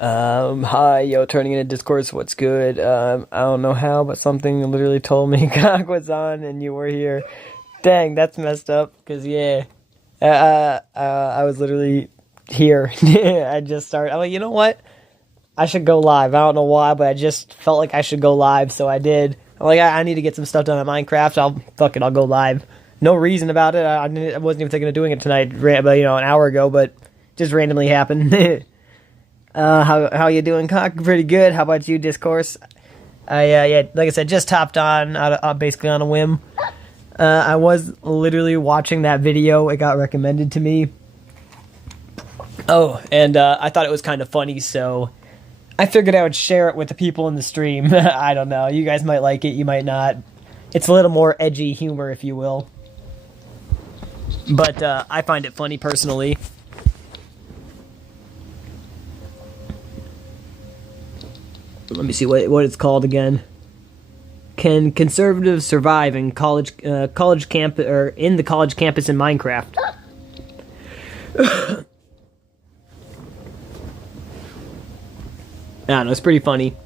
Hi, yo, turning into discourse, what's good? I don't know how, but something literally told me Cock was on and you were here. Dang, that's messed up, cause yeah. I was literally here. I just started, I'm like, you know what? I should go live. I don't know why, but I just felt like I should go live, so I did. I'm like, I need to get some stuff done at Minecraft, I'll go live. No reason about it, I wasn't even thinking of doing it tonight, but, an hour ago, but just randomly happened. How you doing, Cock? Pretty good. How about you, Discourse? Yeah, like I said, just hopped on basically on a whim. I was literally watching that video. It got recommended to me. Oh, and I thought it was kind of funny, so I figured I would share it with the people in the stream. I don't know. You guys might like it. You might not. It's a little more edgy humor, if you will. But I find it funny personally. Let me see what it's called again. Can conservatives survive in college camp or in the college campus in Minecraft? I don't know. It's pretty funny.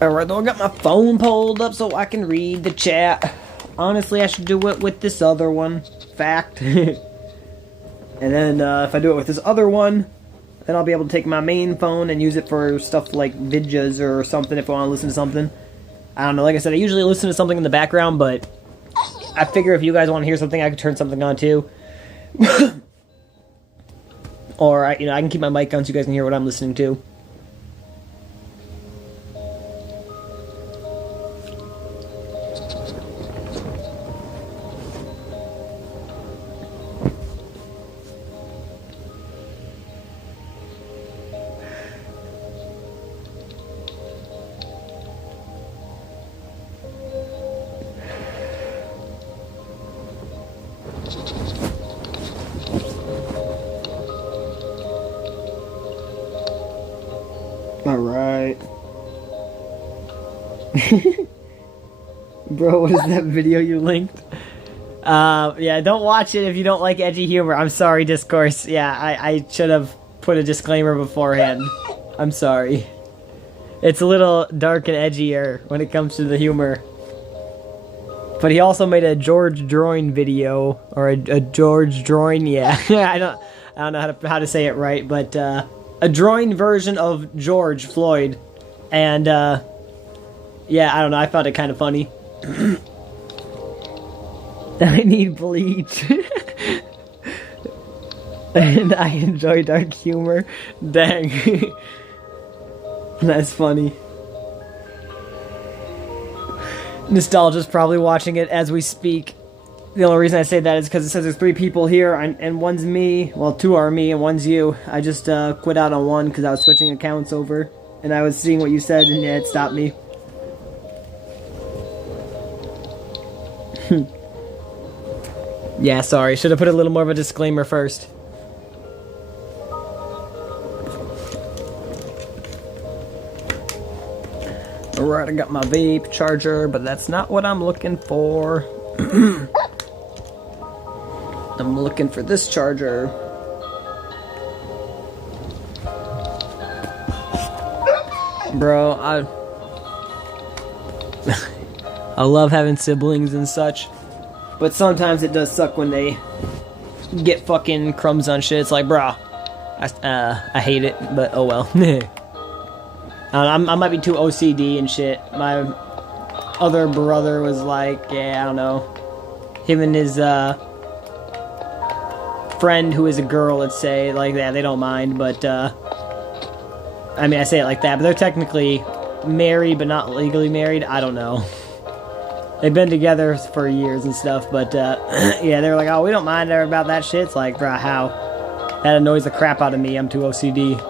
Alright, though, I got my phone pulled up so I can read the chat. Honestly, I should do it with this other one. Fact. And then, if I do it with this other one, then I'll be able to take my main phone and use it for stuff like vidjas or something if I want to listen to something. I don't know, like I said, I usually listen to something in the background, but I figure if you guys want to hear something, I could turn something on too. Or, I can keep my mic on so you guys can hear what I'm listening to. Alright. Bro, what is that video you linked? Yeah, don't watch it if you don't like edgy humor. I'm sorry, Discourse. Yeah, I should have put a disclaimer beforehand. I'm sorry. It's a little dark and edgier when it comes to the humor. But he also made a George Droin video, or a George Droin, yeah. I don't know how to say it right, but a Droin version of George Floyd. And yeah, I don't know, I found it kind of funny. I need bleach. And I enjoy dark humor. Dang. That's funny. Nostalgia's probably watching it as we speak. The only reason I say that is because it says there's 3 people here, and one's me. Well, 2 are me, and one's you. I just quit out on one because I was switching accounts over, and I was seeing what you said, and yeah, it stopped me. Yeah, sorry. Should have put a little more of a disclaimer first. Alright, I got my vape charger, but that's not what I'm looking for. I'm looking for this charger. Bro, I love having siblings and such, but sometimes it does suck when they get fucking crumbs on shit. It's like, bro, I hate it, but oh well. I might be too OCD and shit. My other brother was like, yeah, I don't know. Him and his friend, who is a girl, let's say, like that, they don't mind, but I mean, I say it like that, but they're technically married, but not legally married. I don't know. They've been together for years and stuff, but yeah, they were like, oh, we don't mind about that shit. It's like, bruh, how? That annoys the crap out of me. I'm too OCD.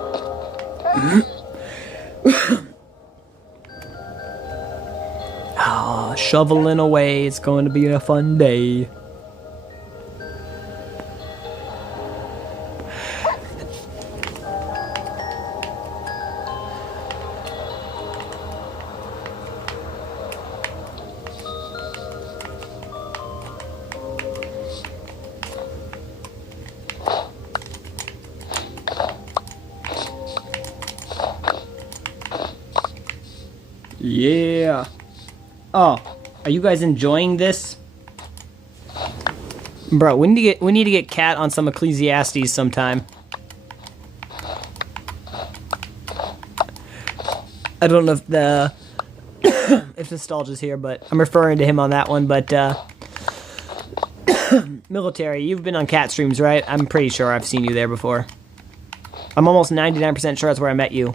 Oh, shoveling away. It's going to be a fun day. Yeah. Oh, are you guys enjoying this? Bro, we need to get Cat on some Ecclesiastes sometime. I don't know if Nostalgia's here, but I'm referring to him on that one. But Military, you've been on Cat streams, right? I'm pretty sure I've seen you there before. I'm almost 99% sure that's where I met you.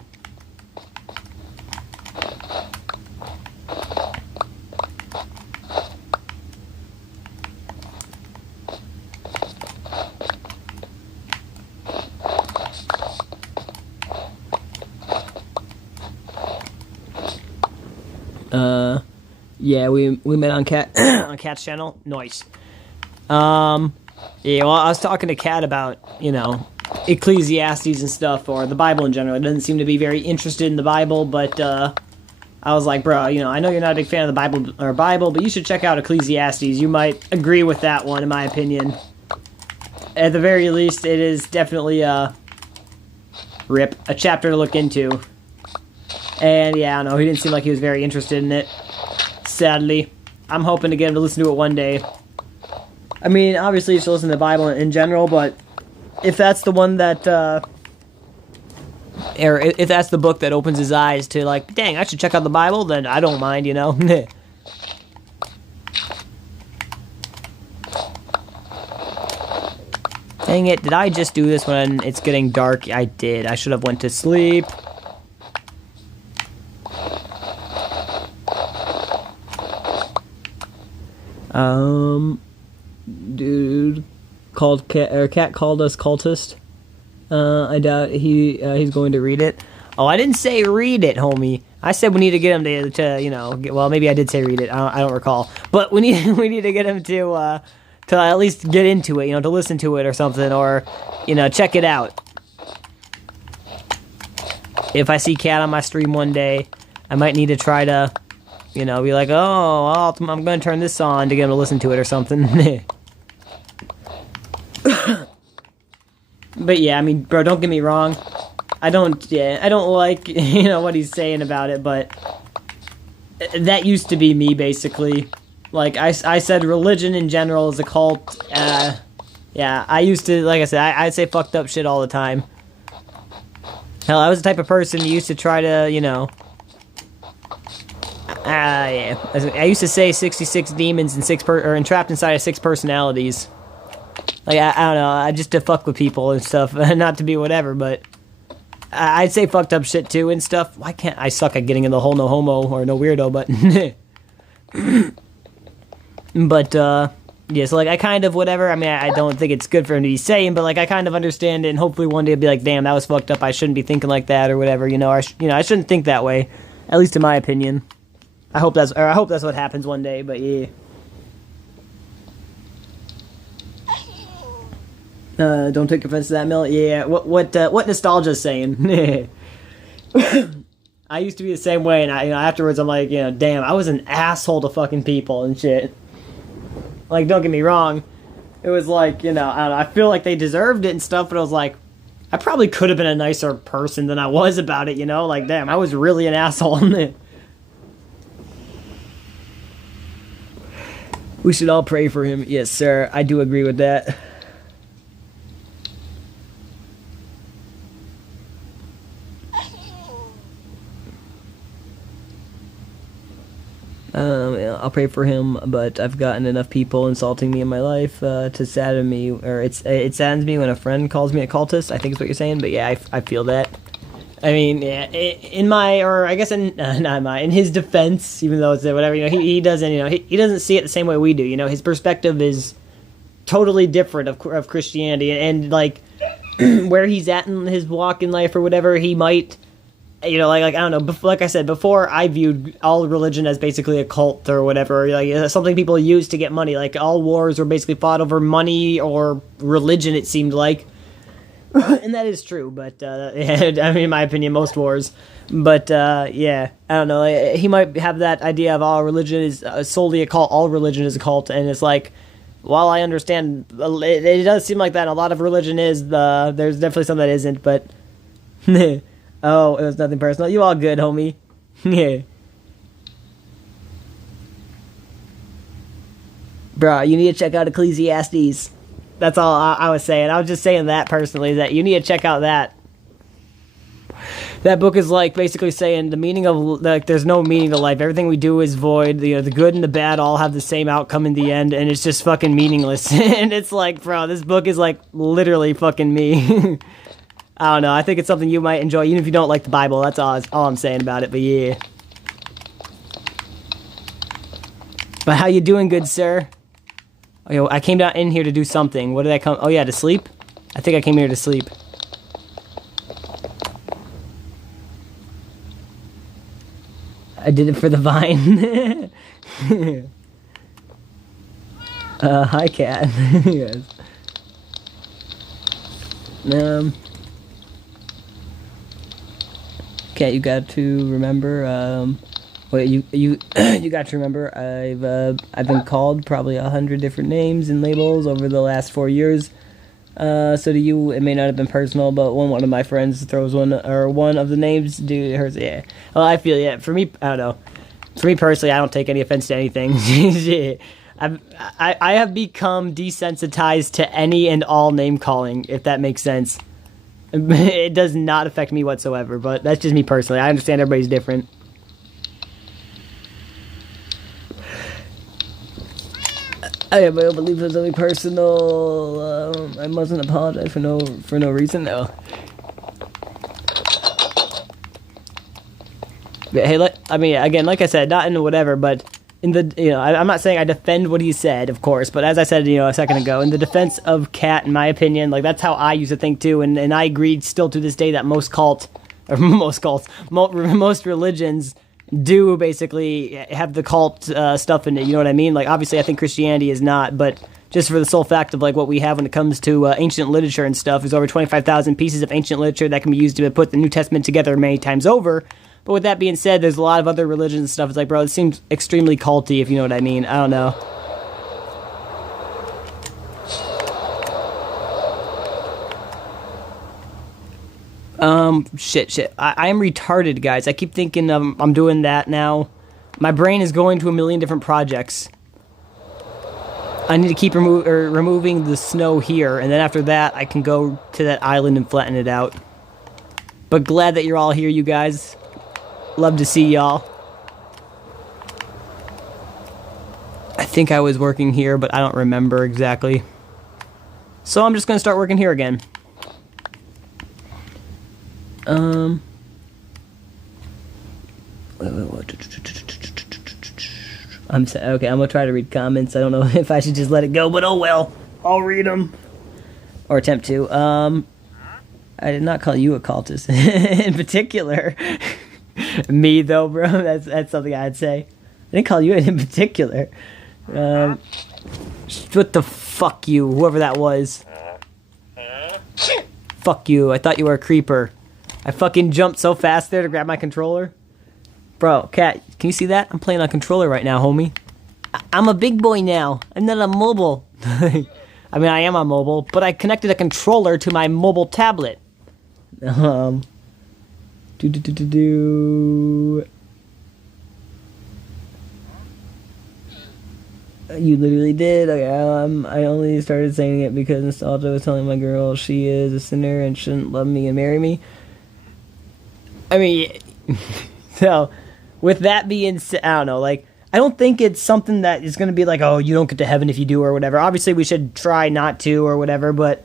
Yeah, we met on Cat on Cat's channel. Nice. Yeah, well, I was talking to Cat about, you know, Ecclesiastes and stuff, or the Bible in general. He doesn't seem to be very interested in the Bible, but I was like, bro, you know, I know you're not a big fan of the Bible, but you should check out Ecclesiastes. You might agree with that one, in my opinion. At the very least, it is definitely a chapter to look into. And yeah, I don't know, he didn't seem like he was very interested in it. Sadly, I'm hoping to get him to listen to it one day. I mean, obviously you should listen to the Bible in general, but if that's the one that, or if that's the book that opens his eyes to, like, dang, I should check out the Bible, then I don't mind, you know? Dang it, did I just do this when it's getting dark? I did. I should have went to sleep. Dude called Cat called us cultist. I doubt he's going to read it. Oh, I didn't say read it, homie. I said we need to get him to you know, well, maybe I did say read it. I don't recall. But we need to get him to at least get into it, you know, to listen to it or something, or, you know, check it out. If I see Cat on my stream one day, I might need to try to, you know, be like, oh, I'm going to turn this on to get him to listen to it or something. But yeah, I mean, bro, don't get me wrong. I don't like, you know, what he's saying about it, but that used to be me, basically. Like, I said religion in general is a cult. Yeah, I used to, like I said, I'd say fucked up shit all the time. Hell, I was the type of person who used to try to, you know, yeah. I used to say 66 demons and entrapped inside of 6 personalities. Like, I don't know, just to fuck with people and stuff, not to be whatever, but I'd say fucked up shit too and stuff. Why can't I suck at getting in the whole no homo or no weirdo, but but yeah, so like I kind of whatever. I mean, I don't think it's good for him to be saying, but like I kind of understand it, and hopefully one day I'll be like, damn, that was fucked up. I shouldn't be thinking like that or whatever. You know, I shouldn't think that way, at least in my opinion. I hope that's what happens one day. But yeah. Don't take offense to that, Mill. Yeah, what Nostalgia's saying. I used to be the same way, and afterwards I'm like, damn, I was an asshole to fucking people and shit. Like, don't get me wrong, it was like, I don't know, I feel like they deserved it and stuff, but I was like, I probably could have been a nicer person than I was about it, like, damn, I was really an asshole. We should all pray for him. Yes, sir, I do agree with that. I'll pray for him, but I've gotten enough people insulting me in my life to sadden me, or it saddens me when a friend calls me a cultist, I think is what you're saying, but yeah, I feel that. I mean, yeah, in his defense, even though it's whatever, he doesn't, he doesn't see it the same way we do, his perspective is totally different of Christianity, and like, where he's at in his walk in life or whatever, he might... like I don't know, like I said, before I viewed all religion as basically a cult or whatever, like something people use to get money, like all wars were basically fought over money or religion, it seemed like. And that is true, but, I mean, in my opinion, most wars, but, yeah, I don't know, he might have that idea of all religion is solely a cult, all religion is a cult, and it's like, while I understand, it does seem like that, and a lot of religion is, there's definitely some that isn't, but... Oh, it was nothing personal. You all good, homie? Yeah. Bro, you need to check out Ecclesiastes. That's all I was saying. I was just saying that personally, that you need to check out that. That book is like basically saying the meaning of, like, there's no meaning to life. Everything we do is void. You know, the good and the bad all have the same outcome in the end, and it's just fucking meaningless. And it's like, bro, this book is like literally fucking me. I don't know. I think it's something you might enjoy, even if you don't like the Bible. That's all I'm saying about it. But yeah. But how you doing, good sir? Oh, yo, I came down in here to do something. What did I come? Oh yeah, to sleep. I think I came here to sleep. I did it for the vine. Hi, cat. Yes. Cat, you got to remember. Wait, you you got to remember. I've been called probably 100 different names and labels over the last 4 years. So to you, it may not have been personal, but when one of my friends throws one of the names, dude, it hurts. Yeah. Well, I feel, yeah. For me, I don't know. For me personally, I don't take any offense to anything. Yeah. I have become desensitized to any and all name calling, if that makes sense. It does not affect me whatsoever, but that's just me personally. I understand everybody's different. I believe it was only personal. I mustn't apologize for no reason though. But hey, I mean, again, like I said, not in whatever, but in the, you know, I'm not saying I defend what he said, of course, but as I said, you know, a second ago, in the defense of Cat, in my opinion, like that's how I used to think too, and I agreed still to this day that most religions do basically have the cult stuff in it, you know what I mean? Like, obviously, I think Christianity is not, but just for the sole fact of, like, what we have when it comes to ancient literature and stuff, there's over 25,000 pieces of ancient literature that can be used to put the New Testament together many times over. But with that being said, there's a lot of other religions and stuff. It's like, bro, it seems extremely culty, if you know what I mean. I don't know. Shit. I am retarded, guys. I keep thinking I'm doing that now. My brain is going to a million different projects. I need to keep removing the snow here, and then after that, I can go to that island and flatten it out. But glad that you're all here, you guys. Love to see y'all. I think I was working here, but I don't remember exactly. So I'm just going to start working here again. Okay, I'm gonna try to read comments. I don't know if I should just let it go, but oh well. I'll read them. Or attempt to. I did not call you a cultist in particular. Me though, bro. That's something I'd say. I didn't call you it in particular. What the fuck you, whoever that was. Fuck you. I thought you were a creeper. I fucking jumped so fast there to grab my controller. Bro, Cat, can you see that? I'm playing on controller right now, homie. I'm a big boy now. I'm not on mobile. I mean, I am on mobile, but I connected a controller to my mobile tablet. You literally did. Okay, I only started saying it because nostalgia was telling my girl she is a sinner and shouldn't love me and marry me. I mean, so, with that being said, I don't know, like, I don't think it's something that is going to be like, oh, you don't get to heaven if you do or whatever. Obviously, we should try not to or whatever, but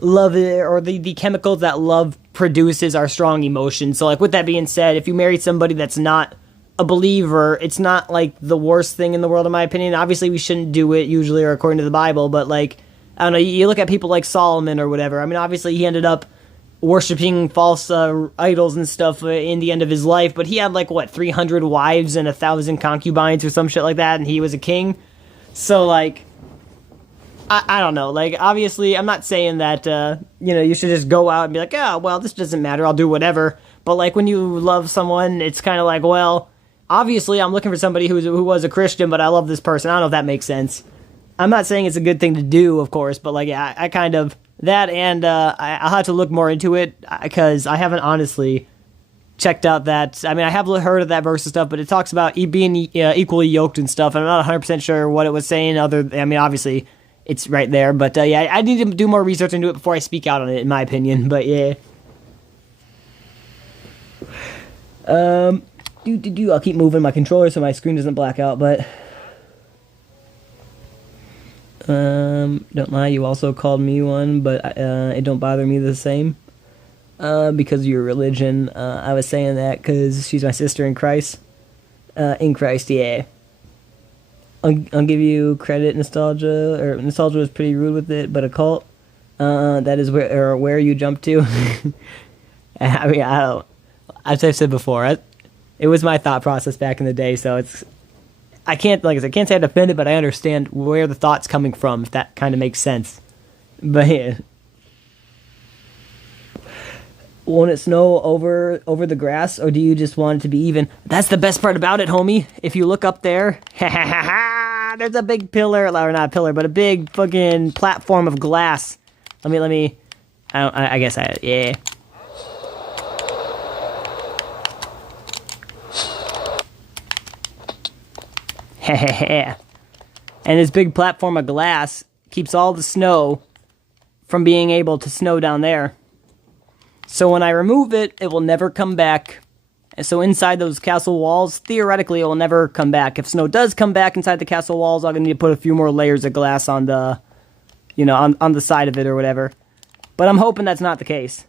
love it, or the chemicals that love produces are strong emotions. So, like, with that being said, if you marry somebody that's not a believer, it's not, like, the worst thing in the world, in my opinion. Obviously, we shouldn't do it, usually, or according to the Bible, but, like, I don't know, you look at people like Solomon or whatever. I mean, obviously, he ended up worshipping false idols and stuff in the end of his life, but he had like what 300 wives and 1,000 concubines or some shit like that, and he was a king. So like, I don't know. Like, obviously, I'm not saying that you know, you should just go out and be like, oh well, this doesn't matter, I'll do whatever. But like, when you love someone, it's kind of like, well, obviously, I'm looking for somebody who was a Christian, but I love this person. I don't know if that makes sense. I'm not saying it's a good thing to do, of course, but like, yeah, I kind of. That, and I'll have to look more into it, because I haven't honestly checked out that. I mean, I have heard of that verse and stuff, but it talks about being equally yoked and stuff. I'm not 100% sure what it was saying. I mean, obviously, it's right there. But yeah, I need to do more research into it before I speak out on it, in my opinion. But yeah. I'll keep moving my controller so my screen doesn't black out, but don't lie, you also called me one, but it don't bother me the same because of your religion. I was saying that because she's my sister in Christ. In Christ, yeah. I'll give you credit, nostalgia was pretty rude with it, but a cult, that is where you jump to. I mean, as I've said before, it was my thought process back in the day, so I can't say I defend it, but I understand where the thought's coming from, if that kind of makes sense. But yeah. Won't it snow over the grass, or do you just want it to be even? That's the best part about it, homie. If you look up there, there's a big pillar, or not a pillar, but a big fucking platform of glass. Let me, I guess yeah. And this big platform of glass keeps all the snow from being able to snow down there. So when I remove it, it will never come back. And so inside those castle walls, theoretically, it will never come back. If snow does come back inside the castle walls, I'm going to need to put a few more layers of glass on the, on the side of it or whatever. But I'm hoping that's not the case.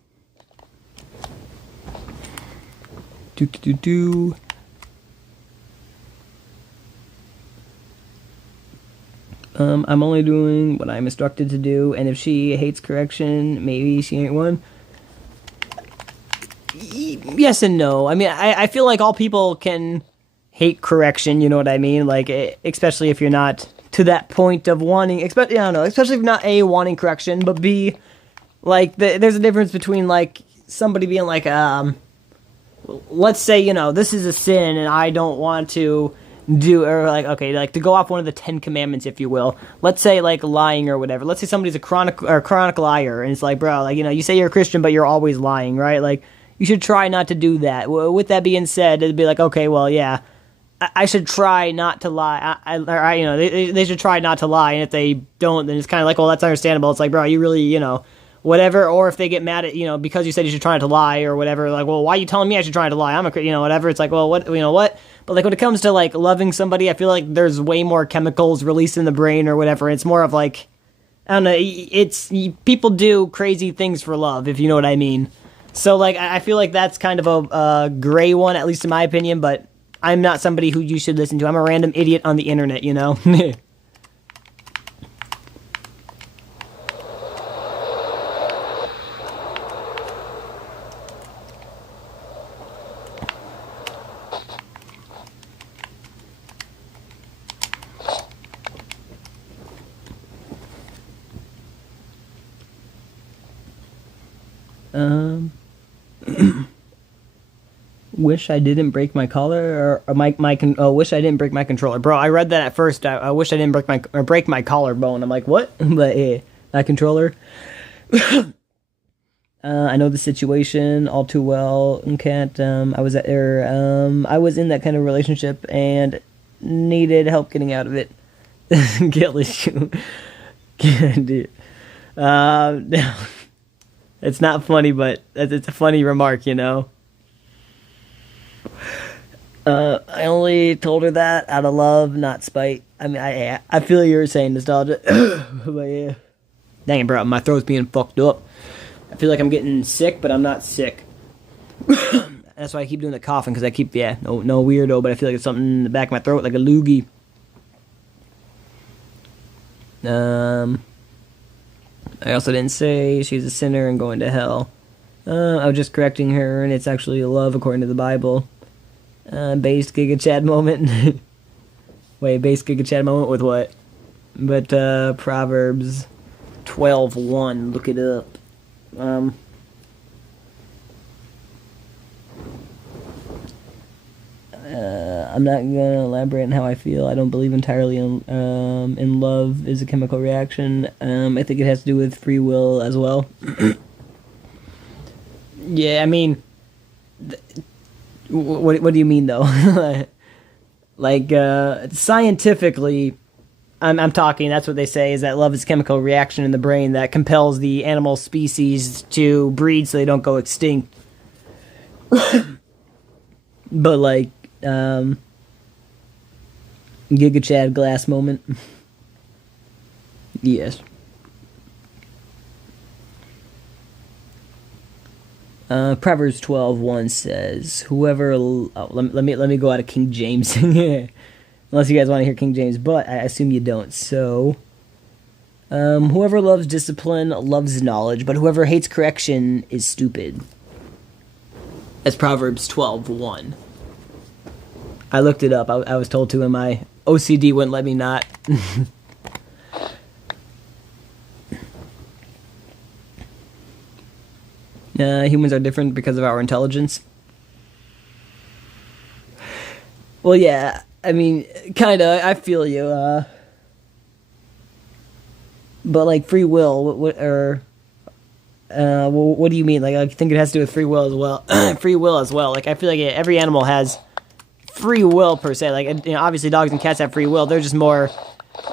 I'm only doing what I'm instructed to do, and if she hates correction, maybe she ain't one. Yes and no. I mean, I feel like all people can hate correction, you know what I mean? Like, especially if you're not to that point of wanting, especially if you're not A, wanting correction, but B, like, there's a difference between, like, somebody being like, let's say, this is a sin, and I don't want to do, or like, okay, like to go off one of the 10 commandments, if you will. Let's say like lying or whatever. Let's say somebody's a chronic liar, and it's like, bro, like, you say you're a Christian, but you're always lying, right? Like, you should try not to do that. With that being said, it'd be like, okay, well, yeah, I should try not to lie. They should try not to lie, and if they don't, then it's kind of like, well, that's understandable. It's like, bro, you really, whatever. Or if they get mad at, because you said you should try not to lie or whatever, like, well, why are you telling me I should try not to lie? I'm a, whatever. It's like, well, what? But like when it comes to like loving somebody, I feel like there's way more chemicals released in the brain or whatever. It's more of like, I don't know, people do crazy things for love, if you know what I mean. So like, I feel like that's kind of a gray one, at least in my opinion, but I'm not somebody who you should listen to. I'm a random idiot on the internet, Wish I didn't break my collar, or wish I didn't break my controller. Bro, I read that at first. I wish I didn't break my collarbone. I'm like, what? But yeah, that controller. I know the situation all too well. Can't. I was in that kind of relationship and needed help getting out of it. Guilt issue. Dude. No. It's not funny, but it's a funny remark, I only told her that out of love, not spite. I mean, I feel you're saying nostalgia, but yeah. Dang it, bro, my throat's being fucked up. I feel like I'm getting sick, but I'm not sick. That's why I keep doing the coughing, because I keep, no weirdo, but I feel like it's something in the back of my throat, like a loogie. I also didn't say she's a sinner and going to hell. I was just correcting her, and it's actually love according to the Bible. Base Giga Chad moment. Wait, base Giga Chad moment with what? But Proverbs 12:1. Look it up. I'm not gonna elaborate on how I feel. I don't believe entirely in love is a chemical reaction. I think it has to do with free will as well. Yeah, I mean, What do you mean though? Like scientifically, I'm talking. That's what they say is that love is a chemical reaction in the brain that compels the animal species to breed so they don't go extinct. But like, Giga Chad glass moment. Yes. Proverbs 12:1 says, "Whoever." Let me go out of King James, unless you guys want to hear King James, but I assume you don't. So, whoever loves discipline loves knowledge, but whoever hates correction is stupid. That's Proverbs 12:1. I looked it up. I was told to, and my OCD wouldn't let me not. Humans are different because of our intelligence. Well, yeah, I mean, kinda. I feel you. But like free will, what do you mean? Like, I think it has to do with free will as well. Free will as well. Like, I feel like every animal has free will per se. Like, obviously, dogs and cats have free will. They're just more.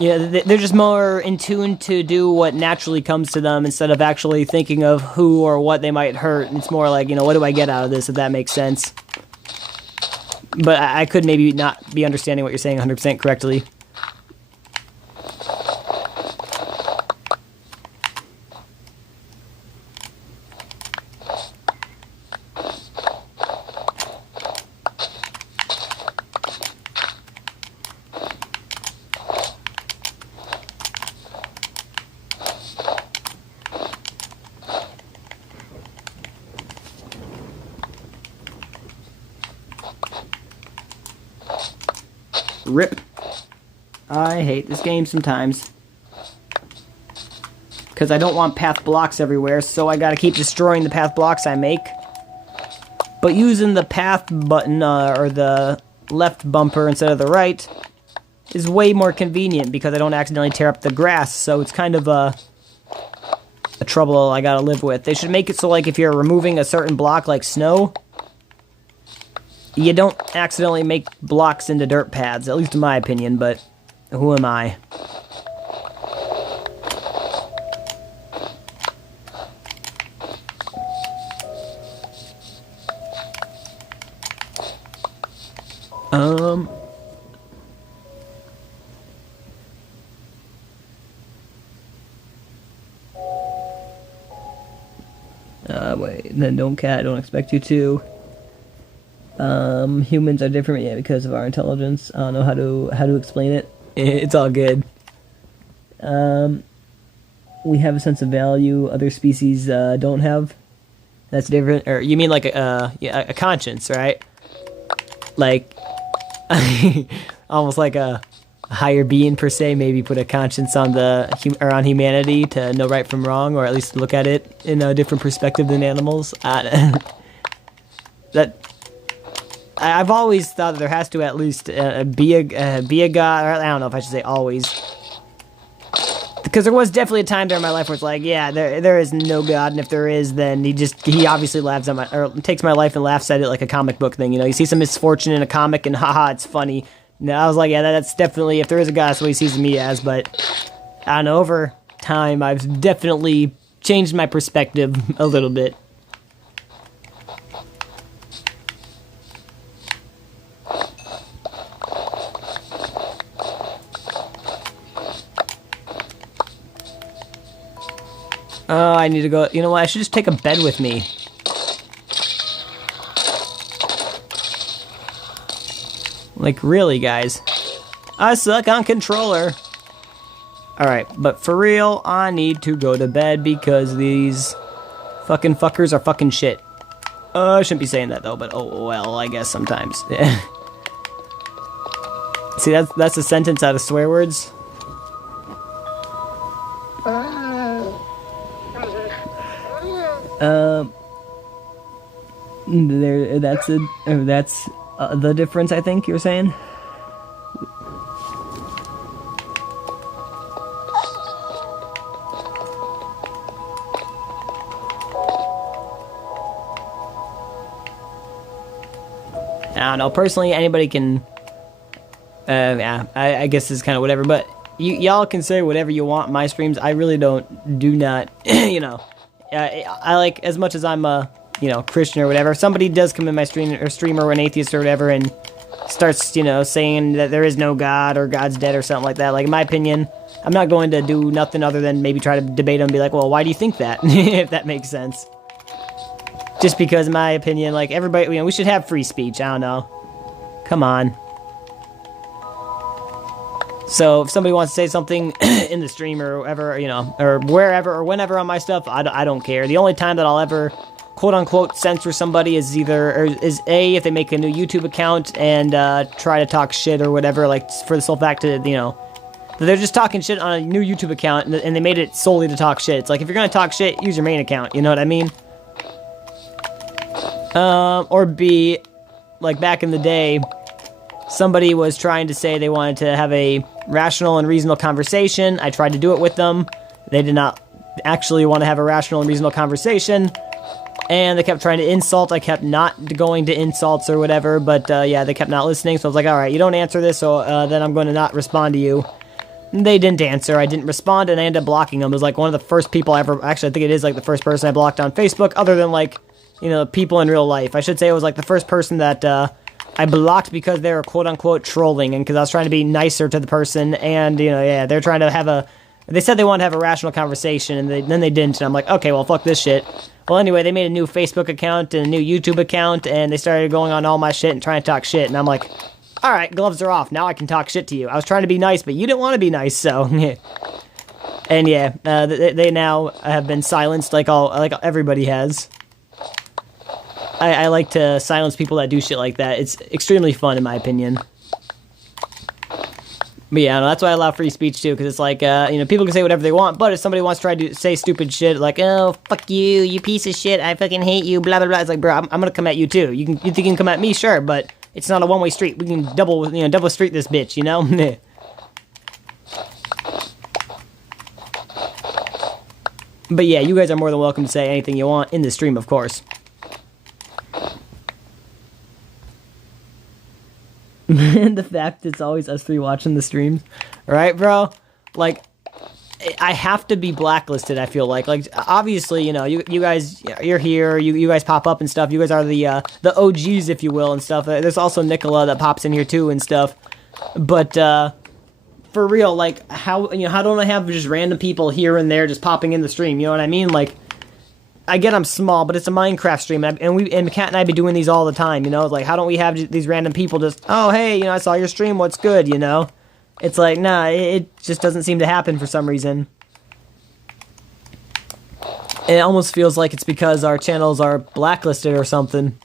They're just more in tune to do what naturally comes to them instead of actually thinking of who or what they might hurt. It's more like, what do I get out of this, if that makes sense. But I could maybe not be understanding what you're saying 100% correctly. Rip. I hate this game sometimes. Because I don't want path blocks everywhere, so I gotta keep destroying the path blocks I make. But using the path button, or the left bumper instead of the right, is way more convenient because I don't accidentally tear up the grass, so it's kind of a trouble I gotta live with. They should make it so, like, if you're removing a certain block, like snow, you don't accidentally make blocks into dirt paths, at least in my opinion, but who am I? Wait, then don't expect you to. Humans are different, yeah, because of our intelligence. I don't know how to explain it. It's all good. We have a sense of value other species don't have. That's different. Or you mean like a conscience, right? Like almost like a higher being per se. Maybe put a conscience on on humanity to know right from wrong, or at least look at it in a different perspective than animals. I've always thought that there has to at least be a god, or I don't know if I should say always, because there was definitely a time there in my life where it's like, yeah, there is no god, and if there is, then he obviously laughs at takes my life and laughs at it like a comic book thing. You see some misfortune in a comic, and haha, it's funny. No, I was like, yeah, that's definitely, if there is a god, that's what he sees me as. But I don't know, over time, I've definitely changed my perspective a little bit. Oh, I need to go. You know what? I should just take a bed with me. Like, really, guys. I suck on controller. Alright, but for real, I need to go to bed because these fucking fuckers are fucking shit. I shouldn't be saying that, though, but oh well, I guess sometimes. See, that's a sentence out of swear words. That's the difference, I think you're saying. I don't know. Personally, anybody can. Yeah, I guess it's kind of whatever. But y'all can say whatever you want in my streams. I really do not, you know. I like, as much as I'm a, you know, Christian or whatever. If somebody does come in my stream or an atheist or whatever and starts, you know, saying that there is no God or God's dead or something like that. Like, in my opinion, I'm not going to do nothing other than maybe try to debate them and be like, well, why do you think that? If that makes sense. Just because, in my opinion, like, everybody, you know, we should have free speech. I don't know. Come on. So, if somebody wants to say something in the stream or whatever, you know, or wherever or whenever on my stuff, I don't care. The only time that I'll ever, quote-unquote, censor somebody is is A, if they make a new YouTube account and try to talk shit or whatever, like, for the sole fact that, you know, they're just talking shit on a new YouTube account and they made it solely to talk shit. It's like, if you're gonna talk shit, use your main account, you know what I mean? Or B, like, back in the day, somebody was trying to say they wanted to have a rational and reasonable conversation. I tried to do it with them. They did not actually want to have a rational and reasonable conversation. And they kept trying to insult. I kept not going to insults or whatever. But, yeah, they kept not listening. So I was like, alright, you don't answer this, so then I'm going to not respond to you. And they didn't answer. I didn't respond, and I ended up blocking them. It was, like, one of the first people I ever... Actually, I think it is, like, the first person I blocked on Facebook, other than, like, you know, people in real life. I should say it was, like, the first person that, I blocked because they were quote-unquote trolling, and because I was trying to be nicer to the person, and, you know, yeah, they're trying to have a... They said they wanted to have a rational conversation, and then they didn't, and I'm like, okay, well, fuck this shit. Well, anyway, they made a new Facebook account and a new YouTube account, and they started going on all my shit and trying to talk shit, and I'm like, alright, gloves are off, now I can talk shit to you. I was trying to be nice, but you didn't want to be nice, so... And yeah, they now have been silenced like everybody has. I like to silence people that do shit like that. It's extremely fun, in my opinion. But yeah, no, that's why I allow free speech, too, because it's like, you know, people can say whatever they want, but if somebody wants to try to say stupid shit, like, oh, fuck you, you piece of shit, I fucking hate you, blah, blah, blah, it's like, bro, I'm gonna come at you, too. You think you can come at me? Sure, but it's not a one-way street. We can double street this bitch, you know? But yeah, you guys are more than welcome to say anything you want in the stream, of course. The fact it's always us three watching the streams. Alright, bro? Like, I have to be blacklisted, I feel like. Like, obviously, you know, you guys, you're here, you guys pop up and stuff. You guys are the OGs, if you will, and stuff. There's also Nicola that pops in here, too, and stuff. But, for real, like, how don't I have just random people here and there just popping in the stream, you know what I mean? Like, I get I'm small, but it's a Minecraft stream, and Kat and I be doing these all the time, you know? Like, how don't we have these random people just, oh, hey, you know, I saw your stream, what's good, you know? It's like, nah, it just doesn't seem to happen for some reason. And it almost feels like it's because our channels are blacklisted or something.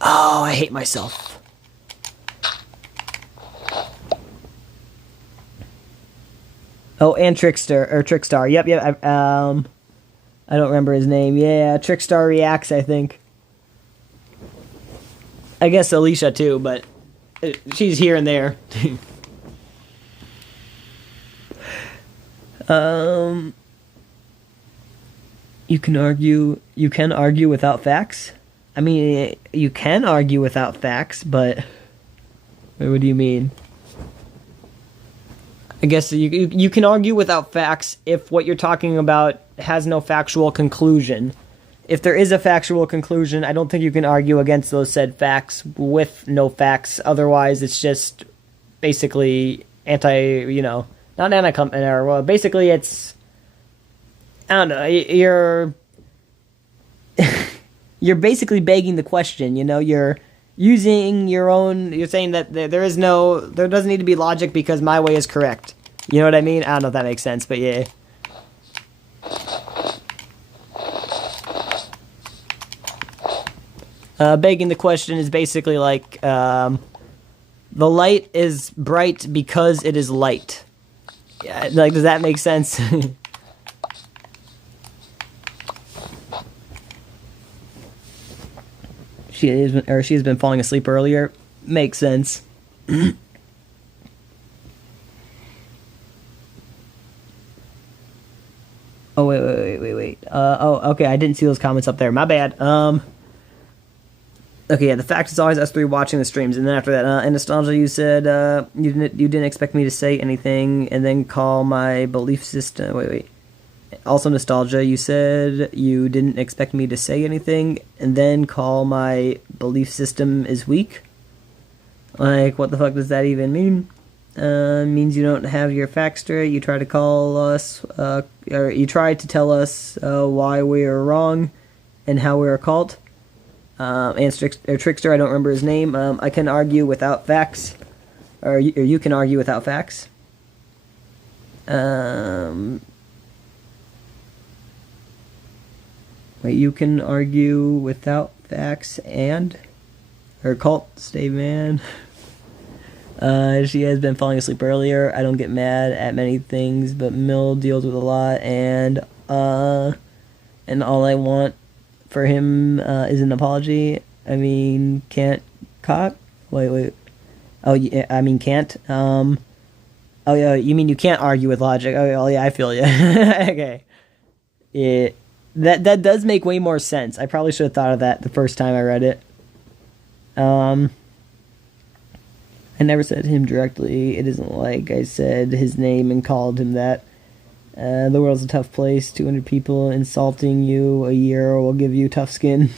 Oh, I hate myself. Oh, and Trickstar, yep, I don't remember his name. Yeah, Trickstar Reacts, I think. I guess Alicia, too, but she's here and there. You can argue without facts? I mean, you can argue without facts, but... What do you mean? I guess you can argue without facts if what you're talking about has no factual conclusion. If there is a factual conclusion, I don't think you can argue against those said facts with no facts. Otherwise, it's just basically not anti-company, well, basically it's, I don't know, you're basically begging the question, you know, you're using your own, you're saying that there doesn't need to be logic because my way is correct. You know what I mean? I don't know if that makes sense, but yeah. Begging the question is basically like, the light is bright because it is light. Yeah, like, does that make sense? She has been falling asleep earlier. Makes sense. Oh, wait. Oh, okay, I didn't see those comments up there. My bad. Okay, yeah, the fact is always us three watching the streams, and then after that, in nostalgia, you said you didn't expect me to say anything, and then call my belief system. Wait. Also nostalgia, you said you didn't expect me to say anything, and then call my belief system is weak. Like, what the fuck does that even mean? Means you don't have your facts straight. You try to call us, or you try to tell us why we are wrong and how we're a cult. And Trickster, I don't remember his name. I can argue without facts, or you can argue without facts. Wait, you can argue without facts or cult stay man. She has been falling asleep earlier. I don't get mad at many things, but Mill deals with a lot, and all I want for him is an apology. I mean, can't cock? Wait. Oh, yeah, I mean, can't. Oh, yeah, you mean you can't argue with logic? Oh, yeah, I feel you. Okay. Yeah, that does make way more sense. I probably should have thought of that the first time I read it. I never said him directly. It isn't like I said his name and called him that. The world's a tough place. 200 people insulting you a year will give you tough skin.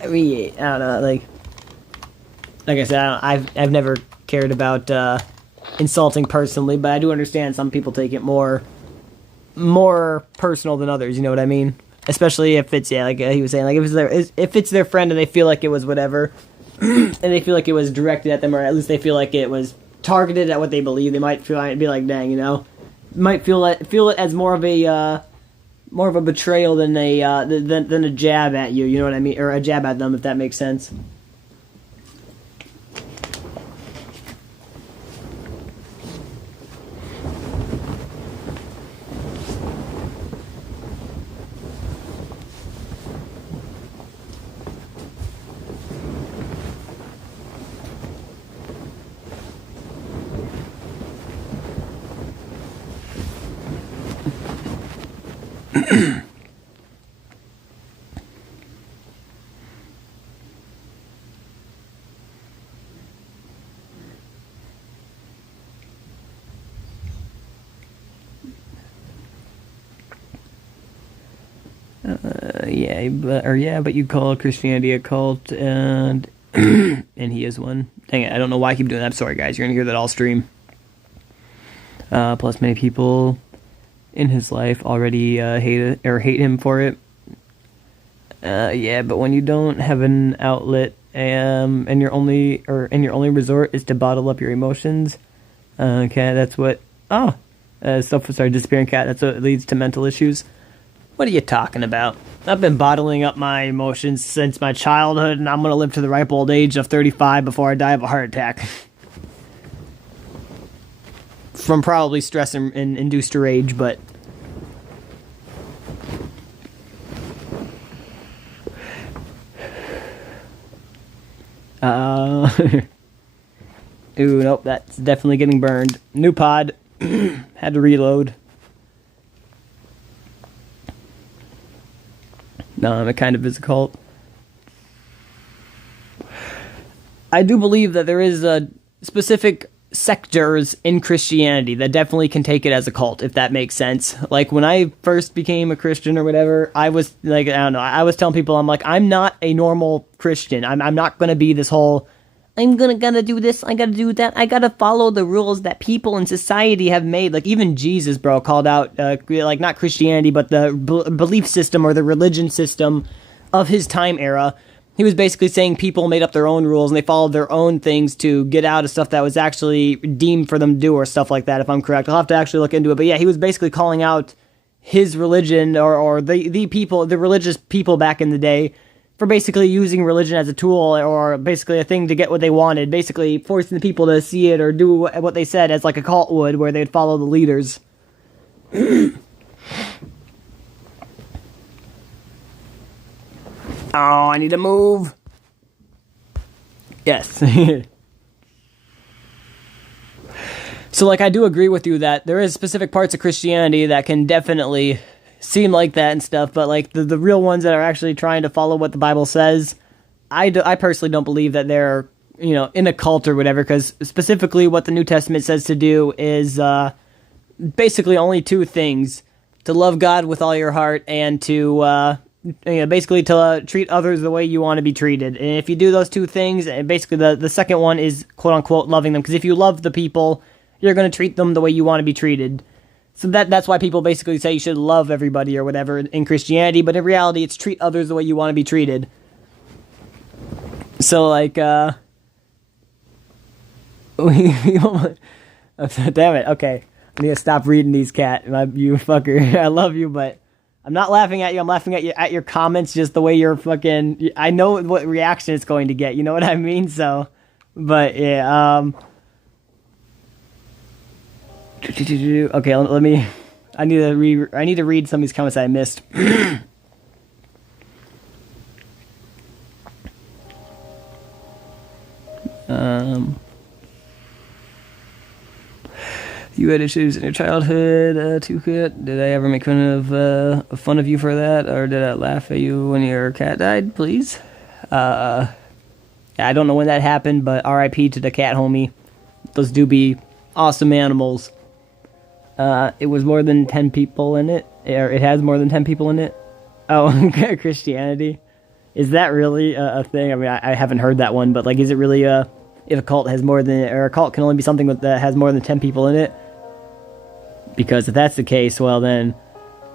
I mean, I don't know. Like I said, I've never cared about insulting personally, but I do understand some people take it more personal than others. You know what I mean? Especially if it's like he was saying, like if it's their friend and they feel like it was whatever, and they feel like it was directed at them, or at least they feel like it was targeted at what they believe. They might be like, dang, you know. Might feel it as more of a betrayal than a jab at you. You know what I mean, or a jab at them, if that makes sense. But you call Christianity a cult, and and he is one. Dang it, I don't know why I keep doing that. I'm sorry, guys. You're gonna hear that all stream. Plus, many people in his life already hate him for it. But when you don't have an outlet, and your only resort is to bottle up your emotions, that's what. Stuff started disappearing, cat. That's what leads to mental issues. What are you talking about? I've been bottling up my emotions since my childhood, and I'm going to live to the ripe old age of 35 before I die of a heart attack. From probably stress and induced rage, but... Ooh, nope, that's definitely getting burned. New pod. Had to reload. No, it kind of is a cult. I do believe that there is specific sectors in Christianity that definitely can take it as a cult, if that makes sense. Like, when I first became a Christian or whatever, I was, like, I don't know, I was telling people, I'm like, I'm not a normal Christian. I'm not going to be this whole, I'm gonna do this, I gotta do that, I gotta follow the rules that people in society have made. Like, even Jesus, bro, called out, like, not Christianity, but the belief system or the religion system of his time era. He was basically saying people made up their own rules and they followed their own things to get out of stuff that was actually deemed for them to do, or stuff like that, if I'm correct. I'll have to actually look into it. But yeah, he was basically calling out his religion, or the people, the religious people back in the day, for basically using religion as a tool, or basically a thing to get what they wanted, basically forcing the people to see it or do what they said, as like a cult would, where they'd follow the leaders. Oh, I need to move. Yes. So, like, I do agree with you that there is specific parts of Christianity that can definitely seem like that and stuff, but, like, the real ones that are actually trying to follow what the Bible says, I personally don't believe that they're, in a cult or whatever, because specifically what the New Testament says to do is basically only two things: to love God with all your heart, and to basically to treat others the way you want to be treated. And if you do those two things, and basically the second one is quote unquote loving them, because if you love the people, you're going to treat them the way you want to be treated. So that's why people basically say you should love everybody or whatever in Christianity, but in reality it's treat others the way you want to be treated. So like damn it, okay. I need to stop reading these, cat. You fucker. I love you, but I'm not laughing at you. I'm laughing at your comments, just the way you're fucking... I know what reaction it's going to get. You know what I mean? So, but yeah. Okay, let me... I need to read some of these comments I missed. You had issues in your childhood, too, Kat. Did I ever make fun of you for that, or did I laugh at you when your cat died? Please. I don't know when that happened, but R.I.P. to the cat homie. Those do be awesome animals. It was more than 10 people in it, or it has more than 10 people in it. Oh, Christianity. Is that really a thing? I mean, I haven't heard that one, but like, is it really if a cult has more than, or a cult can only be something that has more than 10 people in it? Because if that's the case, well then,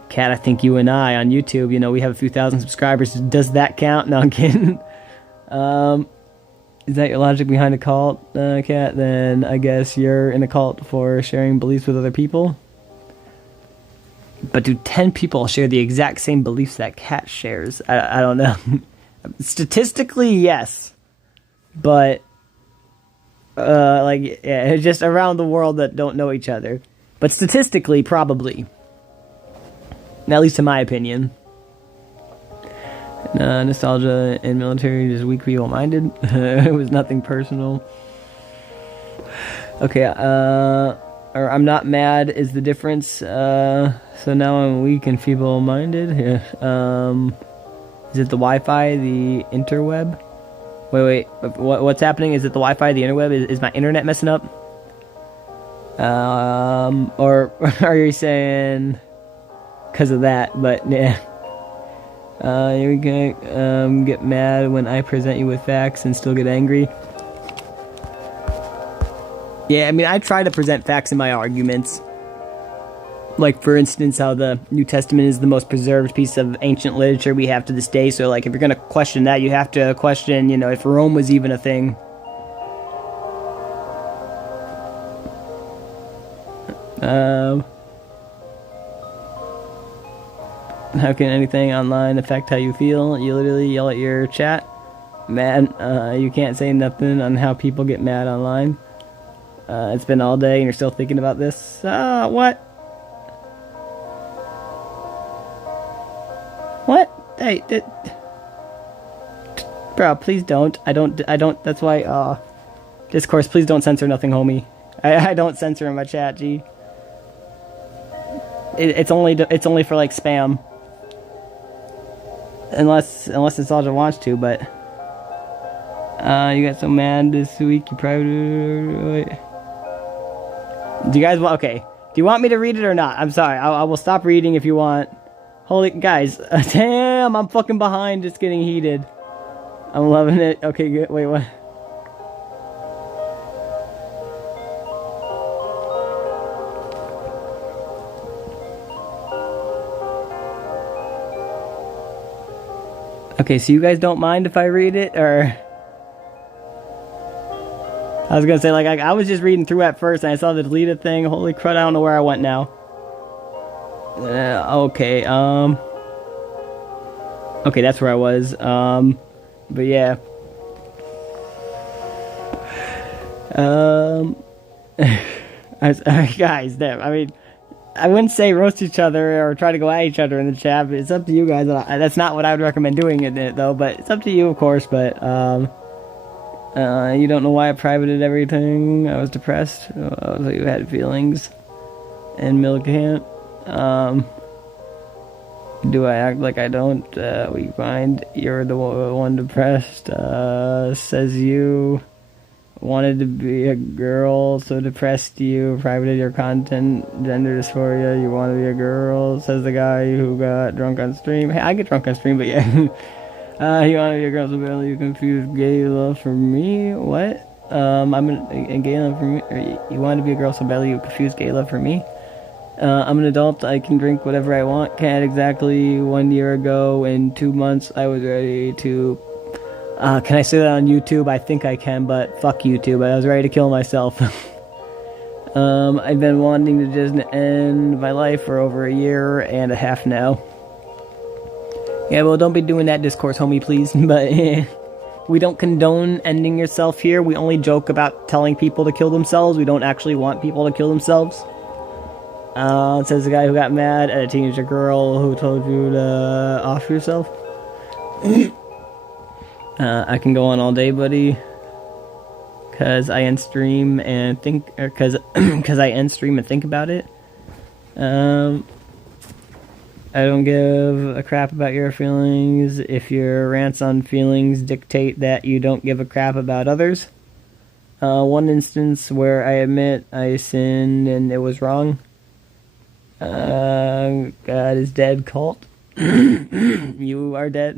Kat, I think you and I on YouTube, we have a few thousand subscribers. Does that count? No, I'm kidding. Is that your logic behind a cult, Kat? Then I guess you're in a cult for sharing beliefs with other people. But do 10 people share the exact same beliefs that Kat shares? I don't know. Statistically, yes. But, it's just around the world that don't know each other. But statistically, probably. At least in my opinion. Nostalgia in military, just weak people-minded. It was nothing personal. Okay, or I'm not mad is the difference. So now I'm weak and feeble-minded. Yeah. Is it the Wi-Fi, the interweb? Wait, what's happening? Is it the Wi-Fi, the interweb? Is my internet messing up? Or are you saying because of that? But yeah. You're gonna get mad when I present you with facts and still get angry. Yeah, I mean, I try to present facts in my arguments. Like, for instance, how the New Testament is the most preserved piece of ancient literature we have to this day. So, like, if you're gonna question that, you have to question, if Rome was even a thing. How can anything online affect how you feel? You literally yell at your chat. Man, you can't say nothing on how people get mad online. It's been all day and you're still thinking about this. What? What? Hey, bro, please don't. I don't, that's why, Discourse, please don't censor nothing, homie. I don't censor in my chat, G. It's only for, like, spam. Unless Nostalgia wants to, but you got so mad this week you probably do you guys want do you want me to read it or not? I'm sorry, I will stop reading if you want. Holy guys, damn, I'm fucking behind. It's getting heated. I'm loving it. Okay, good. Wait, what? Okay, so you guys don't mind if I read it, or... I was gonna say, like, I was just reading through at first, and I saw the deleted thing. Holy crud, I don't know where I went now. Okay, okay, that's where I was. But yeah. Guys, damn, I mean... I wouldn't say roast each other or try to go at each other in the chat, but it's up to you guys. That's not what I would recommend doing in it, though, but it's up to you, of course. But you don't know why I privated everything. I was depressed. So you had feelings. And Millicant. Do I act like I don't? We find you're the one depressed. Says you wanted to be a girl, so depressed you privated your content, gender dysphoria, you want to be a girl, says the guy who got drunk on stream. Hey, I get drunk on stream, but yeah. You want to be a girl, so barely you confuse gay love for me? What? I'm a gay love for me? Or you want to be a girl, so badly you confuse gay love for me? I'm an adult, I can drink whatever I want. Can't exactly 1 year ago, in 2 months, I was ready to... can I say that on YouTube? I think I can, but fuck YouTube. I was ready to kill myself. I've been wanting to just end my life for over 1.5 years now. Yeah, well, don't be doing that discourse, homie, please. But we don't condone ending yourself here. We only joke about telling people to kill themselves. We don't actually want people to kill themselves. It says the guy who got mad at a teenager girl who told you to off yourself. I can go on all day, buddy. Cause I end stream and think, or cause I end stream and think about it. I don't give a crap about your feelings. If your rants on feelings dictate that you don't give a crap about others. One instance where I admit I sinned and it was wrong. God is dead, cult. You are dead.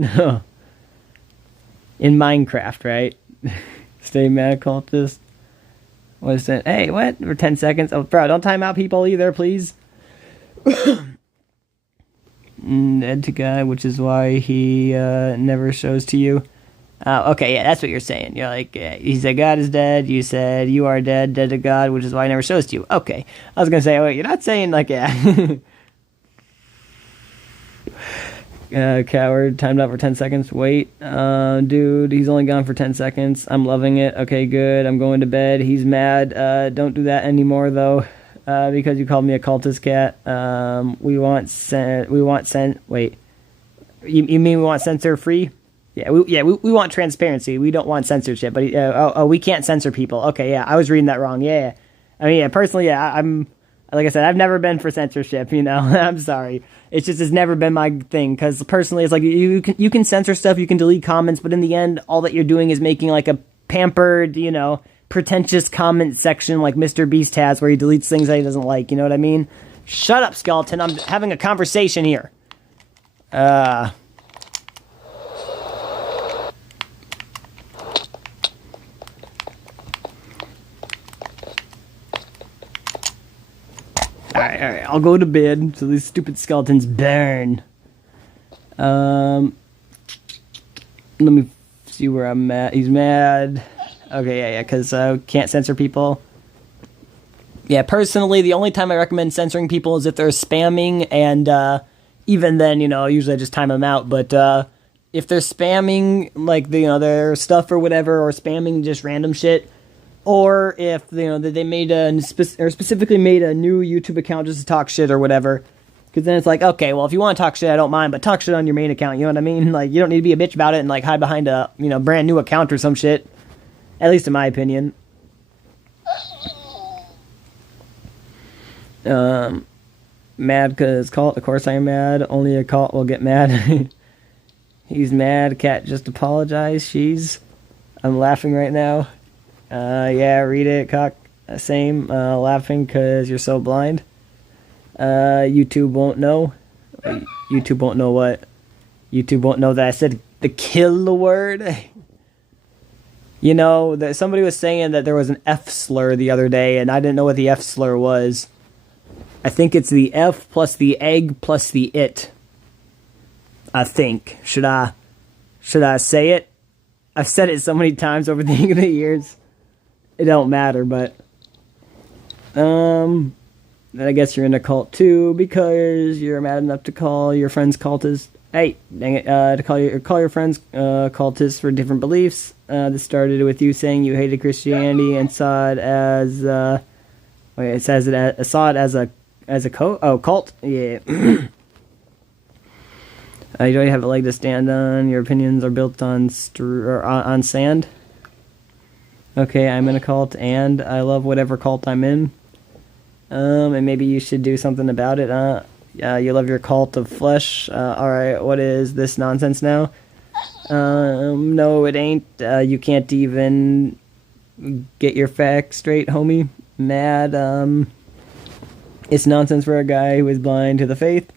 In Minecraft, right? Stay mad, cultist. What is that? Hey, what? For 10 seconds? Oh, bro, don't time out people either, please. Dead to God, which is why he never shows to you. Okay, yeah, that's what you're saying. You're like, he said God is dead. You said you are dead, dead to God, which is why he never shows to you. Okay. I was going to say, wait, you're not saying like, yeah. Coward, timed out for 10 seconds. Wait, dude, he's only gone for 10 seconds. I'm loving it. Okay, good. I'm going to bed. He's mad. Don't do that anymore, though, because you called me a cultist cat. We want wait. You mean we want censor-free? Yeah, we want transparency. We don't want censorship. But we can't censor people. Okay, yeah, I was reading that wrong. Yeah. I mean, yeah, personally, yeah, I'm like I said, I've never been for censorship. You know, I'm sorry. It's never been my thing. Because personally, it's like you can censor stuff, you can delete comments, but in the end, all that you're doing is making like a pampered, you know, pretentious comment section like Mr. Beast has, where he deletes things that he doesn't like. You know what I mean? Shut up, skeleton. I'm having a conversation here. Alright, I'll go to bed so these stupid skeletons burn. Let me see where I'm at. He's mad. Okay, yeah, because I can't censor people. Yeah, personally, the only time I recommend censoring people is if they're spamming, and even then, you know, usually I just time them out. But if they're spamming, like, you know, their stuff or whatever, or spamming just random shit, or if, you know, that they made specifically made a new YouTube account just to talk shit or whatever. Because then it's like, okay, well, if you want to talk shit, I don't mind, but talk shit on your main account, you know what I mean? Like, you don't need to be a bitch about it and, like, hide behind a, you know, brand new account or some shit. At least in my opinion. Mad because cult, of course I am mad. Only a cult will get mad. He's mad. Cat just apologized. I'm laughing right now. Yeah, read it, cock. Same. Laughing because you're so blind. YouTube won't know. YouTube won't know what? YouTube won't know that I said the kill word. You know, that somebody was saying that there was an F slur the other day, and I didn't know what the F slur was. I think it's the F plus the egg plus the it. I think. Should I say it? I've said it so many times over the years. It don't matter, but I guess you're in a cult too because you're mad enough to call your friends cultists. Hey, dang it! To call your friends cultists for different beliefs. This started with you saying you hated Christianity and saw it as saw it as a cult. Yeah. You don't have a leg to stand on. Your opinions are built on on sand. Okay, I'm in a cult, and I love whatever cult I'm in. And maybe you should do something about it. You love your cult of flesh. Alright, what is this nonsense now? No, it ain't. You can't even get your facts straight, homie. Mad. It's nonsense for a guy who is blind to the faith.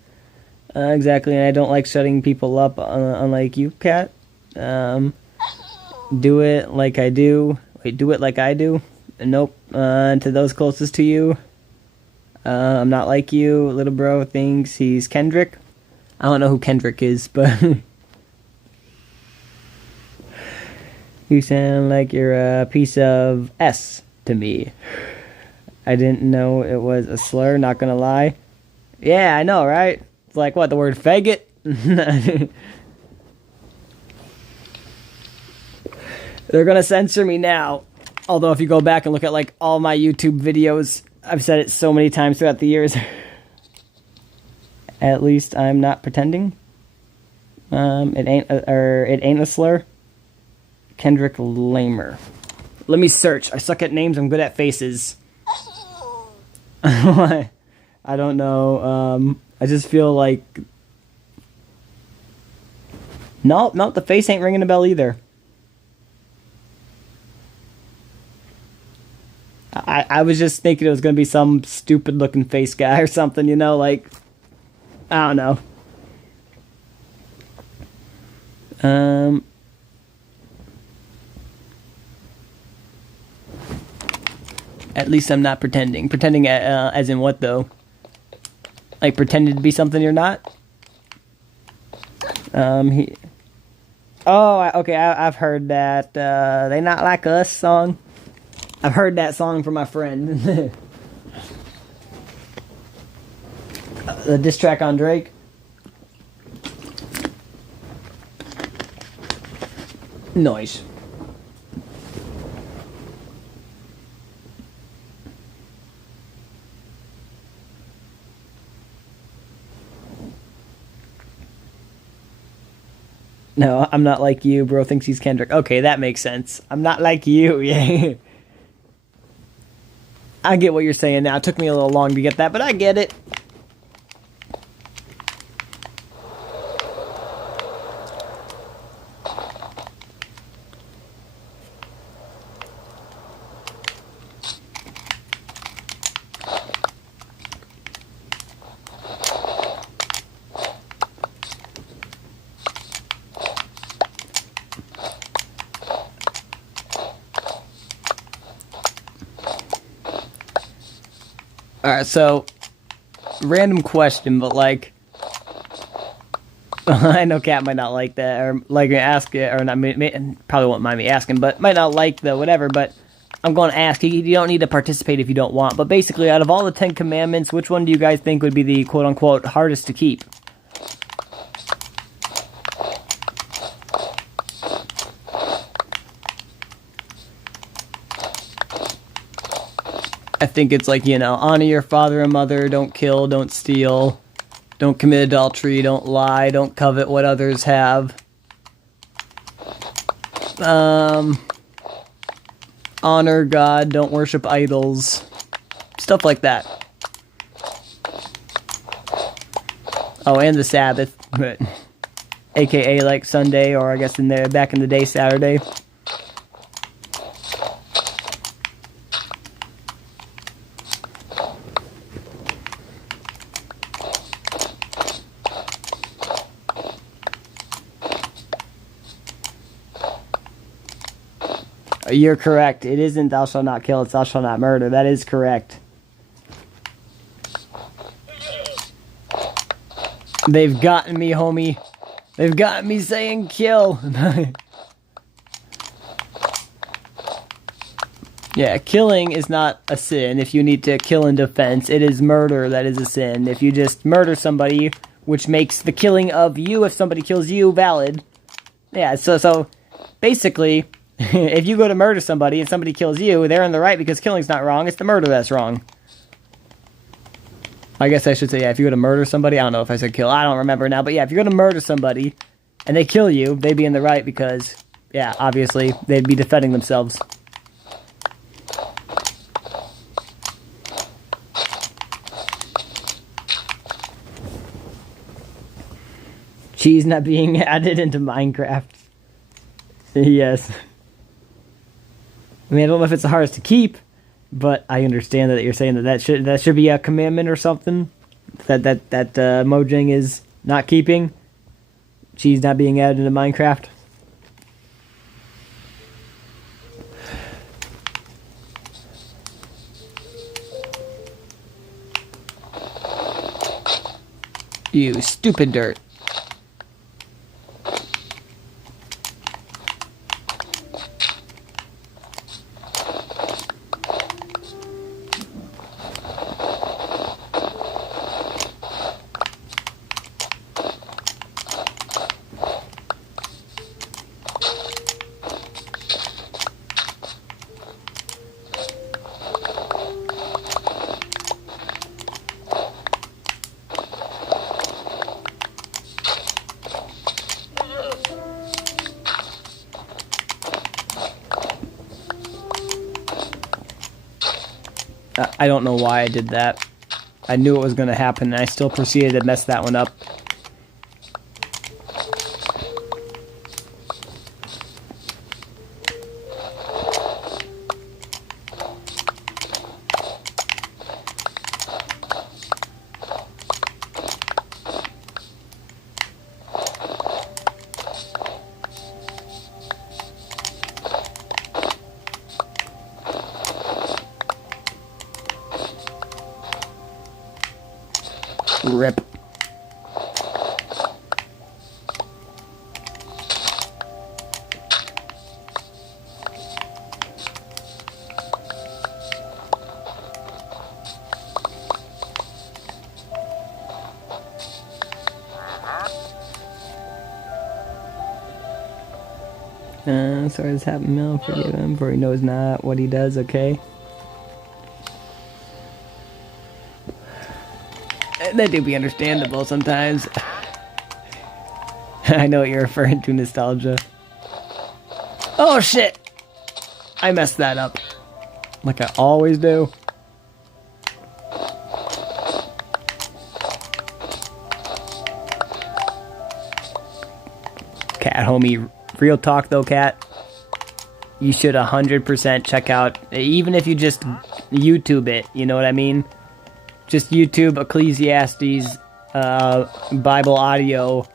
Exactly, and I don't like shutting people up, unlike you, Cat. Do it like I do. Wait, do it like I do? Nope. To those closest to you, I'm not like you. Little bro thinks he's Kendrick. I don't know who Kendrick is, but you sound like you're a piece of S to me. I didn't know it was a slur, not gonna lie. Yeah, I know, right? It's like, what, the word faggot? They're gonna censor me now. Although if you go back and look at like all my YouTube videos, I've said it so many times throughout the years. At least I'm not pretending. It ain't a slur. Kendrick Lamer. Let me search. I suck at names, I'm good at faces. I don't know. I just feel like... No, the face ain't ringing a bell either. I was just thinking it was going to be some stupid looking face guy or something, you know, like... I don't know. At least I'm not pretending. Pretending as in what, though? Like, pretending to be something you're not? Okay, I've heard that, They Not Like Us song. I've heard that song from my friend. The diss track on Drake. Noise. No, I'm not like you. Bro thinks he's Kendrick. Okay, that makes sense. I'm not like you. Yeah. I get what you're saying now. It took me a little long to get that, but I get it. Alright, so, random question, but like, I know Kat might not like that, or like ask it, or not, probably won't mind me asking, but might not like the whatever, but I'm going to ask. You don't need to participate if you don't want, but basically, out of all the 10 commandments, which one do you guys think would be the quote-unquote hardest to keep? I think it's like, you know, honor your father and mother, don't kill, don't steal, don't commit adultery, don't lie, don't covet what others have. Honor God, don't worship idols. Stuff like that. Oh, and the Sabbath. AKA like Sunday, or I guess back in the day, Saturday. You're correct. It isn't thou shalt not kill, it's thou shalt not murder. That is correct. They've gotten me, homie. They've gotten me saying kill. Yeah, killing is not a sin. If you need to kill in defense, it is murder that is a sin. If you just murder somebody, which makes the killing of you, if somebody kills you, valid. Yeah, so basically... if you go to murder somebody and somebody kills you, they're in the right because killing's not wrong. It's the murder that's wrong. I guess I should say, yeah, if you go to murder somebody, I don't know if I said kill. I don't remember now. But yeah, if you're going to murder somebody and they kill you, they'd be in the right because, yeah, obviously, they'd be defending themselves. Cheese not being added into Minecraft. Yes. I mean, I don't know if it's the hardest to keep, but I understand that you're saying that should be a commandment or something. That Mojang is not keeping. Cheese not being added into Minecraft. You stupid dirt. I don't know why I did that. I knew it was going to happen, and I still proceeded to mess that one up. Rip. Sorry this happened, Mel. Forgive him, for he knows not what he does, okay? That do be understandable sometimes. I know what you're referring to, nostalgia. Oh shit! I messed that up. Like I always do. Cat homie, real talk though, Cat. You should 100% check out, even if you just YouTube it, you know what I mean? Just YouTube Ecclesiastes Bible audio,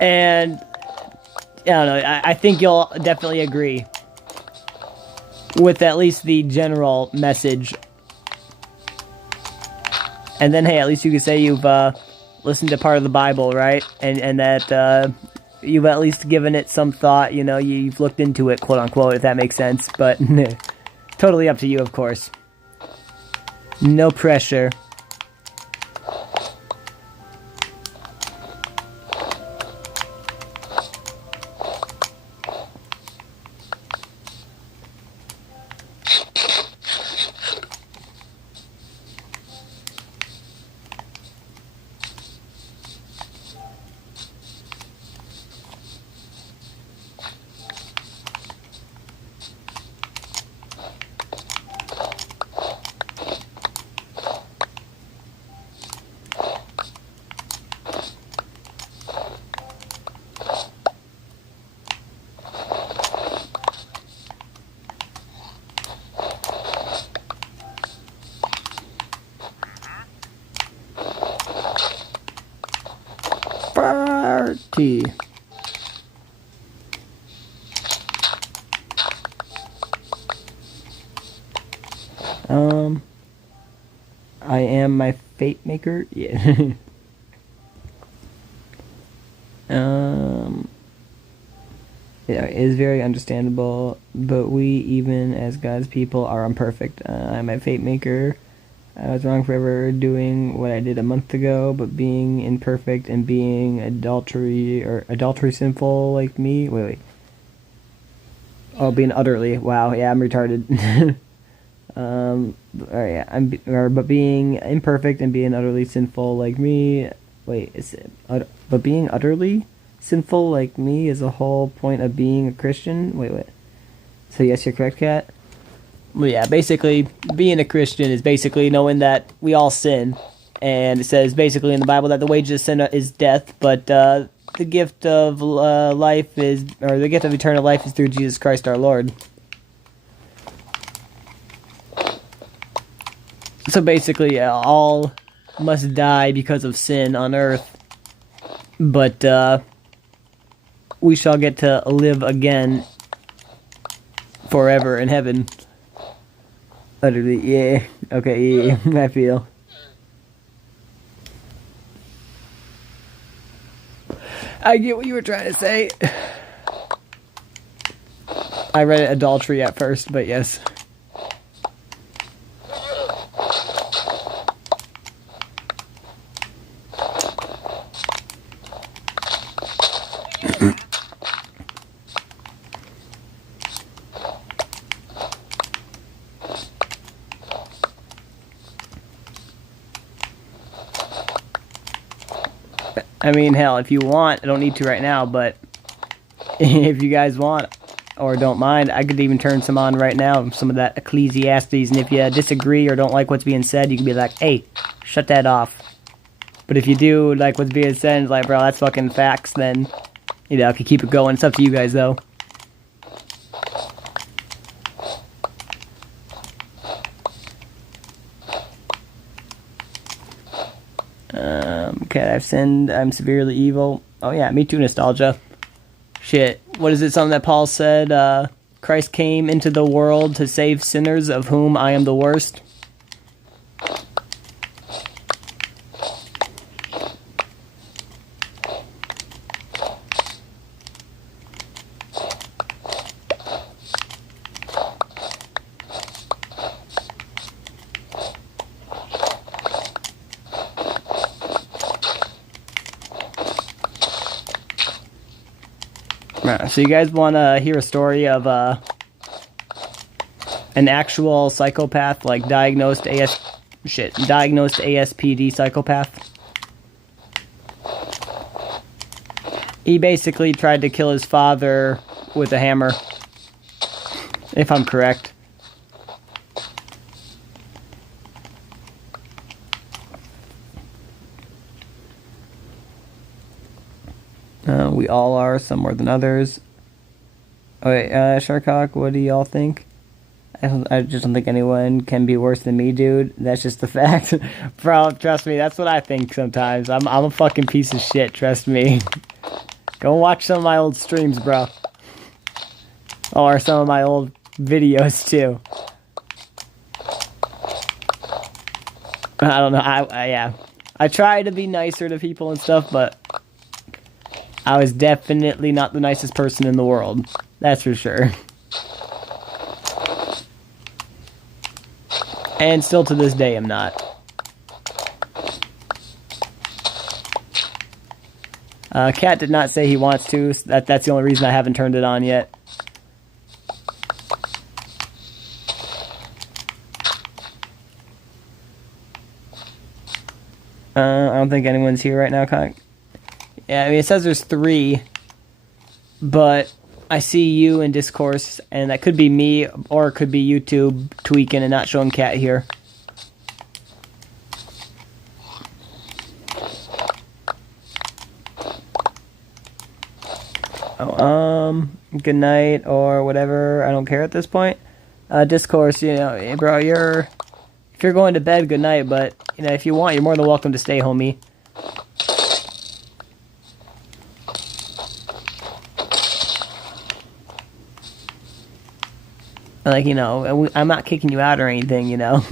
and I don't know. I think you'll definitely agree with at least the general message. And then, hey, at least you can say you've listened to part of the Bible, right? And that you've at least given it some thought. You know, you've looked into it, quote unquote, if that makes sense. But totally up to you, of course. No pressure. Party. I am my fate maker. Yeah. Yeah, it is very understandable, but we, even as God's people, are imperfect. I'm a fate maker. I was wrong for ever doing what I did a month ago, but being imperfect and being adultery sinful like me. Wait. Oh, being utterly. Wow, yeah, I'm retarded. But being imperfect and being utterly sinful like me. Wait, but being utterly sinful like me is the whole point of being a Christian? Wait. So yes, you're correct, Kat? Well, yeah, basically, being a Christian is basically knowing that we all sin, and it says basically in the Bible that the wages of sin is death, but the gift of life is, or the gift of eternal life is through Jesus Christ our Lord. So basically, all must die because of sin on earth, but we shall get to live again forever in heaven. Utterly, yeah. Okay, yeah, I feel. I get what you were trying to say. I read adultery at first, but yes. I mean, hell, if you want, I don't need to right now, but if you guys want or don't mind, I could even turn some on right now, some of that Ecclesiastes, and if you disagree or don't like what's being said, you can be like, hey, shut that off. But if you do like what's being said, and it's like, bro, that's fucking facts, then, you know, I can keep it going. It's up to you guys, though. Okay, I've sinned. I'm severely evil. Oh yeah, me too, nostalgia. Shit. What is it? Something that Paul said? Christ came into the world to save sinners, of whom I am the worst. So you guys want to hear a story of an actual psychopath, like diagnosed ASPD psychopath? He basically tried to kill his father with a hammer, if I'm correct. We all are, some more than others. Oh, wait, Sharkhawk, what do y'all think? I just don't think anyone can be worse than me, dude. That's just the fact. Bro, trust me, that's what I think sometimes. I'm a fucking piece of shit, trust me. Go watch some of my old streams, bro. Or some of my old videos, too. I don't know, yeah. I try to be nicer to people and stuff, but I was definitely not the nicest person in the world. That's for sure. And still to this day, I'm not. Cat did not say he wants to. So that's the only reason I haven't turned it on yet. I don't think anyone's here right now, Con. Yeah, I mean, it says there's 3, but I see you in Discourse, and that could be me, or it could be YouTube tweaking and not showing Cat here. Oh, good night, or whatever, I don't care at this point. Discourse, you know, hey, bro, if you're going to bed, good night, but, you know, if you want, you're more than welcome to stay, homie. Like, you know, I'm not kicking you out or anything, you know.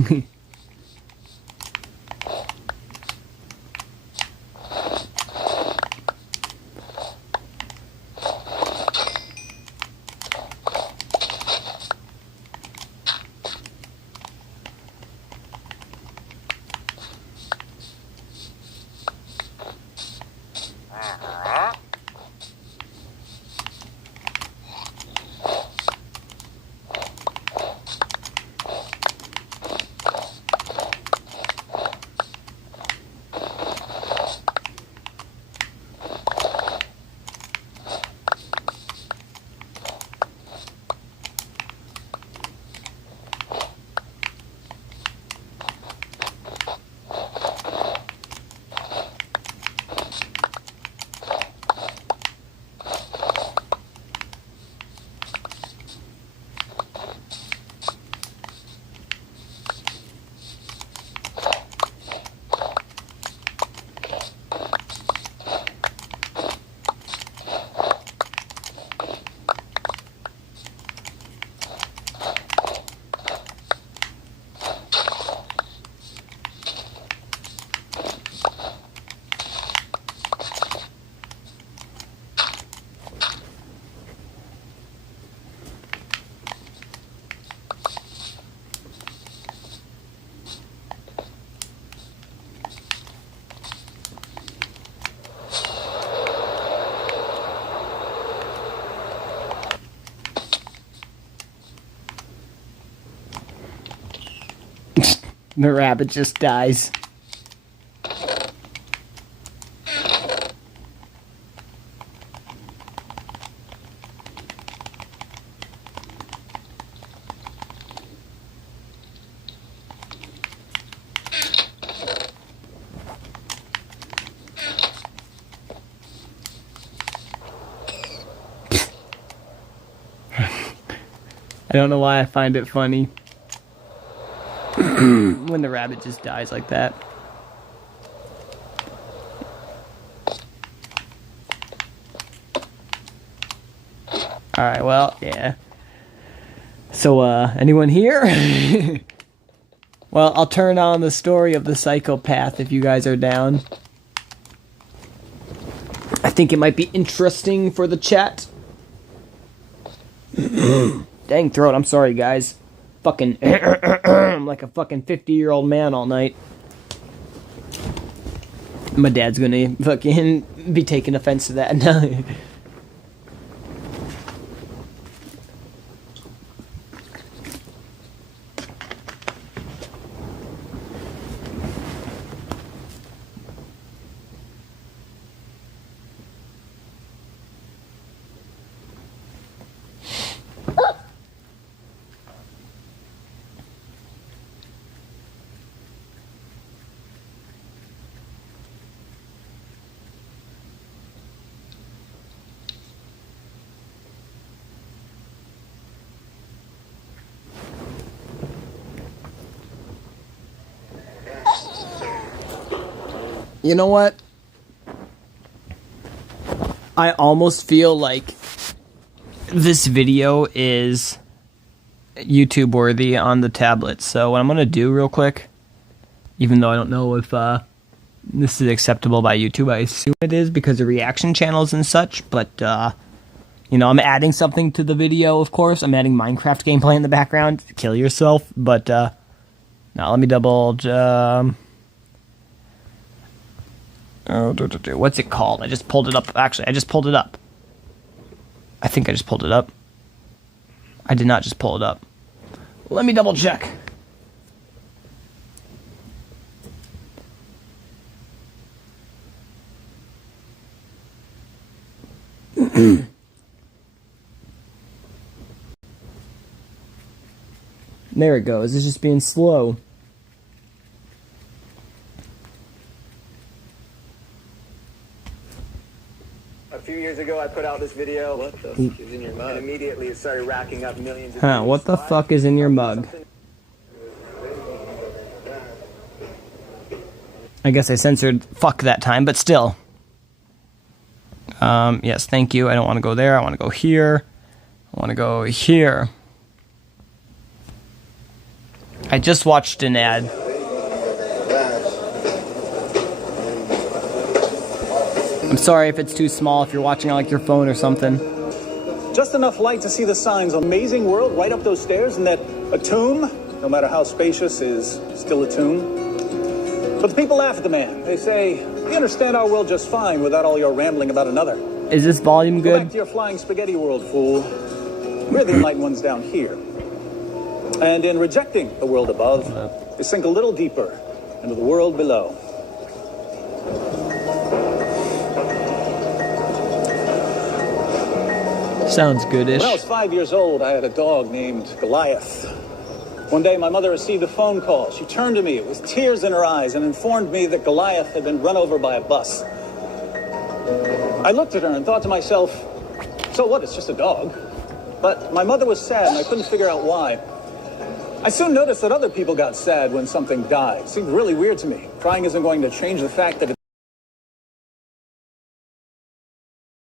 The rabbit just dies. I don't know why I find it funny when the rabbit just dies like that. Alright, well, yeah. So, anyone here? Well, I'll turn on the story of the psychopath if you guys are down. I think it might be interesting for the chat. Dang throat, I'm sorry guys. Fucking I'm like a fucking 50-year-old man all night. My dad's gonna fucking be taking offense to that now. You know what? I almost feel like this video is YouTube worthy on the tablet. So what I'm going to do real quick, even though I don't know if this is acceptable by YouTube, I assume it is because of reaction channels and such. But, you know, I'm adding something to the video, of course. I'm adding Minecraft gameplay in the background. Kill yourself. But, now let me double... what's it called? I just pulled it up. Actually, I just pulled it up. I think I just pulled it up. I did not just pull it up. Let me double check. There it goes. It's just being slow. A few years ago, I put out this video. What the fuck is in your mug? And immediately it started racking up millions of views. What the fuck is in your mug? I guess I censored fuck that time, but still. Yes, thank you. I don't want to go there. I want to go here. I want to go here. I just watched an ad. I'm sorry if it's too small, if you're watching on like your phone or something. Just enough light to see the signs. Amazing world right up those stairs, and that a tomb, no matter how spacious, is still a tomb. But the people laugh at the man. They say, we understand our world just fine without all your rambling about another. Is this volume Go good? back to your flying spaghetti world, fool. We're the enlightened ones down here. And in rejecting the world above, they sink a little deeper into the world below. Sounds goodish. When I was 5 years old, I had a dog named Goliath. One day, my mother received a phone call. She turned to me with tears in her eyes and informed me that Goliath had been run over by a bus. I looked at her and thought to myself, so what, it's just a dog. But my mother was sad and I couldn't figure out why. I soon noticed that other people got sad when something died. It seemed really weird to me. Crying isn't going to change the fact that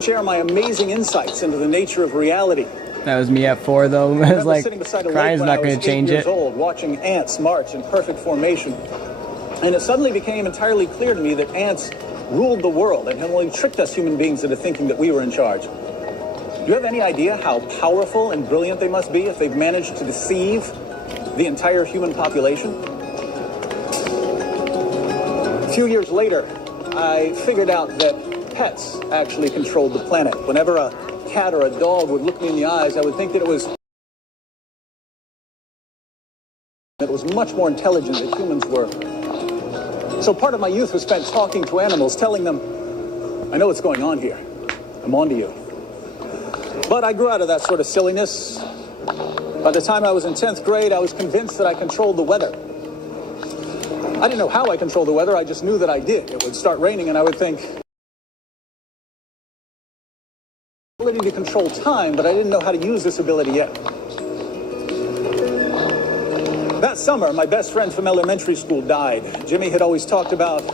share my amazing insights into the nature of reality. That was me at 4, though. I was like, crying's not going to change it. Old, watching ants march in perfect formation. And it suddenly became entirely clear to me that ants ruled the world and had only tricked us human beings into thinking that we were in charge. Do you have any idea how powerful and brilliant they must be if they've managed to deceive the entire human population? A few years later, I figured out that pets actually controlled the planet. Whenever a cat or a dog would look me in the eyes, I would think that it was that that was much more intelligent than humans were. So part of my youth was spent talking to animals, telling them, I know what's going on here. I'm onto you. But I grew out of that sort of silliness. By the time I was in 10th grade, I was convinced that I controlled the weather. I didn't know how I controlled the weather, I just knew that I did. It would start raining and I would think, ability to control time, but I didn't know how to use this ability yet. That summer, my best friend from elementary school died. Jimmy had always talked about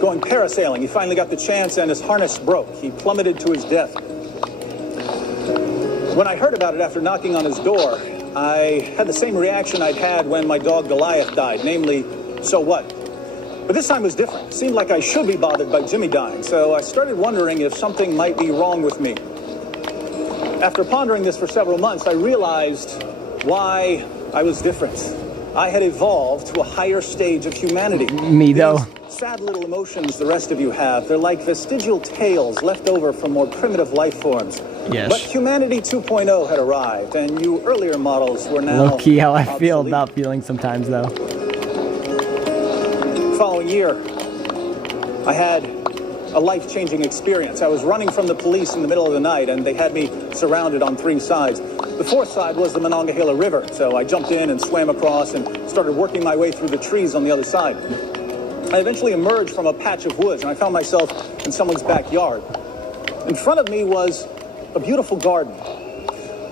going parasailing. He finally got the chance and his harness broke. He plummeted to his death. When I heard about it after knocking on his door, I had the same reaction I'd had when my dog Goliath died, namely, so what? But this time was different. It seemed like I should be bothered by Jimmy dying, so I started wondering if something might be wrong with me. After pondering this for several months, I realized why I was different. I had evolved to a higher stage of humanity. Me, though. These sad little emotions the rest of you have, they're like vestigial tales left over from more primitive life forms. Yes. But humanity 2.0 had arrived, and you earlier models were now Low-key how I feel obsolete. about feeling sometimes, though. The following year, I had a life-changing experience. I was running from the police in the middle of the night, and they had me surrounded on 3 sides. The 4th side was the Monongahela River, so I jumped in and swam across and started working my way through the trees on the other side. I eventually emerged from a patch of woods, and I found myself in someone's backyard. In front of me was a beautiful garden.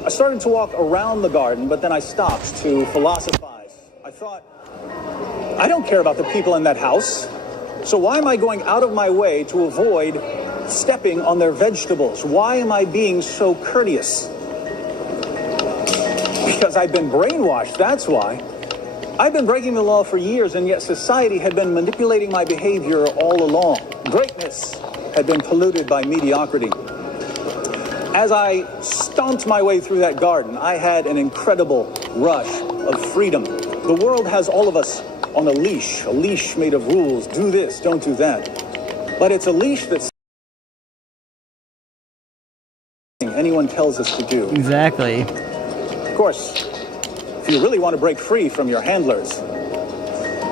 I started to walk around the garden, but then I stopped to philosophize. I thought, I don't care about the people in that house, so why am I going out of my way to avoid stepping on their vegetables? Why am I being so courteous? Because I've been brainwashed, that's why. I've been breaking the law for years, and yet society had been manipulating my behavior all along. Greatness had been polluted by mediocrity. As I stomped my way through that garden, I had an incredible rush of freedom. The world has all of us on a leash made of rules. Do this, don't do that. But it's a leash that's anyone tells us to do. Exactly. Of course, if you really want to break free from your handlers,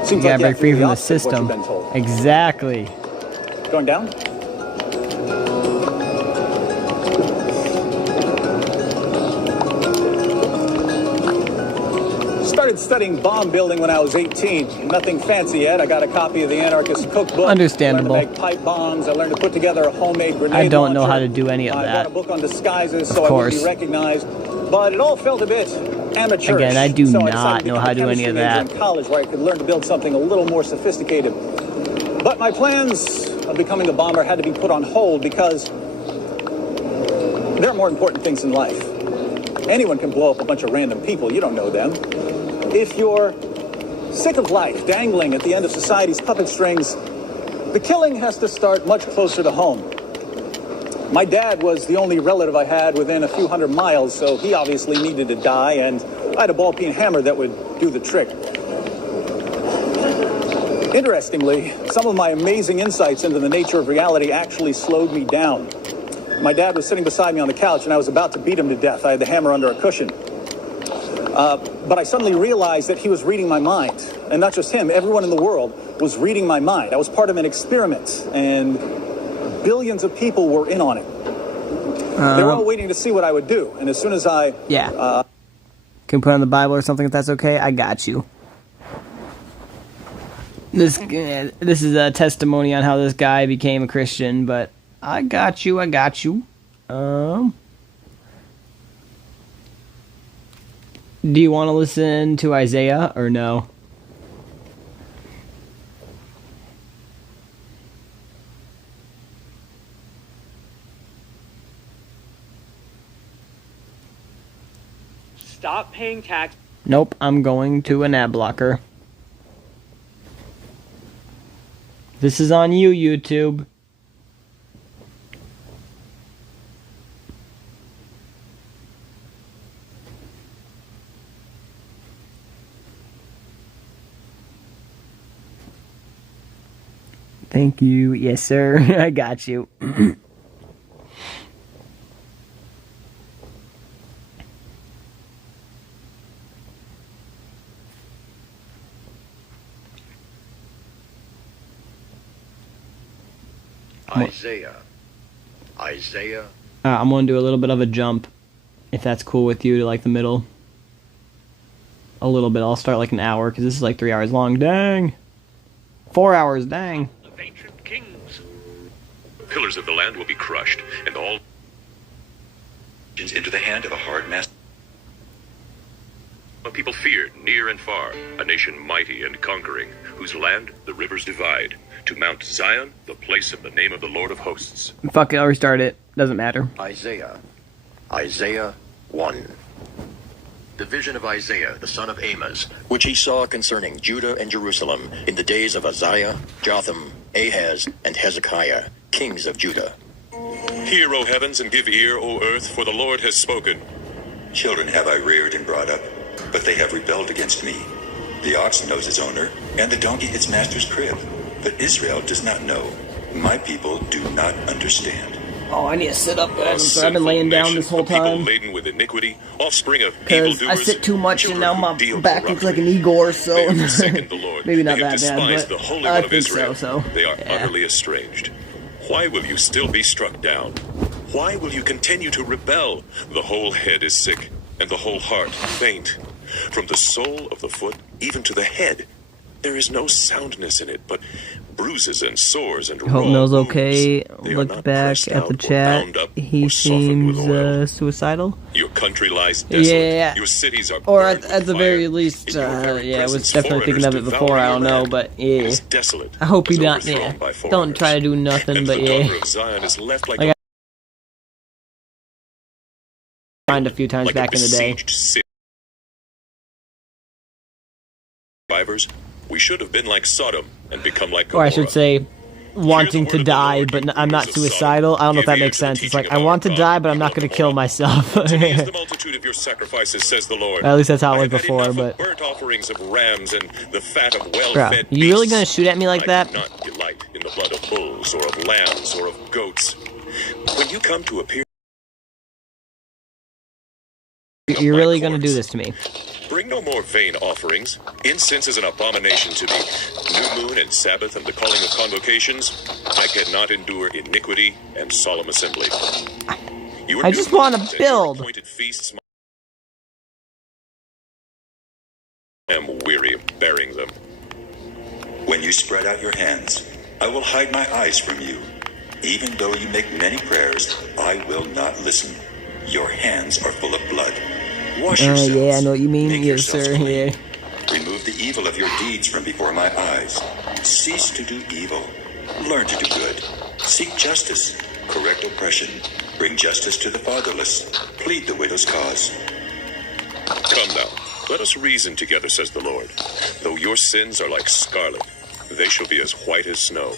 seems You gotta like break free from the opposite of what system. you've been told. Exactly. Going down? Started studying bomb building when I was 18. Nothing fancy yet. I got a copy of the Anarchist Cookbook. Understandable. I learned to make pipe bombs. I learned to put together a homemade grenade I don't know launcher. how to do any of I that. got a book on disguises so Of I wouldn't course. be recognized. But it all felt a bit amateurish. Again, I do so not decided know become how to do any chemistry of major that. in college where I could learn to build something a little more sophisticated. But my plans of becoming a bomber had to be put on hold because there are more important things in life. Anyone can blow up a bunch of random people. You don't know them. If you're sick of life dangling at the end of society's puppet strings, the killing has to start much closer to home. My dad was the only relative I had within a few hundred miles, so he obviously needed to die, and I had a ball-peen hammer that would do the trick. Interestingly, some of my amazing insights into the nature of reality actually slowed me down. My dad was sitting beside me on the couch, and I was about to beat him to death. I had the hammer under a cushion. But I suddenly realized that he was reading my mind. And not just him, everyone in the world was reading my mind. I was part of an experiment, and billions of people were in on it. They were all waiting to see what I would do. And as soon as I... Yeah. Can we put on the Bible or something if that's okay? I got you. This is a testimony on how this guy became a Christian, but I got you. Do you want to listen to Isaiah or no? Stop paying tax. Nope, I'm going to an ad blocker. This is on you, YouTube. Thank you. Yes, sir. I got you. Isaiah. I'm going to do a little bit of a jump, if that's cool with you, to like the middle. A little bit. I'll start like an hour, because this is like 3 hours long. Dang! 4 hours, dang. Of ancient kings. Pillars of the land will be crushed, and all into the hand of a hard master. a people feared near and far, a nation mighty and conquering, whose land the rivers divide, to Mount Zion, the place of the name of the Lord of hosts. Fuck it, I'll restart it. Doesn't matter. Isaiah 1. The vision of Isaiah, the son of Amos, which he saw concerning Judah and Jerusalem in the days of Uzziah, Jotham, Ahaz, and Hezekiah, kings of Judah. Hear, O heavens, and give ear, O earth, for the Lord has spoken. Children have I reared and brought up, but they have rebelled against me. The ox knows its owner, and the donkey its master's crib. But Israel does not know. My people do not understand. Oh, I need to sit up, guys. I'm sorry, I've been laying down this whole time. Laden with iniquity, offspring of Because I sit too much and now my back looks like an Igor, so... Maybe not that bad, but I think so. They are utterly estranged. Why will you still be struck down? Why will you continue to rebel? The whole head is sick, and the whole heart faint. From the sole of the foot even to the head, there is no soundness in it, but bruises and sores and Hope Mill's okay. Look back at the chat. He seems suicidal. Your country lies desolate. Yeah. Your cities are Or at the very least, I was definitely thinking of it before, I don't know, but yeah. I hope he not, don't try to do nothing, but yeah. Like I find a few times back in the day. Survivors, we should have been like Sodom and become like Or Gomorrah. I should say, wanting to die, but I'm not suicidal. I don't know if that makes sense. It's like, I want to die, but I'm not going to kill myself. The multitude of your sacrifices, says the Lord. At least that's how it was before, but... burnt offerings of rams and the fat of well-fed Bro, you really going to shoot at me like that? I do not delight in the blood of bulls or of lambs or of goats. When you come to appear... You're really going to do this to me? Bring no more vain offerings. Incense is an abomination to me. New moon and Sabbath and the calling of convocations. I cannot endure iniquity and solemn assembly. I just want to build. Appointed feasts. I am weary of bearing them. When you spread out your hands, I will hide my eyes from you. Even though you make many prayers, I will not listen. Your hands are full of blood. Wash yourselves. Yeah, I know what you mean. Make Yes, sir. Yeah. Remove the evil of your deeds from before my eyes. Cease to do evil. Learn to do good. Seek justice. Correct oppression. Bring justice to the fatherless. Plead the widow's cause. Come now, let us reason together, says the Lord. Though your sins are like scarlet, they shall be as white as snow.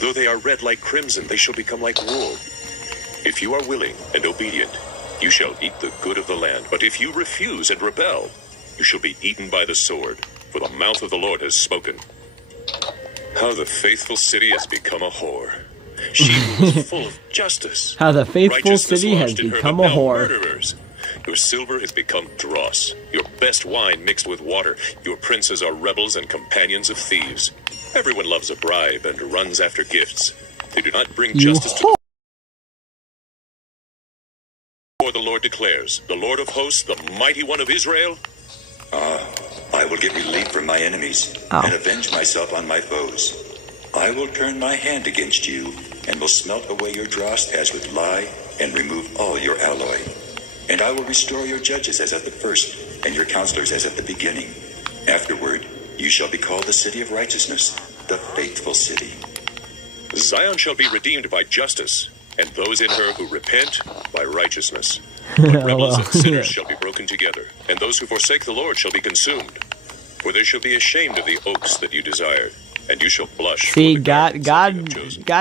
Though they are red like crimson, they shall become like wool. If you are willing and obedient, you shall eat the good of the land. But if you refuse and rebel, you shall be eaten by the sword, for the mouth of the Lord has spoken. How the faithful city has become a whore. She who was full of justice. How the faithful city has become a whore. Murderers. Your silver has become dross, your best wine mixed with water. Your princes are rebels and companions of thieves. Everyone loves a bribe and runs after gifts. They do not bring justice to the Lord declares, the Lord of hosts, the mighty one of Israel. I will get relief from my enemies and avenge myself on my foes. I will turn my hand against you and will smelt away your dross as with lye and remove all your alloy. And I will restore your judges as at the first and your counselors as at the beginning. Afterward, you shall be called the city of righteousness, the faithful city. Zion shall be redeemed by justice, and those in her who repent by righteousness. But rebels and sinners shall be broken together, and those who forsake the Lord shall be consumed. For they shall be ashamed of the oaks that you desired, and you shall blush. See, God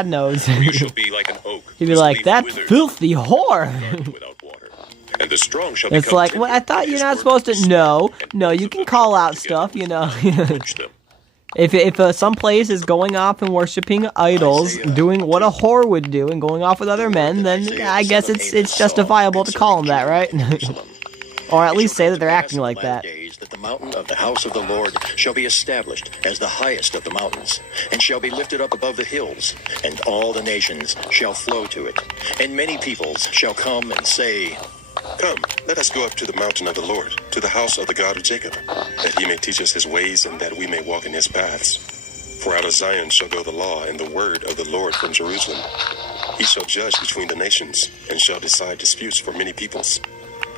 knows. You shall be like an oak. He'd be like, that filthy whore. Without water. And the strong shall It's like, well, I thought you're not supposed to. No, you can call out stuff, you know. If some place is going off and worshiping idols, doing what a whore would do, and going off with other men, then I guess it's justifiable to call them that, right? Or at least say that they're acting like that. that the mountain of the house of the Lord shall be established as the highest of the mountains, and shall be lifted up above the hills, and all the nations shall flow to it. And many peoples shall come and say, Come, let us go up to the mountain of the Lord, to the house of the God of Jacob, that he may teach us his ways, and that we may walk in his paths. For out of Zion shall go the law and the word of the Lord from Jerusalem. He shall judge between the nations, and shall decide disputes for many peoples.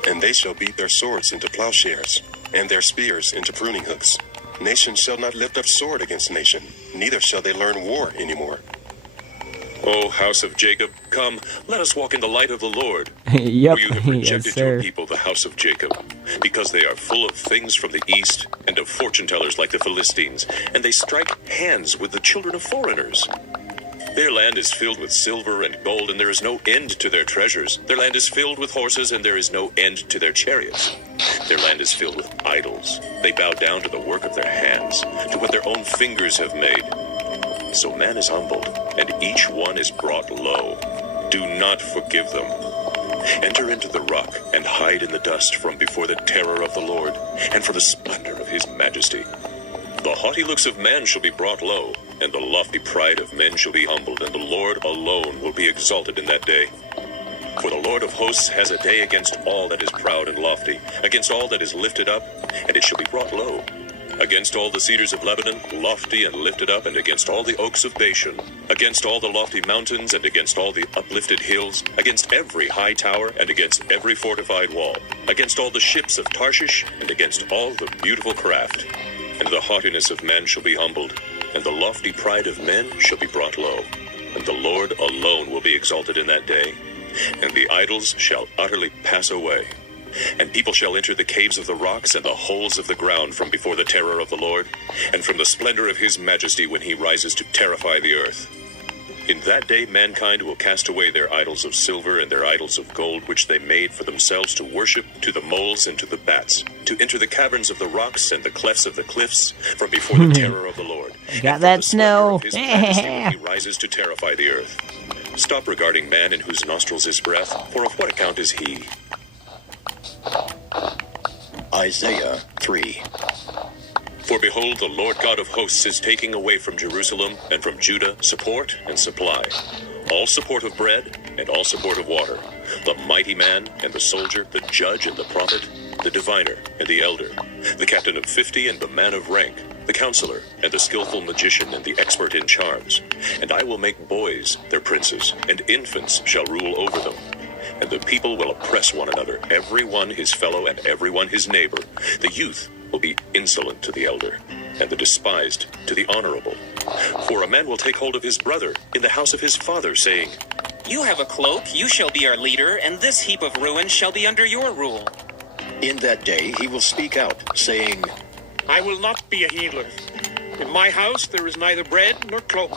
And they shall beat their swords into plowshares, and their spears into pruning hooks. Nation shall not lift up sword against nation, neither shall they learn war any more. O house of Jacob, come, let us walk in the light of the Lord. Yep. For you have rejected Yes, sir. your people, the house of Jacob, because they are full of things from the east, and of fortune tellers like the Philistines, and they strike hands with the children of foreigners. Their land is filled with silver and gold, and there is no end to their treasures. Their land is filled with horses, and there is no end to their chariots. Their land is filled with idols. They bow down to the work of their hands, to what their own fingers have made. So man is humbled, and each one is brought low. Do not forgive them. Enter into the rock, and hide in the dust from before the terror of the Lord, and for the splendor of his majesty. The haughty looks of man shall be brought low, and the lofty pride of men shall be humbled, and the Lord alone will be exalted in that day. For the Lord of hosts has a day against all that is proud and lofty, against all that is lifted up, and it shall be brought low. Against all the cedars of Lebanon, lofty and lifted up, and against all the oaks of Bashan, against all the lofty mountains, and against all the uplifted hills, against every high tower, and against every fortified wall, against all the ships of Tarshish, and against all the beautiful craft. And the haughtiness of man shall be humbled, and the lofty pride of men shall be brought low. And the Lord alone will be exalted in that day, and the idols shall utterly pass away. And people shall enter the caves of the rocks and the holes of the ground from before the terror of the Lord, and from the splendor of his majesty when he rises to terrify the earth. In that day mankind will cast away their idols of silver and their idols of gold which they made for themselves to worship, to the moles and to the bats, to enter the caverns of the rocks and the clefts of the cliffs from before the terror of the Lord. Got that snow. His majesty when he rises to terrify the earth. Stop regarding man in whose nostrils is breath, for of what account is he? Isaiah 3. For behold, the Lord God of hosts is taking away from Jerusalem and from Judah support and supply, all support of bread and all support of water, the mighty man and the soldier, the judge and the prophet, the diviner and the elder, the captain of 50 and the man of rank, the counselor and the skillful magician and the expert in charms. And I will make boys their princes, and infants shall rule over them. And the people will oppress one another, every one his fellow and every one his neighbor. The youth will be insolent to the elder, and the despised to the honorable. For a man will take hold of his brother in the house of his father, saying, You have a cloak, you shall be our leader, and this heap of ruin shall be under your rule. In that day he will speak out, saying, I will not be a healer. In my house there is neither bread nor cloak.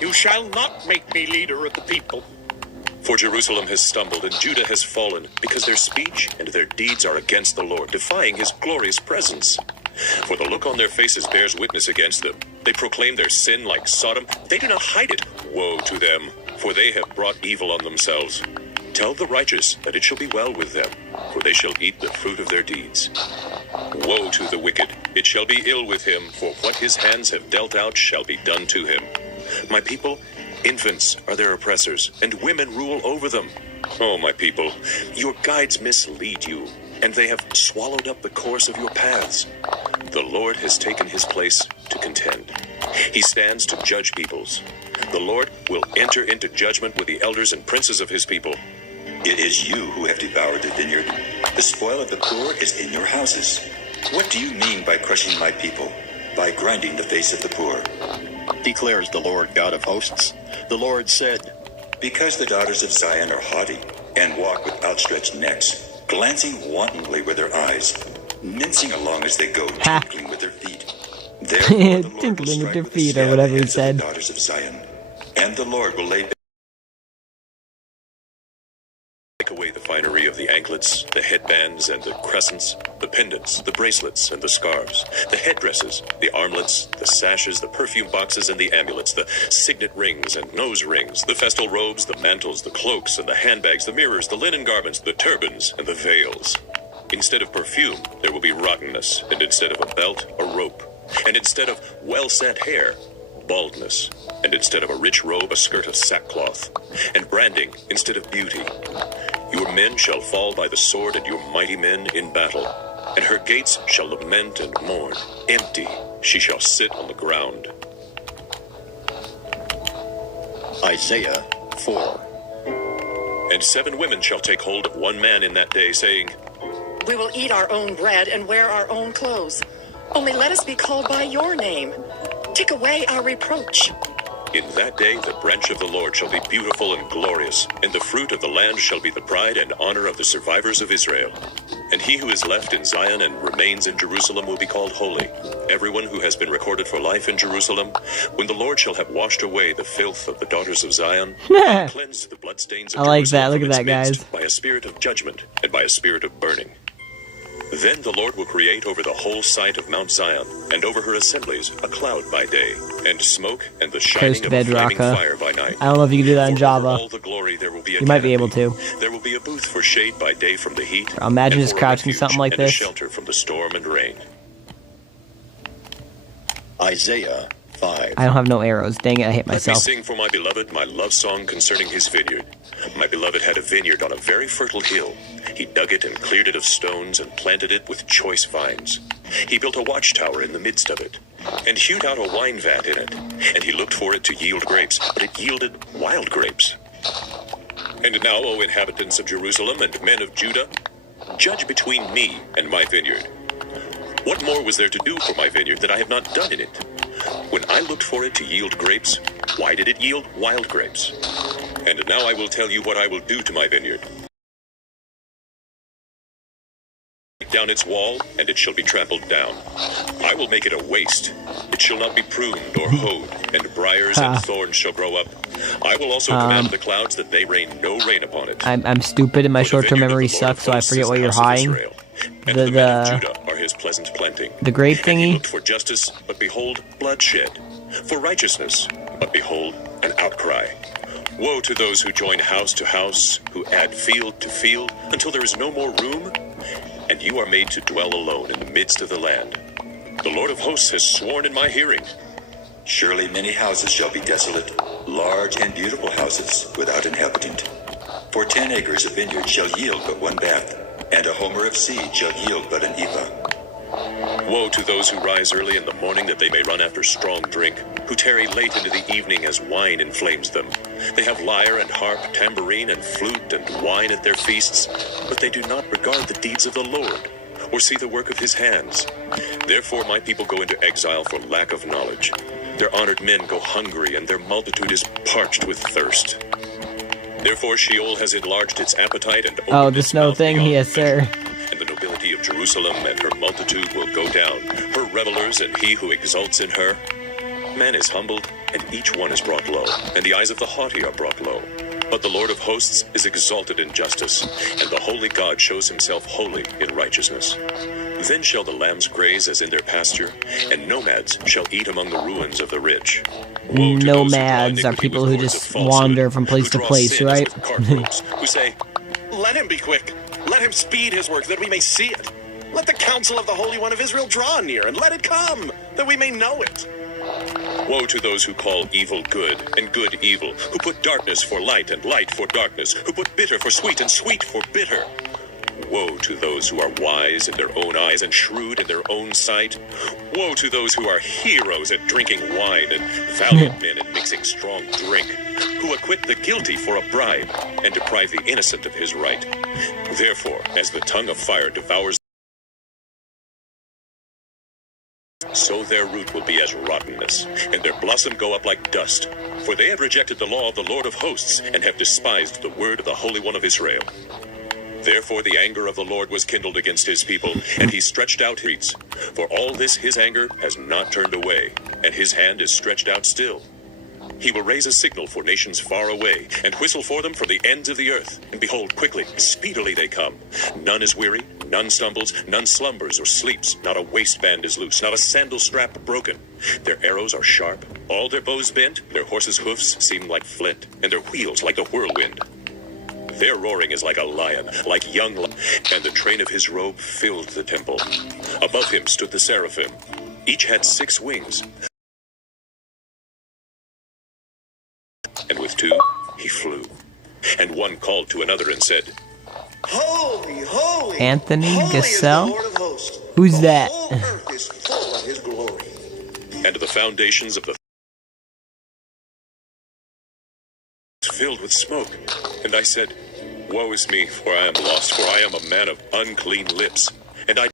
You shall not make me leader of the people. For Jerusalem has stumbled and Judah has fallen, because their speech and their deeds are against the Lord, defying his glorious presence. For the look on their faces bears witness against them. They proclaim their sin like Sodom. They do not hide it. Woe to them, for they have brought evil on themselves. Tell the righteous that it shall be well with them, for they shall eat the fruit of their deeds. Woe to the wicked, it shall be ill with him, for what his hands have dealt out shall be done to him. My people, infants are their oppressors, and women rule over them. Oh, my people, your guides mislead you, and they have swallowed up the course of your paths. The Lord has taken his place to contend. He stands to judge peoples. The Lord will enter into judgment with the elders and princes of his people. It is you who have devoured the vineyard. The spoil of the poor is in your houses. What do you mean by crushing my people? By grinding the face of the poor? declares the Lord God of hosts. The Lord said, Because the daughters of Zion are haughty and walk with outstretched necks, glancing wantonly with their eyes, mincing along as they go, tinkling with their feet. Therefore the Lord will Tinkling with strike their with feet, the or staff whatever the he heads of said. the daughters of Zion, and the Lord will lay Take away the finery of the anklets, the headbands and the crescents, the pendants, the bracelets and the scarves, the headdresses, the armlets, the sashes, the perfume boxes and the amulets, the signet rings and nose rings, the festal robes, the mantles, the cloaks and the handbags, the mirrors, the linen garments, the turbans and the veils. Instead of perfume, there will be rottenness, and instead of a belt, a rope. And instead of well-set hair, baldness. And instead of a rich robe, a skirt of sackcloth. And branding instead of beauty. Your men shall fall by the sword, and your mighty men in battle. And her gates shall lament and mourn. Empty, she shall sit on the ground. Isaiah 4. And 7 women shall take hold of one man in that day, saying, We will eat our own bread and wear our own clothes. Only let us be called by your name. Take away our reproach. In that day the branch of the Lord shall be beautiful and glorious, and the fruit of the land shall be the pride and honor of the survivors of Israel. And he who is left in Zion and remains in Jerusalem will be called holy, everyone who has been recorded for life in Jerusalem, when the Lord shall have washed away the filth of the daughters of Zion, and cleansed the bloodstains of I like Jerusalem that. Look from at its that, midst guys. by a spirit of judgment and by a spirit of burning. Then the Lord will create over the whole site of Mount Zion, and over her assemblies, a cloud by day, and smoke and the shining of a Bedrock, flaming fire by night. I don't know if you can do that in For Java. over all the glory there will be a You might be able canopy. to. There will be a booth for shade by day from the heat. Imagine and just for a crouching refuge something like and a this. shelter from the storm and rain. Isaiah 5. I don't have no arrows. Dang it, I hate Let me myself. sing for my beloved my love song concerning his vineyard. My beloved had a vineyard on a very fertile hill. He dug it and cleared it of stones and planted it with choice vines. He built a watchtower in the midst of it, and hewed out a wine vat in it. And he looked for it to yield grapes, but it yielded wild grapes. And now, O inhabitants of Jerusalem and men of Judah, judge between me and my vineyard. What more was there to do for my vineyard that I have not done in it? When I looked for it to yield grapes, why did it yield wild grapes? And now I will tell you what I will do to my vineyard. Down its wall, and it shall be trampled down. I will make it a waste. It shall not be pruned or hoed, and briars and thorns shall grow up. I will also command the clouds that they rain no rain upon it. I'm stupid and my For the short-term vineyard of memory the Lord of sucks, so I hosts forget is what the you're house of hiding. Israel, and The- the men of the- Judah are his pleasant planting. The grape And he thingy? looked for justice, but behold, bloodshed. For righteousness, but behold, an outcry. Woe to those who join house to house, who add field to field, until there is no more room, and you are made to dwell alone in the midst of the land. The Lord of hosts has sworn in my hearing. Surely many houses shall be desolate, large and beautiful houses without inhabitant. For 10 acres of vineyard shall yield but 1 bath, and a homer of seed shall yield but an ephah. Woe to those who rise early in the morning that they may run after strong drink, who tarry late into the evening as wine inflames them. They have lyre and harp, tambourine and flute and wine at their feasts, but they do not regard the deeds of the Lord, or see the work of his hands. Therefore my people go into exile for lack of knowledge. Their honored men go hungry, and their multitude is parched with thirst. Therefore Sheol has enlarged its appetite and opened Oh, the its snow mouth thing? beyond Yes, sir. measure. And the nobility of Jerusalem and her multitude will go down, her revelers and he who exults in her. Man is humbled, and each one is brought low, and the eyes of the haughty are brought low. But the Lord of hosts is exalted in justice, and the holy God shows himself holy in righteousness. Then shall the lambs graze as in their pasture, and nomads shall eat among the ruins of the rich. Woe to those who draw Nomads are iniquity people with who cords just of falsehood, wander from place who to draw place, sins right? with cart ropes, who say, let him be quick, let him speed his work, that we may see it. Let the counsel of the Holy One of Israel draw near, and let it come, that we may know it. Woe to those who call evil good, and good evil, who put darkness for light, and light for darkness, who put bitter for sweet, and sweet for bitter. Woe to those who are wise in their own eyes, and shrewd in their own sight. Woe to those who are heroes at drinking wine, and valiant men at mixing strong drink, who acquit the guilty for a bribe, and deprive the innocent of his right. Therefore, as the tongue of fire devours, so their root will be as rottenness, and their blossom go up like dust. For they have rejected the law of the Lord of hosts, and have despised the word of the Holy One of Israel. Therefore the anger of the Lord was kindled against his people, and he stretched out his. For all this his anger has not turned away, and his hand is stretched out still. He will raise a signal for nations far away, and whistle for them from the ends of the earth. And behold, quickly, speedily they come. None is weary, none stumbles, none slumbers or sleeps. Not a waistband is loose, not a sandal strap broken. Their arrows are sharp, all their bows bent. Their horses' hoofs seem like flint, and their wheels like the whirlwind. Their roaring is like a lion, like young lion, and the train of his robe filled the temple. Above him stood the seraphim. Each had 6 wings. And with 2, he flew. And one called to another and said, Holy, holy, Anthony holy is the Gassell? Lord of hosts. Who's The that? whole earth is full of his glory. and the foundations of the filled with smoke. And I said, Woe is me, for I am lost, for I am a man of unclean lips, and I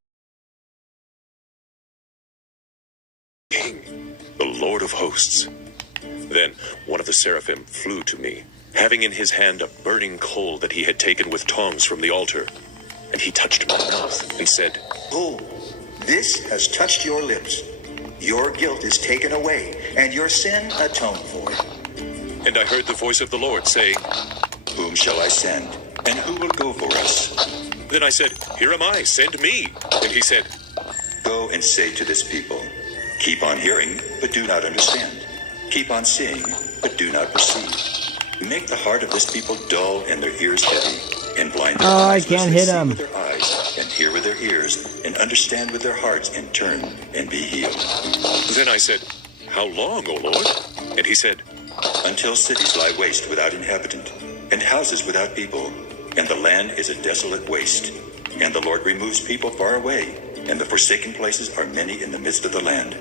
King, the Lord of hosts. Then one of the seraphim flew to me, having in his hand a burning coal that he had taken with tongs from the altar. And he touched my mouth and said, Oh, this has touched your lips. Your guilt is taken away, and your sin atoned for. And I heard the voice of the Lord saying, Whom shall I send, and who will go for us? Then I said, Here am I, send me. And he said, Go and say to this people, Keep on hearing, but do not understand. Keep on seeing, but do not perceive. Make the heart of this people dull and their ears heavy, and blind their eyes, I can't lest hit they see him. with their eyes, and hear with their ears, and understand with their hearts, and turn and be healed. Then I said, How long, O Lord? And he said, Until cities lie waste without inhabitant, and houses without people, and the land is a desolate waste. And the Lord removes people far away, and the forsaken places are many in the midst of the land.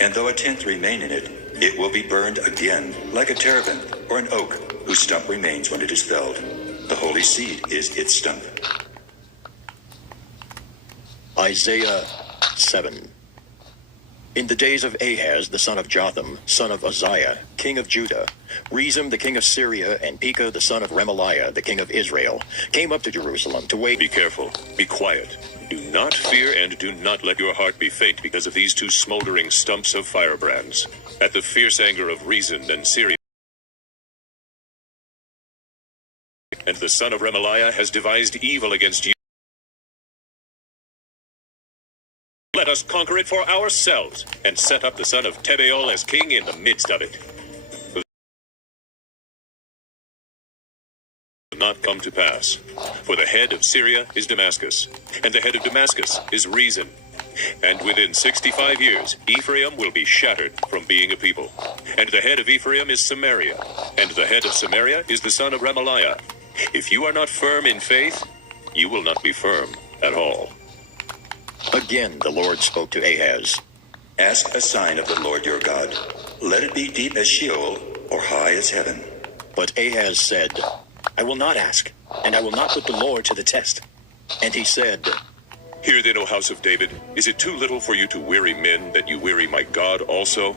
And though a tenth remain in it, it will be burned again, like a terebinth or an oak, whose stump remains when it is felled. The holy seed is its stump. Isaiah 7. In the days of Ahaz, the son of Jotham, son of Uzziah, king of Judah, Rezim, the king of Syria, and Pekah, the son of Remaliah, the king of Israel, came up to Jerusalem to wait. Be careful, be quiet. Do not fear, and do not let your heart be faint because of these 2 smoldering stumps of firebrands. At the fierce anger of Rezin and Syria, and the son of Remaliah has devised evil against you. Let us conquer it for ourselves, and set up the son of Tebeol as king in the midst of it. Not come to pass. For the head of Syria is Damascus, and the head of Damascus is Rezin. And within 65 years, Ephraim will be shattered from being a people. And the head of Ephraim is Samaria, and the head of Samaria is the son of Remaliah. If you are not firm in faith, you will not be firm at all. Again the Lord spoke to Ahaz. Ask a sign of the Lord your God. Let it be deep as Sheol, or high as heaven. But Ahaz said, I will not ask, and I will not put the Lord to the test. And he said, Hear then, O house of David, is it too little for you to weary men, that you weary my God also?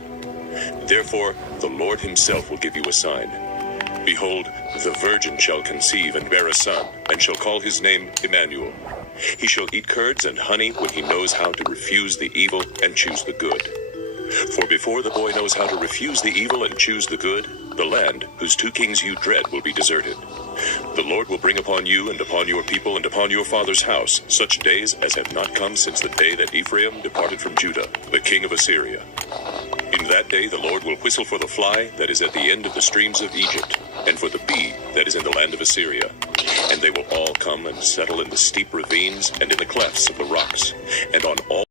Therefore the Lord himself will give you a sign. Behold, the virgin shall conceive and bear a son, and shall call his name Emmanuel. He shall eat curds and honey when he knows how to refuse the evil and choose the good. For before the boy knows how to refuse the evil and choose the good, the land, whose 2 kings you dread, will be deserted. The Lord will bring upon you and upon your people and upon your father's house such days as have not come since the day that Ephraim departed from Judah, the king of Assyria. In that day the Lord will whistle for the fly that is at the end of the streams of Egypt, and for the bee that is in the land of Assyria. And they will all come and settle in the steep ravines and in the clefts of the rocks, and on all.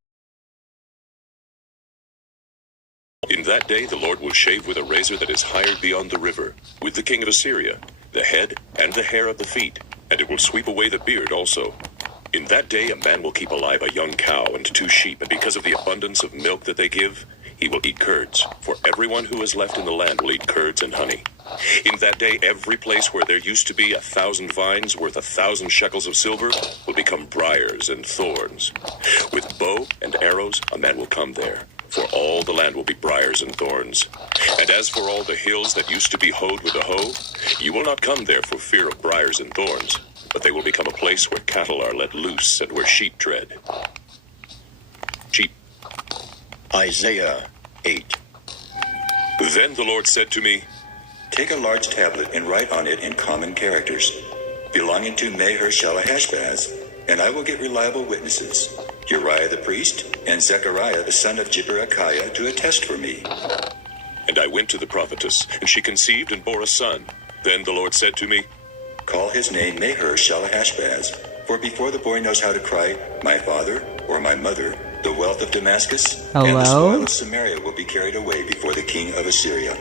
In that day the Lord will shave with a razor that is hired beyond the river, with the king of Assyria, the head and the hair of the feet, and it will sweep away the beard also. In that day a man will keep alive a young cow and 2 sheep, and because of the abundance of milk that they give, he will eat curds, for everyone who is left in the land will eat curds and honey. In that day every place where there used to be 1,000 vines worth 1,000 shekels of silver will become briars and thorns. With bow and arrows a man will come there, for all the land will be briars and thorns. And as for all the hills that used to be hoed with a hoe, you will not come there for fear of briars and thorns, but they will become a place where cattle are let loose and where sheep tread. Sheep. Isaiah 8. Then the Lord said to me, Take a large tablet and write on it in common characters, belonging to Maher-shalal-Hashbaz, and I will get reliable witnesses, Uriah the priest and Zechariah the son of Jeberechiah, to attest for me. And I went to the prophetess, and she conceived and bore a son. Then the Lord said to me, Call his name Meher-Shalahashbaz, for before the boy knows how to cry, my father or my mother, the wealth of Damascus and the spoil of Samaria will be carried away before the king of Assyria.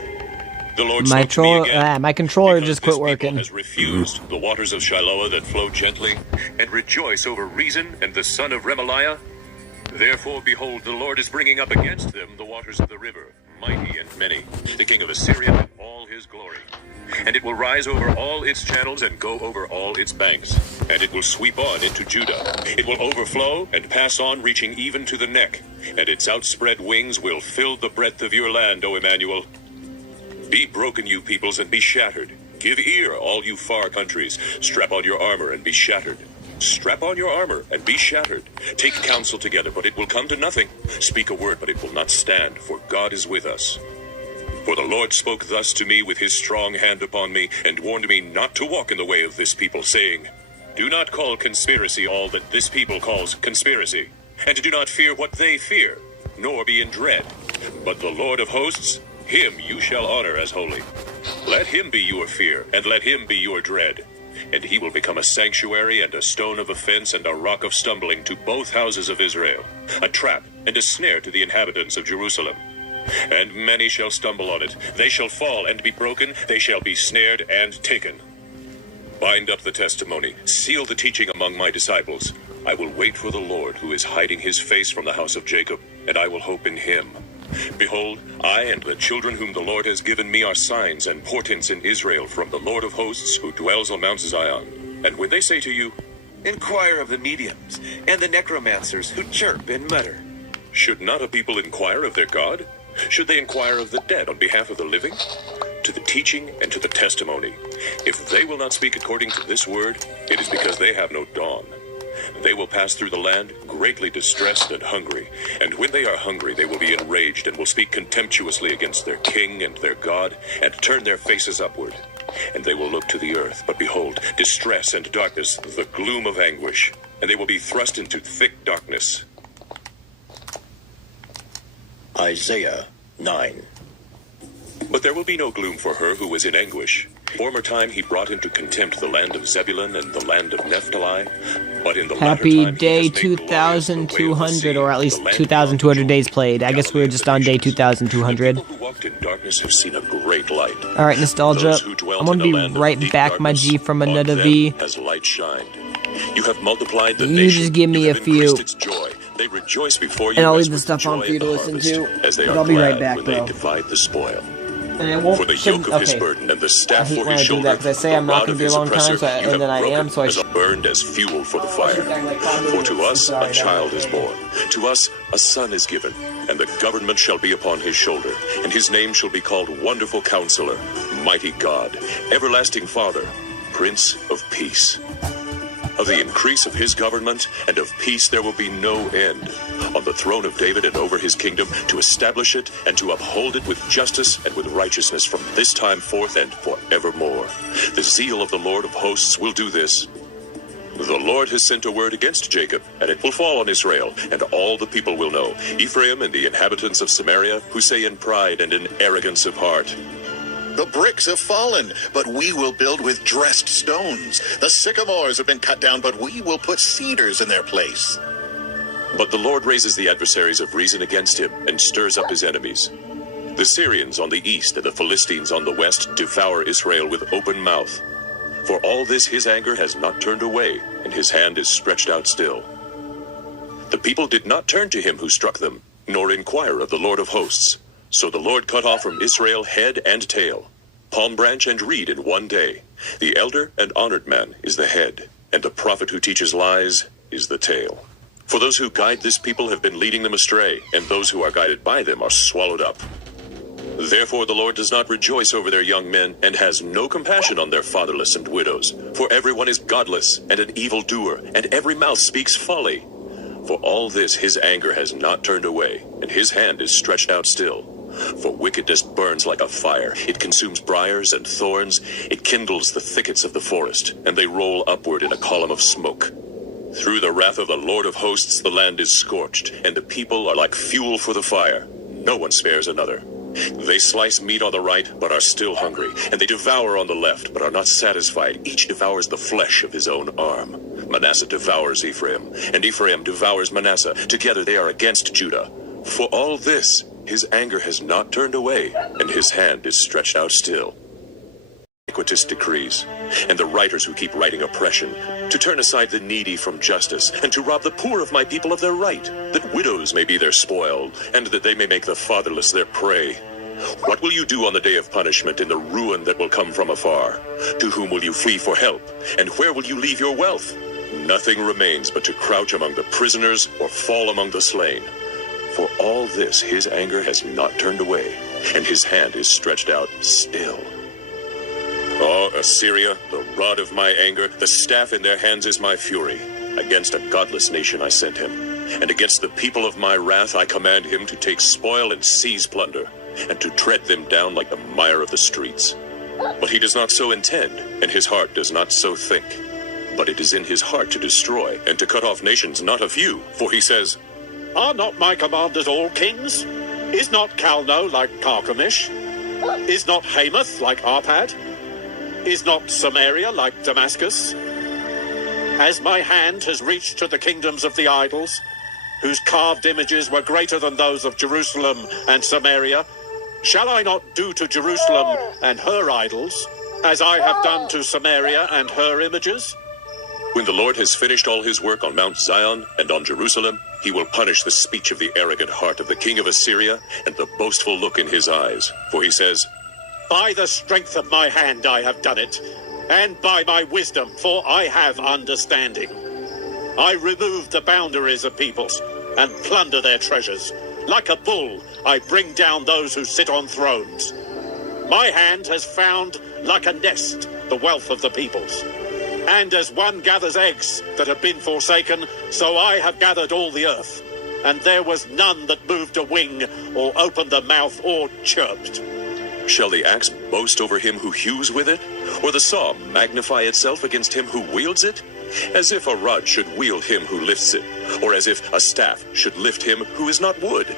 The Lord spoke to me again, my controller because just quit this people working. has refused the waters of Shiloah that flow gently, and rejoice over Rezin and the son of Remaliah. Therefore, behold, the Lord is bringing up against them the waters of the river, mighty and many, the king of Assyria in all his glory. And it will rise over all its channels and go over all its banks. And it will sweep on into Judah. It will overflow and pass on, reaching even to the neck. And its outspread wings will fill the breadth of your land, O Emmanuel. Be broken, you peoples, and be shattered. Give ear, all you far countries. Strap on your armor and be shattered. Strap on your armor and be shattered. Take counsel together, but it will come to nothing. Speak a word, but it will not stand, for God is with us. For the Lord spoke thus to me with his strong hand upon me, and warned me not to walk in the way of this people, saying, do not call conspiracy all that this people calls conspiracy, and do not fear what they fear, nor be in dread. But the Lord of hosts, him you shall honor as holy. Let him be your fear, and let him be your dread. And he will become a sanctuary and a stone of offense and a rock of stumbling to both houses of Israel, a trap and a snare to the inhabitants of Jerusalem. And many shall stumble on it. They shall fall and be broken. They shall be snared and taken. Bind up the testimony. Seal the teaching among my disciples. I will wait for the Lord, who is hiding his face from the house of Jacob, and I will hope in him. Behold, I and the children whom the Lord has given me are signs and portents in Israel from the Lord of hosts, who dwells on Mount Zion. And when they say to you, inquire of the mediums and the necromancers who chirp and mutter, should not a people inquire of their God? Should they inquire of the dead on behalf of the living? To the teaching and to the testimony. If they will not speak according to this word, it is because they have no dawn. They will pass through the land greatly distressed and hungry. And when they are hungry, they will be enraged and will speak contemptuously against their king and their God, and turn their faces upward. And they will look to the earth, but behold, distress and darkness, the gloom of anguish. And they will be thrust into thick darkness. Isaiah 9. But there will be no gloom for her who is in anguish. Former time he brought into contempt the land of Zebulun and the land of Naphtali. But in the Happy latter time, day 2,200, or at least 2,200 days played. I guess we're just on day 2,200. People who walked in darkness have seen a great light. Alright, nostalgia. I'm gonna be right back, my G, from another V. As light shined. You have multiplied the You just give me a few. its joy. They rejoice before you, and I'll as leave the with stuff on joy for you at to the listen harvest, to. as they But are I'll be right glad back, when bro. they divide the spoil. And it won't, For the yoke of his burden and the I staff hate for when his I do shoulder, that, because I say I'm the not rod going of to be a his long time, oppressor, so you and then I have am, so I broken, burned as fuel for the fire. For to us a child is born, to us a son is given, and the government shall be upon his shoulder, and his name shall be called Wonderful Counselor, Mighty God, Everlasting Father, Prince of Peace. Of the increase of his government and of peace there will be no end, on the throne of David and over his kingdom, to establish it and to uphold it with justice and with righteousness from this time forth and forevermore. The zeal of the Lord of hosts will do this. The Lord has sent a word against Jacob, and it will fall on Israel, and all the people will know, Ephraim and the inhabitants of Samaria, who say in pride and in arrogance of heart, The bricks have fallen, but we will build with dressed stones. The sycamores have been cut down, but we will put cedars in their place. But the Lord raises the adversaries of Rezin against him, and stirs up his enemies. The Syrians on the east and the Philistines on the west devour Israel with open mouth. For all this his anger has not turned away, and his hand is stretched out still. The people did not turn to him who struck them, nor inquire of the Lord of hosts. So the Lord cut off from Israel head and tail, palm branch and reed in one day. The elder and honored man is the head, and the prophet who teaches lies is the tail. For those who guide this people have been leading them astray, and those who are guided by them are swallowed up. Therefore the Lord does not rejoice over their young men, and has no compassion on their fatherless and widows. For everyone is godless and an evildoer, and every mouth speaks folly. For all this his anger has not turned away, and his hand is stretched out still. For wickedness burns like a fire. It consumes briars and thorns. It kindles the thickets of the forest, and they roll upward in a column of smoke. Through the wrath of the Lord of hosts the land is scorched, and the people are like fuel for the fire. No one spares another. They slice meat on the right, but are still hungry, and they devour on the left, but are not satisfied. Each devours the flesh of his own arm. Manasseh devours Ephraim, and Ephraim devours Manasseh. Together they are against Judah. For all this, his anger has not turned away, and his hand is stretched out still. Iniquitous decrees, and the writers who keep writing oppression, to turn aside the needy from justice, and to rob the poor of my people of their right, that widows may be their spoil, and that they may make the fatherless their prey. What will you do on the day of punishment in the ruin that will come from afar? To whom will you flee for help, and where will you leave your wealth? Nothing remains but to crouch among the prisoners or fall among the slain. For all this his anger has not turned away, and his hand is stretched out still. O Assyria, the rod of my anger, the staff in their hands is my fury. Against a godless nation I sent him, and against the people of my wrath I command him to take spoil and seize plunder, and to tread them down like the mire of the streets. But he does not so intend, and his heart does not so think. But it is in his heart to destroy, and to cut off nations, not a few. For he says, Are not my commanders all kings? Is not Calno like Carchemish? Is not Hamath like Arpad? Is not Samaria like Damascus? As my hand has reached to the kingdoms of the idols, whose carved images were greater than those of Jerusalem and Samaria, shall I not do to Jerusalem and her idols, as I have done to Samaria and her images? when the Lord has finished all his work on Mount Zion and on Jerusalem, he will punish the speech of the arrogant heart of the king of Assyria and the boastful look in his eyes. For he says, By the strength of my hand I have done it, and by my wisdom, for I have understanding. I remove the boundaries of peoples and plunder their treasures. Like a bull, I bring down those who sit on thrones. My hand has found, like a nest, the wealth of the peoples. And as one gathers eggs that have been forsaken, so I have gathered all the earth. And there was none that moved a wing, or opened a mouth, or chirped. Shall the axe boast over him who hews with it? Or the saw magnify itself against him who wields it? As if a rod should wield him who lifts it, or as if a staff should lift him who is not wood.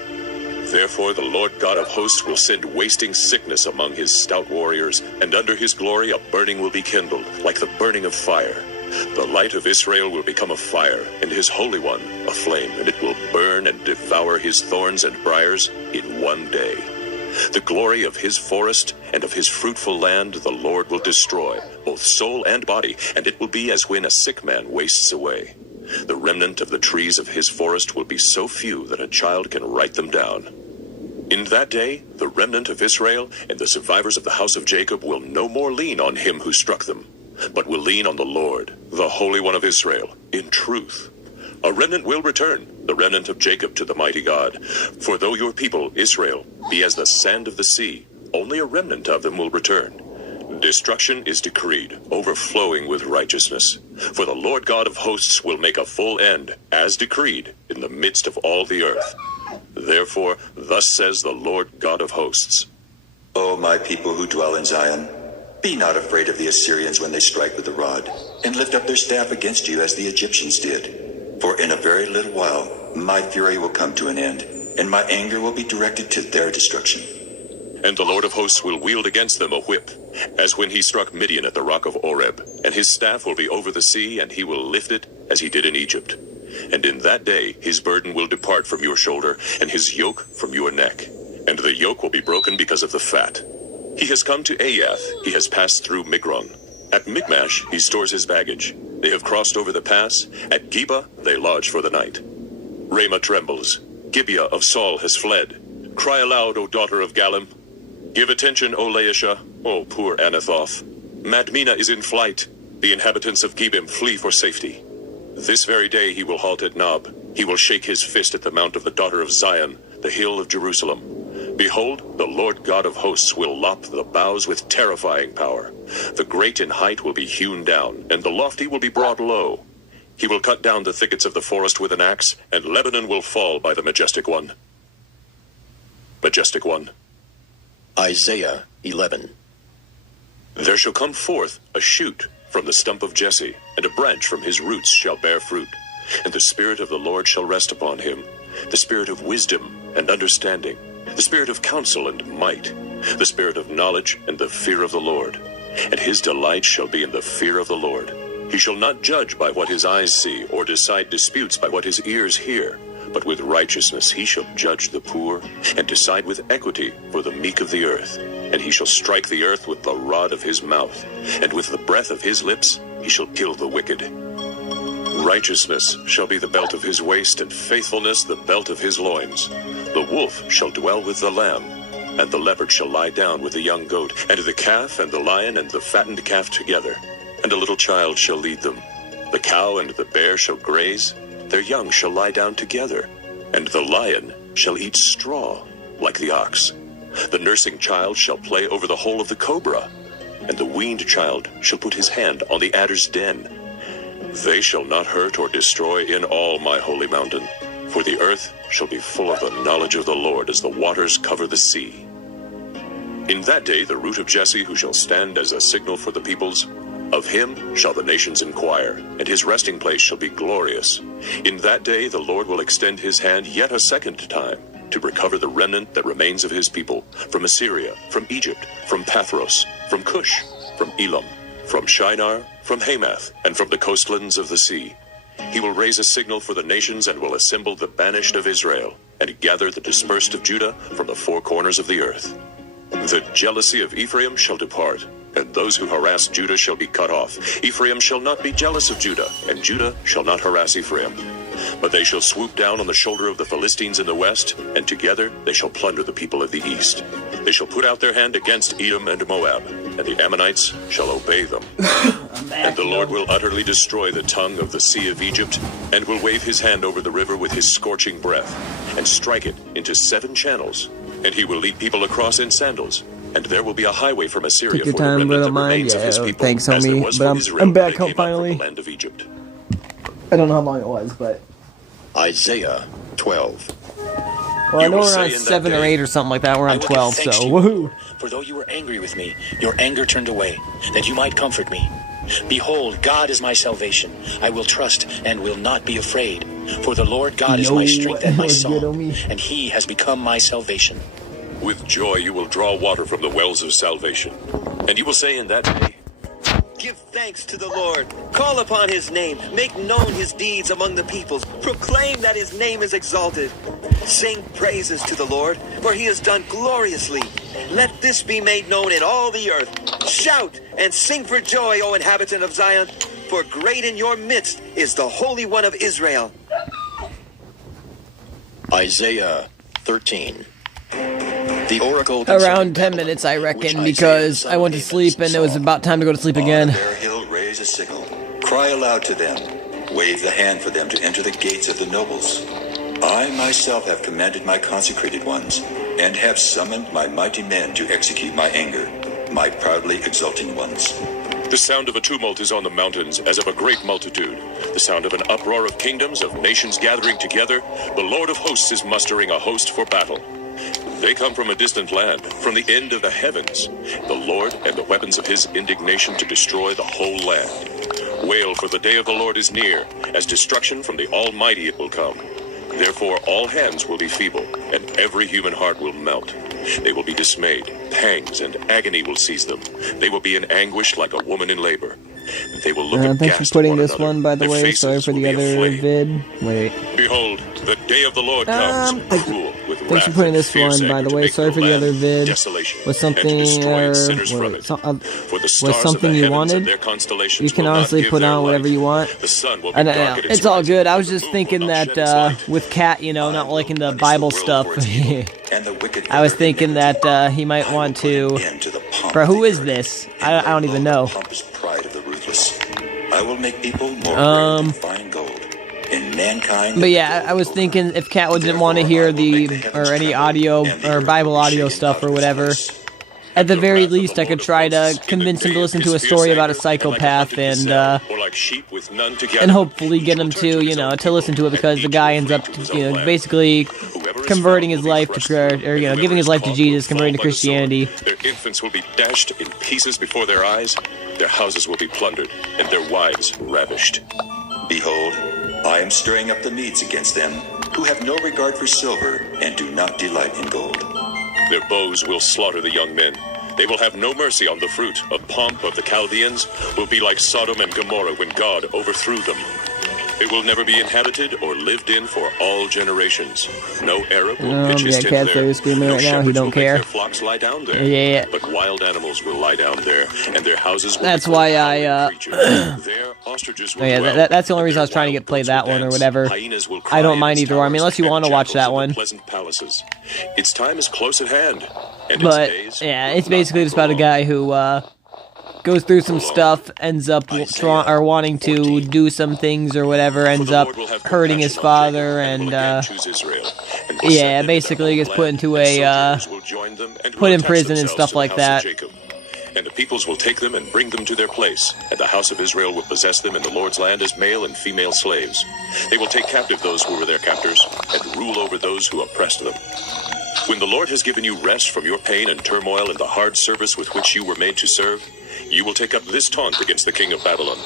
Therefore the Lord God of hosts will send wasting sickness among his stout warriors, and under his glory a burning will be kindled, like the burning of fire. The light of Israel will become a fire, and his Holy One a flame, and it will burn and devour his thorns and briars in one day. The glory of his forest and of his fruitful land the Lord will destroy, both soul and body, and it will be as when a sick man wastes away. The remnant of the trees of his forest will be so few that a child can write them down. In that day, the remnant of Israel and the survivors of the house of Jacob will no more lean on him who struck them, but will lean on the Lord, the Holy One of Israel, in truth. A remnant will return, the remnant of Jacob, to the mighty God. For though your people, Israel, be as the sand of the sea, only a remnant of them will return. Destruction is decreed, overflowing with righteousness. For the Lord God of hosts will make a full end, as decreed, in the midst of all the earth. Therefore, thus says the Lord God of hosts. O my people who dwell in Zion, be not afraid of the Assyrians when they strike with the rod, and lift up their staff against you as the Egyptians did. For in a very little while my fury will come to an end, and my anger will be directed to their destruction. And the Lord of hosts will wield against them a whip, as when he struck Midian at the rock of Oreb. And his staff will be over the sea, and he will lift it, as he did in Egypt. And in that day his burden will depart from your shoulder, and his yoke from your neck. And the yoke will be broken because of the fat. He has come to Ayath, he has passed through Migron. At Michmash he stores his baggage. They have crossed over the pass. At Geba they lodge for the night. Ramah trembles. Gibeah of Saul has fled. Cry aloud, O daughter of Gallim. Give attention, O Laishah, O poor Anathoth. Madmenah is in flight. The inhabitants of Gebim flee for safety. This very day he will halt at Nob. He will shake his fist at the mount of the daughter of Zion, the hill of Jerusalem. Behold, the Lord God of hosts will lop the boughs with terrifying power. The great in height will be hewn down, and the lofty will be brought low. He will cut down the thickets of the forest with an axe, and Lebanon will fall by the majestic one. Majestic one. Isaiah 11. There shall come forth a shoot from the stump of Jesse, and a branch from his roots shall bear fruit. And the Spirit of the Lord shall rest upon him, the Spirit of wisdom and understanding, the spirit of counsel and might, the spirit of knowledge and the fear of the Lord. And his delight shall be in the fear of the Lord. He shall not judge by what his eyes see, or decide disputes by what his ears hear. But with righteousness he shall judge the poor, and decide with equity for the meek of the earth. And he shall strike the earth with the rod of his mouth, and with the breath of his lips he shall kill the wicked. Righteousness shall be the belt of his waist, and faithfulness the belt of his loins. The wolf shall dwell with the lamb, and the leopard shall lie down with the young goat, and the calf and the lion and the fattened calf together, and a little child shall lead them. The cow and the bear shall graze, their young shall lie down together, and the lion shall eat straw like the ox. The nursing child shall play over the hole of the cobra, and the weaned child shall put his hand on the adder's den. They shall not hurt or destroy in all my holy mountain, for the earth shall be full of the knowledge of the Lord as the waters cover the sea. In that day the root of Jesse, who shall stand as a signal for the peoples, of him shall the nations inquire, and his resting place shall be glorious. In that day the Lord will extend his hand yet a second time, to recover the remnant that remains of his people, from Assyria, from Egypt, from Pathros, from Cush, from Elam, from Shinar, from Hamath, and from the coastlands of the sea. He will raise a signal for the nations, and will assemble the banished of Israel, and gather the dispersed of Judah from the four corners of the earth. The jealousy of Ephraim shall depart, and those who harass Judah shall be cut off. Ephraim shall not be jealous of Judah, and Judah shall not harass Ephraim. But they shall swoop down on the shoulder of the Philistines in the west, and together they shall plunder the people of the east. They shall put out their hand against Edom and Moab, and the Ammonites shall obey them. And the Lord will utterly destroy the tongue of the sea of Egypt, and will wave his hand over the river with his scorching breath, and strike it into 7 channels. And he will lead people across in sandals, and there will be a highway from Assyria for the remnant that remains of his people, thanks, as there homie. was But for Israel I'm back when they home came up from finally. the land of Egypt. I don't know how long it was, but Isaiah 12. well, I You know will we're say on in that 7 or day, 8 or something like that. We're I on will 12, give so thanks to you, woohoo! For though you were angry with me, your anger turned away, that you might comfort me. Behold, God is my salvation. I will trust and will not be afraid. For the Lord God is my strength and my That was good, song, homie. and he has become my salvation. With joy you will draw water from the wells of salvation. And you will say in that day, Give thanks to the Lord. Call upon his name. Make known his deeds among the peoples. Proclaim that his name is exalted. Sing praises to the Lord, for he has done gloriously. Let this be made known in all the earth. Shout and sing for joy, O inhabitant of Zion, for great in your midst is the Holy One of Israel. Isaiah 13. The oracle Around 10 minutes, I reckon, because I went to sleep and it was about time to go to sleep again. On the bare hill raise a signal. Cry aloud to them. Wave the hand for them to enter the gates of the nobles. I myself have commanded my consecrated ones, and have summoned my mighty men to execute my anger, my proudly exulting ones. the sound of a tumult is on the mountains, as of a great multitude. The sound of an uproar of kingdoms, of nations gathering together. The Lord of hosts is mustering a host for battle. They come from a distant land, from the end of the heavens. The Lord and the weapons of his indignation to destroy the whole land. Wail, for the day of the Lord is near. As destruction from the Almighty it will come. Therefore all hands will be feeble, and every human heart will melt. They will be dismayed. Pangs and agony will seize them. They will be in anguish like a woman in labor. They will look thanks aghast for putting at this another. one, by the Their way. faces Sorry for will the be other aflame. vid. Wait. Behold, the day of the Lord comes, cruel with Thanks for wrath putting and this fierce one, by anger the to way. make Sorry for the land other vid. desolation, Was and to something, destroy its sinners from wait, it. so, For the was stars of something the you heavens wanted? and their constellations You can will not honestly give put their on whatever light. you want. The sun will be I know, dark at its it's all rising. good. I was just The moon thinking will not that shed its light. with Cat, you know, not liking the Bible stuff. And the wicked I was thinking that he might want to. Bro, who is this? I don't even know. Pompous pride of the ruthless. I will make people more rare than fine gold. In mankind. But yeah, I was thinking if Cat didn't want to hear or any audio or Bible audio stuff or whatever, at the very least I could try to convince him to listen to a story about a psychopath and hopefully get him to, you know, to listen to it, because the guy ends up, you know, basically converting his life to, or, you know, giving his life to Jesus, converting to Christianity. Their infants will be dashed in pieces before their eyes, their houses will be plundered, and their wives ravished. Behold, I am stirring up the Medes against them, who have no regard for silver and do not delight in gold. Their bows will slaughter the young men. They will have no mercy on the fruit. The pomp of the Chaldeans will be like Sodom and Gomorrah when God overthrew them. It will never be inhabited or lived in for all generations. No Arab will pitch his tent Cat's there. screaming No right now. He shepherds don't will care. make their flocks lie down there. Yeah. But wild animals will lie down there, and their houses will That's be why there ostriches will dwell. that's the only reason I was trying to get played that one or whatever. Hyenas will cry I don't in mind its either. I mean, towers, unless you and want to watch that jackals in one. the pleasant palaces. Its time is close at hand, and But its days yeah, it's basically just about a guy who goes through some stuff, ends up wanting to do some things or whatever, ends up hurting his father, and yeah, basically gets put into put in prison and stuff like that. And the peoples will take them and bring them to their place, and the house of Israel will possess them in the Lord's land as male and female slaves. They will take captive those who were their captors, and rule over those who oppressed them. When the Lord has given you rest from your pain and turmoil and the hard service with which you were made to serve, you will take up this taunt against the king of Babylon.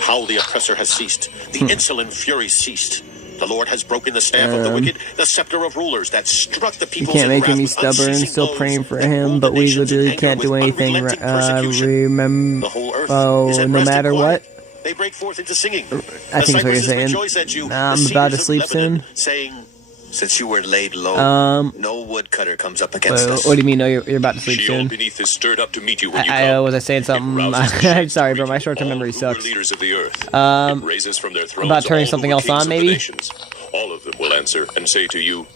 How the oppressor has ceased, the insolent fury ceased. The Lord has broken the staff of the wicked, the scepter of rulers that struck the people. You can't make me stubborn, still praying for him, but we literally can't do anything, remember, no matter what. They break forth into singing. I think that's what you're saying. I'm about to sleep soon. Saying, since you were laid low, no woodcutter comes up against us. What do you mean? No, you're about to sleep soon. Beneath is stirred up to meet you when you come. Was I saying something? I'm sorry, bro. My short-term memory sucks. Leaders of the earth. It raises from their thrones about turning something else on, maybe. All of them will answer and say to you,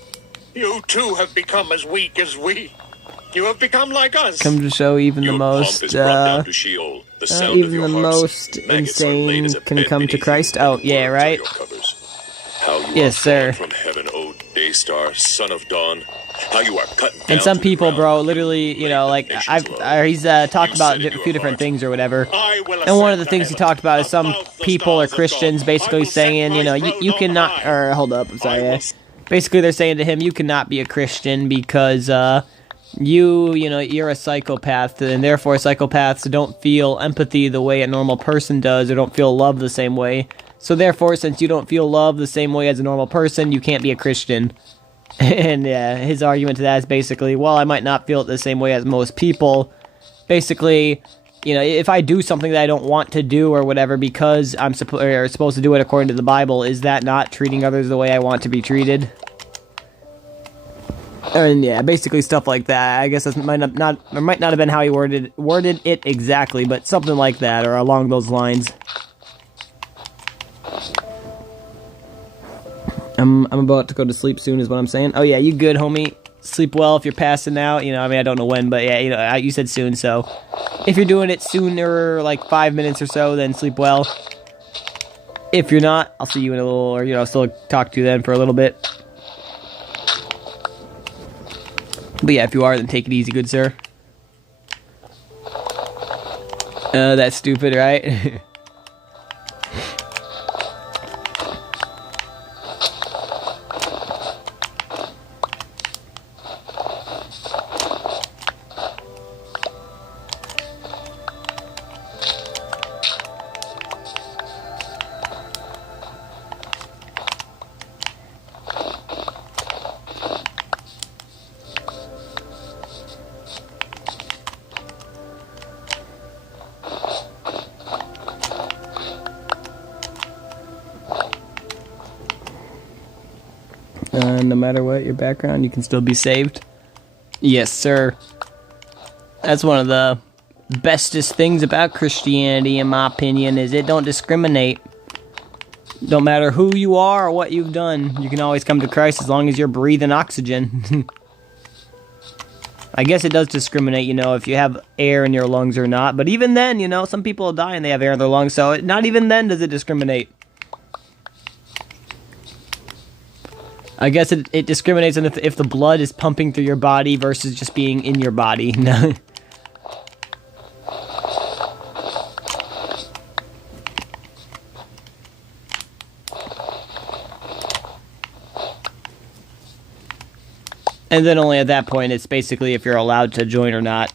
"You too have become as weak as we. You have become like us." Come to show even the most, even the most insane can come to Christ. Oh, yeah, right. Yes, sir. From heaven, O day star, son of dawn. How you are cut down. And some people, bro, literally, you know, like he's talked about a few different things or whatever. And one of the things he talked about is some people are Christians, basically saying, you know, you cannot. Or hold up, I'm sorry. Basically, they're saying to him, you cannot be a Christian because you know, you're a psychopath, and therefore psychopaths don't feel empathy the way a normal person does, or don't feel love the same way. So therefore, since you don't feel love the same way as a normal person, you can't be a Christian. And yeah, his argument to that is basically, well, I might not feel it the same way as most people. Basically, you know, if I do something that I don't want to do or whatever because I'm supposed to do it according to the Bible, is that not treating others the way I want to be treated? And yeah, basically stuff like that. I guess that might not have been how he worded it exactly, but something like that or along those lines. I'm about to go to sleep soon is what I'm saying. Oh yeah, you good, homie? Sleep well if you're passing out. You know, I mean, I don't know when, but yeah, you know, you said soon, so if you're doing it sooner, like 5 minutes or so, then sleep well. If you're not, I'll see you in a little, or, you know, still talk to you then for a little bit. But yeah, if you are, then take it easy, good sir. That's stupid, right? No matter what your background, you can still be saved. Yes, sir. That's one of the bestest things about Christianity, in my opinion, is it don't discriminate. Don't matter who you are or what you've done, you can always come to Christ as long as you're breathing oxygen. I guess it does discriminate, you know, if you have air in your lungs or not. But even then, you know, some people die and they have air in their lungs, so not even then does it discriminate. I guess it discriminates on if the blood is pumping through your body versus just being in your body. And then only at that point, it's basically if you're allowed to join or not.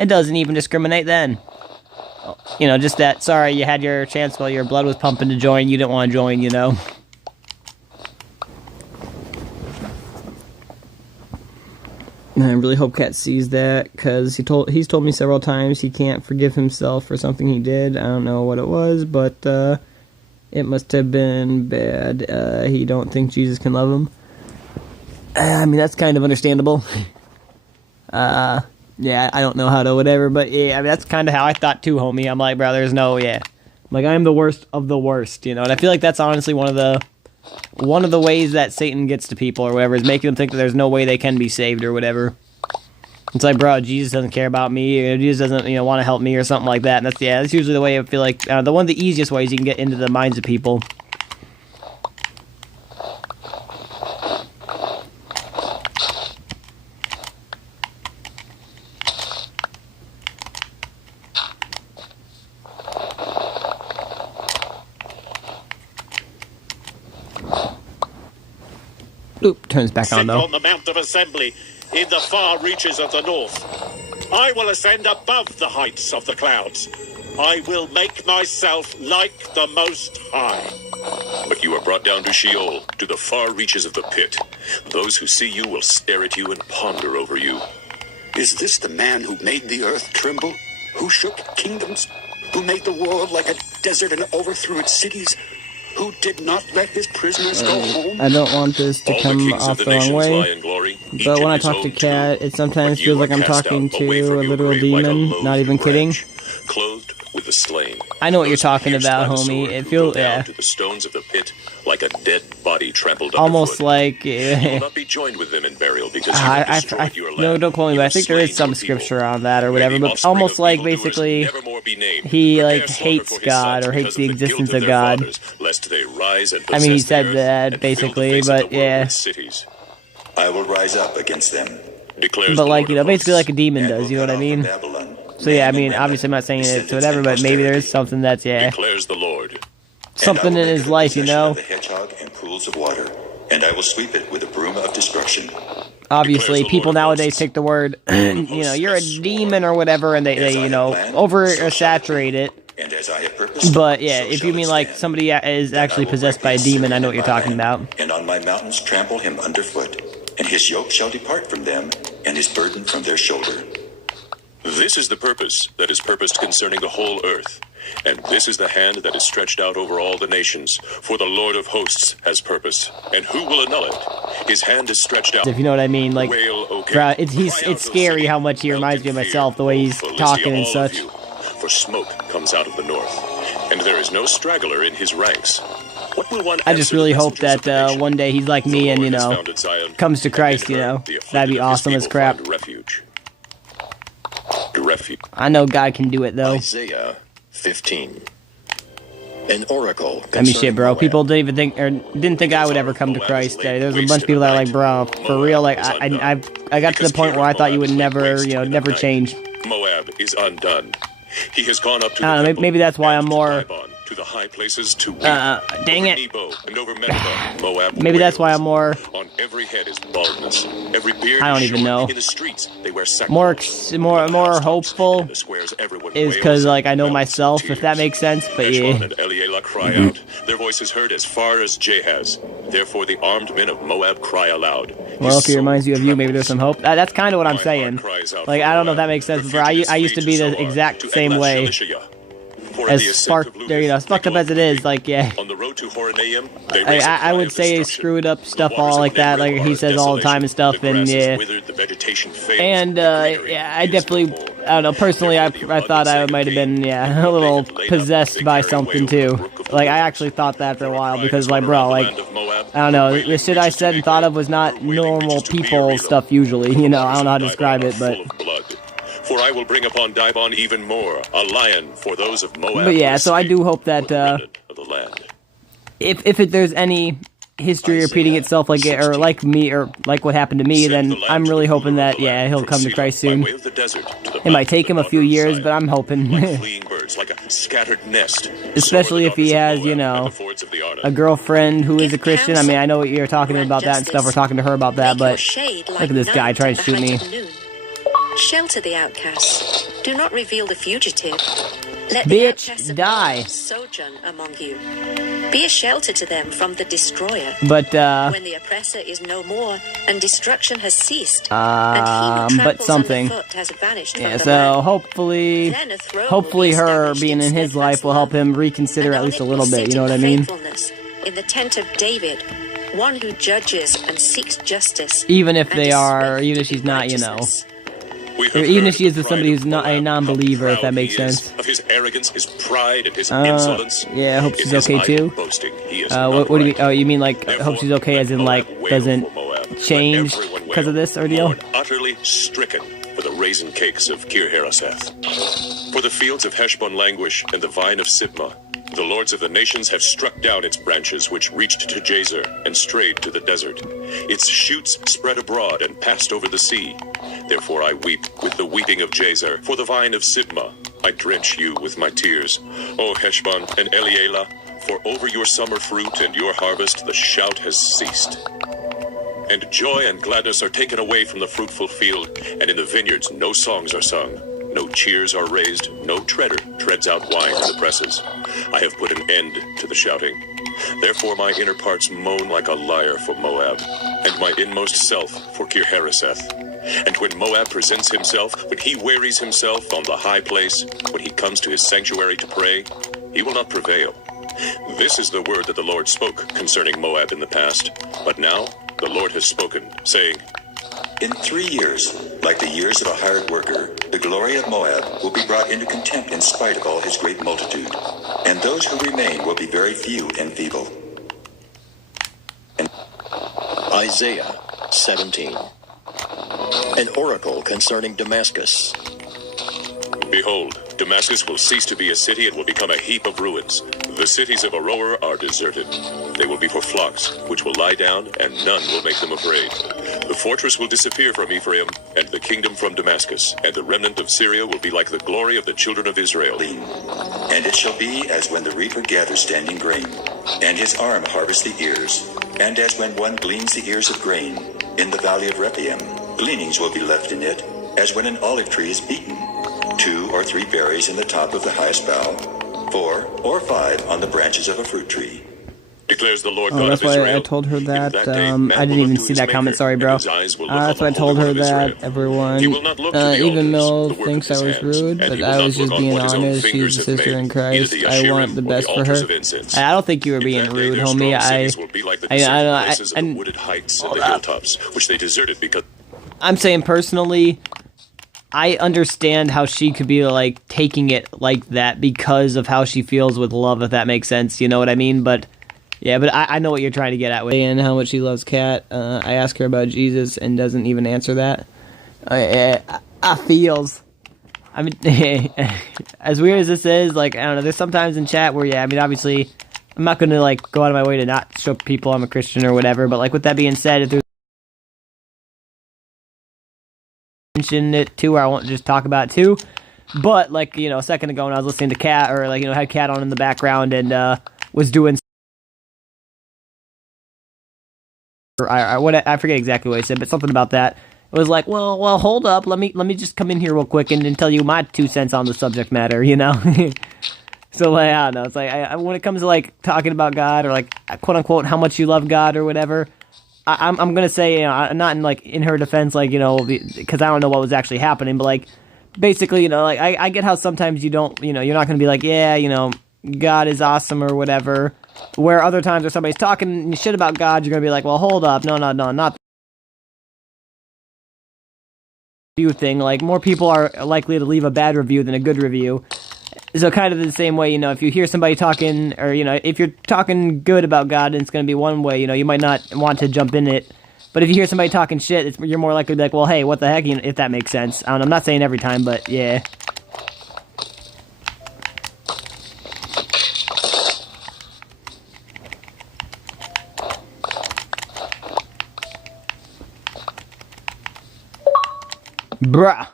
It doesn't even discriminate then. You know, just that, sorry, you had your chance while your blood was pumping to join, you didn't want to join, you know. And I really hope Cat sees that, because he's told me several times he can't forgive himself for something he did. I don't know what it was, but it must have been bad. He don't think Jesus can love him. I mean, that's kind of understandable. Yeah, I don't know how to whatever, but yeah, I mean, that's kind of how I thought too, homie. I'm like, bro, there's no, yeah. Like, I'm the worst of the worst, you know? And I feel like that's honestly one of the ways that Satan gets to people or whatever, is making them think that there's no way they can be saved or whatever. It's like, bro, Jesus doesn't care about me, or Jesus doesn't, you know, want to help me or something like that. And that's usually the way I feel like, one of the easiest ways you can get into the minds of people. Oop, turns back on though. On the Mount of Assembly in the far reaches of the north. I will ascend above the heights of the clouds. I will make myself like the Most High. But you are brought down to Sheol, to the far reaches of the pit. Those who see you will stare at you and ponder over you. Is this the man who made the earth tremble? Who shook kingdoms? Who made the world like a desert and overthrew its cities? Who did not let his prisoners go home? I don't want this to come off the wrong way, but when I talk to Cat, it sometimes feels like I'm talking to a literal demon, not even kidding. Clothed with the slain. I know what you're talking about, homie. It feels, yeah. To the stones of the pit, like a dead body trampled almost like, you will not be joined with them in burial because you have destroyed your land. No, don't quote me, but I think there is some scripture on that or whatever, but almost like basically he like hates God or hates the existence of God. Lest they rise and I mean, he said that basically, but yeah. I will rise up against them. But like, you know, basically like a demon does, you know what I mean? So yeah, I mean, obviously I'm not saying it to whatever, but maybe there is something that's, yeah. Declares the Lord. Something in his life, you know? The hedgehog and pools of water, and I will sweep it with a broom of destruction. Obviously, people nowadays take the word, you know, you're a demon or whatever, and they you know, oversaturate it. But yeah, if you mean like somebody is actually possessed by a demon, I know what you're talking about. And on my mountains trample him underfoot, and his yoke shall depart from them, and his burden from their shoulder. This is the purpose that is purposed concerning the whole earth, and this is the hand that is stretched out over all the nations, for the Lord of hosts has purpose, and who will annul it? His hand is stretched out. If you know what I mean, like, it's scary how much he reminds me of myself, the way he's talking and such. For smoke comes out of the north, and there is no straggler in his ranks. What will one I just really hope that one day he's like me and, you know, comes to Christ, you know. That'd be awesome as crap. I know God can do it, though. Isaiah 15. An oracle. I mean, shit, bro. People didn't think I would ever come to Christ. There's a bunch of people that are like, bro, for real. Like, I got to the point where I thought you would never, you know, never change. Moab is undone. He has gone up to I don't know, maybe that's why I'm more. To the high places to dang it. And over Moab maybe that's why I'm more. On every head is baldness. Every beard I don't even know. In the streets, they wear more hopeful is because like I know myself, if that makes sense. But yeah. And Eliela cry out. Their voice is heard as far as Jahaz. Therefore the armed men of Moab cry aloud. Well, if he reminds you of you, maybe there's some hope. That's kind of what I'm saying. Like, I don't know if that makes sense, but I used to be the exact same way. As fucked up as it is, like, yeah. On the road to Horonaim, I would say screwed up stuff all like that, like he says all the time and stuff, and yeah. And yeah, I definitely, I don't know, personally, I thought I might have been, yeah, a little possessed by something too. Like, I actually thought that for a while, because, like, bro, like, I don't know, the shit I said and thought of was not normal people stuff usually, you know, I don't know how to describe it, but. For I will bring upon Dibon even more, a lion for those of Moab. But yeah, so I do hope that if there's any history repeating itself like it, or like me, or like what happened to me, then I'm really hoping that, yeah, he'll come to Christ soon. It might take him a few years, but I'm hoping. Especially if he has, you know, a girlfriend who is a Christian. I mean, I know what you're talking about that and stuff. We're talking to her about that, but look at this guy trying to shoot me. Shelter the outcasts. Do not reveal the fugitive. Let the Bitch, outcasts of die. Moab sojourn among you. Be a shelter to them from the destroyer. But, when the oppressor is no more and destruction has ceased, and he who but tramples something. underfoot has vanished Yeah, from the so land. hopefully, Then a throne will hopefully be her established being in his life will help him reconsider and at on least a it little will bit, sit you know in what I mean? faithfulness, in the tent of David, one who judges and seeks justice. Even if and they is are, swift even if to she's do not, you know. righteousness. Or even if she is with somebody who's not a non-believer, if that makes sense. Of his arrogance, his pride, and his insolence. Yeah, I hope she's In his okay idle too. boasting, he is What do you mean? Oh, you mean like, I hope Therefore, she's okay as in like, Moab wail doesn't for Moab. change Let everyone because of wail. this ordeal? Mourn utterly stricken for the raisin cakes of Kir-Hareseth. For the fields of Heshbon languish, and the vine of Sibmah. The lords of the nations have struck down its branches, which reached to Jazer, and strayed to the desert. Its shoots spread abroad, and passed over the sea. Therefore I weep with the weeping of Jazer. For the vine of Sibmah, I drench you with my tears. O Heshbon and Elealeh, for over your summer fruit and your harvest the shout has ceased. And joy and gladness are taken away from the fruitful field, and in the vineyards no songs are sung. No cheers are raised, no treader treads out wine in the presses. I have put an end to the shouting. Therefore my inner parts moan like a lyre for Moab, and my inmost self for Kir-Hareseth. And when Moab presents himself, when he wearies himself on the high place, when he comes to his sanctuary to pray, he will not prevail. This is the word that the Lord spoke concerning Moab in the past. But now the Lord has spoken, saying, In 3 years, like the years of a hired worker, the glory of Moab will be brought into contempt in spite of all his great multitude, and those who remain will be very few and feeble. Isaiah 17. An oracle concerning Damascus. Behold, Damascus will cease to be a city and will become a heap of ruins. The cities of Aroer are deserted. They will be for flocks, which will lie down, and none will make them afraid. The fortress will disappear from Ephraim, and the kingdom from Damascus, and the remnant of Syria will be like the glory of the children of Israel. And it shall be as when the reaper gathers standing grain, and his arm harvests the ears, and as when one gleans the ears of grain in the valley of Rephaim. Gleanings will be left in it, as when an olive tree is beaten. 2 or 3 berries in the top of the highest bough, 4 or 5 on the branches of a fruit tree. Declares the Lord Oh, God that's of why Israel. I told her that. that day, I man didn't will even look to see his that comment. maker, Sorry, and bro. his eyes will look on That's the why I Holy told her One of that. Israel. Everyone, He will not look to the even altars, though the work thinks of I his was hands, rude, and but he will I not was just look on being what his own honest. fingers She's a have sister in made, Christ. either the I want Asherim the or best the for altars her. of incense. I don't think you were In being that day, rude, their homie. strong cities will be like the deserted places of the wooded heights and the hilltops, which they deserted because... I'm saying personally, I understand how she could be like taking it like that because of how she feels with love, if that makes sense. You know what I mean? But yeah, but I know what you're trying to get at with and how much she loves Kat. I ask her about Jesus and doesn't even answer that. I feels. I mean, as weird as this is, like, I don't know, there's sometimes in chat where, yeah, I mean, obviously, I'm not going to, like, go out of my way to not show people I'm a Christian or whatever, but, like, with that being said, if there's mention it too, or I won't just talk about it too, but, like, you know, a second ago when I was listening to Kat, or, like, you know, had Kat on in the background and, was doing, I forget exactly what I said, but something about that. It was like, well, hold up, let me just come in here real quick and tell you my 2 cents on the subject matter, you know? So, like, I don't know, it's like, when it comes to, like, talking about God, or, like, quote-unquote, how much you love God, or whatever, I'm gonna say, you know, not in, like, in her defense, like, you know, because I don't know what was actually happening, but, like, basically, you know, like, I get how sometimes you don't, you know, you're not gonna be like, yeah, you know, God is awesome, or whatever, where other times where somebody's talking shit about God, you're gonna be like, well, hold up, no, not review thing. Like, more people are likely to leave a bad review than a good review. So kind of the same way, you know, if you hear somebody talking, or, you know, if you're talking good about God, it's going to be one way, you know, you might not want to jump in it. But if you hear somebody talking shit, you're more likely to be like, well, hey, what the heck, you know, if that makes sense. I'm not saying every time, but yeah. Bruh,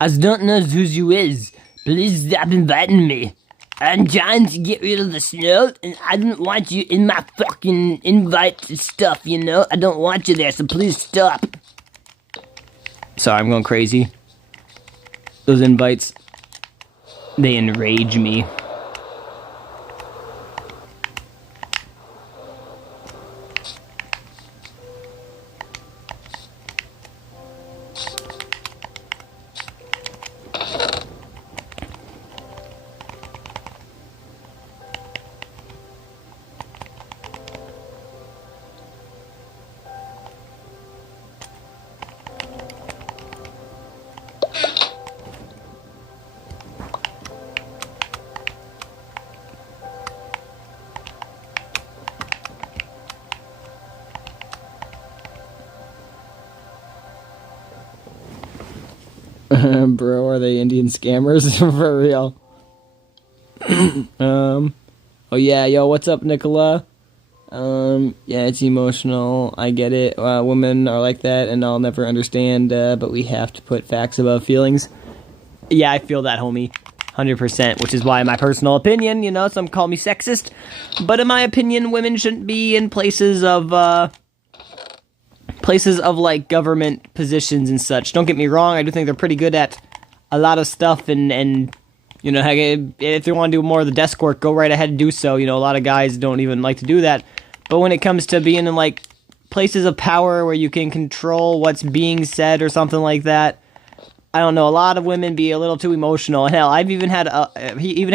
I don't know who you is. Please stop inviting me. I'm trying to get rid of the snow, and I don't want you in my fucking invite stuff, you know? I don't want you there, so please stop. Sorry, I'm going crazy. Those invites. They enrage me. Bro, are they Indian scammers? For real. Oh yeah, yo, what's up, Nicola? Yeah, it's emotional. I get it. Women are like that, and I'll never understand, but we have to put facts above feelings. Yeah, I feel that, homie. 100%, which is why, in my personal opinion, you know, some call me sexist, but in my opinion, women shouldn't be in places of, like, government positions and such. Don't get me wrong, I do think they're pretty good at a lot of stuff, and you know, if they want to do more of the desk work, go right ahead and do so. You know, a lot of guys don't even like to do that. But when it comes to being in, like, places of power where you can control what's being said or something like that, I don't know, a lot of women be a little too emotional. Hell, I've even had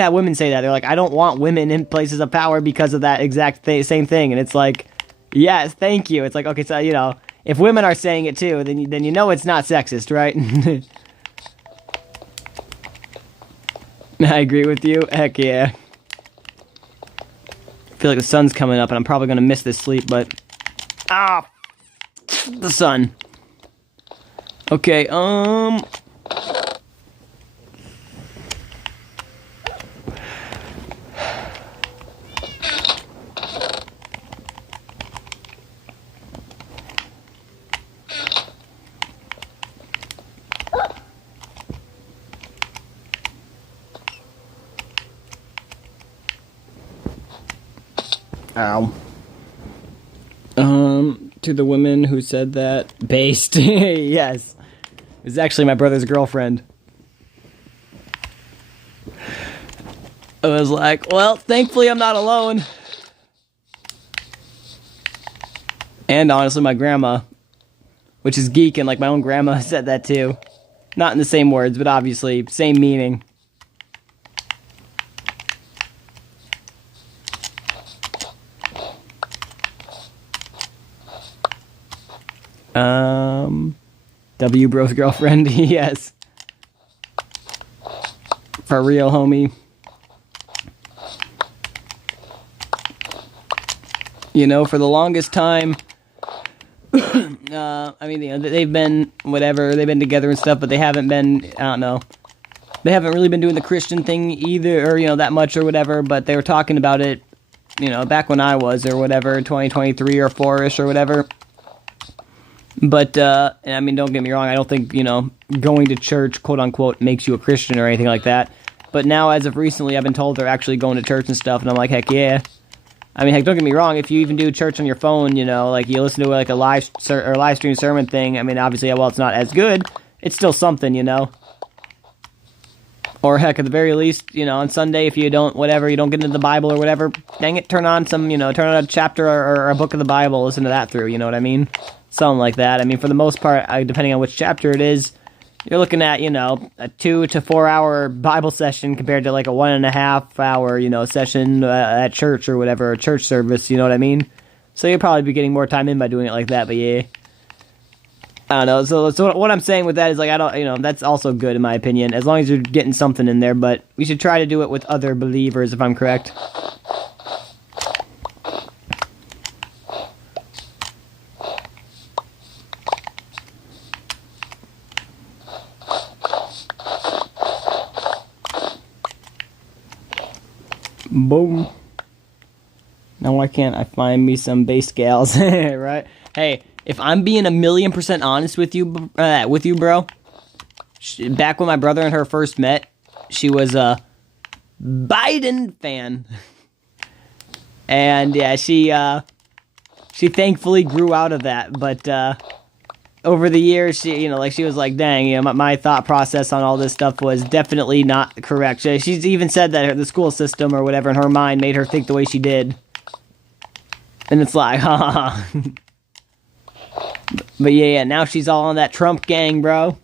women say that. They're like, I don't want women in places of power because of that exact same thing. And it's like, yes, thank you. It's like, okay, so, you know, if women are saying it too, then you know it's not sexist, right? I agree with you. Heck yeah. I feel like the sun's coming up and I'm probably going to miss this sleep, but... Ah! The sun. Okay, Ow. To the women who said that, based. Yes. It was actually my brother's girlfriend. I was like, well, thankfully I'm not alone. And honestly, my grandma, which is geek, and like my own grandma said that too. Not in the same words, but obviously, same meaning. W bro's girlfriend, yes. For real, homie. You know, for the longest time, I mean, you know, they've been, whatever, they've been together and stuff, but they haven't been, I don't know, they haven't really been doing the Christian thing either, or, you know, that much or whatever, but they were talking about it, you know, back when I was, or whatever, 2023 or 4-ish or whatever. But, I mean, don't get me wrong, I don't think, you know, going to church, quote-unquote, makes you a Christian or anything like that. But now, as of recently, I've been told they're actually going to church and stuff, and I'm like, heck yeah. I mean, heck, don't get me wrong, if you even do church on your phone, you know, like, you listen to, like, a live stream sermon thing, I mean, obviously, while it's not as good, it's still something, you know? Or, heck, at the very least, you know, on Sunday, if you don't, whatever, you don't get into the Bible or whatever, dang it, turn on a chapter or a book of the Bible, listen to that through, you know what I mean? Something like that. I mean, for the most part, depending on which chapter it is, you're looking at, you know, a 2 to 4 hour Bible session compared to like a 1.5 hour, you know, session at church or whatever, a church service, you know what I mean? So you'll probably be getting more time in by doing it like that, but yeah. I don't know. So what I'm saying with that is, like, I don't, you know, that's also good in my opinion, as long as you're getting something in there, but we should try to do it with other believers, if I'm correct. Boom. Now why can't I find me some base gals, right? Hey, if I'm being 1,000,000% honest with you, bro, back when my brother and her first met, she was a Biden fan. And yeah, she thankfully grew out of that, but over the years, she, like she was like, dang, my thought process on all this stuff was definitely not correct. She's even said that the school system or whatever in her mind made her think the way she did. And it's like, ha. But yeah, now she's all on that Trump gang, bro.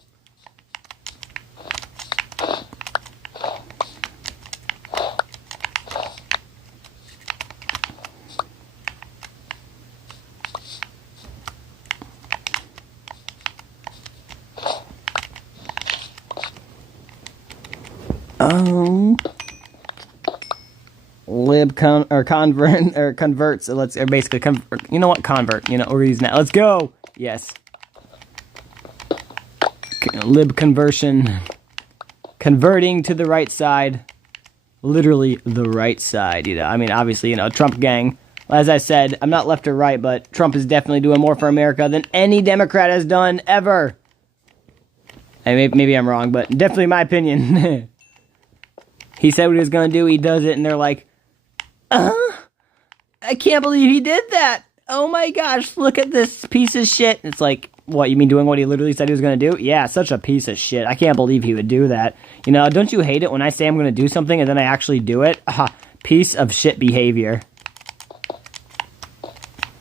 Converts. Let's basically convert. You know what? Convert. We're using that. Let's go. Yes. Lib conversion. Converting to the right side. Literally the right side. I mean, obviously, Trump gang. As I said, I'm not left or right, but Trump is definitely doing more for America than any Democrat has done ever. And maybe I'm wrong, but definitely my opinion. He said what he was going to do. He does it, and they're like, I can't believe he did that. Oh my gosh, look at this piece of shit. It's like, what, you mean doing what he literally said he was going to do? Yeah, such a piece of shit. I can't believe he would do that. Don't you hate it when I say I'm going to do something and then I actually do it? Piece of shit behavior.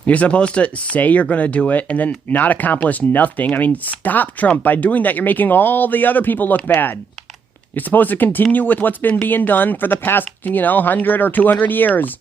You're supposed to say you're going to do it and then not accomplish nothing. I mean, stop, Trump. By doing that, you're making all the other people look bad. You're supposed to continue with what's been being done for the past, 100 or 200 years.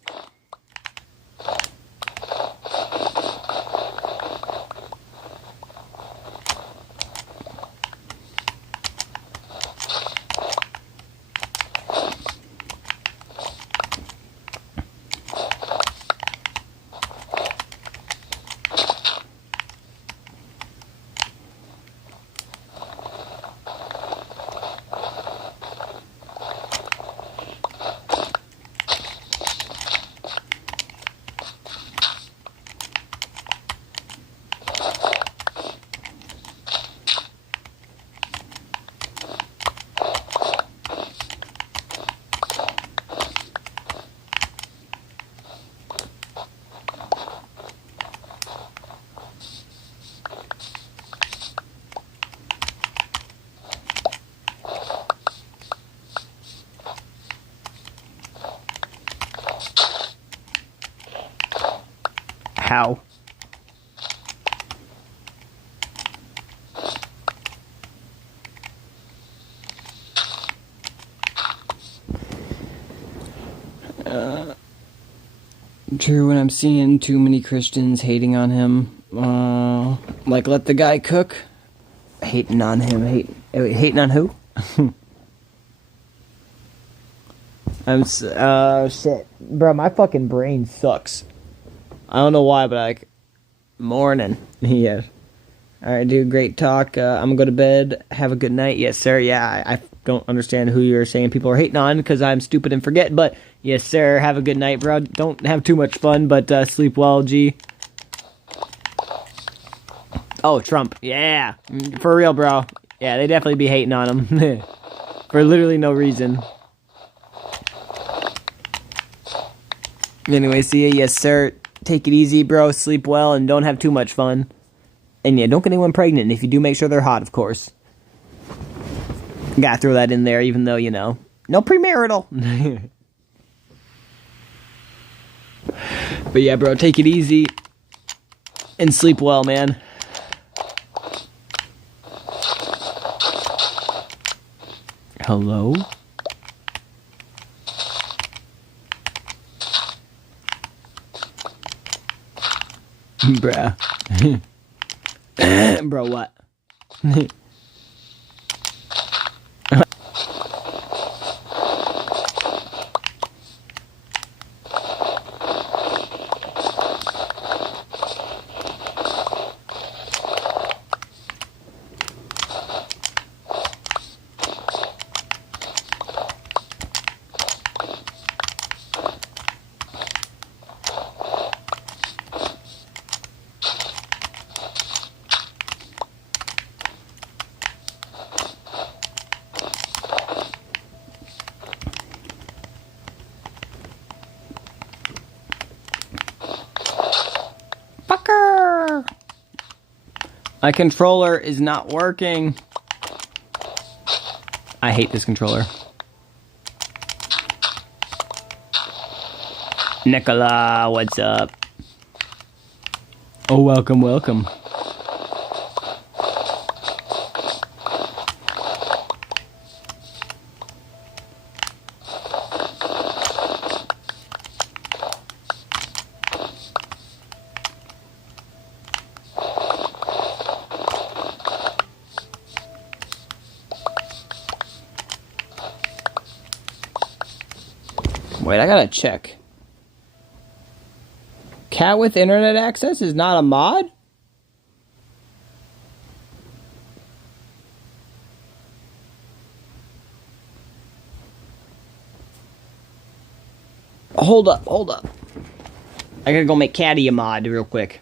How? True, when I'm seeing too many Christians hating on him, like let the guy cook, hating on him, hating on who? Shit, bro, my fucking brain sucks. I don't know why, but morning. Yeah. Alright, dude, great talk. I'm gonna go to bed. Have a good night. Yes, sir. Yeah, I don't understand who you're saying people are hating on because I'm stupid and forget, but yes, sir. Have a good night, bro. Don't have too much fun, but sleep well, G. Oh, Trump. Yeah. For real, bro. Yeah, they definitely be hating on him. For literally no reason. Anyway, see ya. Yes, sir. Take it easy, bro. Sleep well and don't have too much fun. And yeah, don't get anyone pregnant. And if you do, make sure they're hot, of course. Gotta throw that in there, even though, no premarital. But yeah, bro, take it easy. And sleep well, man. Hello? Bruh. Bro, what? My controller is not working. I hate this controller. Nicola, what's up? Oh, welcome, welcome. Wait, I gotta check. Cat with internet access is not a mod? Hold up, hold up. I gotta go make Catty a mod real quick.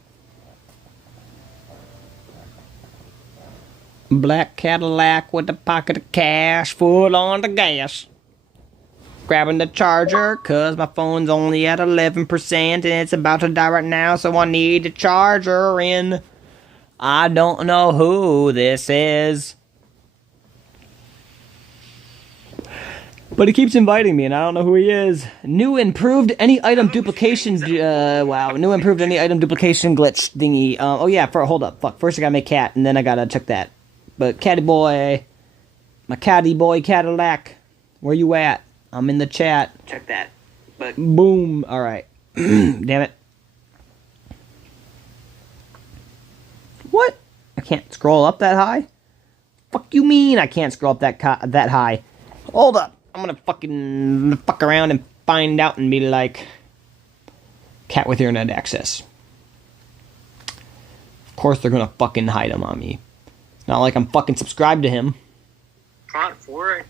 Black Cadillac with a pocket of cash, full on the gas. Grabbing the charger, cause my phone's only at 11% and it's about to die right now, so I need a charger in. I don't know who this is. But he keeps inviting me and I don't know who he is. New improved any item duplication, new improved any item duplication glitch thingy. Oh yeah, hold up, fuck. First I gotta make cat and then I gotta check that. But catty boy, my catty boy Cadillac, where you at? I'm in the chat. Check that. But boom. All right. Damn it. What? I can't scroll up that high? Fuck you mean I can't scroll up that high? Hold up. I'm gonna fucking fuck around and find out and be like, cat with internet access. Of course they're gonna fucking hide him on me. It's not like I'm fucking subscribed to him. Front for it.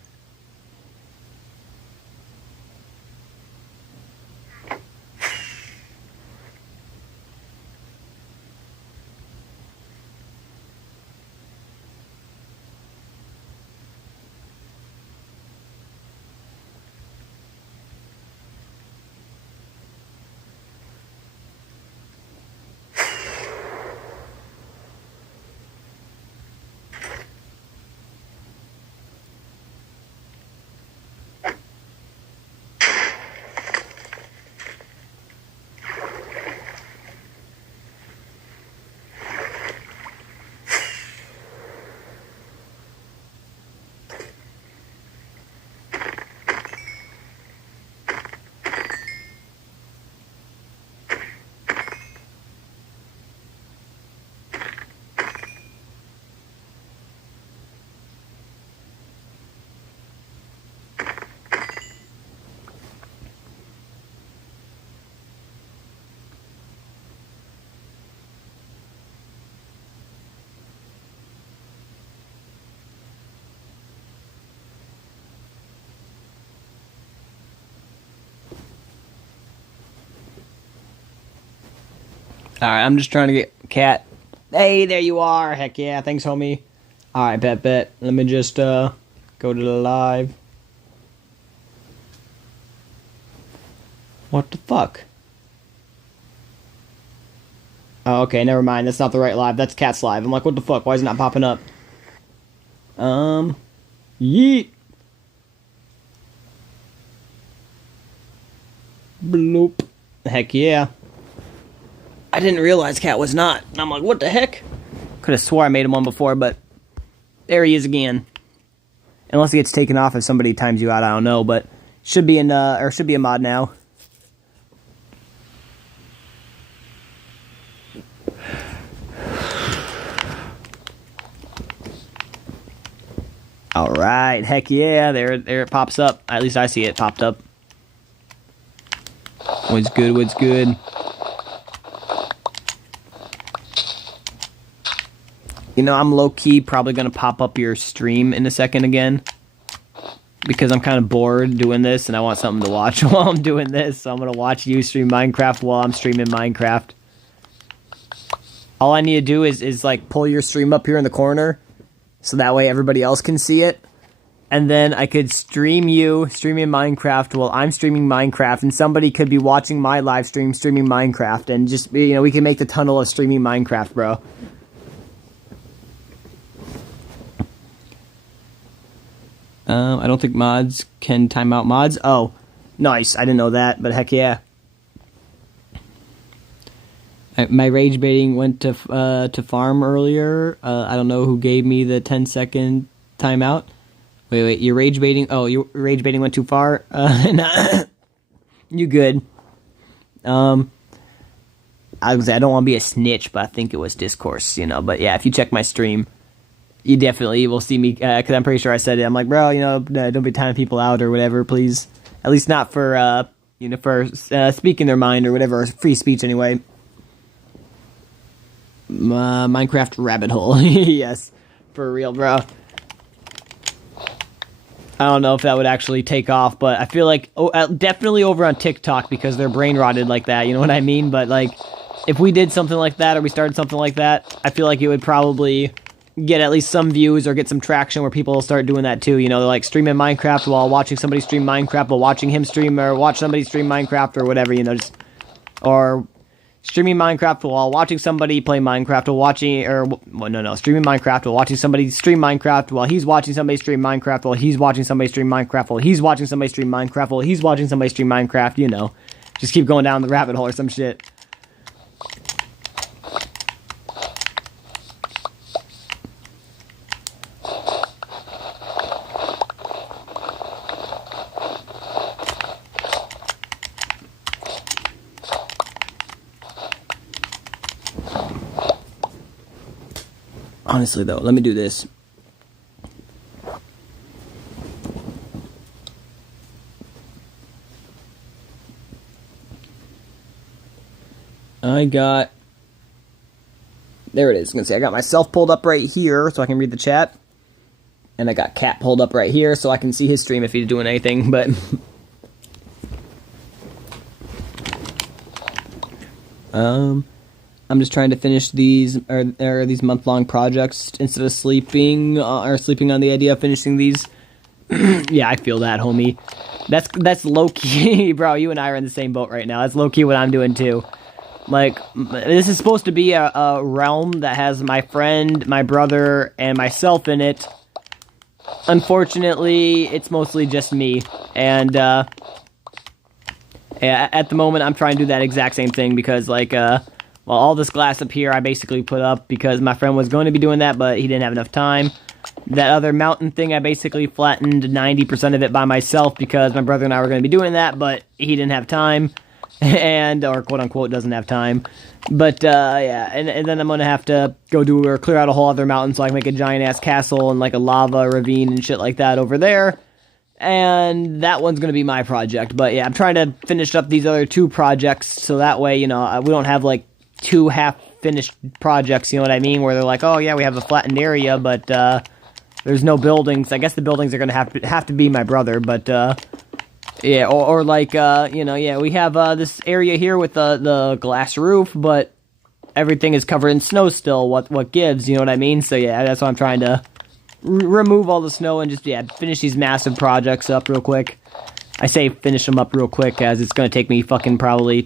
Alright, I'm just trying to get cat. Hey, there you are. Heck yeah, thanks, homie. Alright, bet. Let me just go to the live. What the fuck? Oh, okay, never mind. That's not the right live. That's Cat's live. I'm like, what the fuck? Why is it not popping up? Yeet. Bloop. Heck yeah. I didn't realize Cat was not. And I'm like, what the heck? Could have swore I made him one before, but there he is again. Unless he gets taken off if somebody times you out, I don't know, but should be should be a mod now. Alright, heck yeah, there it pops up. At least I see it popped up. What's good? You know, I'm low-key probably going to pop up your stream in a second again. Because I'm kind of bored doing this and I want something to watch while I'm doing this. So I'm going to watch you stream Minecraft while I'm streaming Minecraft. All I need to do is like pull your stream up here in the corner. So that way everybody else can see it. And then I could stream you streaming Minecraft while I'm streaming Minecraft. And somebody could be watching my live stream streaming Minecraft. And just, you know, we can make the tunnel of streaming Minecraft, bro. I don't think mods can time out mods. Oh, nice. I didn't know that, but heck yeah. My rage baiting went to farm earlier. I don't know who gave me the 10-second timeout. Wait, your rage baiting... Oh, your rage baiting went too far? You good. I was I don't want to be a snitch, but I think it was Discourse, you know. But yeah, if you check my stream, you definitely will see me, because I'm pretty sure I said it. I'm like, bro, you know, don't be timing people out or whatever, please. At least not for, you know, for speaking their mind or whatever, free speech anyway. Minecraft rabbit hole. Yes, for real, bro. I don't know if that would actually take off, but I feel like definitely over on TikTok because they're brain rotted like that, you know what I mean? But like, if we did something like that or we started something like that, I feel like it would probably get at least some views or get some traction where people will start doing that too. You know, they're like streaming Minecraft while watching somebody stream Minecraft while watching him stream, or watch somebody stream Minecraft or whatever, you know, just, or streaming Minecraft while watching somebody play Minecraft, or watching, or, well, no, streaming Minecraft while watching somebody stream Minecraft while he's watching somebody stream Minecraft while he's watching somebody stream Minecraft while he's watching somebody stream Minecraft while he's watching somebody stream Minecraft, you know. Just keep going down the rabbit hole or some shit. Honestly, though, let me do this. There it is. You can see I got myself pulled up right here so I can read the chat. And I got Cat pulled up right here so I can see his stream if he's doing anything, but... I'm just trying to finish these these month-long projects instead of sleeping on the idea of finishing these. Yeah, I feel that, homie. That's low-key, bro. You and I are in the same boat right now. That's low-key what I'm doing too. Like, this is supposed to be a realm that has my friend, my brother, and myself in it. Unfortunately, it's mostly just me, and yeah, at the moment I'm trying to do that exact same thing because, like, well, all this glass up here I basically put up because my friend was going to be doing that, but he didn't have enough time. That other mountain thing, I basically flattened 90% of it by myself because my brother and I were going to be doing that, but he didn't have time, or quote-unquote doesn't have time. But, yeah, and then I'm going to have to go clear out a whole other mountain so I can make a giant-ass castle and, like, a lava ravine and shit like that over there. And that one's going to be my project. But, yeah, I'm trying to finish up these other two projects so that way, you know, we don't have, like, two half-finished projects, you know what I mean? Where they're like, oh, yeah, we have a flattened area, but there's no buildings. I guess the buildings are going to have to be my brother, but, yeah, or like, you know, yeah, we have this area here with the glass roof, but everything is covered in snow still. What gives, you know what I mean? So, yeah, that's why I'm trying to remove all the snow and just, yeah, finish these massive projects up real quick. I say finish them up real quick, as it's going to take me fucking probably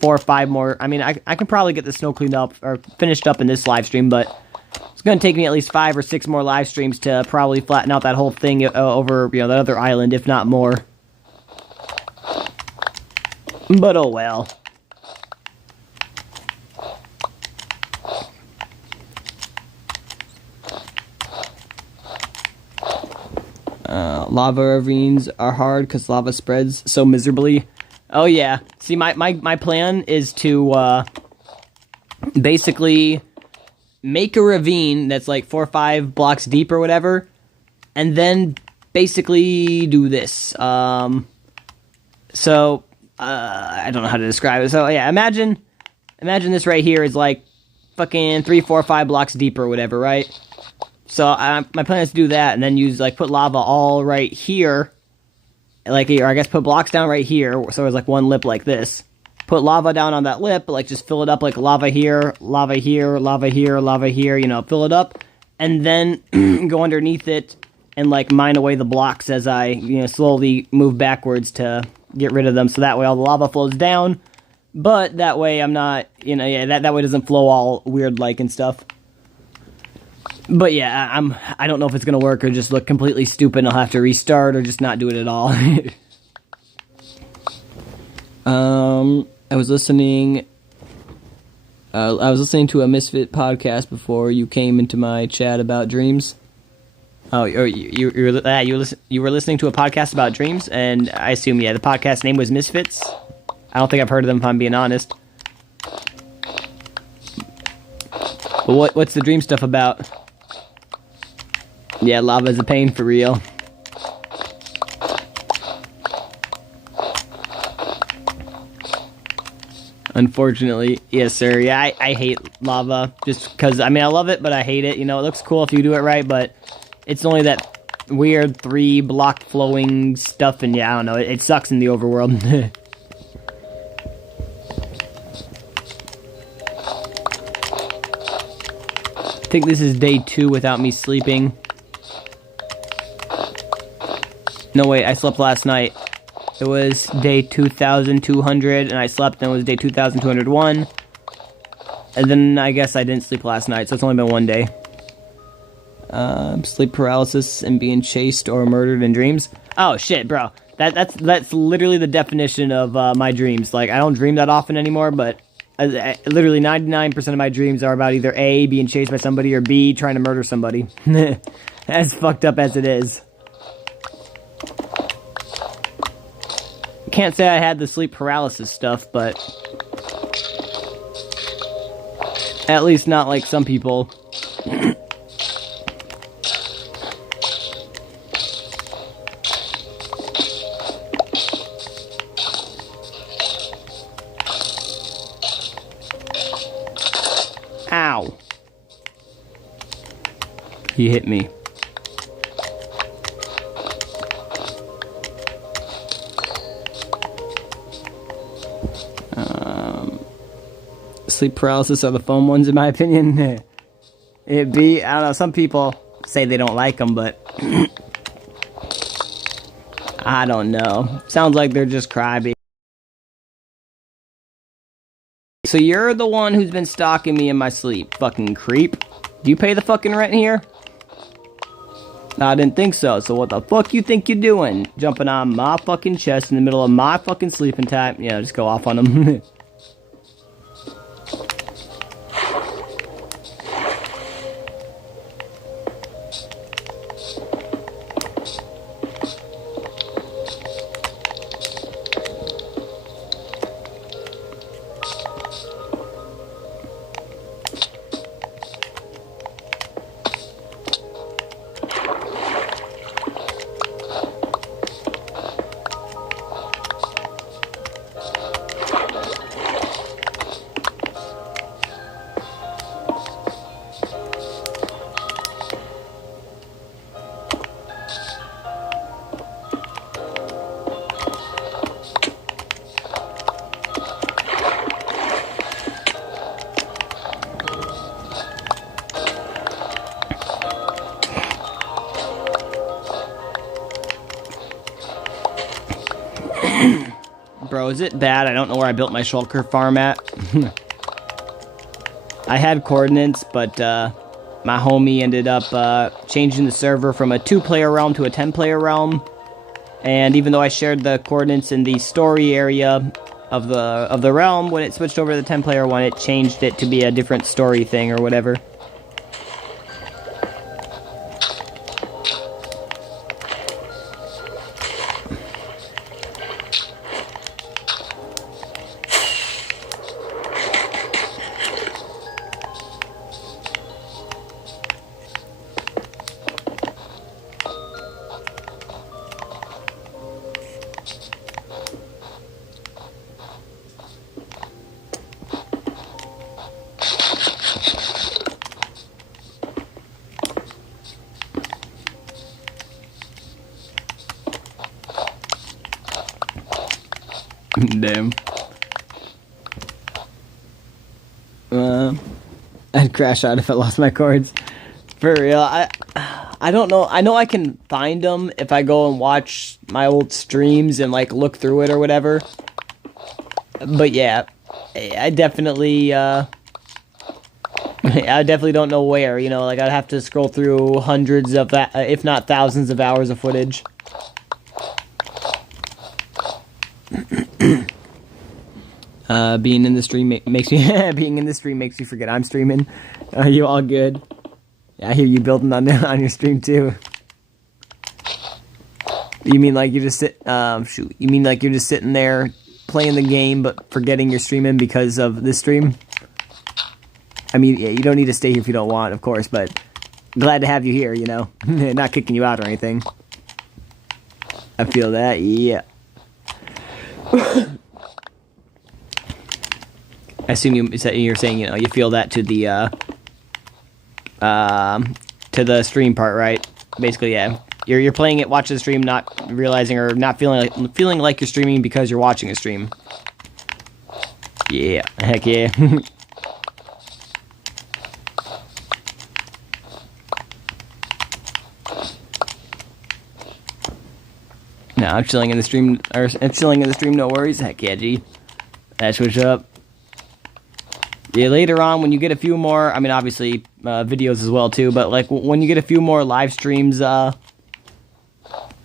4 or 5 more. I mean, I can probably get the snow cleaned up or finished up in this live stream, but it's going to take me at least 5 or 6 more live streams to probably flatten out that whole thing over, you know, that other island, if not more. But oh well. Lava ravines are hard because lava spreads so miserably. Oh yeah. See, my plan is to basically make a ravine that's like 4 or 5 blocks deep or whatever, and then basically do this. So I don't know how to describe it. So yeah, imagine this right here is like fucking 3, 4, 5 blocks deep or whatever, right? So my plan is to do that and then put lava all right here. Like, or I guess put blocks down right here, so there's like one lip like this. Put lava down on that lip, but like just fill it up, like lava here, lava here, lava here, lava here, you know, fill it up. And then go underneath it and like mine away the blocks as I, you know, slowly move backwards to get rid of them. So that way all the lava flows down. But that way I'm not, you know, yeah, that way it doesn't flow all weird like and stuff. But yeah, I don't know if it's gonna work or just look completely stupid and I'll have to restart or just not do it at all. I was listening to a Misfit podcast before you came into my chat about dreams. Oh, you were listening to a podcast about dreams, and I assume, yeah, the podcast name was Misfits. I don't think I've heard of them, if I'm being honest. But what's the dream stuff about? Yeah, lava's a pain for real. Unfortunately, yes, sir. Yeah, I hate lava just because, I mean, I love it, but I hate it. You know, it looks cool if you do it right, but it's only that weird 3-block flowing stuff, and yeah, I don't know. It sucks in the overworld. I think this is day 2 without me sleeping. No, wait, I slept last night. It was day 2,200, and I slept, and it was day 2,201. And then I guess I didn't sleep last night, so it's only been one day. Sleep paralysis and being chased or murdered in dreams. Oh, shit, bro. That's literally the definition of my dreams. Like, I don't dream that often anymore, but literally 99% of my dreams are about either A, being chased by somebody, or B, trying to murder somebody. As fucked up as it is. Can't say I had the sleep paralysis stuff, but at least not like some people. Ow. He hit me. Sleep paralysis are the foam ones, in my opinion. It'd be, I don't know, some people say they don't like them, but I don't know. Sounds like they're just crybaby. So you're the one who's been stalking me in my sleep, fucking creep. Do you pay the fucking rent here? I didn't think so, so what the fuck you think you're doing? Jumping on my fucking chest in the middle of my fucking sleeping time? Yeah, just go off on them. Bro, is it bad? I don't know where I built my shulker farm at. I had coordinates, but my homie ended up changing the server from a 2-player realm to a 10-player realm. And even though I shared the coordinates in the story area of the realm, when it switched over to the 10-player one, it changed it to be a different story thing or whatever. Damn. I'd crash out if I lost my cords. For real, I don't know. I know I can find them if I go and watch my old streams and like look through it or whatever. But yeah, I definitely I definitely don't know where, you know, like I'd have to scroll through hundreds of, if not thousands of hours of footage. Being in the stream makes me being in the stream makes me forget I'm streaming. Are you all good? Yeah, I hear you building on your stream too. You mean like you just shoot? You mean like you're just sitting there playing the game but forgetting you're streaming because of this stream? I mean, yeah, you don't need to stay here if you don't want, of course, but glad to have you here, you know. Not kicking you out or anything. I feel that, yeah. I assume you're saying, you know, you feel that to the stream part, right? Basically, yeah. You're playing it, watching the stream, not realizing or not feeling like you're streaming because you're watching a stream. Yeah, heck yeah. No, I'm chilling in the stream. I'm chilling in the stream. No worries. Heck yeah, G. That's what's up. Yeah, later on when you get a few more, I mean, obviously videos as well too. But like when you get a few more live streams, you know,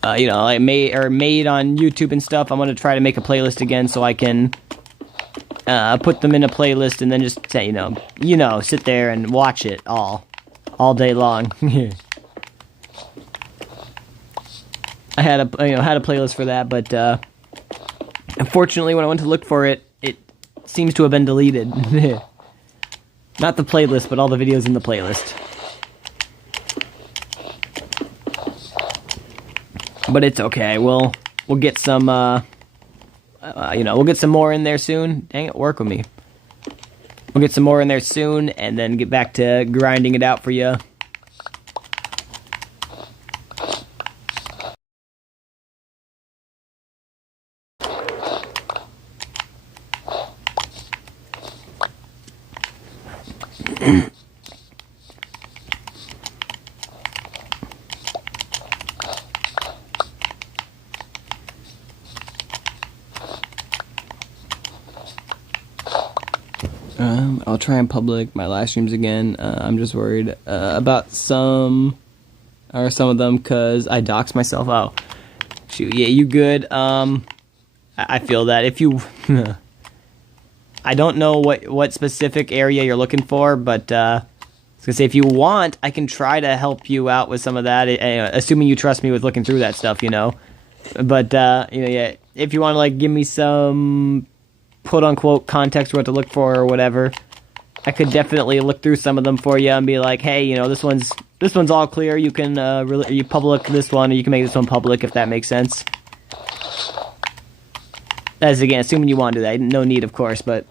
like made on YouTube and stuff, I'm gonna try to make a playlist again so I can put them in a playlist and then just say, you know, sit there and watch it all day long. I had a playlist for that, but unfortunately, when I went to look for it, it seems to have been deleted. Not the playlist, but all the videos in the playlist. But it's okay. We'll get some you know, we'll get some more in there soon. Dang it, work with me. We'll get some more in there soon, and then get back to grinding it out for you. I'll try and public my live streams again. I'm just worried about some of them because I doxed myself. Oh, shoot, yeah, you good? I feel that if you, I don't know what specific area you're looking for, but I was gonna say if you want, I can try to help you out with some of that, assuming you trust me with looking through that stuff, you know. But you know, yeah, if you want to like give me some quote unquote context what to look for or whatever, I could definitely look through some of them for you and be like, hey, you know, this one's all clear. You can you public this one, or you can make this one public if that makes sense. That's again assuming you want to do that. No need, of course, but.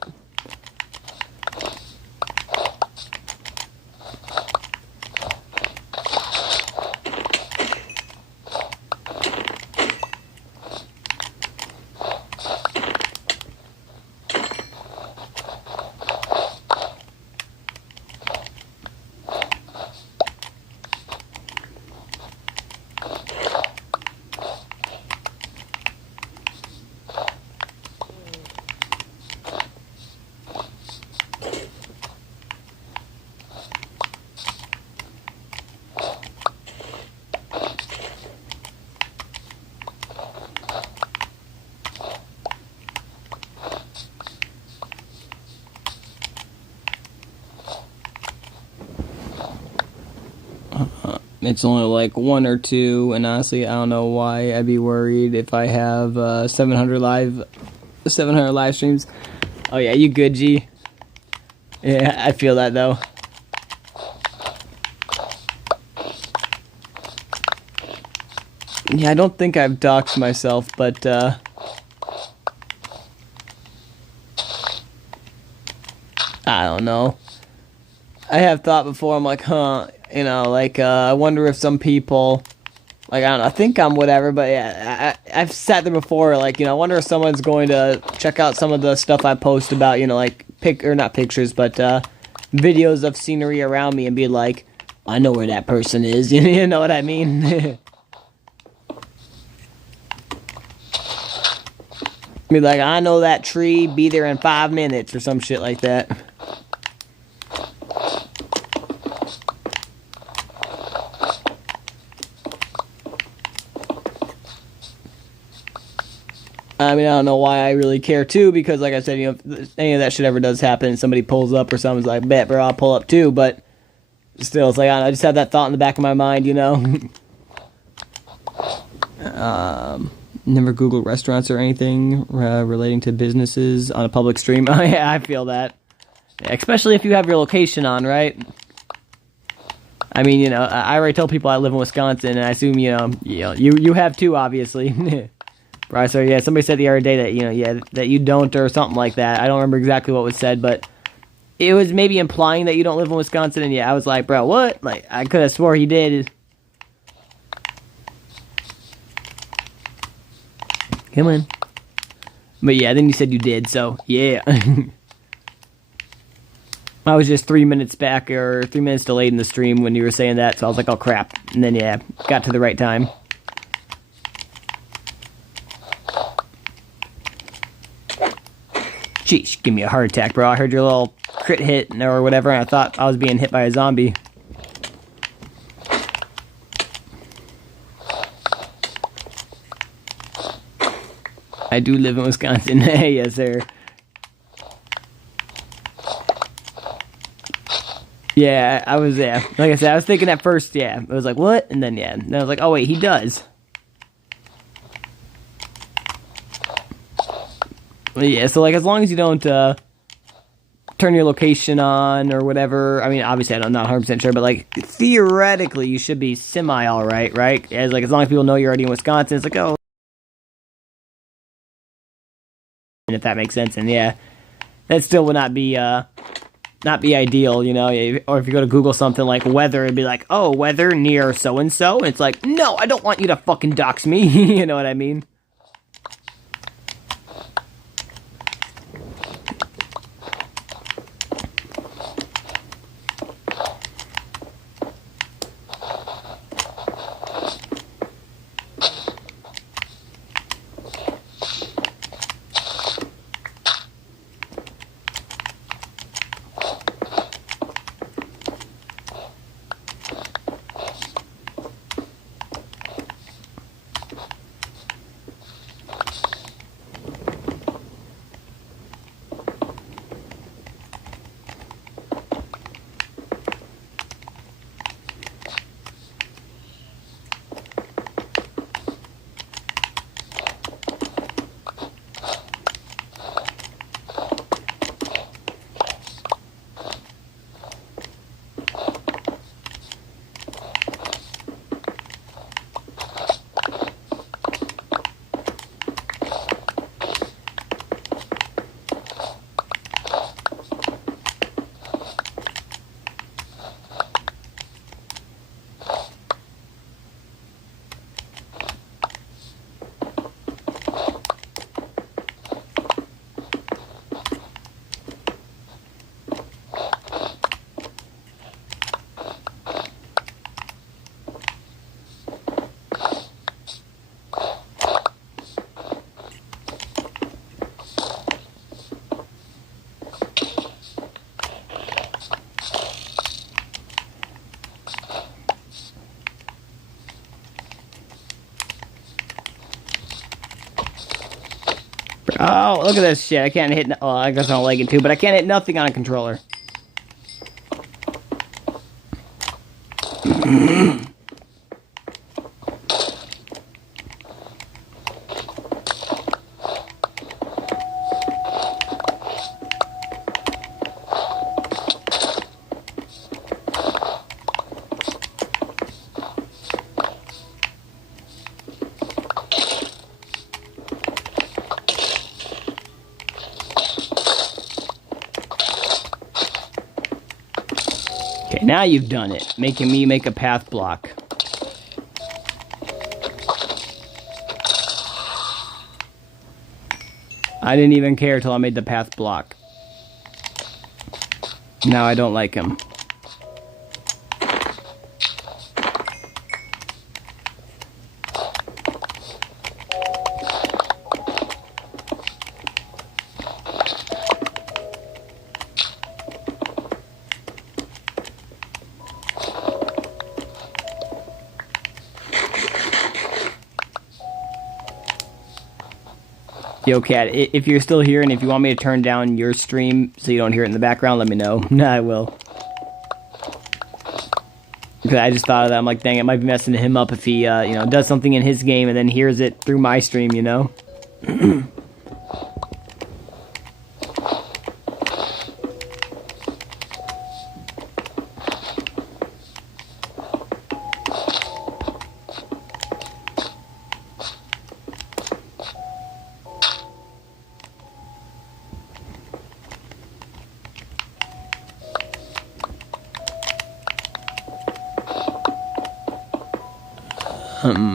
It's only like one or two, and honestly, I don't know why I'd be worried if I have 700 live streams. Oh yeah, you good, G? Yeah, I feel that though. Yeah, I don't think I've doxed myself, but I don't know. I have thought before, I'm like, huh, you know, like, I wonder if some people, like, I don't know, I think I'm whatever, but yeah, I've sat there before, like, you know, I wonder if someone's going to check out some of the stuff I post about, you know, like, not pictures, but, videos of scenery around me and be like, I know where that person is, you know what I mean? Be like, I know that tree, be there in 5 minutes, or some shit like that. I mean, I don't know why I really care too, because like I said, you know, if any of that shit ever does happen, somebody pulls up or someone's like, bet, bro, I'll pull up too, but still, it's like, I don't know, I just have that thought in the back of my mind, you know? Never Google restaurants or anything relating to businesses on a public stream. Oh, yeah, I feel that. Yeah, especially if you have your location on, right? I mean, you know, I already tell people I live in Wisconsin, and I assume, you have too, obviously. Right, so yeah, somebody said the other day that, that you don't or something like that. I don't remember exactly what was said, but it was maybe implying that you don't live in Wisconsin, and yeah, I was like, bro, what? Like, I could have swore he did. Come on. But yeah, then you said you did, so yeah. I was just 3 minutes back, or 3 minutes delayed in the stream when you were saying that, so I was like, oh crap. And then yeah, got to the right time. Jeez, give me a heart attack, bro. I heard your little crit hit or whatever, and I thought I was being hit by a zombie. I do live in Wisconsin. Yes, sir. Yeah, I was, yeah. Like I said, I was thinking at first, yeah. I was like, what? And then, yeah. And I was like, oh, wait, he does. Yeah, so like as long as you don't turn your location on or whatever, I mean obviously I'm not 100% sure, but like theoretically you should be semi alright, right? As long as people know you're already in Wisconsin, it's like, oh, and if that makes sense, and yeah, that still would not be ideal, you know. Or if you go to Google something like weather, it'd be like, oh, weather near so and so, and it's like, no, I don't want you to fucking dox me. You know what I mean? Oh, look at this shit. I can't hit... Oh, I guess I don't like it too, but I can't hit nothing on a controller. Okay, now you've done it, making me make a path block. I didn't even care till I made the path block. Now I don't like him. Yo, Cat, if you're still here and if you want me to turn down your stream so you don't hear it in the background, let me know. I will. Because I just thought of that. I'm like, dang, it might be messing him up if he, does something in his game and then hears it through my stream, you know?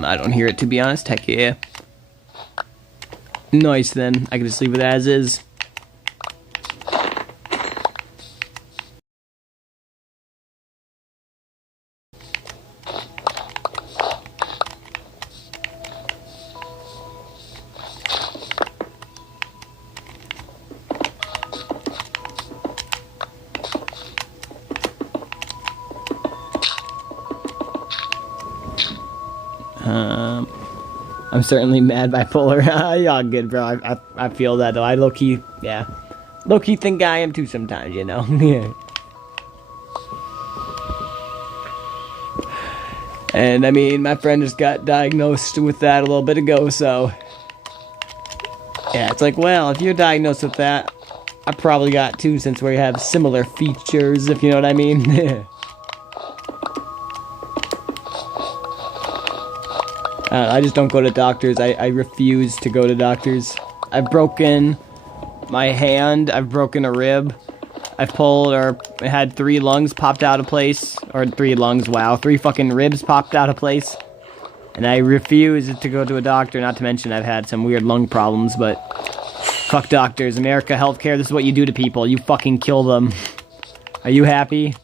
I don't hear it, to be honest. Heck yeah. Nice, then. I can just leave it as is. I'm certainly mad bipolar. Y'all good, bro. I feel that, though. I low-key, yeah. Low-key think I am, too, sometimes, you know? Yeah. And, I mean, my friend just got diagnosed with that a little bit ago, so... Yeah, it's like, well, if you're diagnosed with that, I probably got, too, since we have similar features, if you know what I mean. I just don't go to doctors. I refuse to go to doctors. I've broken my hand. I've broken a rib. I've pulled or had 3 lungs popped out of place. Or 3 lungs, wow. 3 fucking ribs popped out of place. And I refuse to go to a doctor. Not to mention I've had some weird lung problems, but... Fuck doctors. America healthcare, this is what you do to people. You fucking kill them. Are you happy?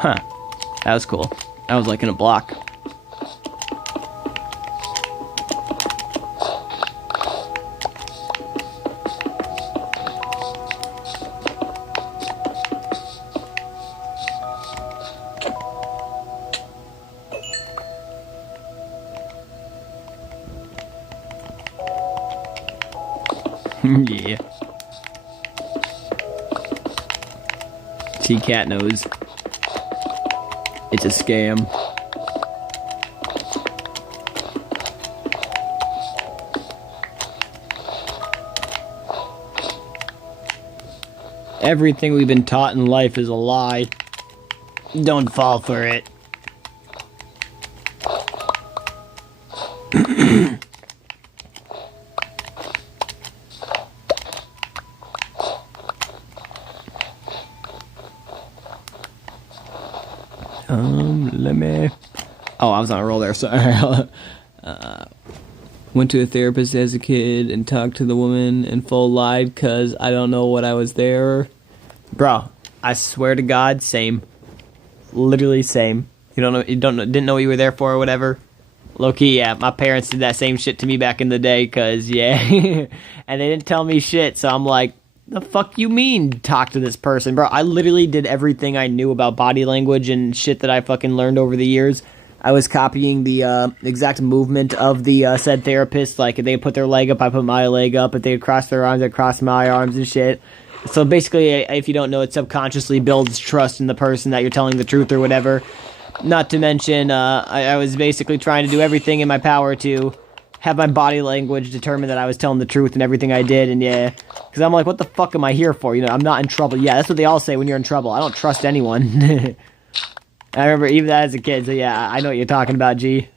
Huh. That was cool. I was like in a block. Yeah. See, Cat knows. It's a scam. Everything we've been taught in life is a lie. Don't fall for it. Let me... Oh, I was on a roll there, sorry. Went to a therapist as a kid and talked to the woman and full lied because I don't know what I was there. Bro, I swear to God, same. Literally same. Didn't know what you were there for or whatever. Low-key, yeah, my parents did that same shit to me back in the day, cause, yeah. And they didn't tell me shit, so I'm like, the fuck you mean talk to this person? Bro, I literally did everything I knew about body language and shit that I fucking learned over the years. I was copying the exact movement of the said therapist. Like, if they put their leg up, I put my leg up. If they cross their arms, I cross my arms and shit. So basically, if you don't know, it subconsciously builds trust in the person that you're telling the truth or whatever. Not to mention, I was basically trying to do everything in my power to have my body language determine that I was telling the truth in everything I did, and yeah, because I'm like, what the fuck am I here for? You know, I'm not in trouble. Yeah, that's what they all say when you're in trouble. I don't trust anyone. I remember even that as a kid, so yeah, I know what you're talking about, G.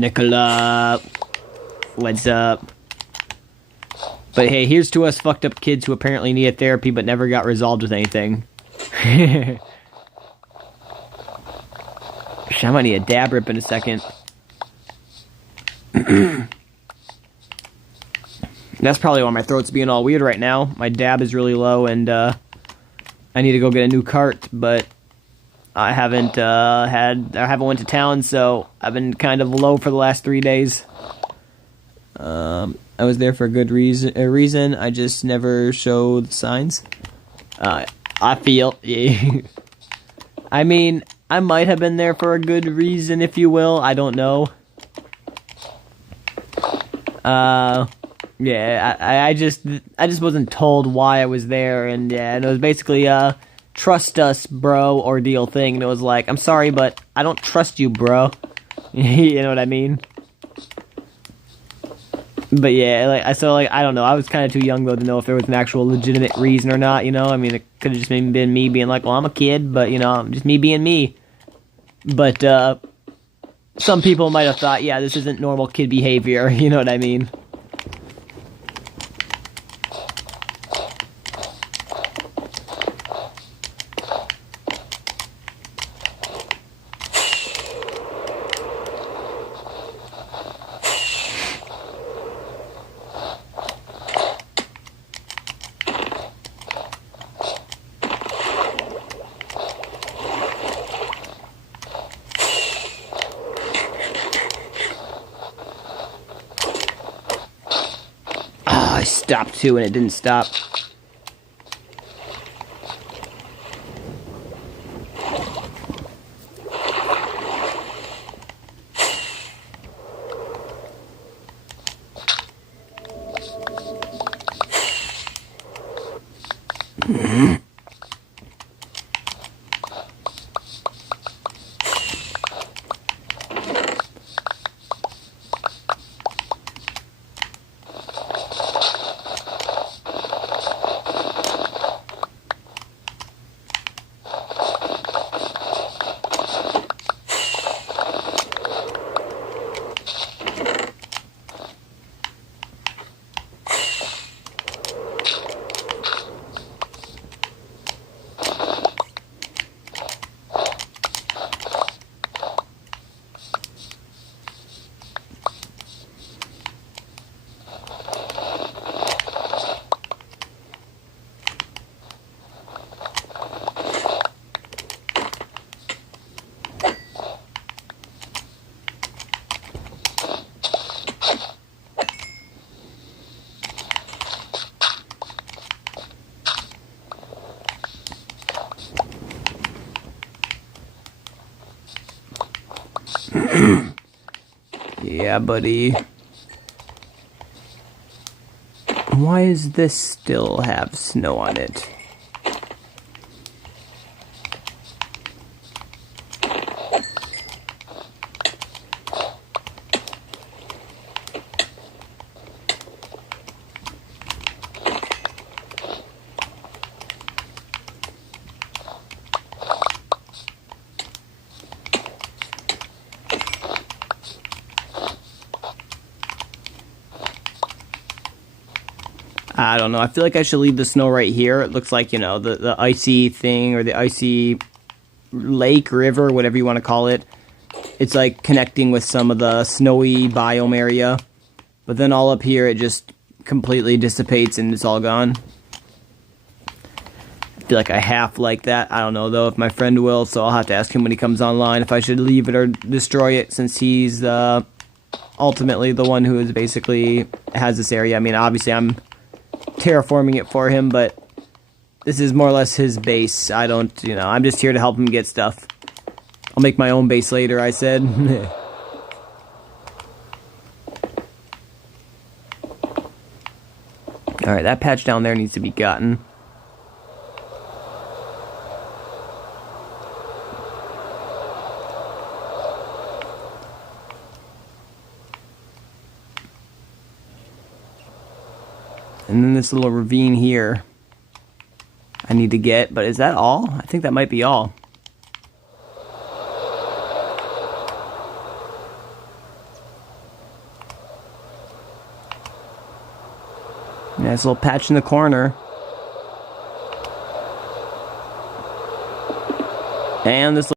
Nicola, what's up? But hey, here's to us fucked up kids who apparently needed therapy but never got resolved with anything. I might need a dab rip in a second. That's probably why my throat's being all weird right now. My dab is really low, and I need to go get a new cart, but I haven't went to town, so I've been kind of low for the last 3 days. I was there for a good reason. I just never showed signs. I feel. I mean, I might have been there for a good reason, if you will. I don't know. Yeah, I just wasn't told why I was there, and yeah, and it was basically trust us, bro, ordeal thing. And it was like, I'm sorry, but I don't trust you, bro. You know what I mean? But yeah, I don't know. I was kind of too young though to know if there was an actual legitimate reason or not. You know, I mean, it could have just been me being like, well, I'm a kid, but you know, just me being me. But some people might have thought, yeah, this isn't normal kid behavior. You know what I mean? I stopped too and it didn't stop. Yeah, buddy. Why does this still have snow on it? I don't know. I feel like I should leave the snow right here. It looks like, you know, the icy thing or the icy lake, river, whatever you want to call it. It's like connecting with some of the snowy biome area. But then all up here, it just completely dissipates and it's all gone. I feel like I half like that. I don't know, though, if my friend will. So I'll have to ask him when he comes online if I should leave it or destroy it, since he's ultimately the one who is basically has this area. I mean, obviously, I'm terraforming it for him, but this is more or less his base. I don't, you know, I'm just here to help him get stuff. I'll make my own base later, I said. Alright, that patch down there needs to be gotten. And then this little ravine here I need to get, but is that all? I think that might be all. Nice little patch in the corner. And this.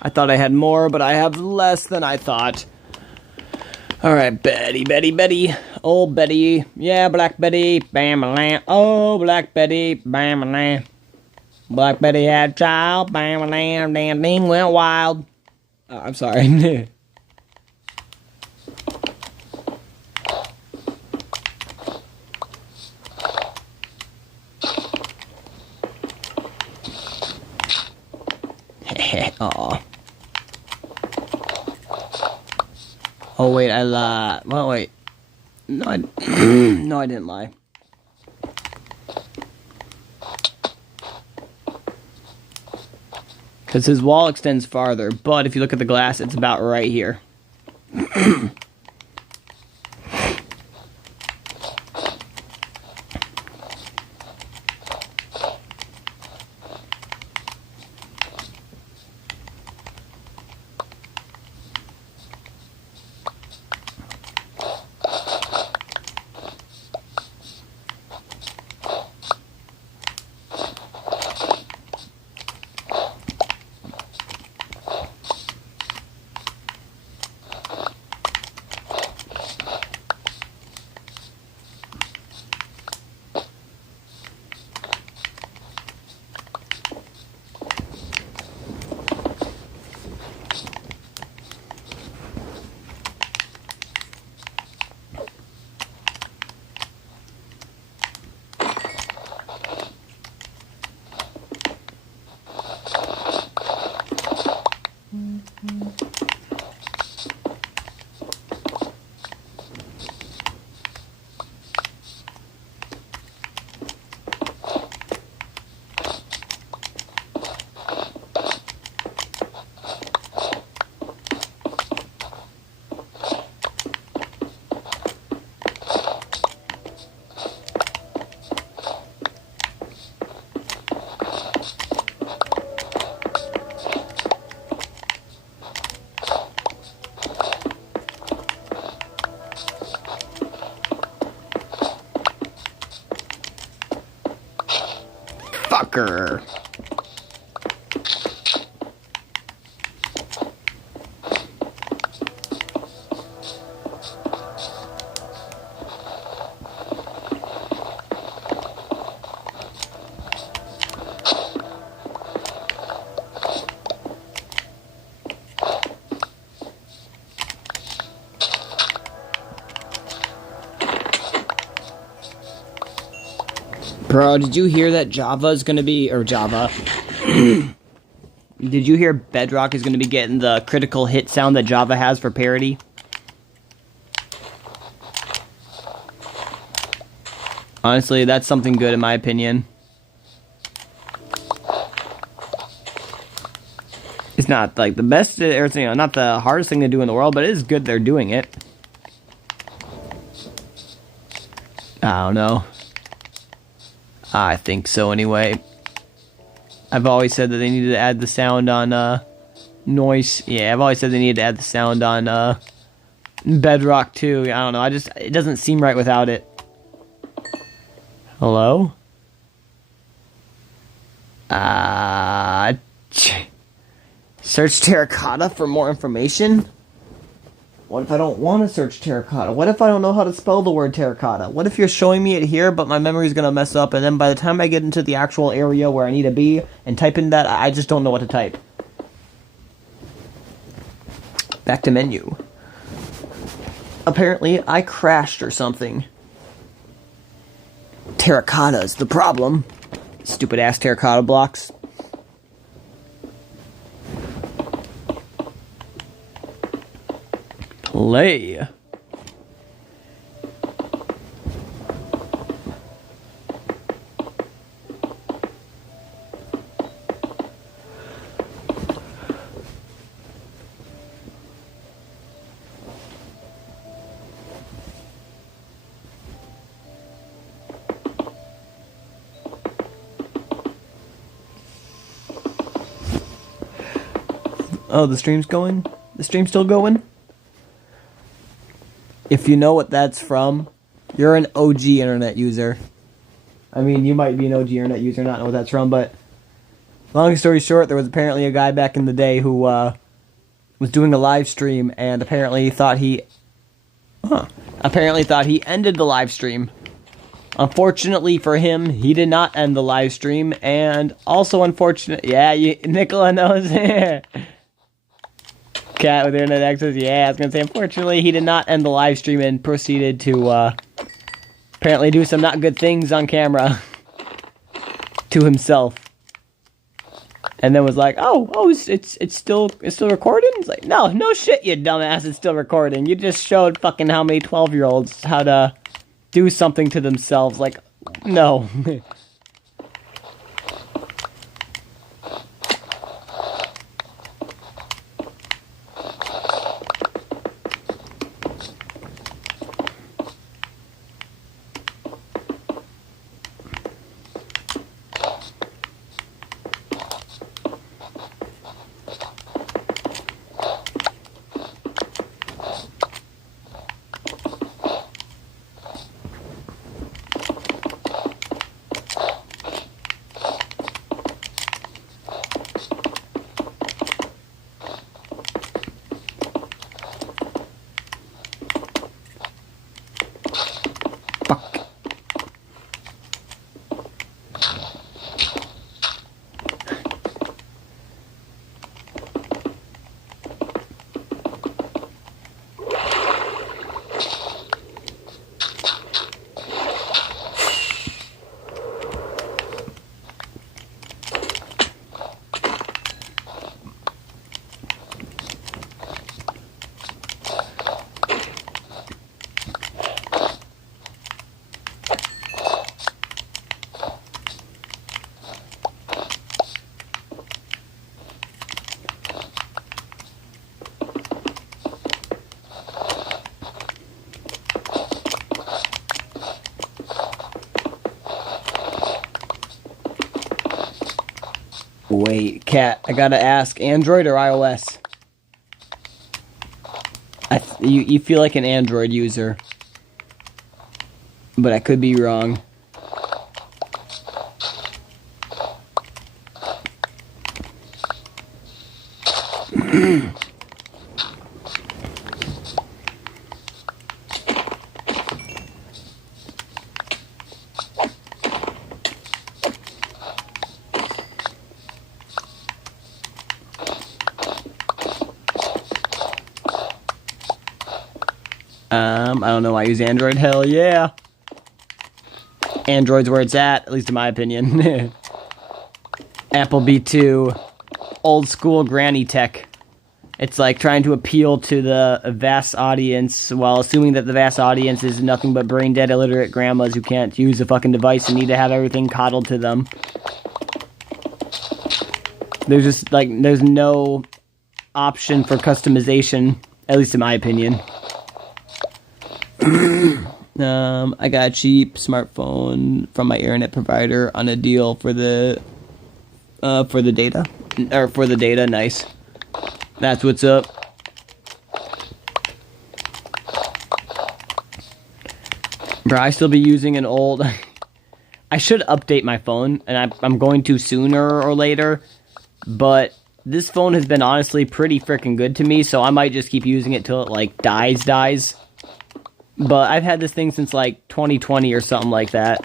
I thought I had more, but I have less than I thought. Alright, Betty, Betty, Betty. Old Betty. Yeah, Black Betty. Bam-a-lam. Oh, Black Betty. Bam-a-lam. Black Betty had a child. Bam-a-lam. Damn thing went wild. Oh, I'm sorry. Aw. Oh wait, I lied. Well, wait. No, no, I didn't lie. Because his wall extends farther, but if you look at the glass, it's about right here. Fucker. Bro, did you hear that Java is gonna be, or Java? Did you hear Bedrock is gonna be getting the critical hit sound that Java has for parity? Honestly, that's something good in my opinion. It's not like the best, or you know, not the hardest thing to do in the world, but it is good they're doing it. I don't know. I think so anyway. I've always said that they needed to add the sound on noise. Yeah, I've always said they needed to add the sound on Bedrock too. I don't know. It doesn't seem right without it. Hello? Search Terracotta for more information? What if I don't want to search terracotta? What if I don't know how to spell the word terracotta? What if you're showing me it here, but my memory's going to mess up, and then by the time I get into the actual area where I need to be and type in that, I just don't know what to type. Back to menu. Apparently, I crashed or something. Terracotta's the problem. Stupid ass terracotta blocks. Play. Oh, the stream's going? The stream's still going? If you know what that's from, you're an OG internet user. I mean, you might be an OG internet user, not know what that's from, but long story short, there was apparently a guy back in the day who was doing a live stream and apparently thought he ended the live stream. Unfortunately for him, he did not end the live stream, and also unfortunate. Yeah, Nicola knows. Cat with internet access. Yeah, I was gonna say. Unfortunately, he did not end the live stream and proceeded to apparently do some not good things on camera to himself. And then was like, it's still recording? It's like, no shit, you dumbass, it's still recording. You just showed fucking how many 12-year-olds how to do something to themselves. Like, no. Wait, Cat, I gotta ask, Android or iOS? You feel like an Android user, but I could be wrong. I don't know, I use Android, hell yeah. Android's where it's at least in my opinion. Apple be too old school granny tech. It's like trying to appeal to the vast audience while assuming that the vast audience is nothing but brain dead illiterate grandmas who can't use a fucking device and need to have everything coddled to them. There's just like, there's no option for customization, at least in my opinion. I got a cheap smartphone from my internet provider on a deal for the data. Nice. That's what's up. Bro, I still be using an old... I should update my phone, and I'm going to sooner or later, but this phone has been honestly pretty freaking good to me, so I might just keep using it till it, like, dies. But I've had this thing since, like, 2020 or something like that,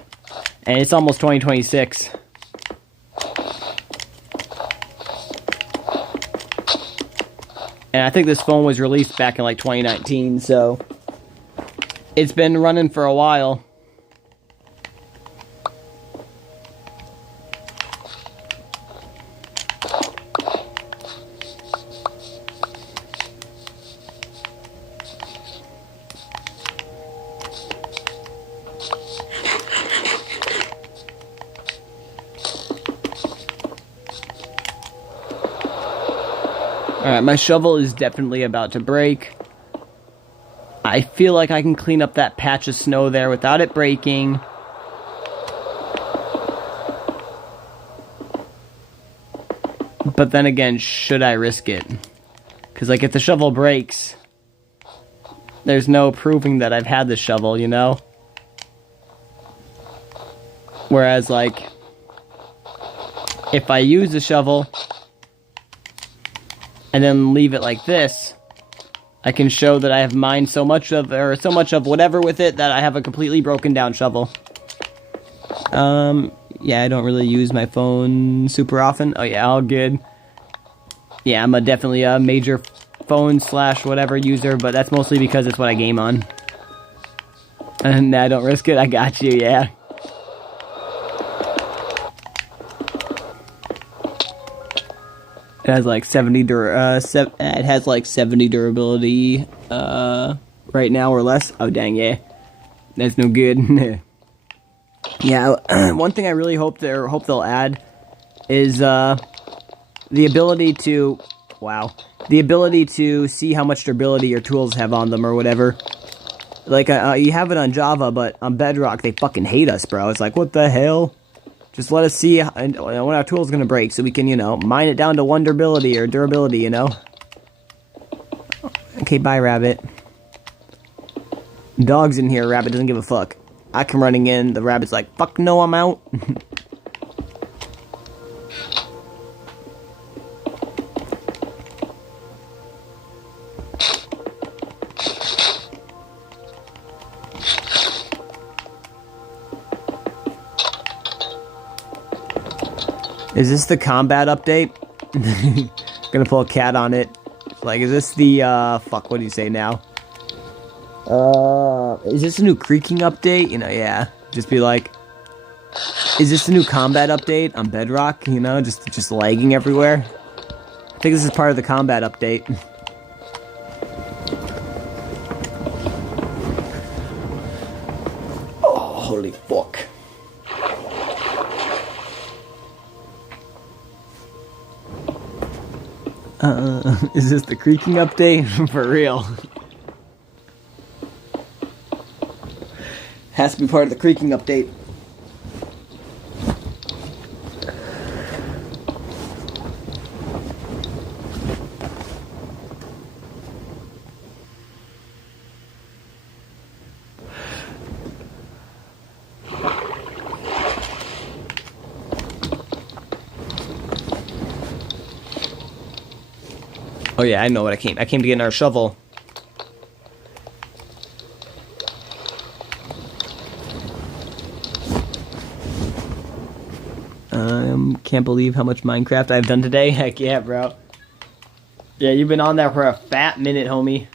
and it's almost 2026. And I think this phone was released back in like 2019, so it's been running for a while. Alright, my shovel is definitely about to break. I feel like I can clean up that patch of snow there without it breaking. But then again, should I risk it? Because, like, if the shovel breaks, there's no proving that I've had the shovel, you know? Whereas, like, if I use the shovel and then leave it like this, I can show that I have mined so much of whatever with it that I have a completely broken down shovel. Yeah, I don't really use my phone super often. Oh yeah, all good. Yeah, I'm definitely a major phone / whatever user, but that's mostly because it's what I game on. And I don't risk it, I got you, yeah. It has like 70 durability right now or less. Oh dang, yeah. That's no good. Yeah, one thing I really hope they'll add is the ability to see how much durability your tools have on them or whatever. Like you have it on Java, but on Bedrock they fucking hate us, bro. It's like, what the hell? Just let us see when our tool's gonna break, so we can, you know, mine it down to 1 durability, you know. Okay, bye, rabbit. Dog's in here. Rabbit doesn't give a fuck. I come running in. The rabbit's like, fuck no, I'm out. Is this the combat update? Gonna pull a cat on it. Like, is this the, fuck, what do you say now? Is this a new creaking update? You know, yeah. Just be like, is this the new combat update on Bedrock? You know, just lagging everywhere? I think this is part of the combat update. Oh, holy fuck. Is this the creaking update? For real. Has to be part of the creaking update. Oh yeah, I know what I came to get another shovel. Can't believe how much Minecraft I've done today. Heck yeah, bro. Yeah, you've been on there for a fat minute, homie.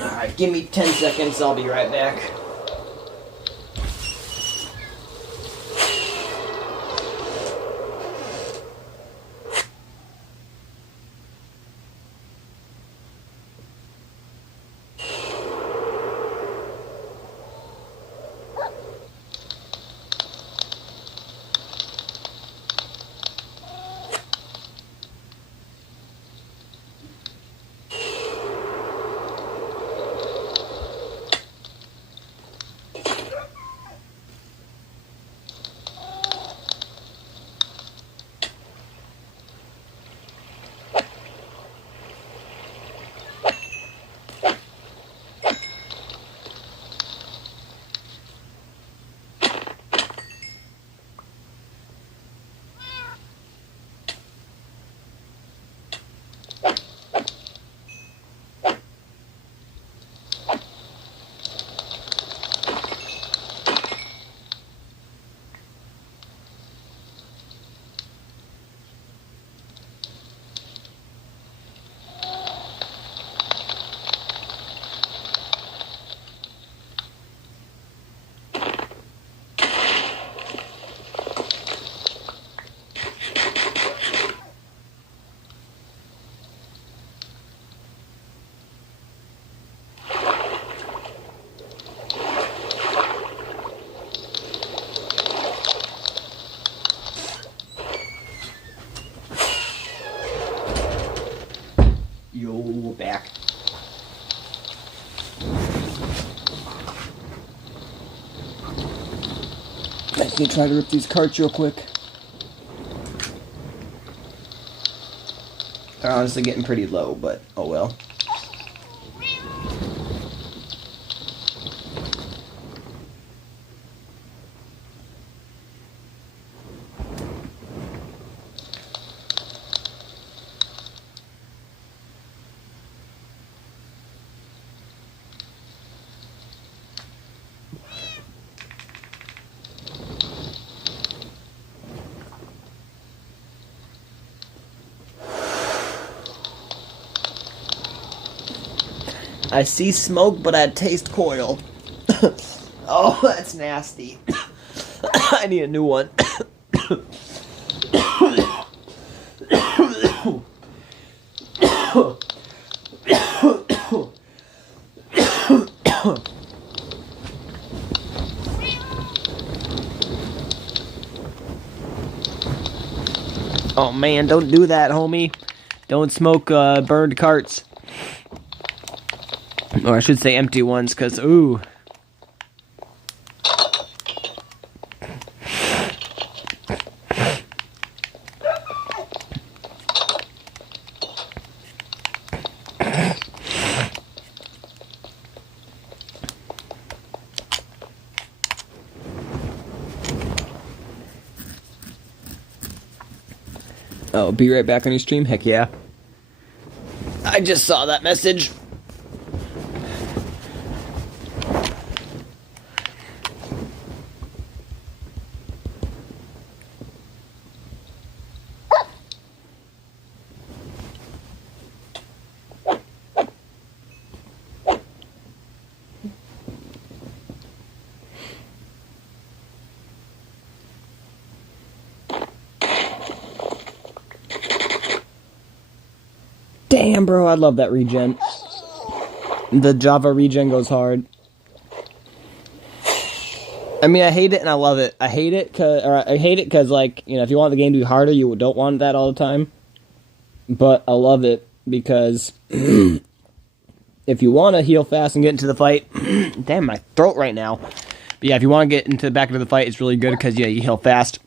Alright, give me 10 seconds, I'll be right back. Yo, back. Let's try to rip these carts real quick. They're honestly getting pretty low, but oh well. I see smoke, but I taste coil. Oh, that's nasty. I need a new one. Oh man, don't do that, homie. Don't smoke burned carts. Or I should say empty ones, because, ooh. Oh, be right back on your stream? Heck yeah. I just saw that message. Damn, bro, I love that regen. The Java regen goes hard. I mean, I hate it and I love it. I hate it because, like, you know, if you want the game to be harder, you don't want that all the time. But I love it because if you want to heal fast and get into the fight, damn, my throat right now. But yeah, if you want to get into the back of the fight, it's really good because, yeah, you heal fast.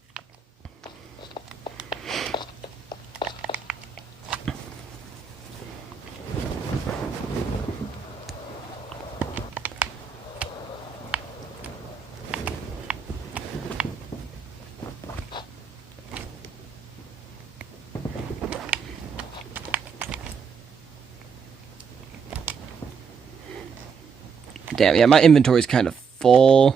Damn, yeah, my inventory's kind of full.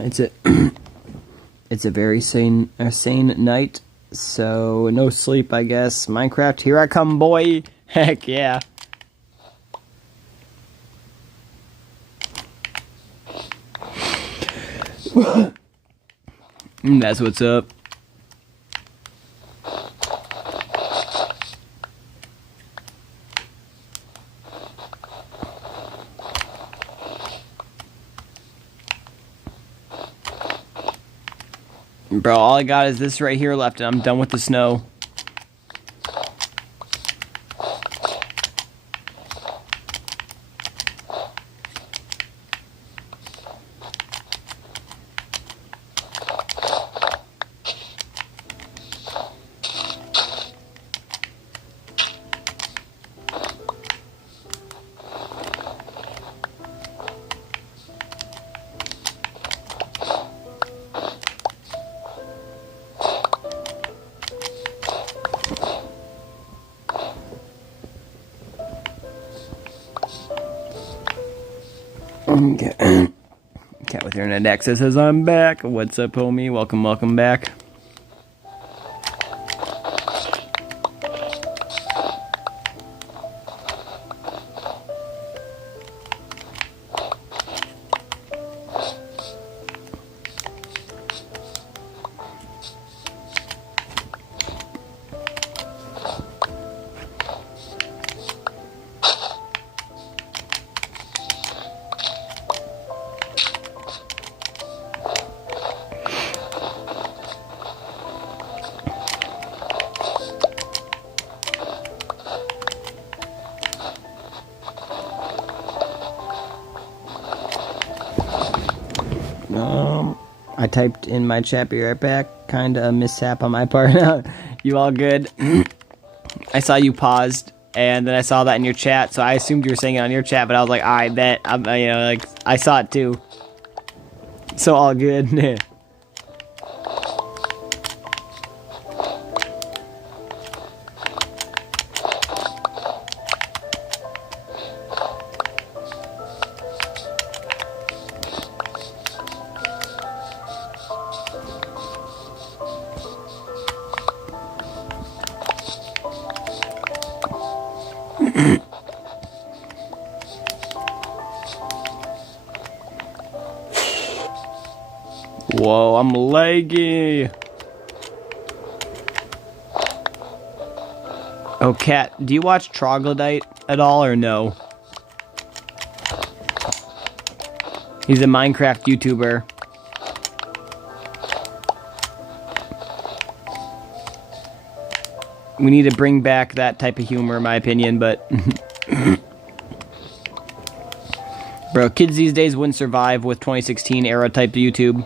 It's a it's a very sane night, so no sleep, I guess. Minecraft, here I come, boy. Heck yeah. That's what's up. Bro, all I got is this right here left, and I'm done with the snow. Cat with internet access says I'm back. What's up, homie? Welcome back. I typed in my chat, be right back. Kinda a mishap on my part. You all good? I saw you paused, and then I saw that in your chat, so I assumed you were saying it on your chat, but I was like, I bet. I saw it too. So all good. Whoa, I'm laggy. Oh, Cat, do you watch Troglodyte at all or no? He's a Minecraft YouTuber. We need to bring back that type of humor, in my opinion, but... Bro, kids these days wouldn't survive with 2016 era type YouTube.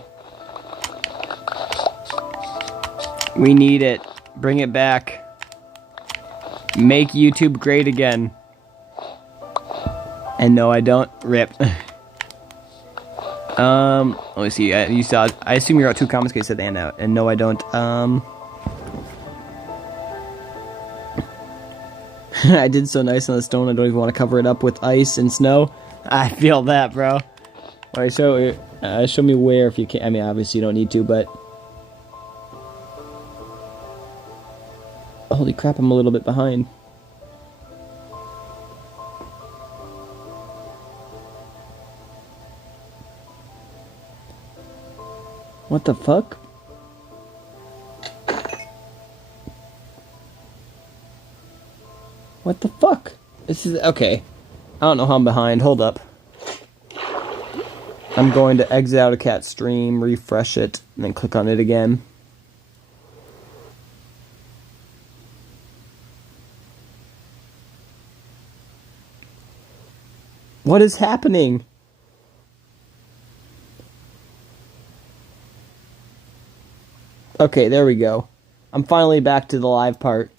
We need it. Bring it back. Make YouTube great again. And no, I don't. Rip. Let me see. You saw. I assume you wrote 2 comments because you said and out. And no, I don't. I did so nice on the stone. I don't even want to cover it up with ice and snow. I feel that, bro. Alright, show me where if you can. I mean, obviously you don't need to, but. Holy crap, I'm a little bit behind. What the fuck? What the fuck? This is... Okay. I don't know how I'm behind. Hold up. I'm going to exit out of Cat stream, refresh it, and then click on it again. What is happening? Okay, there we go. I'm finally back to the live part.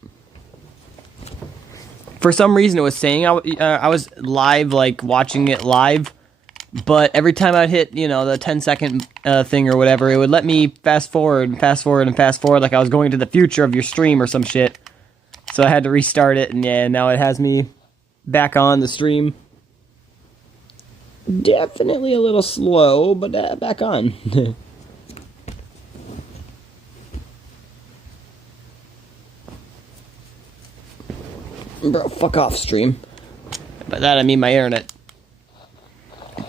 For some reason, it was saying I was live, like, watching it live, but every time I'd hit, you know, the 10-second thing or whatever, it would let me fast forward, like I was going to the future of your stream or some shit. So I had to restart it, and yeah, now it has me back on the stream. Definitely a little slow, but back on. Bro, fuck off, stream. By that I mean my internet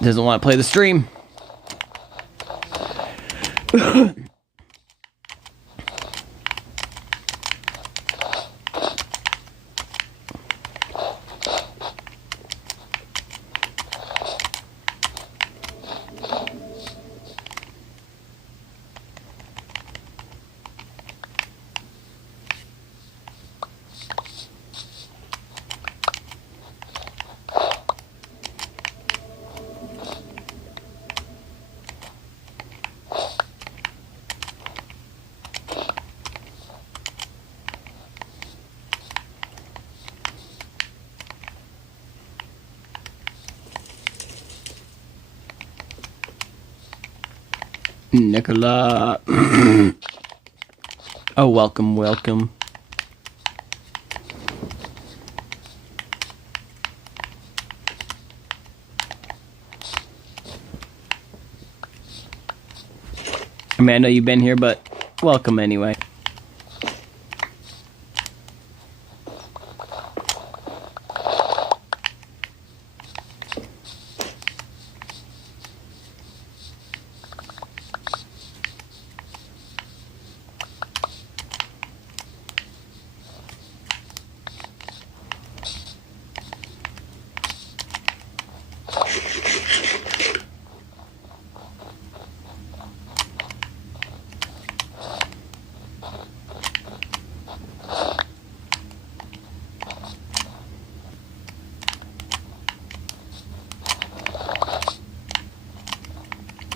doesn't want to play the stream. Nicola. Oh, welcome, welcome. I mean, I know you've been here, but welcome anyway.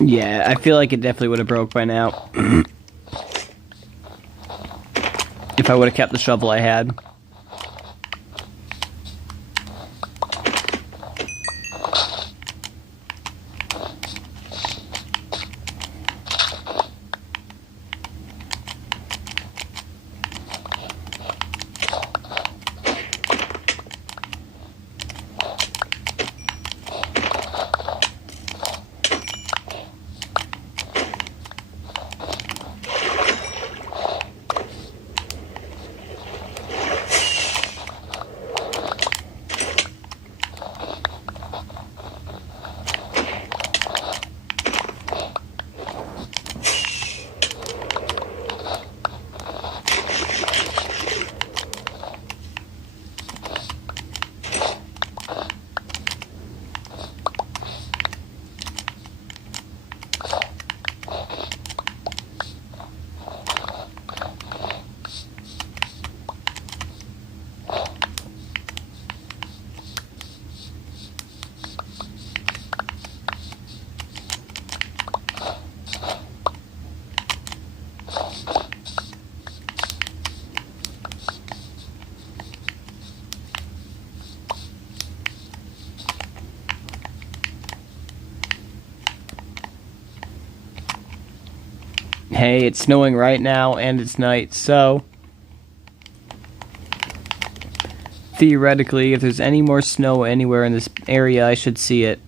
Yeah, I feel like it definitely would have broke by now. If I would have kept the shovel I had. Hey, it's snowing right now and it's night, so theoretically, if there's any more snow anywhere in this area, I should see it.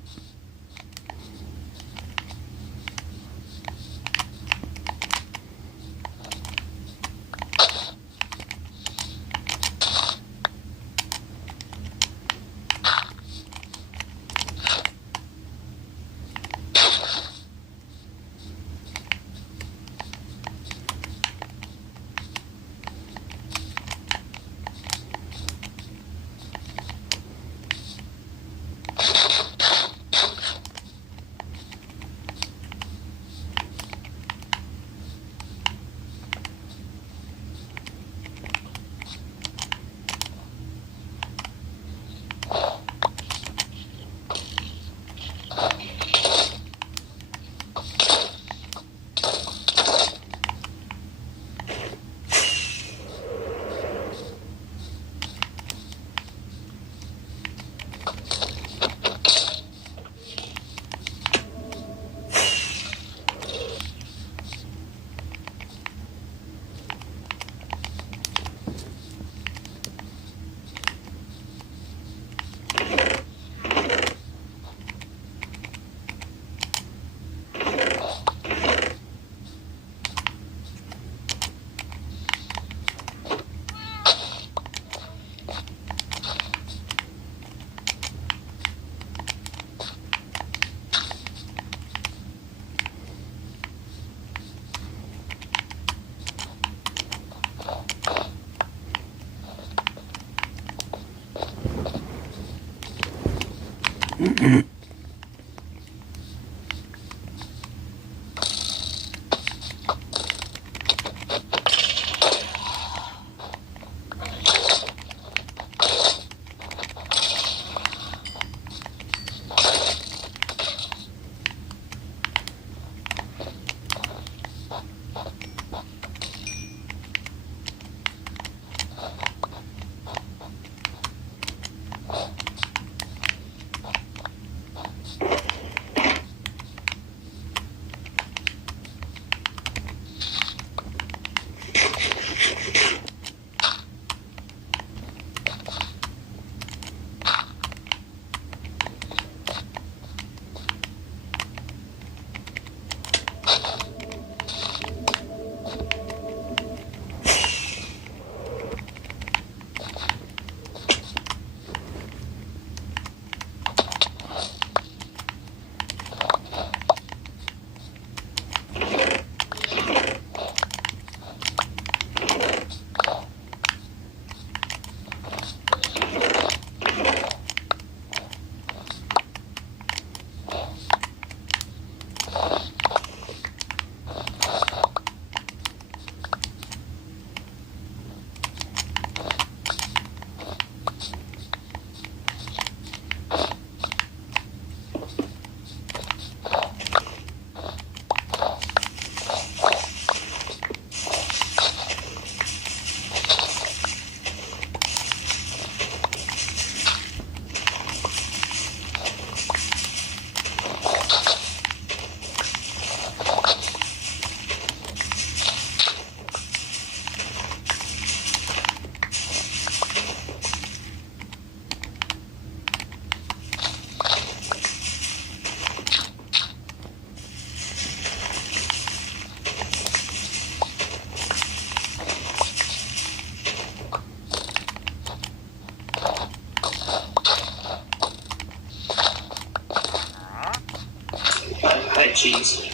Cheese.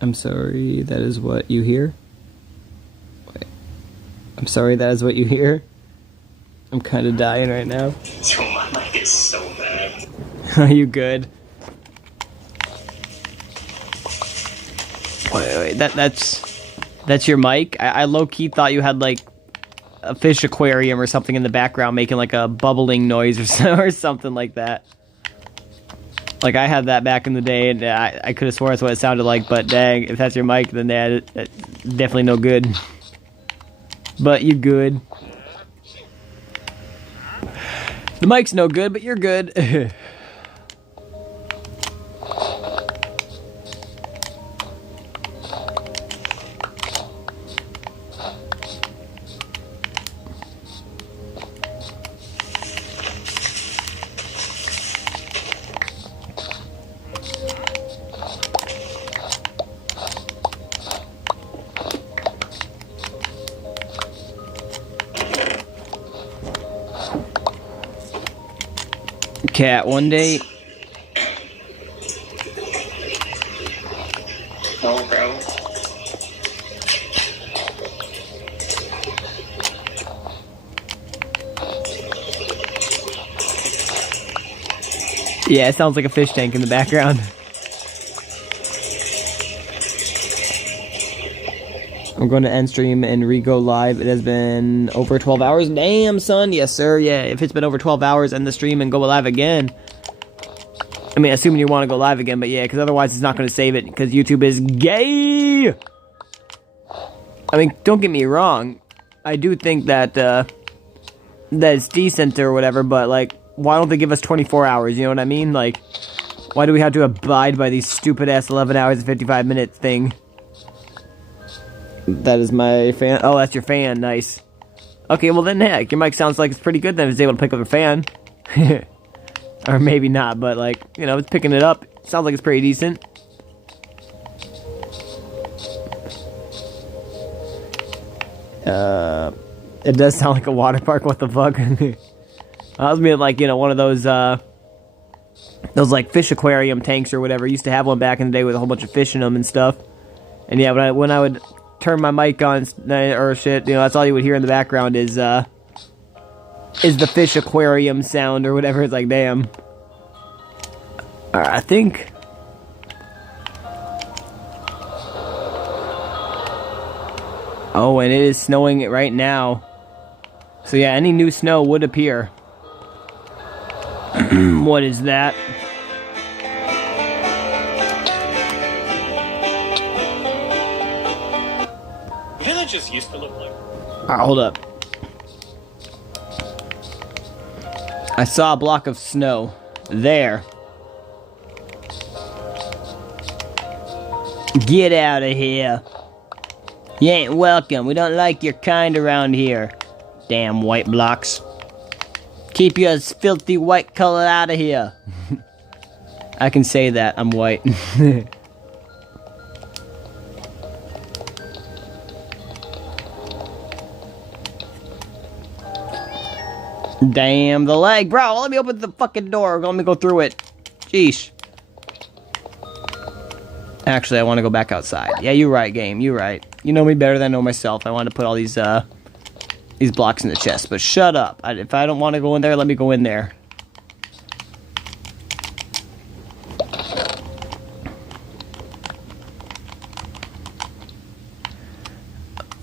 I'm sorry, that is what you hear? Wait. I'm sorry, that is what you hear? I'm kind of dying right now. Yo, my mic is so bad. Are you good? Wait, that's your mic? I low-key thought you had, like, a fish aquarium or something in the background making, like, a bubbling noise or something like that. Like, I had that back in the day, and I could have sworn that's what it sounded like, but dang, if that's your mic, then that's definitely no good. But you good. The mic's no good, but you're good. Cat, one day. Oh, bro. Yeah, it sounds like a fish tank in the background. I'm going to end stream and re-go live. It has been over 12 hours. Damn, son. Yes, sir. Yeah, if it's been over 12 hours, end the stream and go live again. I mean, assuming you want to go live again, but yeah, because otherwise it's not going to save it, because YouTube is gay! I mean, don't get me wrong. I do think that, that it's decent or whatever, but, like, why don't they give us 24 hours? You know what I mean? Like, why do we have to abide by these stupid-ass 11 hours and 55 minute thing? That is my fan. Oh, that's your fan. Nice. Okay, well then, heck, your mic sounds like it's pretty good then if it's able to pick up a fan. Or maybe not, but like, you know, it's picking it up. Sounds like it's pretty decent. It does sound like a water park. What the fuck? I was being like, you know, one of those like fish aquarium tanks or whatever. I used to have one back in the day with a whole bunch of fish in them and stuff. And yeah, when I would turn my mic on or shit, you know, that's all you would hear in the background is the fish aquarium sound or whatever. It's like, damn. Alright, I think. Oh, and it is snowing right now. So yeah, any new snow would appear. What is that? Villages used to look like. Alright, hold up. I saw a block of snow. There. Get out of here. You ain't welcome. We don't like your kind around here. Damn white blocks. Keep your filthy white color out of here. I can say that. I'm white. Damn, the leg. Bro, let me open the fucking door. Let me go through it. Jeesh. Actually, I want to go back outside. Yeah, you're right, game. You're right. You know me better than I know myself. I want to put all these blocks in the chest. But shut up. If I don't want to go in there, let me go in there.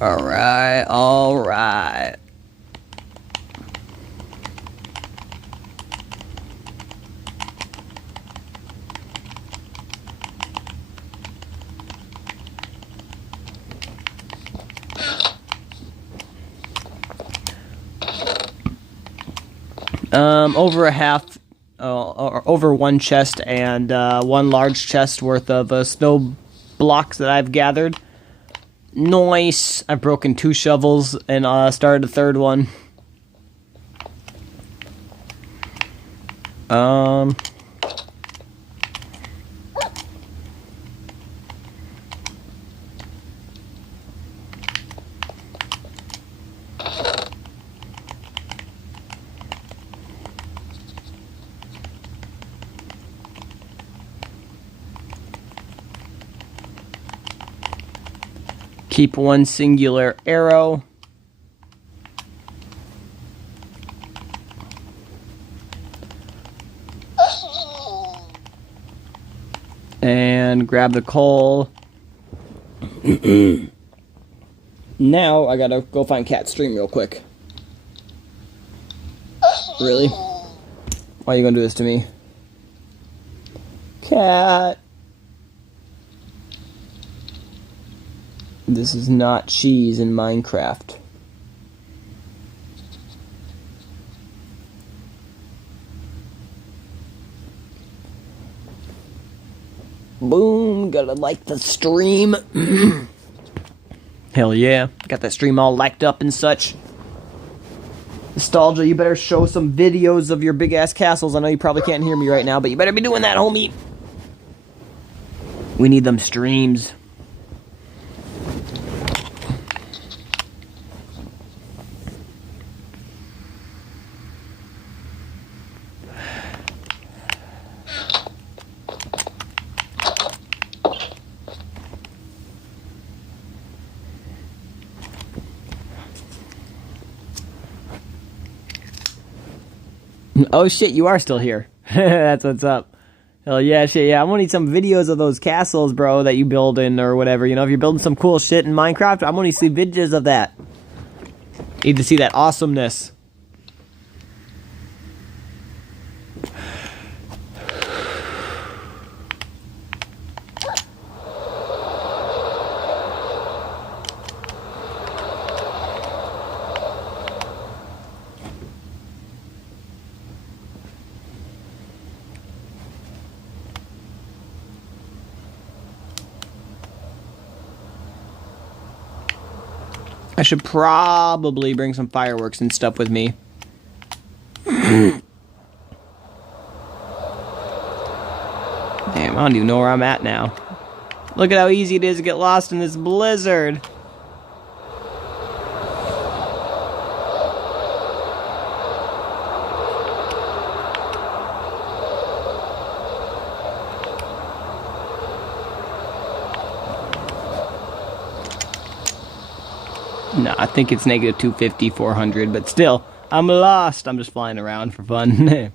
Alright, alright. Over one chest and one large chest worth of snow blocks that I've gathered. Nice. I've broken 2 shovels and started a third one. Keep one singular arrow. And grab the coal. Now I gotta go find Cat's stream real quick. Really? Why are you gonna do this to me? Cat. This is not cheese in Minecraft. Boom, gotta like the stream. Hell yeah, got that stream all liked up and such. Nostalgia, you better show some videos of your big ass castles. I know you probably can't hear me right now, but you better be doing that, homie. We need them streams. Oh shit, you are still here. That's what's up. Hell yeah, shit, yeah. I'm gonna need some videos of those castles, bro, that you build in or whatever. You know, if you're building some cool shit in Minecraft, I'm gonna see videos of that. Need to see that awesomeness. I should probably bring some fireworks and stuff with me. Damn, I don't even know where I'm at now. Look at how easy it is to get lost in this blizzard. No, I think it's negative 250, 400, but still, I'm lost. I'm just flying around for fun.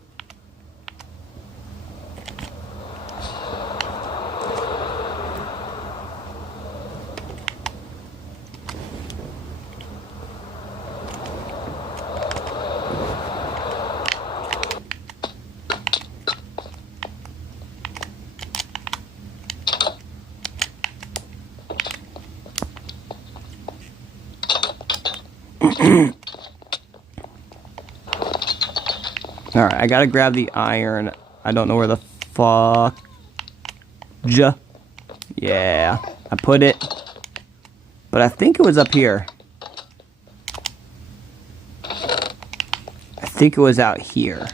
Alright, I gotta grab the iron. I don't know where the fuck. Yeah, I put it. But I think it was up here. I think it was out here.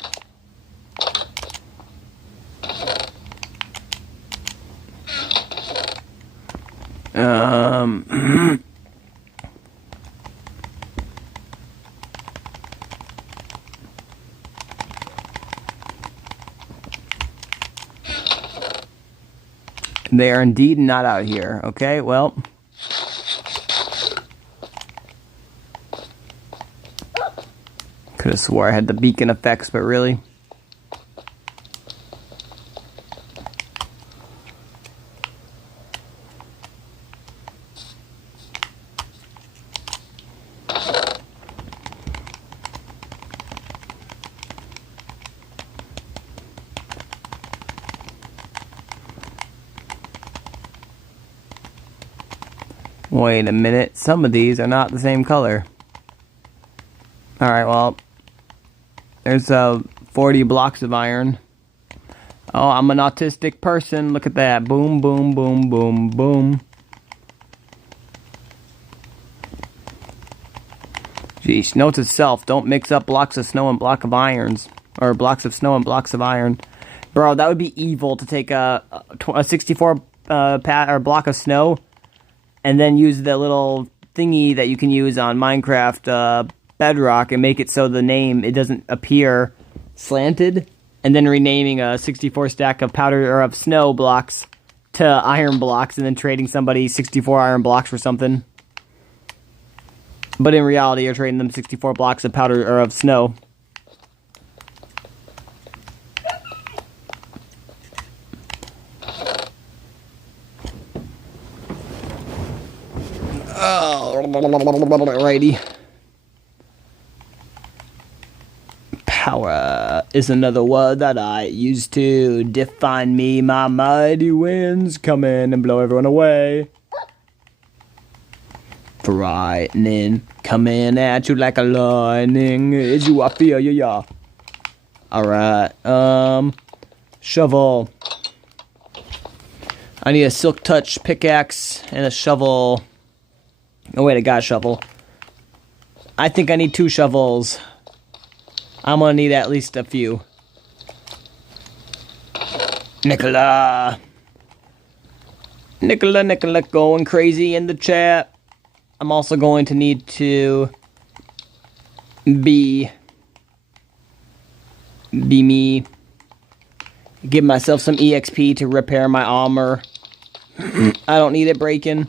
They are indeed not out here. Okay, well. Could have swore I had the beacon effects, but really. Wait a minute, some of these are not the same color. Alright, well, there's 40 blocks of iron. Oh, I'm an autistic person, look at that. Boom, boom, boom, boom, boom. Jeez, note to self, don't mix up blocks of snow and block of irons. Or blocks of snow and blocks of iron. Bro, that would be evil to take a 64 or block of snow and then use the little thingy that you can use on Minecraft Bedrock and make it so the name, it doesn't appear slanted, and then renaming a 64 stack of powder or of snow blocks to iron blocks and then trading somebody 64 iron blocks for something. But in reality, you're trading them 64 blocks of powder or of snow. Alrighty. Power is another word that I use to define me. My mighty winds come in and blow everyone away. Frightening, coming at you like a lightning. Is you I feel you, yeah. Alright, shovel. I need a silk touch pickaxe and a shovel. Oh wait, I got a shovel. I think I need 2 shovels. I'm gonna need at least a few. Nicola, going crazy in the chat. I'm also going to need to be me. Give myself some EXP to repair my armor. I don't need it breaking.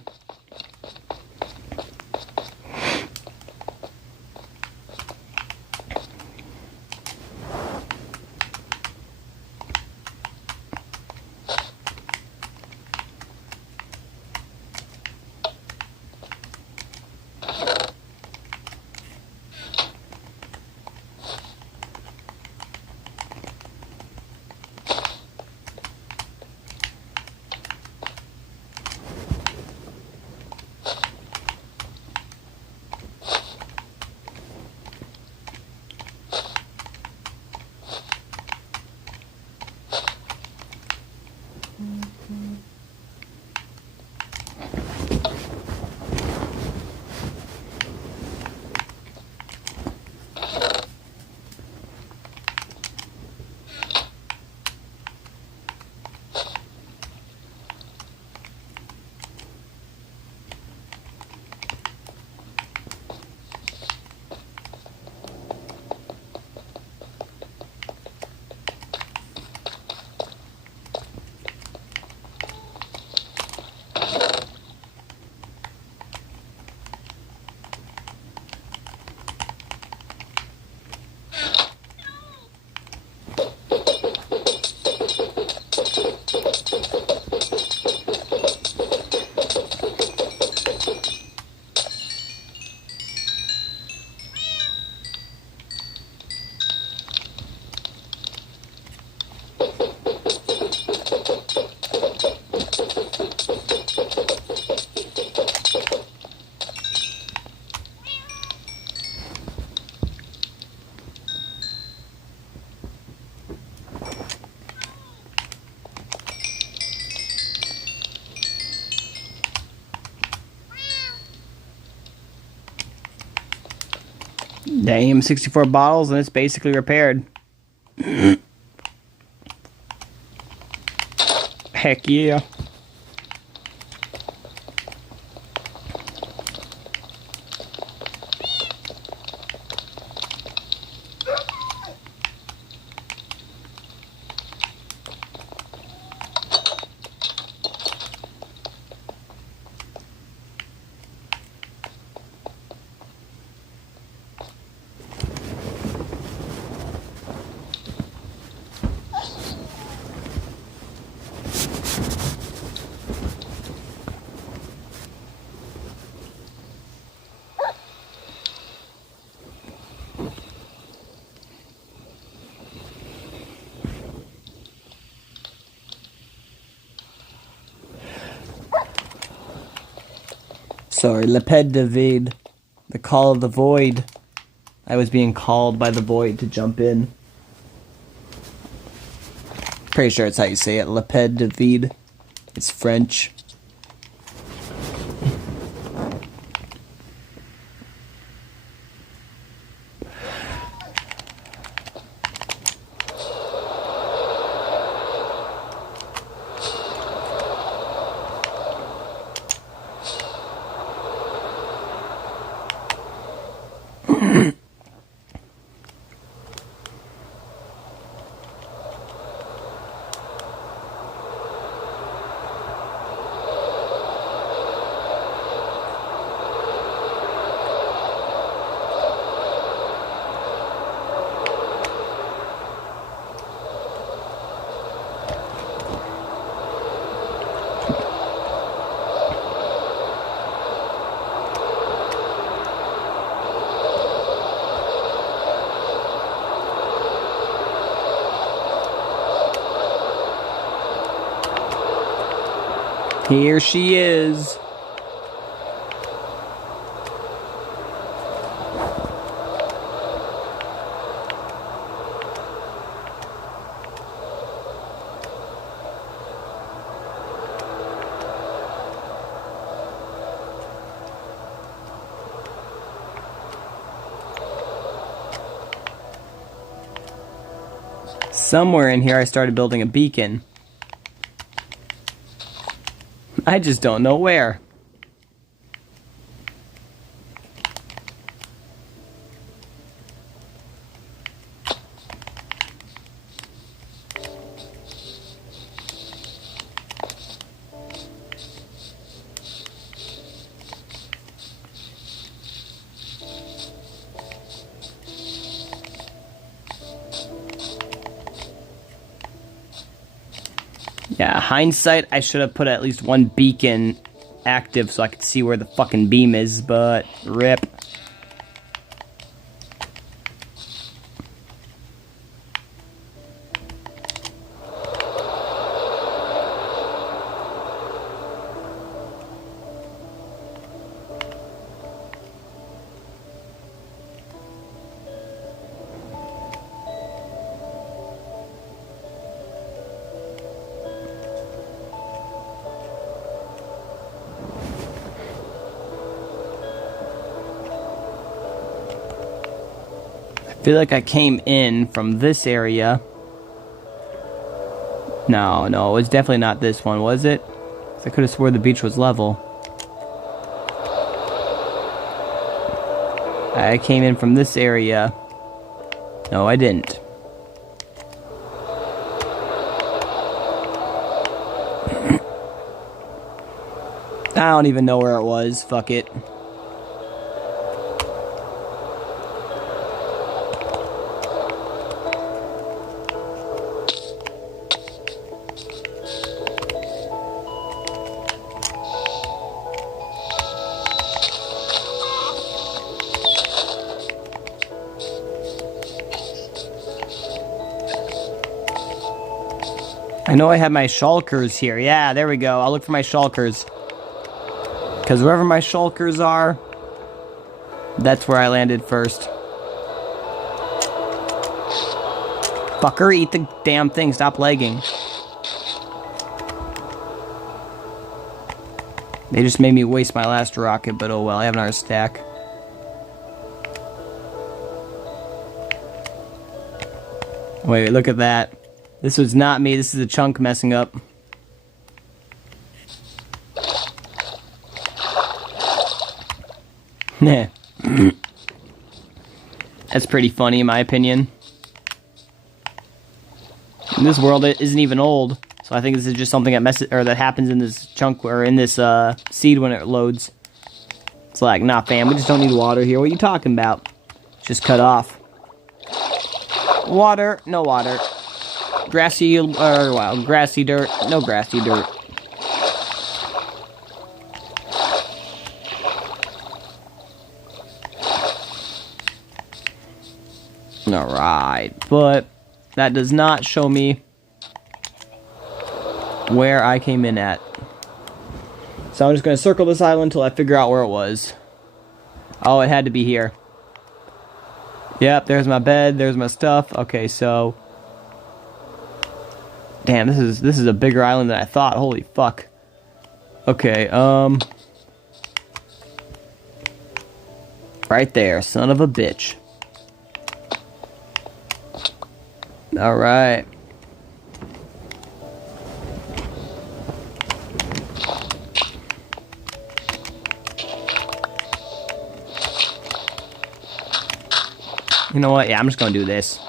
Damn, 64 bottles and it's basically repaired. Heck yeah. Sorry, Leped David. The call of the void. I was being called by the void to jump in. Pretty sure it's how you say it. Leped David. It's French. Here she is. Somewhere in here I started building a beacon. I just don't know where. Yeah, hindsight, I should have put at least one beacon active so I could see where the fucking beam is, but rip. I feel like I came in from this area. No, it was definitely not this one, was it? 'Cause I could have swore the beach was level. I came in from this area. No, I didn't. I don't even know where it was. Fuck it. I know I have my shulkers here. Yeah, there we go. I'll look for my shulkers. Because wherever my shulkers are, that's where I landed first. Fucker, eat the damn thing. Stop lagging. They just made me waste my last rocket, but oh well. I have another stack. Wait, look at that. This was not me. This is a chunk messing up. Nah. That's pretty funny, in my opinion. This world isn't even old, so I think this is just something that happens in this chunk or in this seed when it loads. It's like, nah, fam, we just don't need water here. What are you talking about? It's just cut off. Water, no water. Grassy, grassy dirt, no grassy dirt. Alright, but that does not show me where I came in at. So I'm just going to circle this island until I figure out where it was. Oh, it had to be here. Yep, there's my bed, there's my stuff. Okay, so... Damn, this is a bigger island than I thought. Holy fuck. Okay, right there, son of a bitch. Alright. You know what? Yeah, I'm just gonna do this.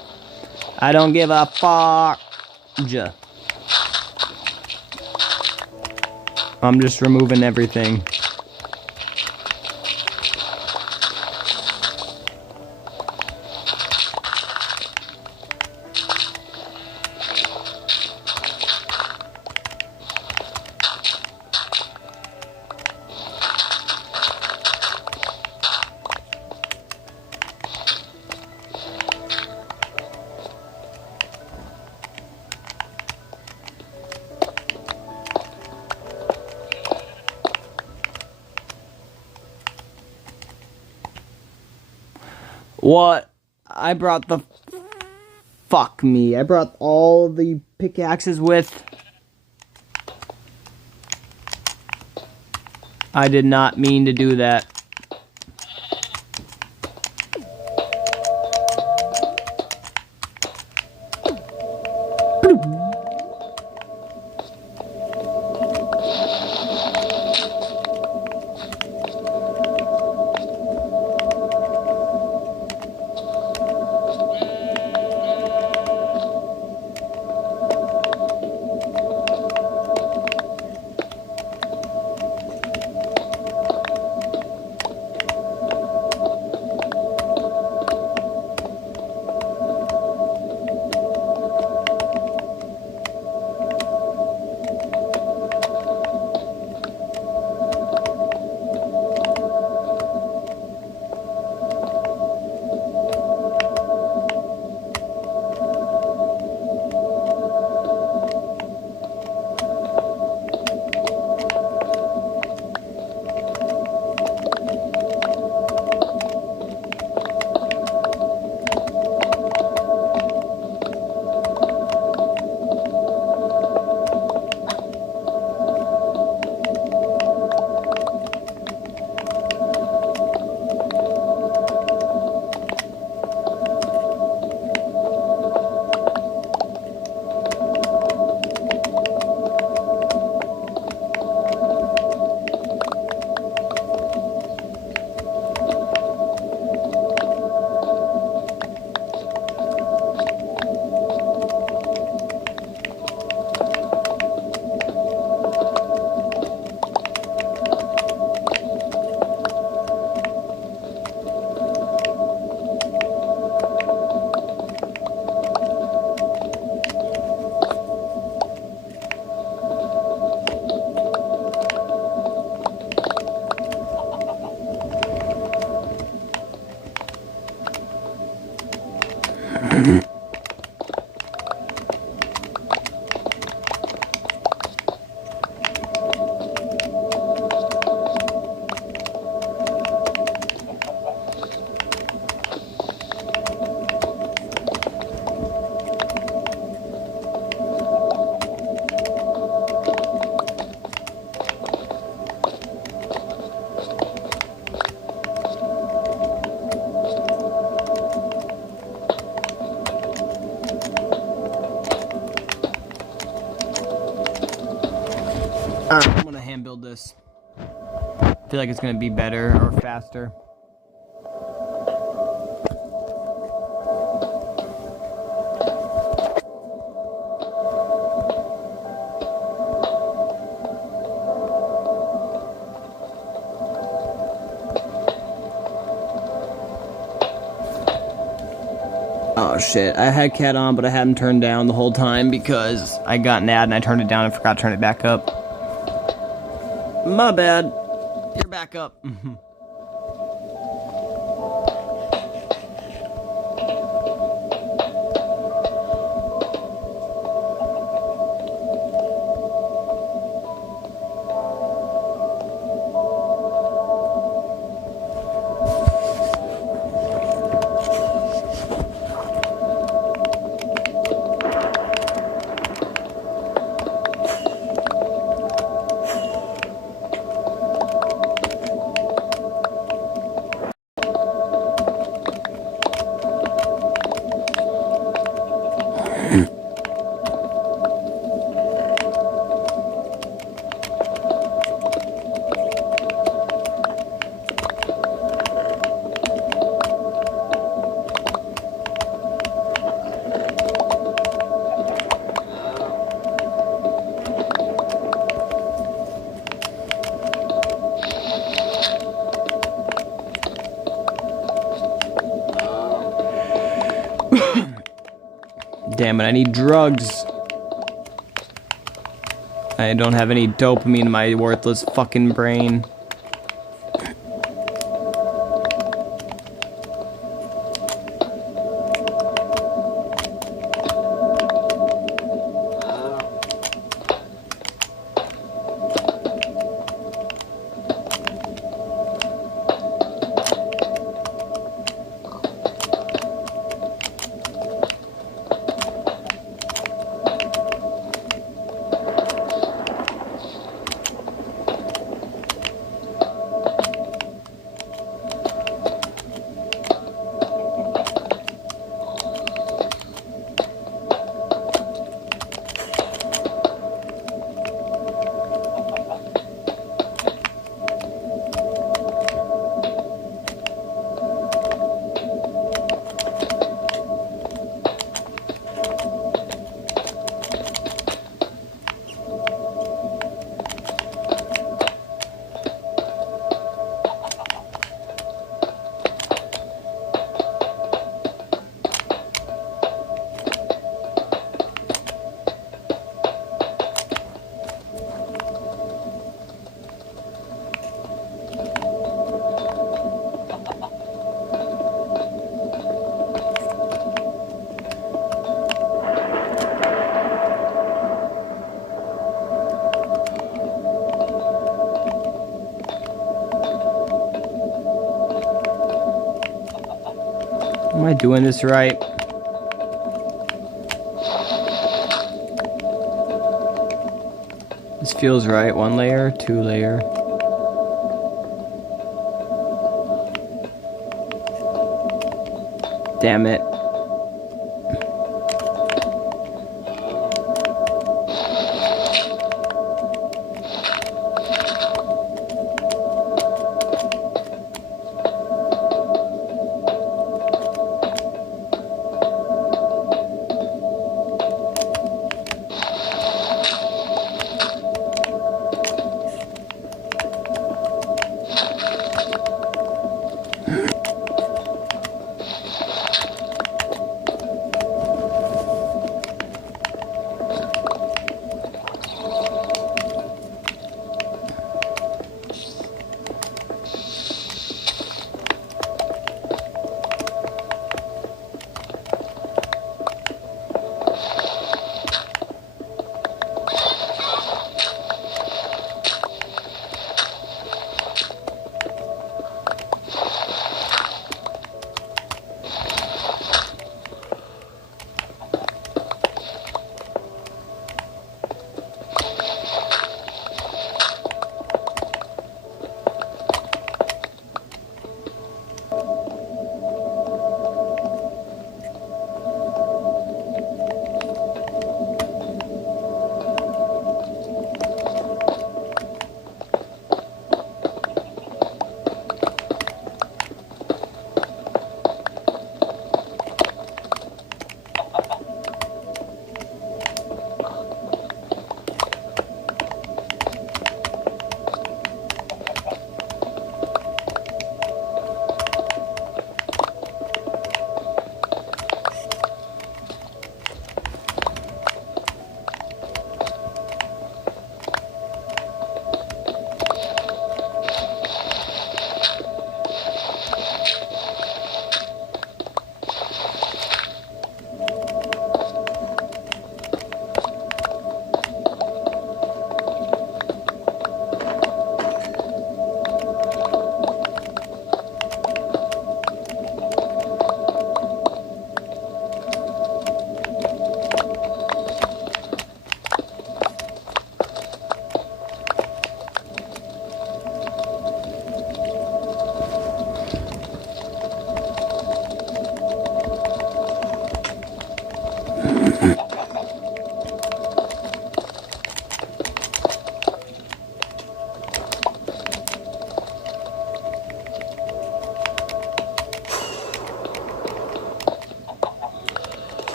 I don't give a fuck. I'm just removing everything. What? I brought the... Fuck me. I brought all the pickaxes with... I did not mean to do that. Alright, I'm gonna hand build this. I feel like it's gonna be better or faster. Oh shit, I had cat on, but I had him turned down the whole time because I got an ad and I turned it down and forgot to turn it back up. My bad. You're back up. Damn it, I need drugs. I don't have any dopamine in my worthless fucking brain. Am I doing this right? This feels right. 1 layer, 2 layer. Damn it.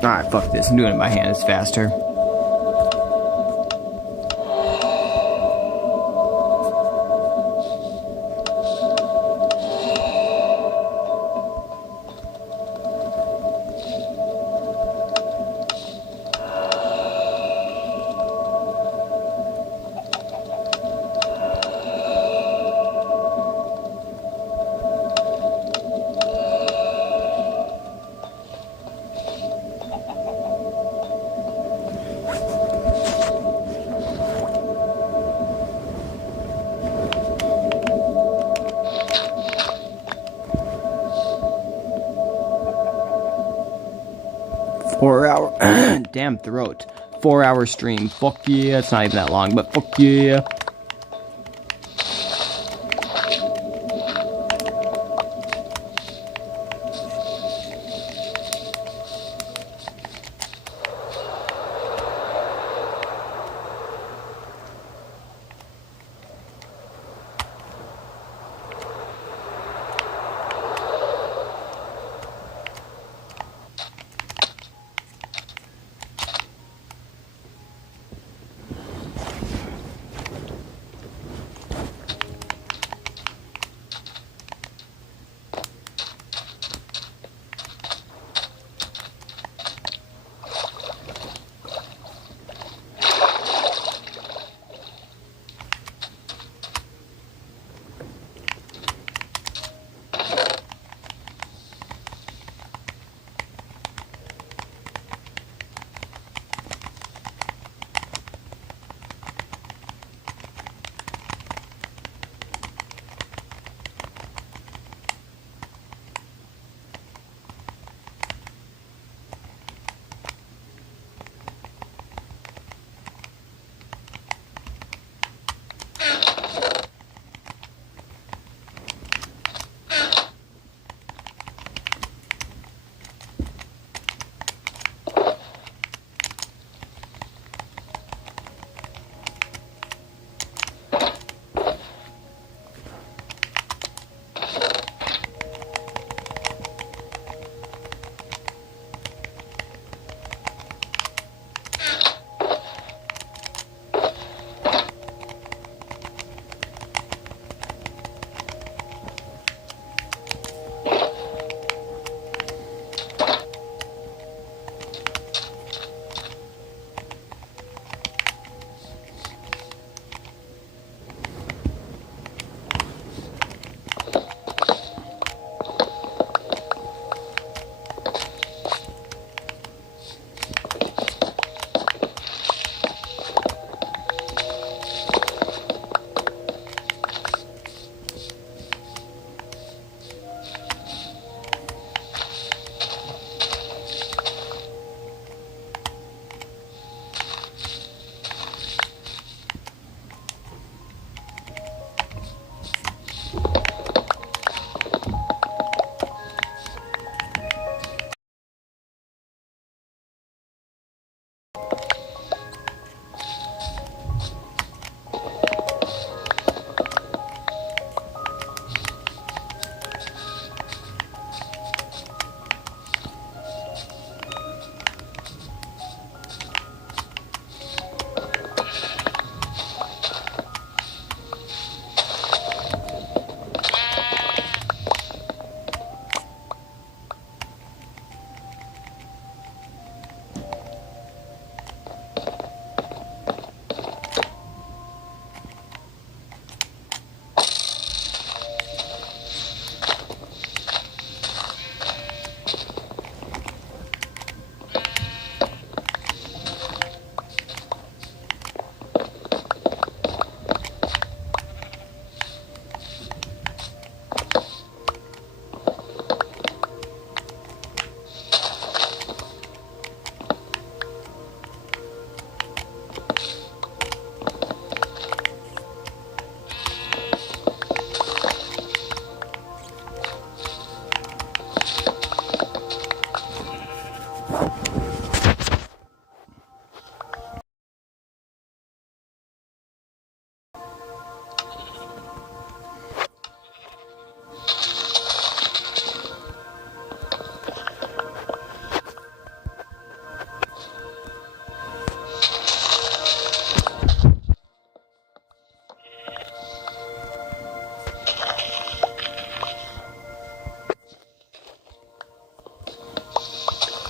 Alright, fuck this. I'm doing it by hand. It's faster. Damn throat. 4-hour stream. Fuck yeah. It's not even that long, but fuck yeah.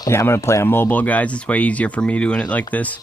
Yeah, I'm gonna play on mobile, guys. It's way easier for me doing it like this.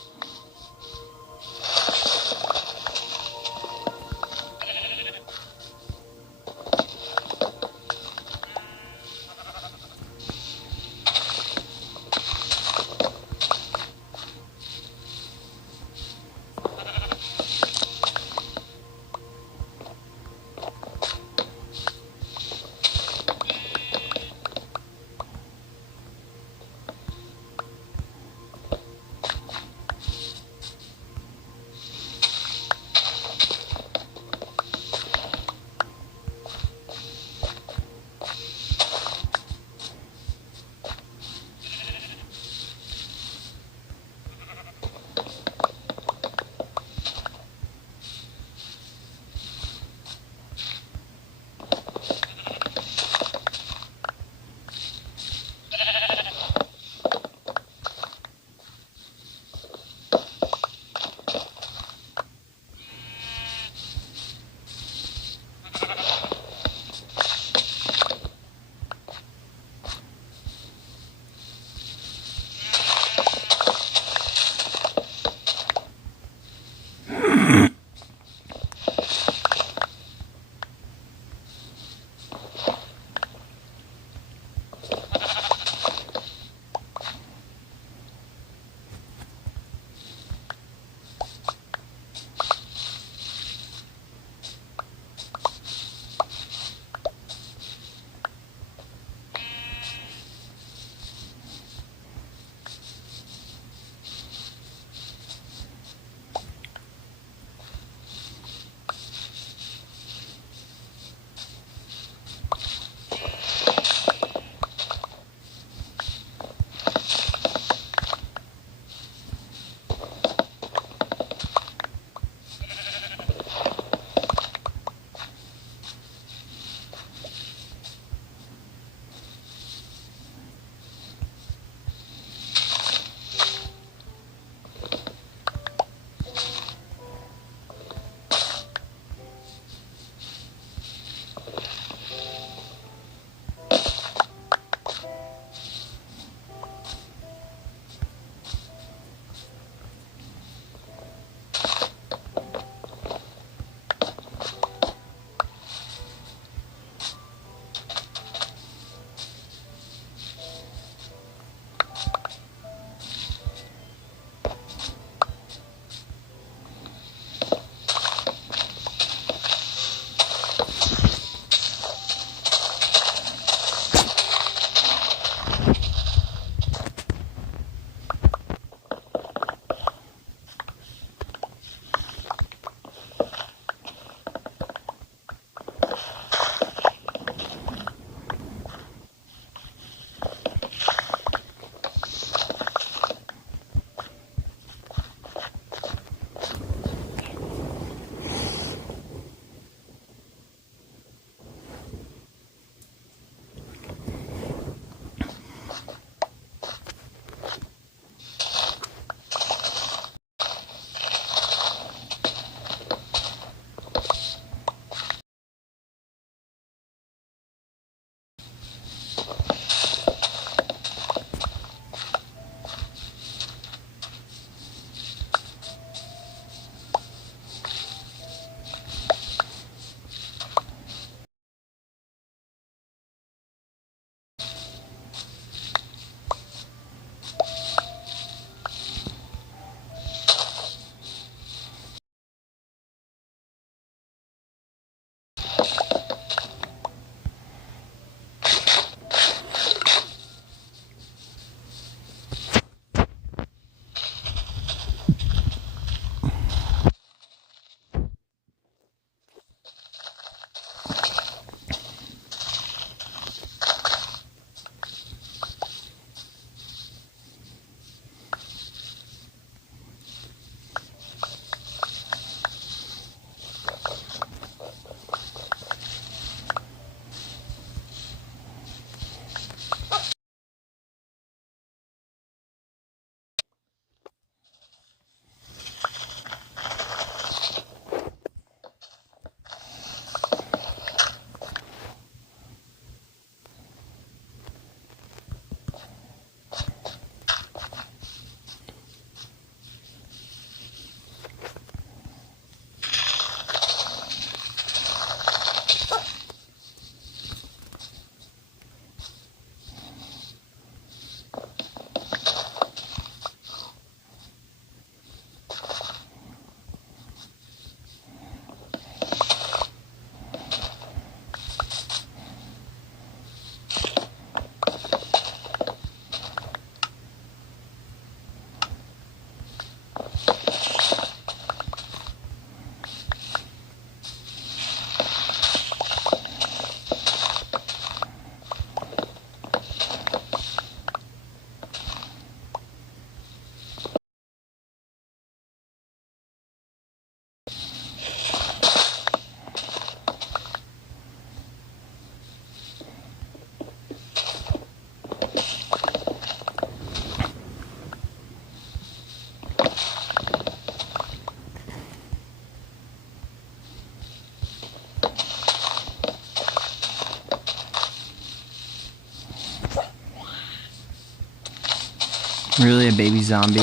Really, a baby zombie?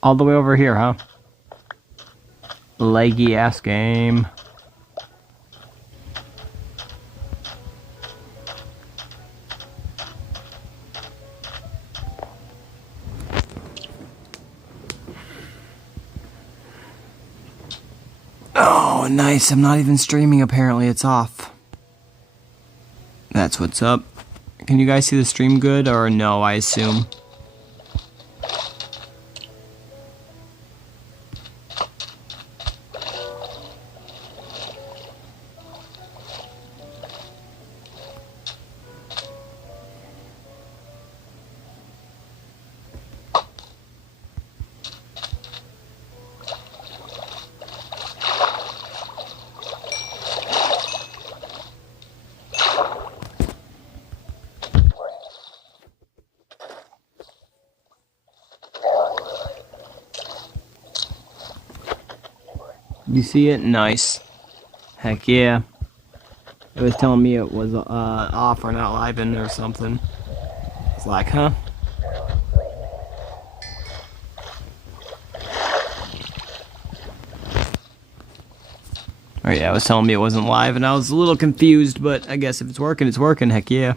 All the way over here, huh? Leggy ass game. Oh, nice. I'm not even streaming, apparently. It's off. That's what's up. Can you guys see the stream good, or no, I assume? You see it? Nice. Heck yeah. It was telling me it was off or not live in or something. It's like, huh? Oh yeah, it was telling me it wasn't live and I was a little confused, but I guess if it's working, it's working. Heck yeah.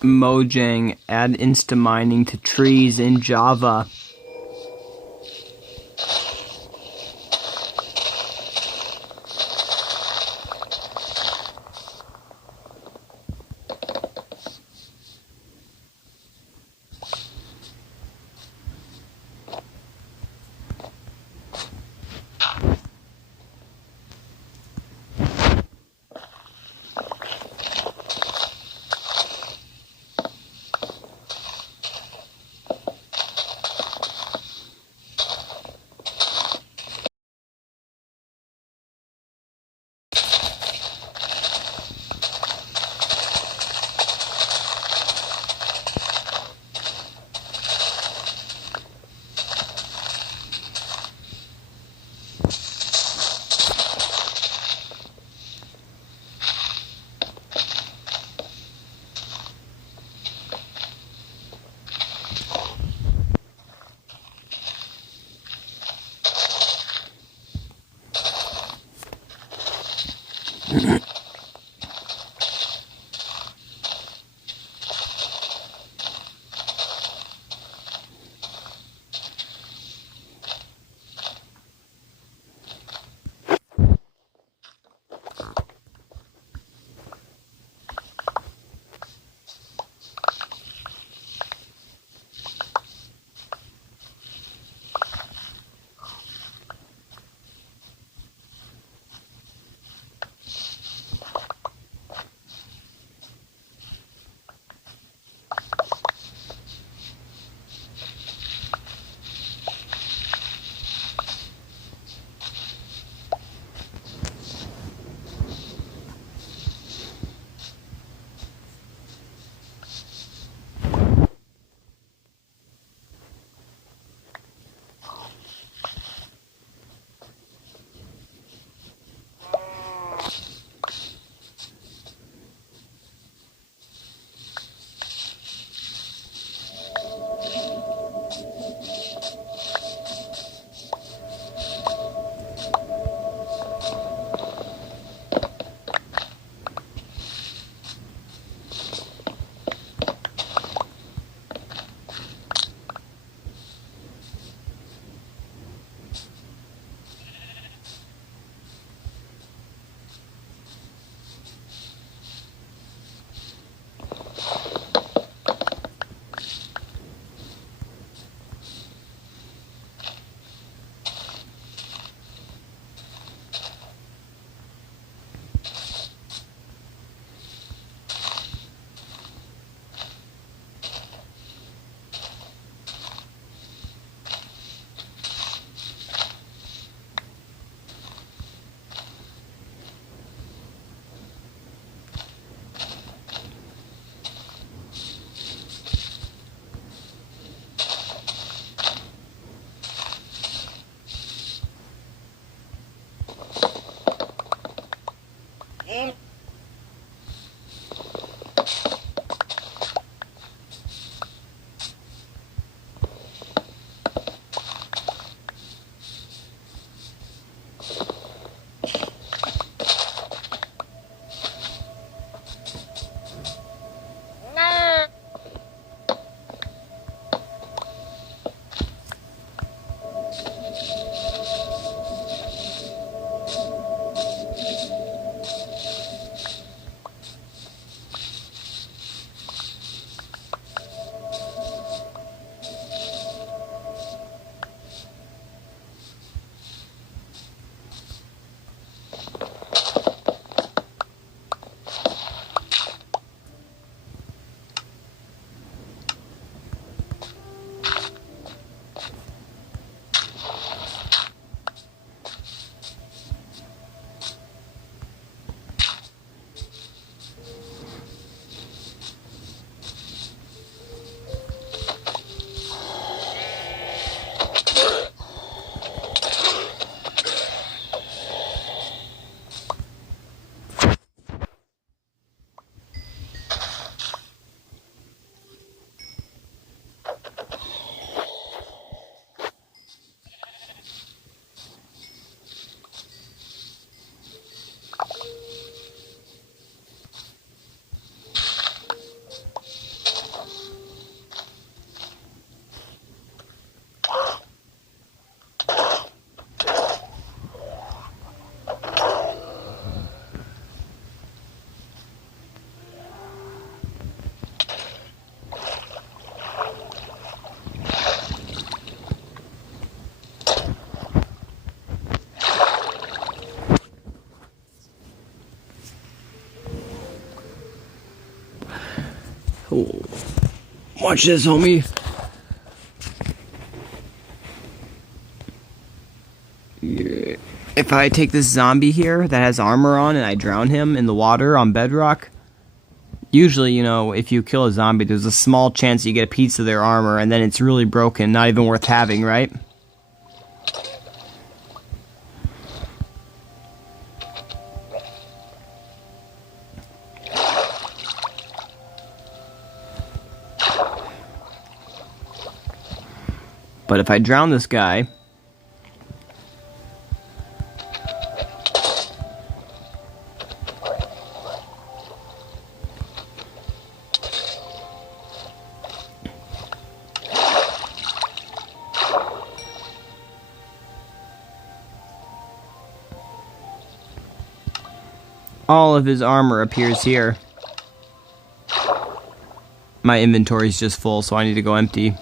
Mojang, add insta-mining to trees in Java. Oh. Watch this, homie. Yeah. If I take this zombie here that has armor on and I drown him in the water on Bedrock, usually, you know, if you kill a zombie, there's a small chance you get a piece of their armor and then it's really broken, not even worth having, right? But if I drown this guy, all of his armor appears here. My inventory is just full, so I need to go empty.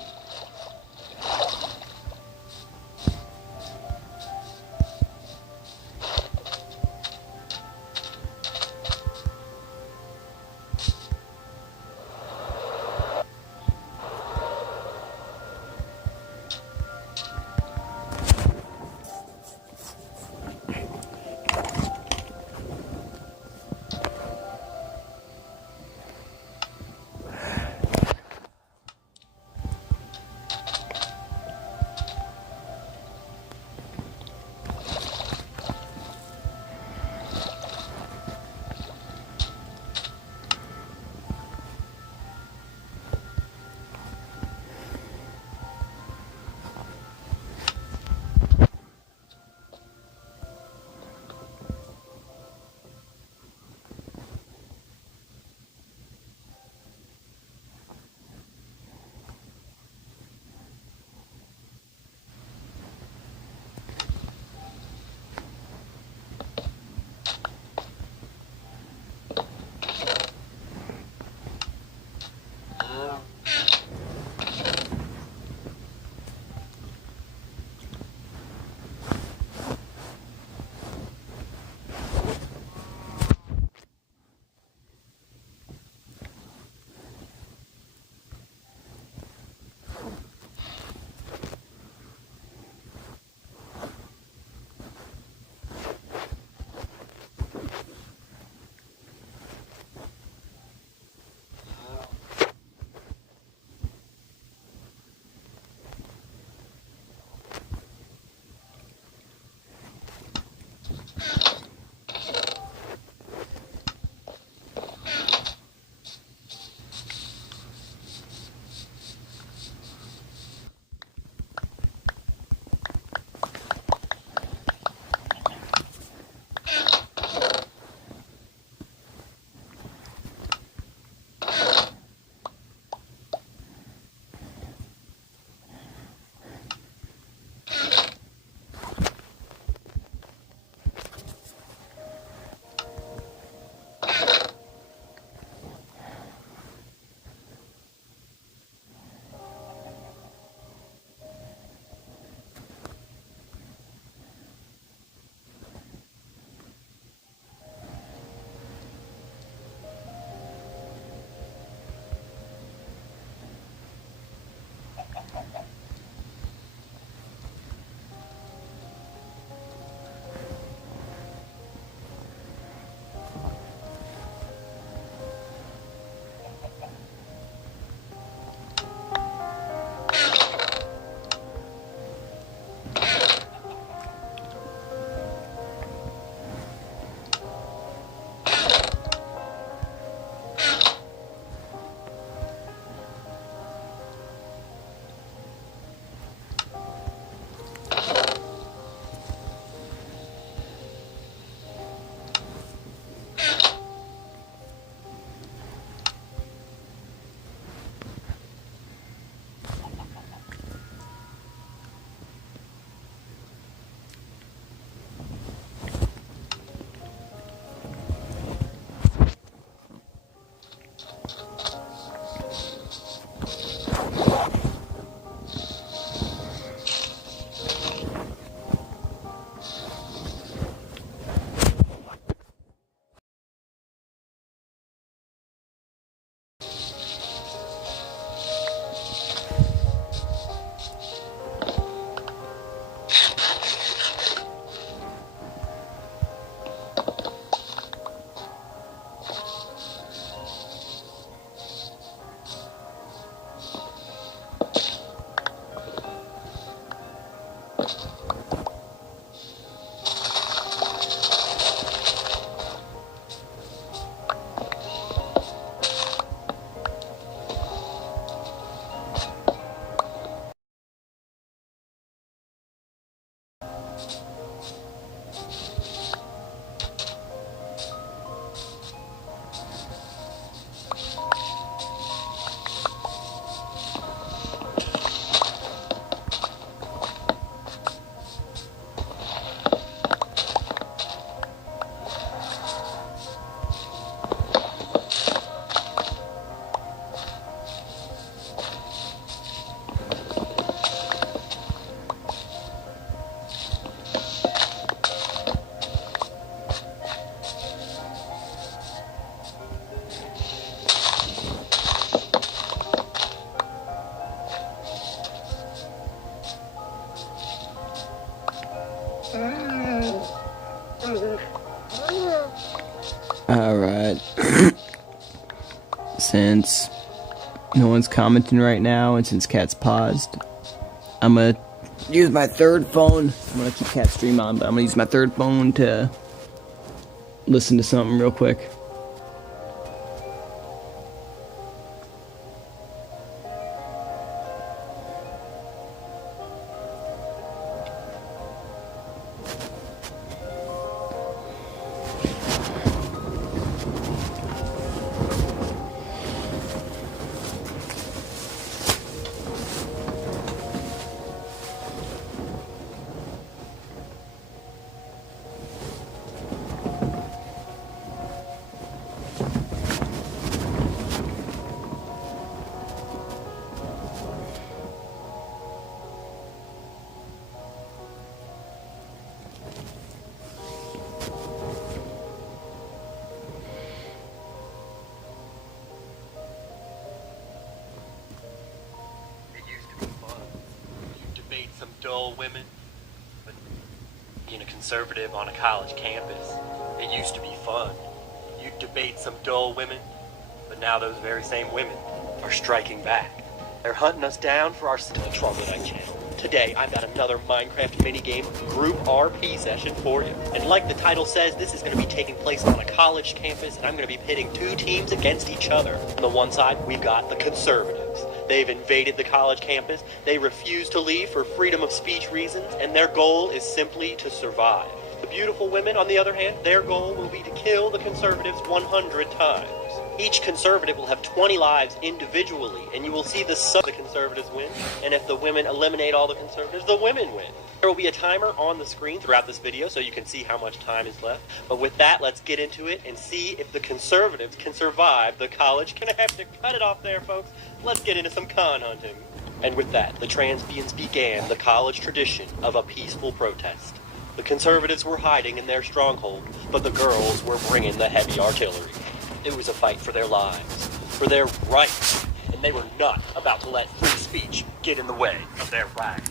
since no one's commenting right now, and since Cat's paused, I'm gonna use my third phone. I'm gonna keep Cat's stream on, but I'm gonna use my third phone to listen to something real quick. Dull women, but being a conservative on a college campus, it used to be fun. You'd debate some dull women, but now those very same women are striking back. They're hunting us down for our troglodyte channel. Today, I've got another Minecraft minigame group RP session for you. And like the title says, this is going to be taking place on a college campus, and I'm going to be pitting two teams against each other. On the one side, we've got the conservatives. They've invaded the college campus, they refuse to leave for freedom of speech reasons, and their goal is simply to survive. The beautiful women, on the other hand, their goal will be to kill the conservatives 100 times. Each conservative will have 20 lives individually, and you will see the conservatives win, and if the women eliminate all the conservatives, the women win. There will be a timer on the screen throughout this video so you can see how much time is left. But with that, let's get into it and see if the conservatives can survive the college. Can I have to cut it off there, folks? Let's get into some con hunting. And with that, the transbians began the college tradition of a peaceful protest. The conservatives were hiding in their stronghold, but the girls were bringing the heavy artillery. It was a fight for their lives, for their rights, and they were not about to let free speech get in the way of their rights.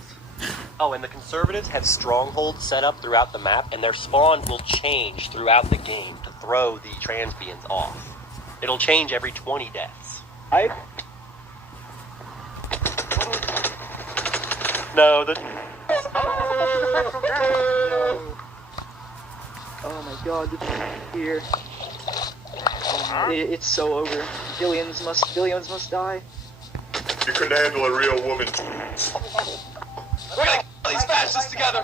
Oh, and the conservatives have strongholds set up throughout the map, and their spawn will change throughout the game to throw the transbians off. It'll change every 20 deaths. No, the... Oh my god, this is here. It's so over. Billions must die. You couldn't handle a real woman. We're gonna kill these fascists together.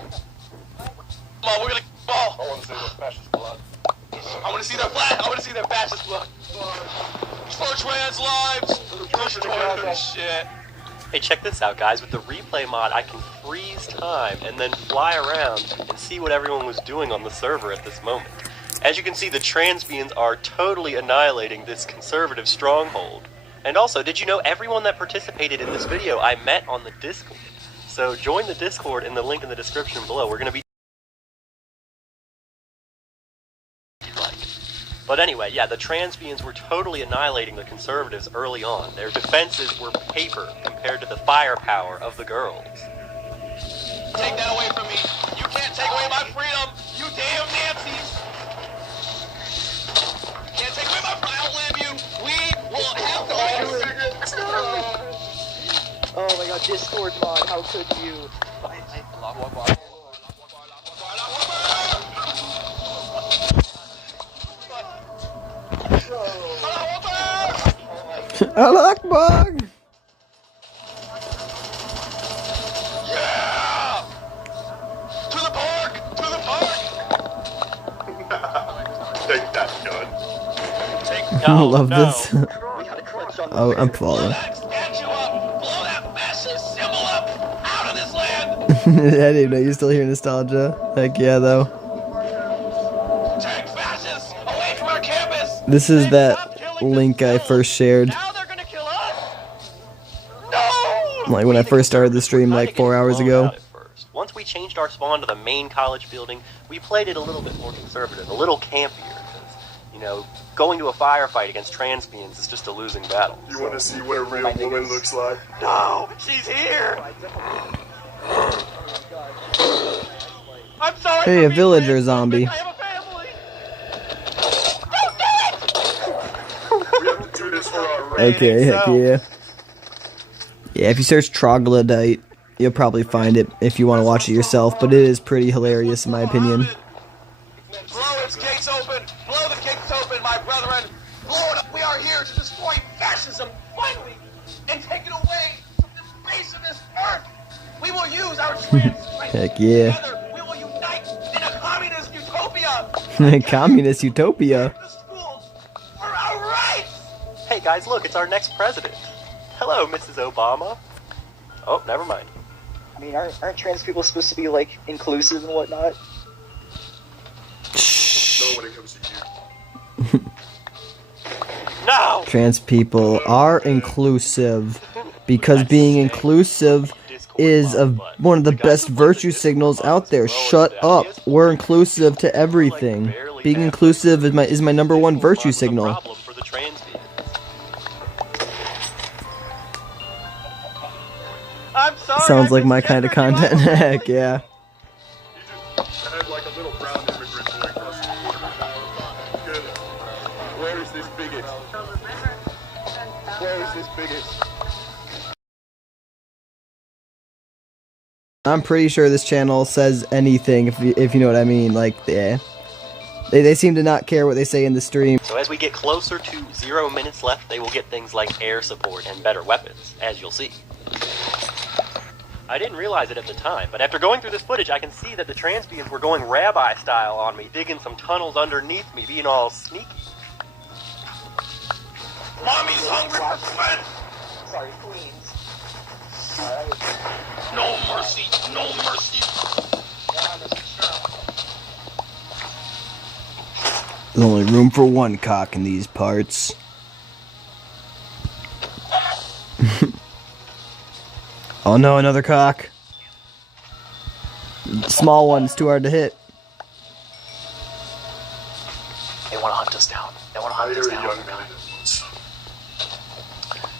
Come on, we're gonna kill them all. I want to see their fascist blood. I want to see their flag. I want to see their fascist blood. For trans lives. Destroy their shit. Hey, check this out, guys. With the replay mod, I can freeze time and then fly around and see what everyone was doing on the server at this moment. As you can see, the transbians are totally annihilating this conservative stronghold. And also, did you know everyone that participated in this video I met on the Discord? So join the Discord in the link in the description below. We're going to be... But anyway, yeah, the transbians were totally annihilating the conservatives early on. Their defenses were paper compared to the firepower of the girls. Take that away from me. You can't take away my freedom, you damn Nazis. Can't take away my freedom. I'll live you. We will have to Oh my god, Discord mod, how could you? Allah Akbar! Yeah! To the park! To the park! Take that gun. I love this. Oh, I'm following. Yeah, dude, are you still hear nostalgia? Heck yeah, though. This is that link I first shared. Like when I first started the stream like 4 hours ago. Once we changed our spawn to the main college building, we played it a little bit more conservative, a little campier, because, you know, going to a firefight against transbians is just a losing battle. You want to see what a real woman looks like? No, she's here! I'm sorry. Hey, a villager zombie. We have to do this for our Okay, heck yeah. Yeah, if you search troglodyte, you'll probably find it if you want to watch it yourself, but it is pretty hilarious in my opinion. Blow its gates open! Blow the gates open, my brethren! Blow it up! We are here to destroy fascism, finally, and take it away from the face of this earth! We will use our trans strength Heck yeah. together! We will unite in a communist utopia! Communist utopia. The schools for our rights! Hey guys, look, it's our next president. Hello, Mrs. Obama. Oh, never mind. I mean, aren't trans people supposed to be, like, inclusive and whatnot? Nobody comes to you. No! Trans people are inclusive because being inclusive is one of the best virtue signals out there. Shut up. We're inclusive to everything. Being inclusive is my number one virtue signal. I'm sorry. Sounds like my kind of content. Heck yeah. I had like a little brown immigrant boy across the border. Good. Where is this bigot? Where is this bigot? I'm pretty sure this channel says anything, if you know what I mean. Like, yeah. They seem to not care what they say in the stream. So as we get closer to 0 minutes left, they will get things like air support and better weapons, as you'll see. I didn't realize it at the time, but after going through this footage, I can see that the transbians were going rabbi style on me, digging some tunnels underneath me, being all sneaky. Mommy's hungry for fun! Sorry, Queens. No mercy, no mercy! There's only room for one cock in these parts. Oh no, another cock. Small one, it's too hard to hit. They want to hunt us down. They want to hunt us down.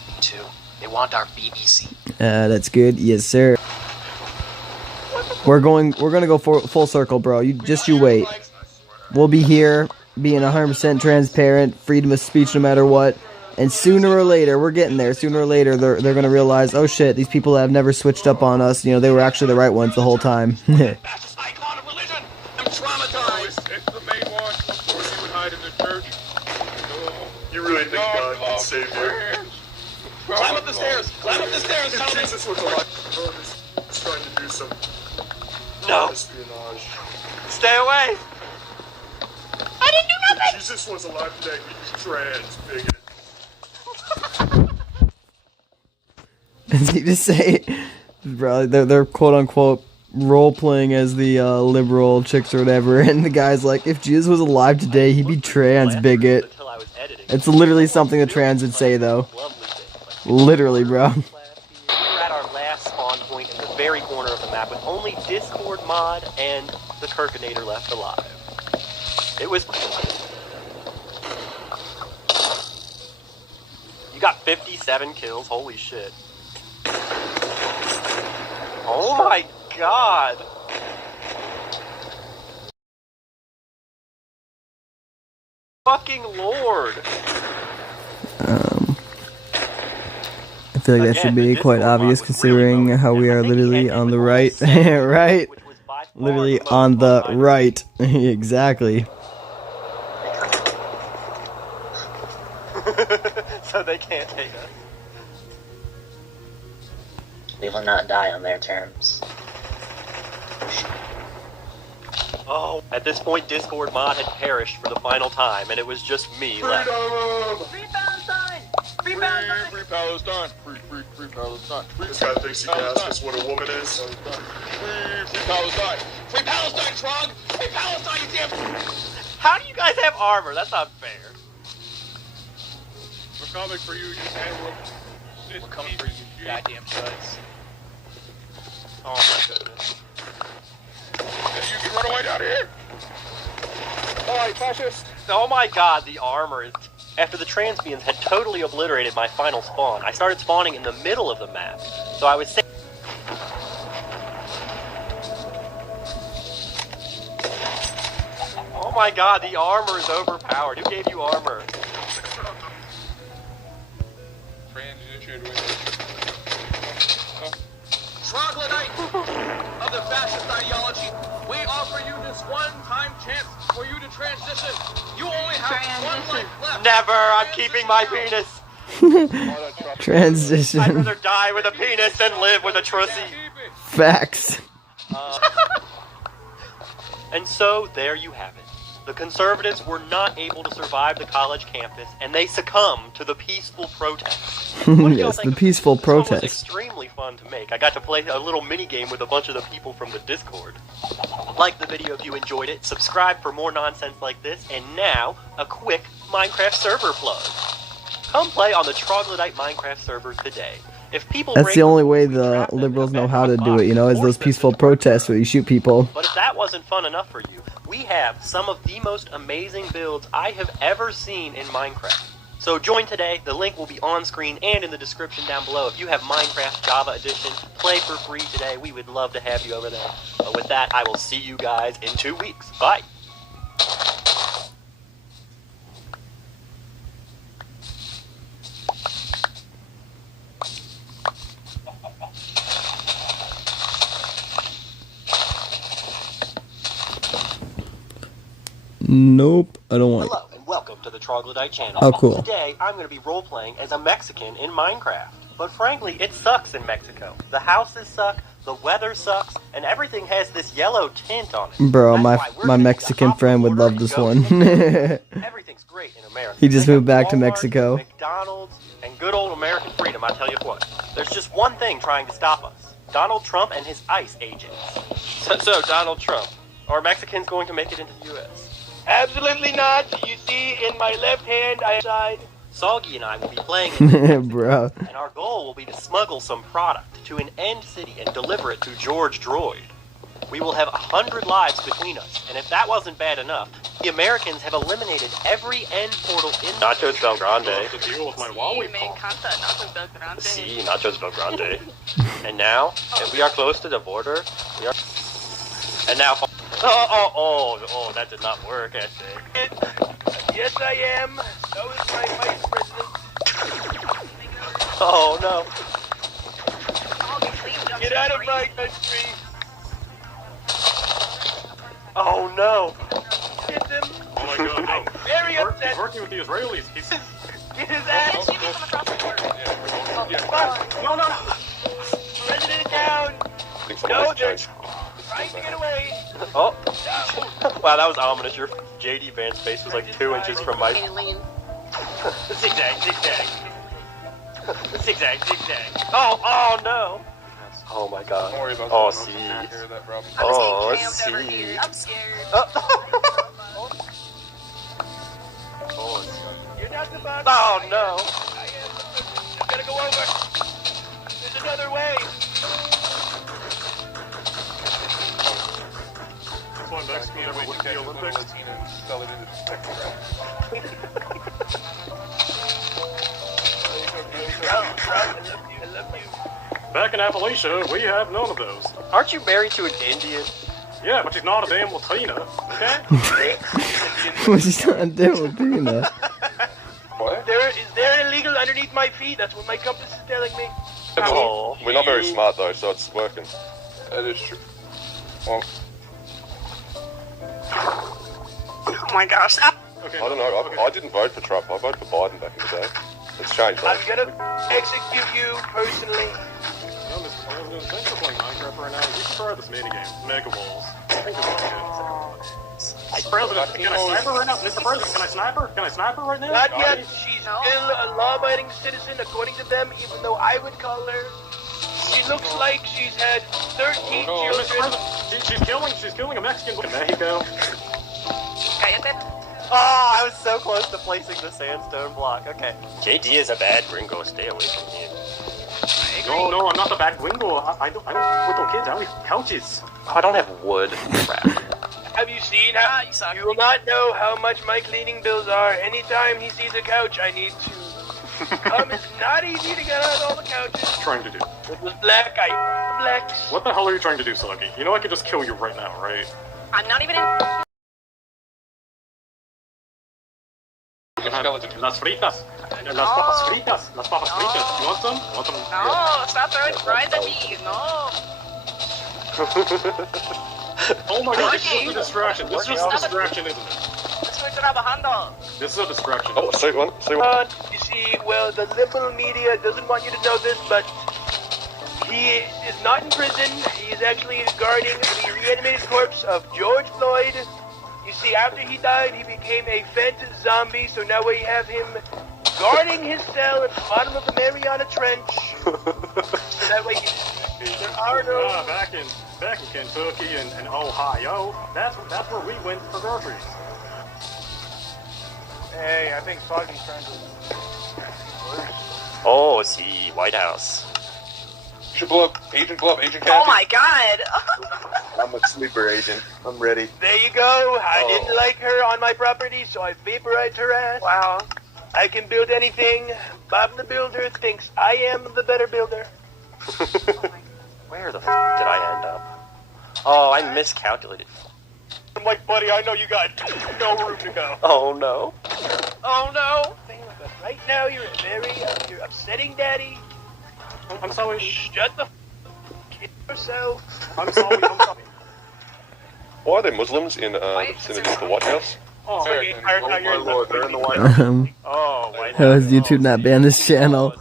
Me too. They want our BBC. That's good. Yes, sir. We're gonna go full circle, bro. You wait. We'll be here, being 100% transparent, freedom of speech no matter what. And sooner or later, we're getting there. Sooner or later, they're gonna realize, oh shit, these people have never switched up on us. You know, they were actually the right ones the whole time. Fascist icon of religion! I'm traumatized! It's the main one. Of course you would hide in the church. You really think God can save you? Climb up the stairs! Climb up the stairs, If gentlemen! Jesus was alive, he's trying to do some No! espionage. Stay away! I didn't do If nothing! Jesus was alive today, he'd be trans, bigot. As you just say, bro, they're quote unquote role playing as the liberal chicks or whatever, and the guy's like, if Jesus was alive today, he'd be trans, bigot. It's literally something a trans would say, though. Literally, bro. We're at our last spawn point in the very corner of the map with only Discord mod and the Kirkinator left alive. It was... You got 57 kills? Holy shit. Oh my god! Fucking lord! I feel like that should be quite obvious considering how we are literally on the right. Right? Literally on the right. Exactly. So they can't take us. We will not die on their terms. Oh, at this point, Discord mod had perished for the final time, and it was just me left. Free Palestine! Free Palestine! Free Palestine! Free Palestine! This guy thinks he can ask us what a woman is. Free Palestine! Free Palestine, Trog! Free Palestine, you damn... How do you guys have armor? That's not fair. We're coming for you, you animal. We're coming for you, goddamn chuds. Oh my goodness. You can run away down here! Alright, fascist! Oh my god, the armor is... After the transbians had totally obliterated my final spawn, I started spawning in the middle of the map. So I was saying... Oh my god, the armor is overpowered. Who gave you armor? Troglodyte of the fascist ideology, we offer you this one-time chance for you to transition. You only have one life left. Never! I'm keeping my penis! Transition. I'd rather die with a penis than live with a trussy. Facts. And so, there you have it. The conservatives were not able to survive the college campus, and they succumbed to the peaceful protest. Yes, the peaceful This one was protest. extremely fun to make. I got to play a little mini-game with a bunch of the people from the Discord. Like the video if you enjoyed it, subscribe for more nonsense like this, and now, a quick Minecraft server plug. Come play on the Troglodyte Minecraft server today. If people That's the only way the liberals know how to do it, you know, is those peaceful protests where you shoot people. But if that wasn't fun enough for you, we have some of the most amazing builds I have ever seen in Minecraft. So join today, the link will be on screen and in the description down below. If you have Minecraft Java Edition, play for free today. We would love to have you over there. But with that, I will see you guys in 2 weeks. Bye! Nope, I don't want it. Hello, and welcome to the Troglodyte channel. Oh, cool. Today, I'm going to be role-playing as a Mexican in Minecraft. But frankly, it sucks in Mexico. The houses suck, the weather sucks, and everything has this yellow tint on it. Bro, my Mexican friend would love this one. Everything's great in America. He just They moved have back to Walmart, Mexico. McDonald's, and good old American freedom, I tell you what. There's just one thing trying to stop us. Donald Trump and his ICE agents. So Donald Trump. Are Mexicans going to make it into the U.S.? Absolutely not. You see, in my left hand, I side. Soggy and I will be playing in Bro. and our goal will be to smuggle some product to an end city and deliver it to George Droid. We will have 100 lives between us, and if that wasn't bad enough, the Americans have eliminated every end portal in Nachos Bel Grande. See, Nachos Bel Grande. And now, if we are close to the border, we are... And now... Oh, that did not work, I think. Yes, I am. So is my vice president. Oh, no. Get out of my country. Oh, no. Get him. Oh my god, no. Very upset. He's working with the Israelis. He's... Get his ass. No. President down. No, they're trying to get away. Oh. Wow, that was ominous. Your JD Van's face was like 2 inches from my... Zigzag. Zigzag. Oh, no. Oh my god. Don't worry about Oh, that. see. I'll take care of that problem. Oh, see. I'm scared. You're not the boss. Oh, no. I am the president. I'm gonna go over. There's another way. Going back to the Olympics. Back in Appalachia, we have none of those. Aren't you married to an Indian? Yeah, but she's not a damn Latina, okay? She's not a damn Latina. What? Is there illegal underneath my feet? That's what my compass is telling me. Oh. We're not very smart though, so it's working. That is true. Well, Oh my gosh. okay, I don't know. I didn't vote for Trump. I voted for Biden back in the day. It's changed. I'm gonna execute you personally. No, Mr. President, thanks for playing Minecraft right now. We try this minigame, Mega Walls. I think this is good. Mr. President, can I snipe her right now? Mr. President, can I snipe her? Can I snipe her right now? Not yet. She's still a law-abiding citizen according to them, even though I would call her. She looks like she's had 13 children. Mr. President, she's killing a Mexican in Mexico. Oh, I was so close to placing the sandstone block. Okay. JD is a bad gringo. Stay away from him. No, I'm not the bad gringo. I don't with kids. I only have couches. Oh, I don't have wood. Crap. Have you seen how you will not know how much my cleaning bills are. Anytime he sees a couch, I need to come. It's not easy to get out all the couches. What are you trying to do? It was black. Black. What the hell are you trying to do, Soggy? You know I could just kill you right now, right? I'm not even in. Las fritas. Las papas fritas. Las papas fritas. You want some? Want some? No, stop throwing fries at me. No. Oh my god, this is a distraction. This is just a distraction, isn't it? Estoy trabajando. This is a distraction. Oh, say one. Say one. You see, well, the liberal media doesn't want you to know this, but he is not in prison. He is actually guarding the reanimated corpse of George Floyd. You see, after he died, he became a fed zombie, so now we have him guarding his cell at the bottom of the Mariana Trench. So that way there are no... Back in Kentucky and Ohio, that's where we went for groceries. Hey, I think Foggy's trying to... Oh, see, White House. Should blow up Agent Kathy. Oh my god. I'm a sleeper agent. I'm ready. There you go. I didn't like her on my property, so I vaporized her ass. Wow. I can build anything. Bob the Builder thinks I am the better builder. Where the f*** did I end up? Oh, I miscalculated. I'm like, buddy, I know you got no room to go. Oh no. Oh no. But right now, you're you're upsetting Daddy. I'm sorry. Shut the f*** yourself. I'm sorry. Why are there Muslims in the vicinity of the White House? Oh, my lord, they're in the White House. How is YouTube not ban this channel?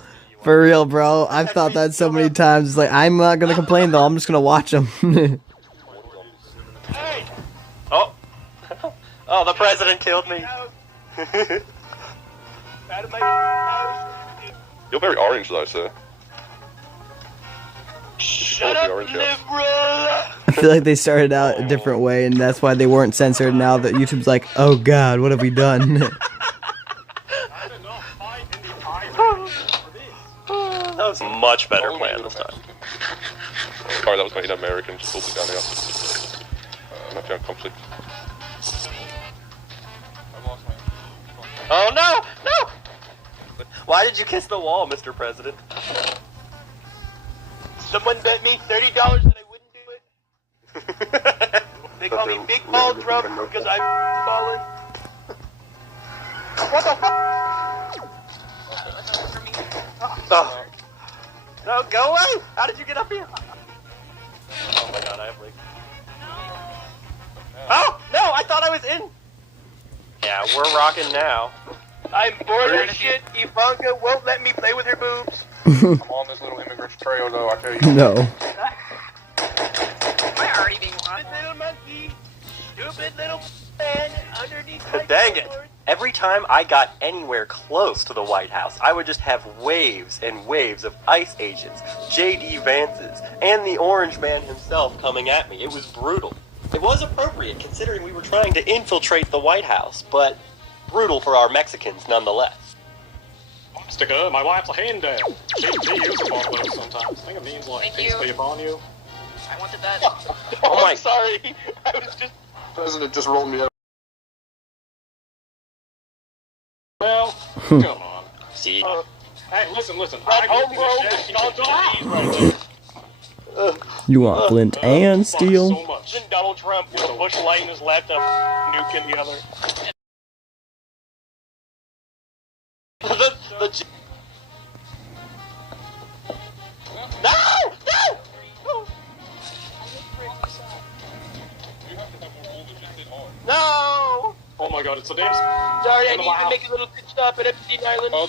For real, bro. I've thought that so many times. It's like, I'm not gonna complain though. I'm just gonna watch them. Oh, the president killed me. Out of my house. You're very orange though, sir. Shut up, liberal! I feel like they started out a different way, and that's why they weren't censored. Now that YouTube's like, oh god, what have we done? That was a much better plan this time. Sorry, that was my American. Just pulled it down here. Not found conflict. Oh no! No! Why did you kiss the wall, Mr. President? Someone bet me $30 that I wouldn't do it. They call me Big Ball Trump because I'm balling. What the fuck? Oh. No, go away! How did you get up here? Oh my god, I have like... Oh! No, I thought I was in! Yeah, we're rocking now. I'm bored as shit. Ivanka won't let me play with her boobs. I'm on this little immigrant trail though, I tell you. No. I already being Stupid little monkey. Stupid little man underneath my Dang it! Every time I got anywhere close to the White House, I would just have waves and waves of ICE agents, J.D. Vances, and the Orange Man himself coming at me. It was brutal. It was appropriate considering we were trying to infiltrate the White House, but brutal for our Mexicans nonetheless. Sticker, my wife's a hen dad. She uses one of those sometimes. I think it means like peace be upon you. I wanted that. Oh my... I'm sorry. I was just... President just rolled me up. Well, come on. See? Hey, listen. That homegrown right there. You want flint and steel? So much. Isn't Donald Trump with a bush light in his left and a nuke in the other? No! No! Oh my god, it's a damn... Sorry, I need to make a little pit stop at Epstein Island. Oh,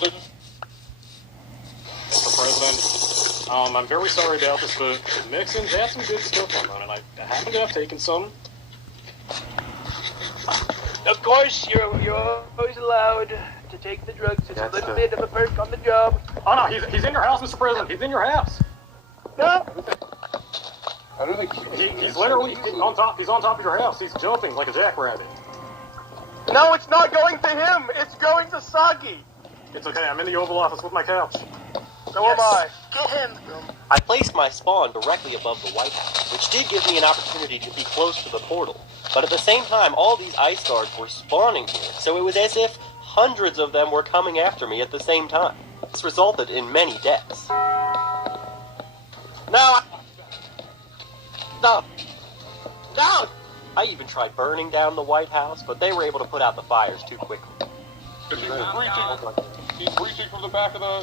Mr. President, I'm very sorry about this, but Mexicans have some good stuff on them, and I happen to have taken some. Of course, you're always allowed to take the drugs. It's a little bit of a perk on the job. Oh no, he's in your house, Mr. President. He's in your house. No. He's literally on top. He's on top of your house. He's jumping like a jackrabbit. No, it's not going to him. It's going to Sagi. It's okay. I'm in the Oval Office with my couch. So am I. Get him. I placed my spawn directly above the White House, which did give me an opportunity to be close to the portal. But at the same time, all these ICE guards were spawning here, so it was as if hundreds of them were coming after me at the same time. This resulted in many deaths. No! I even tried burning down the White House, but they were able to put out the fires too quickly. He's reaching from the back of the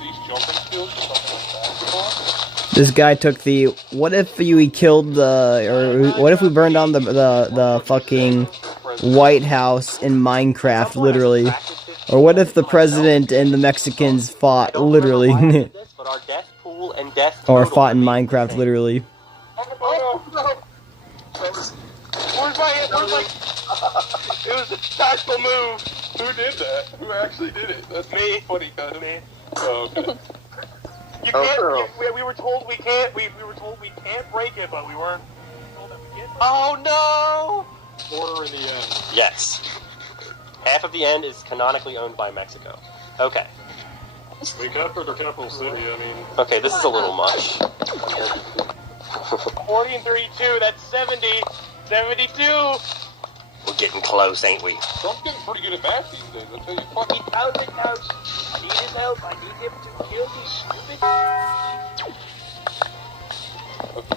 he's jumping skills or something like that. This guy took the, what if we killed the, or what if we burned down the fucking White House in Minecraft, literally? Or what if the president and the Mexicans fought, literally? Or fought in Minecraft, literally. Oh, no. Where's my... It was a tactical move. Who did that? Who actually did it? That's me. Funny kind of me. Oh, okay. You can't... We were told we can't... We were told we can't break it, but we weren't told that we can't break it. Oh, no! Border in the end. Yes. Half of the end is canonically owned by Mexico. Okay. We captured their capital city, I mean... Okay, this is a little much. 40 and 32, that's 70. 72. We're getting close, ain't we? Trump's getting pretty good at math these days, I'll tell you what. He's out of the house. I need his help. I need him to kill these stupid...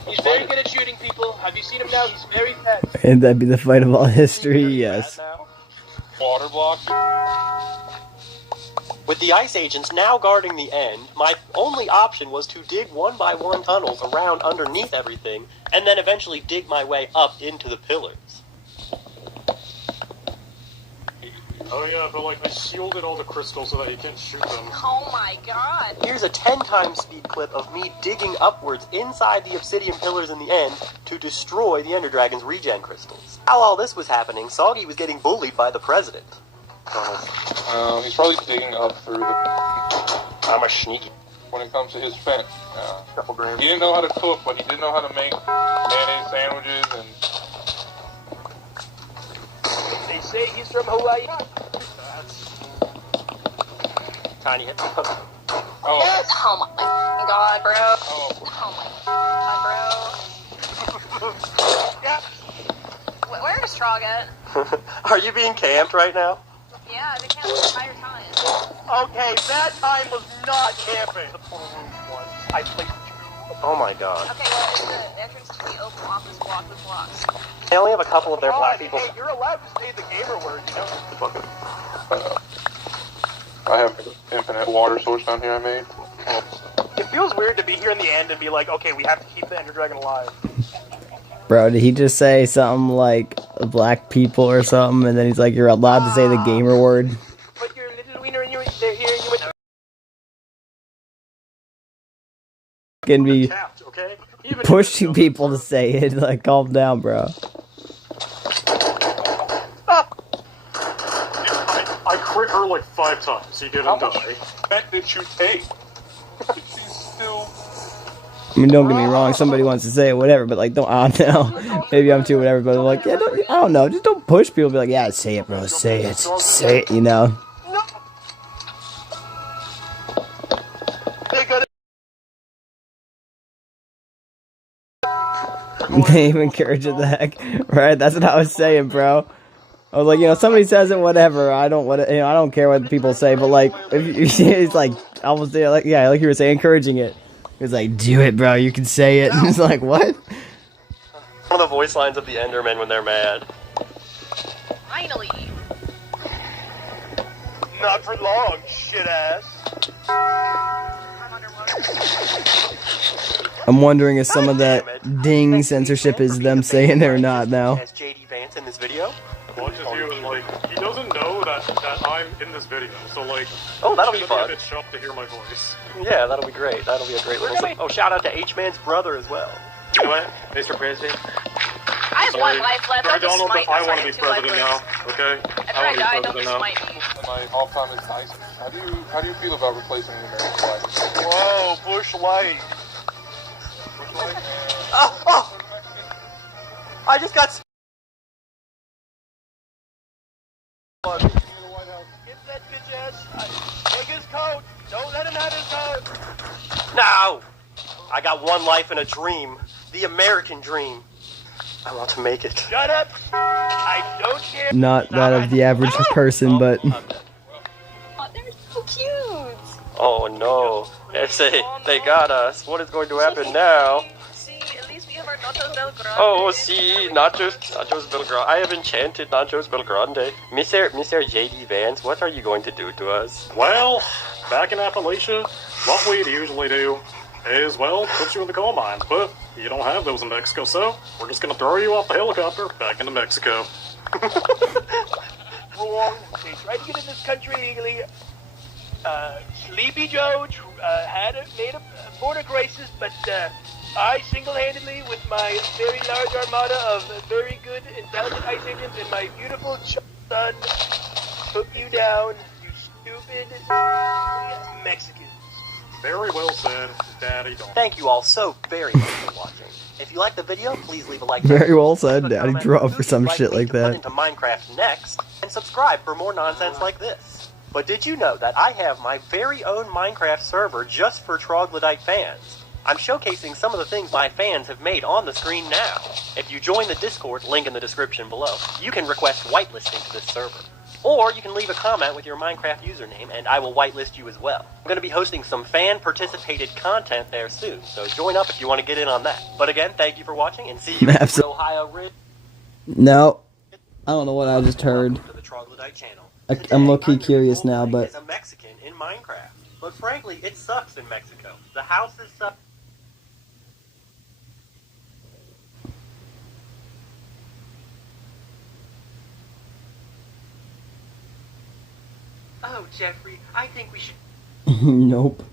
He's very good at shooting people. Have you seen him now? He's very fast. And that'd be the fight of all history, yes. Water blocks. With the ice agents now guarding the end, my only option was to dig one by one tunnels around underneath everything, and then eventually dig my way up into the pillars. Oh yeah, but like, I shielded all the crystals so that you can't shoot them. Oh my god. Here's a 10 times speed clip of me digging upwards inside the obsidian pillars in the end to destroy the Ender Dragon's regen crystals. While all this was happening, Soggy was getting bullied by the president. He's probably digging up through the... I'm a sneaky. When it comes to his fence. He didn't know how to cook, but he did know how to make mayonnaise sandwiches and... They say he's from Hawaii. Tiny hit. Oh. Yes! Oh my god, bro. Oh. Oh my god, bro. Yeah. Where is Trog at? Are you being camped right now? Yeah, they camped the entire time. Okay, that time was not camping. I played... Oh my god. Okay, well, the entrance to the open office block with blocks. They only have a couple of their black people. Hey, you're allowed to say the gamer word, you know? I have an infinite water source down here I made. It feels weird to be here in the end and be like, okay, we have to keep the Ender Dragon alive. Bro, did he just say something like black people or something, and then he's like, you're allowed to say the gamer word? But you're a little wiener and you're here, you would... Can be pushing people to say it, like, calm down, bro. I crit her like 5 times, he didn't die. How much effect did you take? She's still... I mean, don't get me wrong, somebody wants to say it, whatever, but like, don't, I don't know. Maybe I'm too whatever, but I'm like, yeah, I don't know, just don't push people, be like, yeah, say it, bro, say it, you know? They even encourage it the heck, right? That's what I was saying, bro. I was like, you know, somebody says it, whatever. I don't care what people say, but like, if it's like almost there, like, yeah, like you were saying, encouraging it. It's like, do it, bro. You can say it. And it's like, what? One of the voice lines of the Endermen when they're mad. Finally. Not for long, shit ass. I'm wondering if some of that ding censorship is them saying it or not now. As JD Vance in this video. Watches you and like, he doesn't know that I'm in this video, so like... Oh, that'll be fun. He's a bit shocked to hear my voice. Yeah, that'll be great. That'll be a great little... Oh, shout out to H-Man's brother as well. You know what, Mr. President? I have one life left. I don't know that I want to be president now, okay? After I die, don't just smite me. My all-time is Tyson. How do you feel about replacing the American flag? Whoa, Bush Light. Oh! I just got... Get that bitch ass. Take his coat. Don't let him have his coat. No! I got one life and a dream. The American dream. I want to make it. Shut up! I don't care. Not that of the average person, but... Oh, they're so cute. Oh no. They got us. What is going to happen now? See, at least we Oh, si, Nachos Belgrande. I have enchanted Nachos Belgrande. Mr. J.D. Vance, what are you going to do to us? Well, back in Appalachia, what we'd usually do is, well, put you in the coal mines, but you don't have those in Mexico, so we're just gonna throw you off the helicopter back into Mexico. Wrong. They tried to get in this country illegally. Sleepy Joe made a border crisis, but I single-handedly, with my very large armada of very good and talented ice agents and my beautiful son, took you down, you stupid Mexicans. Very well said, Daddy. Thank you all so very much for watching. If you liked the video, please leave a like. Very well said, Daddy Drop, for some shit like that. Into Minecraft next, and subscribe for more nonsense like this. But did you know that I have my very own Minecraft server just for Troglodyte fans? I'm showcasing some of the things my fans have made on the screen now. If you join the Discord, link in the description below, you can request whitelisting to this server. Or you can leave a comment with your Minecraft username, and I will whitelist you as well. I'm going to be hosting some fan-participated content there soon, so join up if you want to get in on that. But again, thank you for watching, and see you in the Ohio Ridge. No. I don't know what I just heard. To the Troglodyte channel. I'm low-key curious now, but... As a Mexican in Minecraft. But frankly, it sucks in Mexico. The houses suck. Oh, Jeffrey, I think we should... Nope.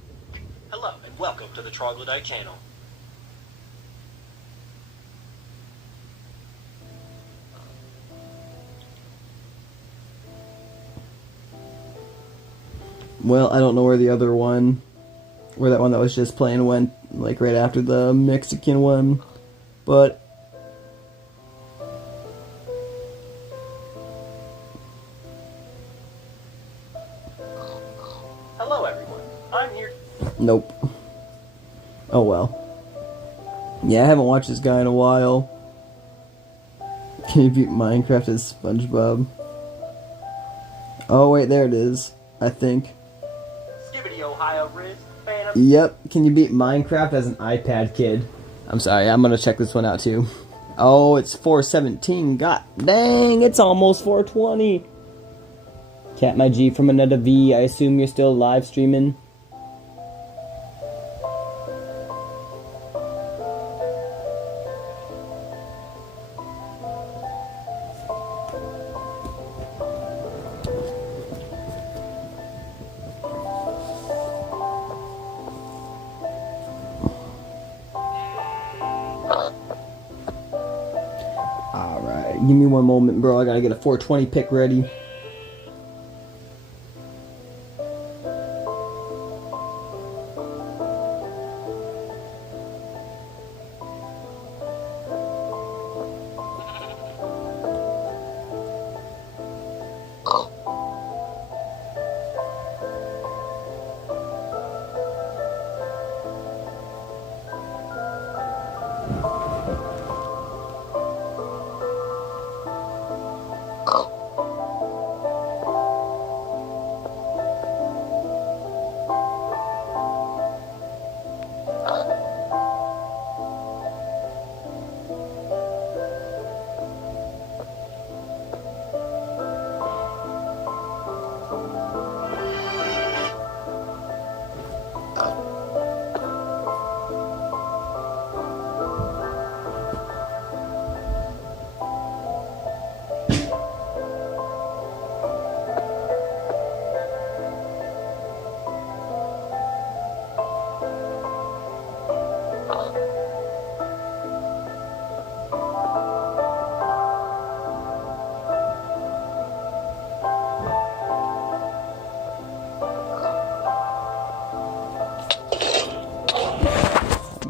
Hello, and welcome to the Troglodyte channel. Well, I don't know where the other one... Where that one that was just playing went, like, right after the Mexican one. But... Hello, everyone. I'm here. Nope. Oh well. Yeah, I haven't watched this guy in a while. Can you beat Minecraft as SpongeBob? Oh wait, there it is. I think. Skibbity Ohio Riz, fan of... Yep. Can you beat Minecraft as an iPad kid? I'm sorry, I'm gonna check this one out too. Oh, it's 4:17. God dang, it's almost 4:20. Cat my G from another V. I assume you're still live streaming. Alright, give me one moment, bro. I gotta get a 420 pick ready.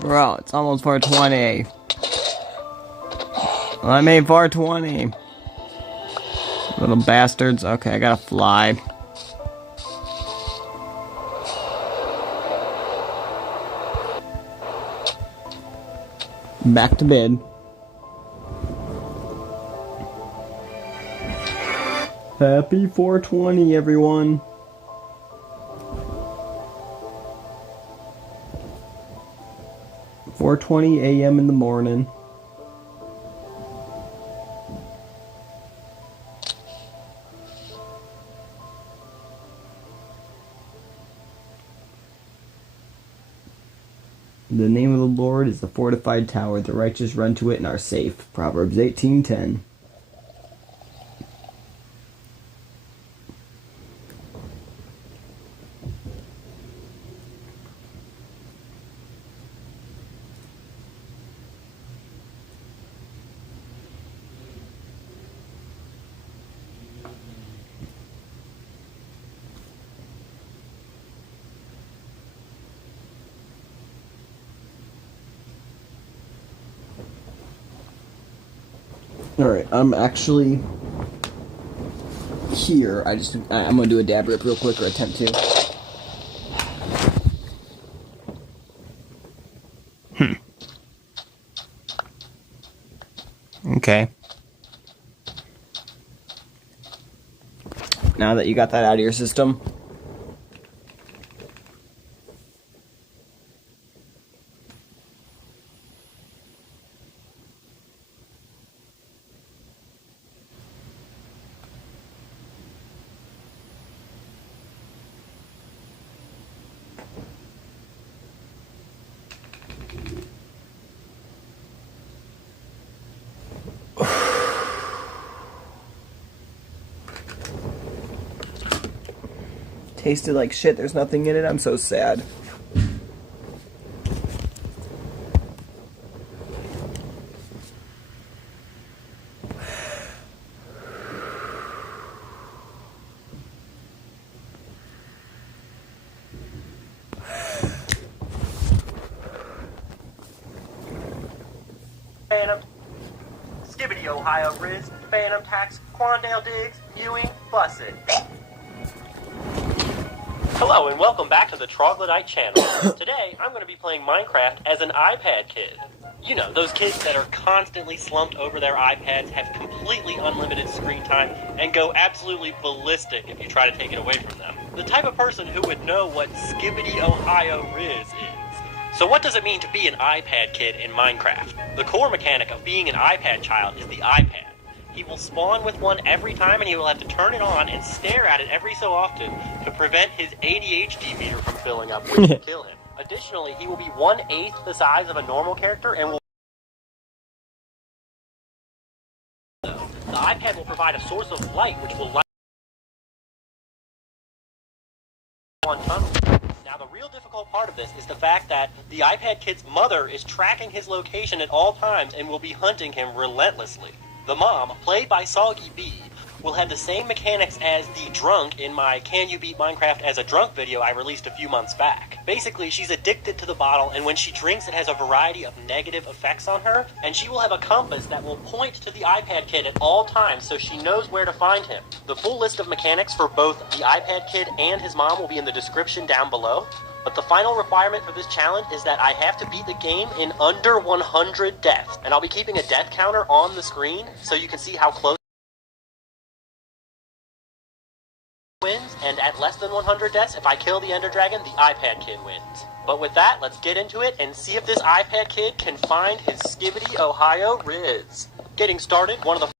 Bro, it's almost 420. Well, I made 420. Little bastards. Okay, I gotta fly. Back to bed. Happy 420, everyone. 4:20 a.m. in the morning. The name of the Lord is the fortified tower. The righteous run to it and are safe. Proverbs 18:10. Alright, I'm actually here. I'm gonna do a dab rip real quick, or attempt to. Okay. Now that you got that out of your system. Tasted like shit. There's nothing in it. I'm so sad. Phantom, Skibbity, Ohio, Riz, Phantom, Tax, Quandale, Diggs, Ewing, Bussin'. Hello and welcome back to the Troglodyte channel. Today, I'm going to be playing Minecraft as an iPad kid. You know, those kids that are constantly slumped over their iPads, have completely unlimited screen time, and go absolutely ballistic if you try to take it away from them. The type of person who would know what Skibbity, Ohio, Riz is. So what does it mean to be an iPad kid in Minecraft? The core mechanic of being an iPad child is the iPad. He will spawn with one every time, and he will have to turn it on and stare at it every so often to prevent his ADHD meter from filling up, which will kill him. Additionally, he will be 1/8 the size of a normal character and will... The iPad will provide a source of light which will light one tunnel. Now, the real difficult part of this is the fact that the iPad kid's mother is tracking his location at all times and will be hunting him relentlessly. The mom, played by Soggy B, will have the same mechanics as the drunk in my Can You Beat Minecraft as a Drunk video I released a few months back. Basically, she's addicted to the bottle, and when she drinks, it has a variety of negative effects on her, and she will have a compass that will point to the iPad kid at all times so she knows where to find him. The full list of mechanics for both the iPad kid and his mom will be in the description down below. But the final requirement for this challenge is that I have to beat the game in under 100 deaths. And I'll be keeping a death counter on the screen so you can see how close wins. And at less than 100 deaths, if I kill the Ender Dragon, the iPad kid wins. But with that, let's get into it and see if this iPad kid can find his Skibbity, Ohio, Riz. Getting started, one of the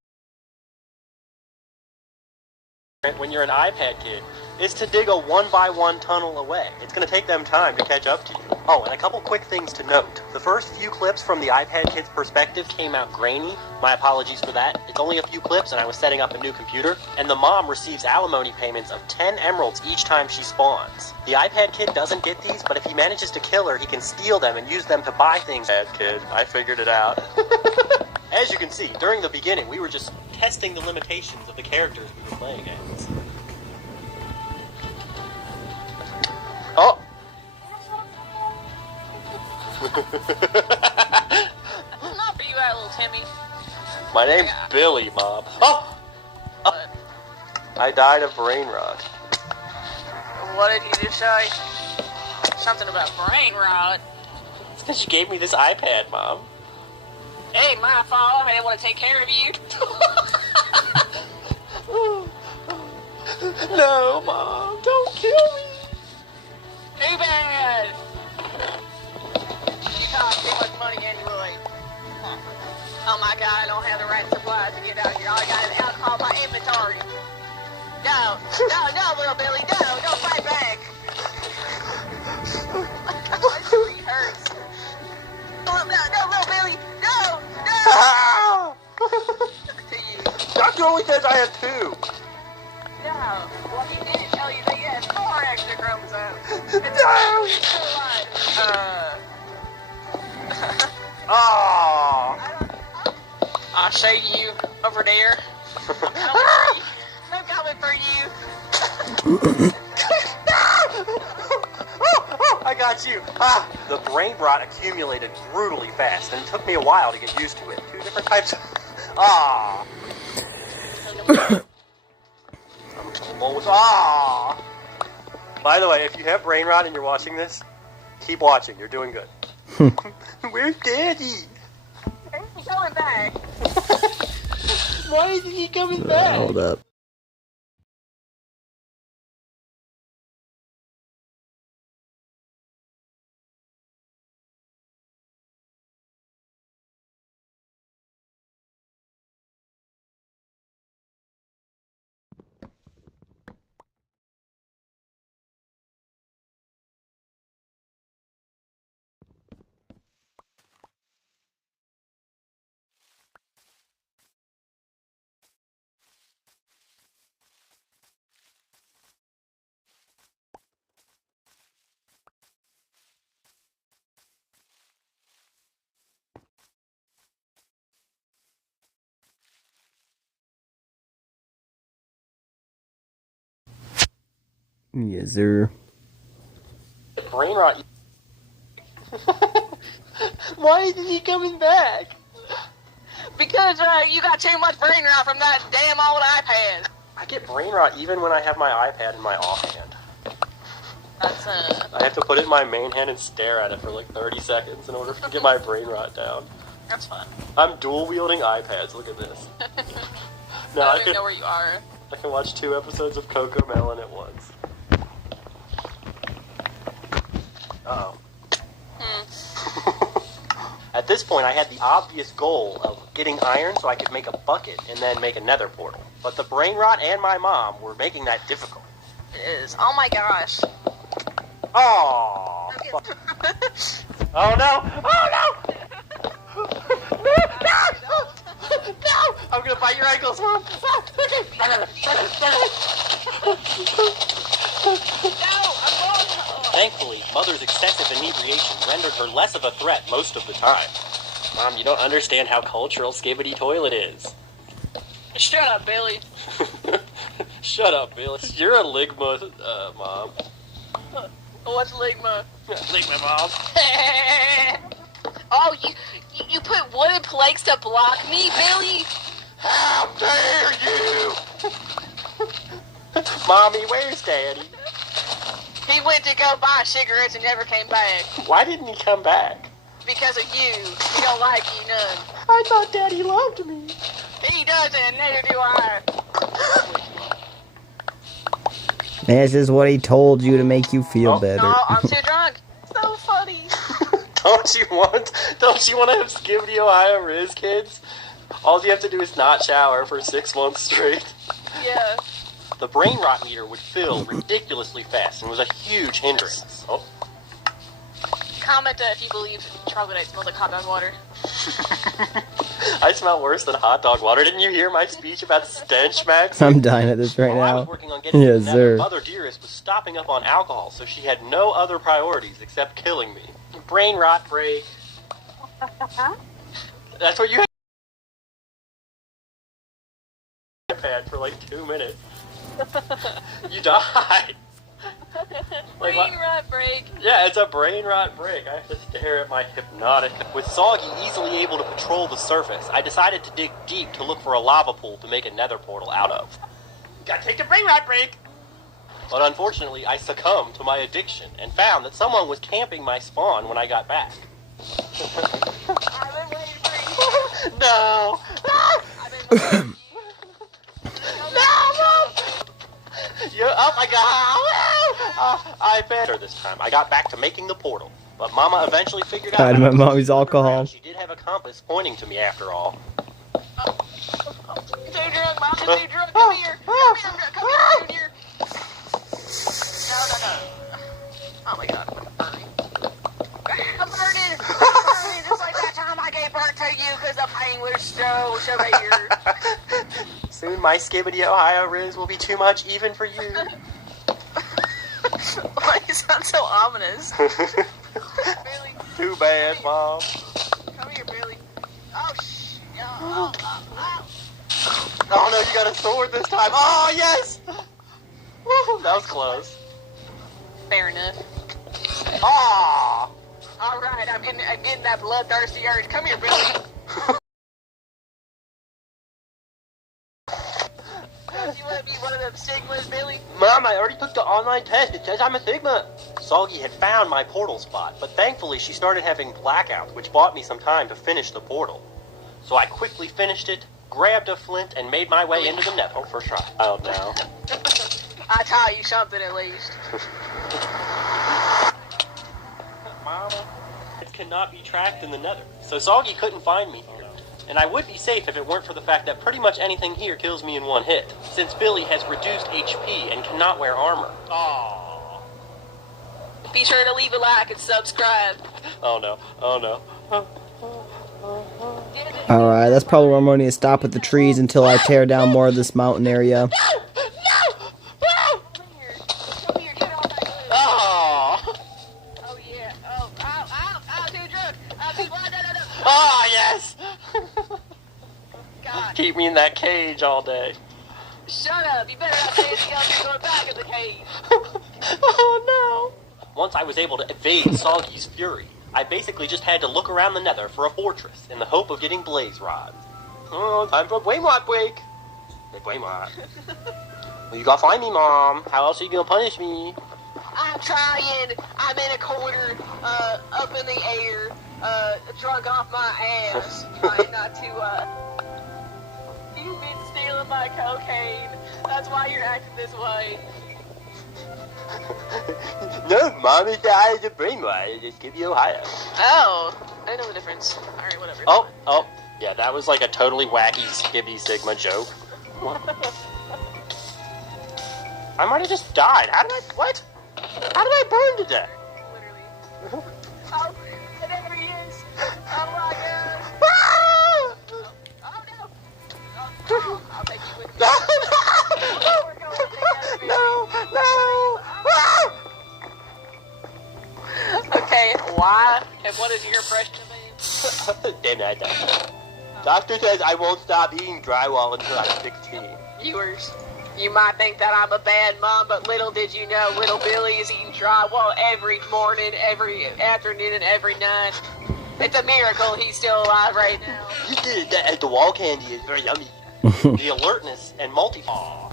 when you're an iPad kid is to dig a 1x1 tunnel away. It's going to take them time to catch up to you. Oh, and a couple quick things to note. The first few clips from the iPad kid's perspective came out grainy. My apologies for that. It's only a few clips and I was setting up a new computer. And the mom receives alimony payments of 10 emeralds each time she spawns. The iPad kid doesn't get these, but if he manages to kill her, he can steal them and use them to buy things. Bad kid, I figured it out. As you can see, during the beginning, we were just testing the limitations of the characters we were playing as. Oh! Not for you, little Timmy. My name's Billy, Mom. Oh! I died of brain rot. What did you just say? Something about brain rot. It's because you gave me this iPad, Mom. Ain't my fault. I didn't want to take care of you. No, Mom, don't kill me. Too bad. You can't too much money. I don't have the right supplies to get out here. All I got is alcohol in my inventory. No, little Billy, no, don't fight back. My street hurts. No, little Billy, no. Doctor only says I have 2. No, well, he didn't tell you that you had 4 extra chromosomes. I see you over there. I'm coming for you. I got you. The brain rot accumulated brutally fast, and it took me a while to get used to it. 2 different types of... By the way, if you have brain rot and you're watching this, keep watching. You're doing good. Where's Daddy? Where's he going back? Why isn't he coming back? Hold up. Yes, sir. Brain rot. Why isn't he coming back? Because you got too much brain rot from that damn old iPad. I get brain rot even when I have my iPad in my offhand. That's I have to put it in my main hand and stare at it for like 30 seconds in order to get my brain rot down. That's fun. I'm dual wielding iPads. Look at this. No, I don't even know where you are. I can watch 2 episodes of CoKoMelon at once. Uh-oh. At this point, I had the obvious goal of getting iron so I could make a bucket and then make a nether portal. But the brain rot and my mom were making that difficult. It is. Oh my gosh. Oh. Oh no! Oh no! No! I'm gonna bite your ankles, Mom! Thankfully, Mother's excessive inebriation rendered her less of a threat most of the time. Mom, you don't understand how cultural Skibbity Toilet is. Shut up, Billy. Shut up, Billy. You're a Ligma, Mom. What's Ligma? Ligma, Mom. Oh, you put wooden planks to block me, Billy? How dare you! Mommy, where's Daddy? He went to go buy cigarettes and never came back. Why didn't he come back? Because of you. He don't like you none. I thought Daddy loved me. He doesn't, neither do I. This is what he told you to make you feel better. No, I'm too drunk. So funny. Don't you want to have Skibbity Ohio Riz, kids? All you have to do is not shower for 6 months straight. Yeah. The brain rot meter would fill ridiculously fast and was a huge hindrance. Oh. Comment if you believe troglodyte smells like hot dog water. I smell worse than hot dog water. Didn't you hear my speech about stench, Max? I'm dying at this right While I now. was working on getting Yes, to sir. Mother Dearest was stopping up on alcohol, so she had no other priorities except killing me. Brain rot break. That's what you had. iPad for like 2 minutes. You died. Brain rot break. Yeah, it's a brain rot break. I have to stare at my hypnotic. With Soggy easily able to patrol the surface, I decided to dig deep to look for a lava pool to make a nether portal out of. Gotta take the brain rot break! But unfortunately, I succumbed to my addiction and found that someone was camping my spawn when I got back. No! Oh my god! I better this time. I got back to making the portal, but Mama eventually figured out. God, my mommy's alcohol. She did have a compass pointing to me after all. You're too drunk, Mom. You're too drunk. Come here. Come here, Junior. No. Oh my God. I'm burning. Just like that time I gave birth to you because the pain was so severe. Soon my Skibbity Ohio Riz will be too much even for you. Why you sound so ominous? Billy. Too bad, Mom. Come here, Billy. Oh, oh. Oh no, you got a sword this time. Oh, yes! Woo, that was close. Fair enough. Ah! All right, I'm getting that bloodthirsty urge. Come here, Billy. You want to be one of them Sigmas, Billy? Mom, I already took the online test. It says I'm a Sigma. Soggy had found my portal spot, but thankfully she started having blackouts, which bought me some time to finish the portal. So I quickly finished it, grabbed a flint, and made my way into the nether for trial now. I taught you something at least. Mama. It cannot be tracked in the nether, so Soggy couldn't find me here. And I would be safe if it weren't for the fact that pretty much anything here kills me in one hit, since Billy has reduced HP and cannot wear armor. Aww. Be sure to leave a like and subscribe. Oh no, oh no. Alright, that's probably where I'm going to stop with the trees until I tear down more of this mountain area. Oh, yes! Keep me in that cage all day. Shut up! You better not say anything else and go back in the cave. Oh, no! Once I was able to evade Soggy's fury, I basically just had to look around the nether for a fortress in the hope of getting blaze rods. Oh, time for a brainrot break! Hey, brainrot. Well, you gotta find me, Mom. How else are you gonna punish me? I'm trying. I'm in a corner, up in the air, drunk off my ass, trying not to, You've been stealing my cocaine. That's why you're acting this way. No, Mommy died of brainrot. Just give you Ohio. Oh, I know the difference. Alright, whatever. Oh, yeah, that was like a totally wacky Skibby Sigma joke. I might have just died. How did I, what? How did I burn to death? Literally. Oh, there he is. Oh my God. Oh no. Oh, I'll take you with me. No. Okay, why? And what is your impression of me? Damn it, I died. Doctor says I won't stop eating drywall until I'm 16. Viewers, you might think that I'm a bad mom, but little did you know, little Billy is eating drywall every morning, every afternoon, and every night. It's a miracle he's still alive right now. You did that. The wall candy is very yummy. The alertness and multi. Aww.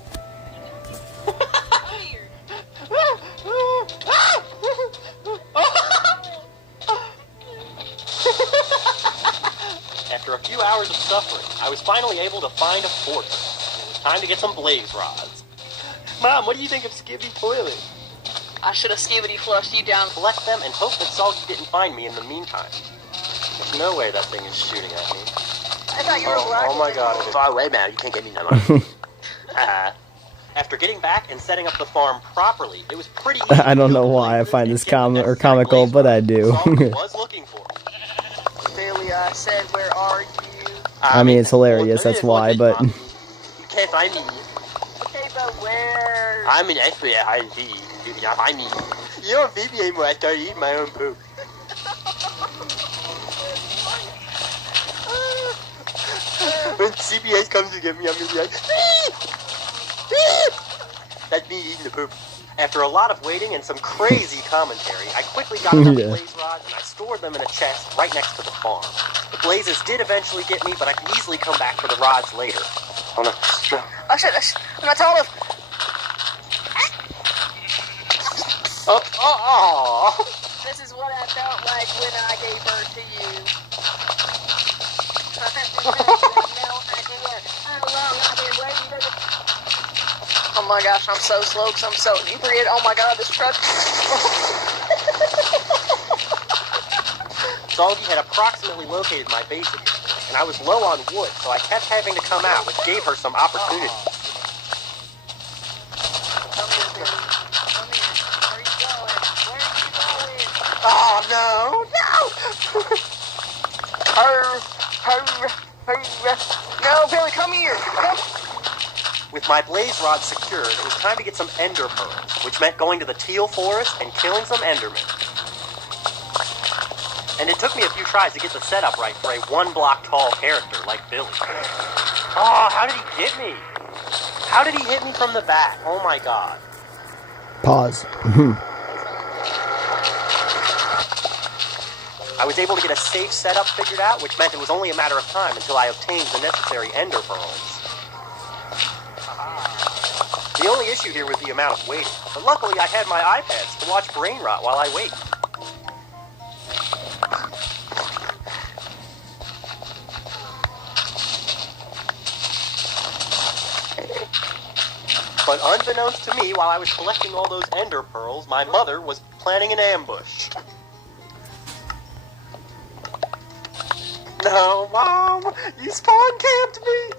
After a few hours of suffering, I was finally able to find a fortress. It was time to get some blaze rods. Mom, what do you think of Skibby Toilet? I should have skibbity flushed you down. Collect them and hope that Soggy didn't find me in the meantime. There's no way that thing is shooting at me. I thought you were black. Oh my God, it's far away now. You can't get me no more. After getting back and setting up the farm properly, it was pretty easy. I don't know why I find this comical, but I do. Was looking for me. Billy, I said, where are you? I mean, it's hilarious, that's why, but... You can't find me. Okay, but where? I'm an expert at hide and seek. You cannot find me. You don't feed me anymore. I started eating my own poop. When CPS comes to get me, I'm gonna be like, that's me eating the poop. After a lot of waiting and some crazy commentary, I quickly got enough blaze rods and I stored them in a chest right next to the farm. The blazes did eventually get me, but I can easily come back for the rods later. Oh no. I should have. I'm not tall enough. Oh. This is what I felt like when I gave birth to you. Oh my gosh, I'm so slow because I'm so inebriated. Oh my God, this truck. Soggy had approximately located my base at this point, and I was low on wood, so I kept having to come out, which gave her some opportunity. Oh, no! No, Billy, come here! Come. With my blaze rod secured, it was time to get some ender pearls, which meant going to the teal forest and killing some endermen. And it took me a few tries to get the setup right for a one-block-tall character like Billy. Oh, how did he get me? How did he hit me from the back? Oh my god. Pause. I was able to get a safe setup figured out, which meant it was only a matter of time until I obtained the necessary ender pearls. The only issue here was the amount of waiting, but luckily I had my iPads to watch brain rot while I wait. But unbeknownst to me, while I was collecting all those ender pearls, my mother was planning an ambush. No, Mom! You spawn camped me!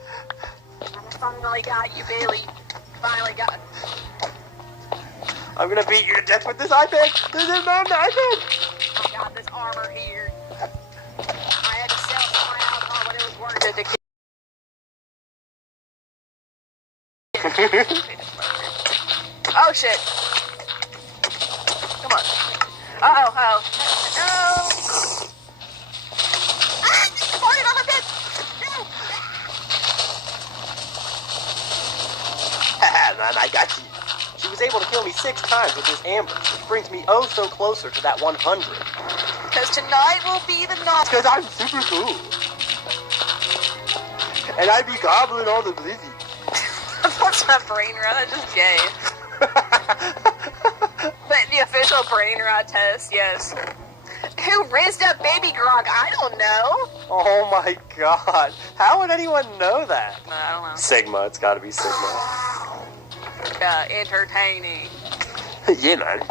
I finally got you, Billy. Finally got you. I'm gonna beat you to death with this iPad! This is not an iPad! I got this armor here. I had to sell some my alcohol, but it was worth it to keep. Oh, shit. Come on. Uh-oh, oh. No! Man, I got you. She was able to kill me 6 times with this ambush, which brings me oh so closer to that 100. Because tonight will be the night. Because I'm super cool. And I be gobbling all the blizzy. What's my brain rot? Just gay. But the official brain rot test, yes. Who rinsed up baby grog? I don't know. Oh my god. How would anyone know that? I don't know. Sigma, it's gotta be Sigma. Entertaining. Yeah, man.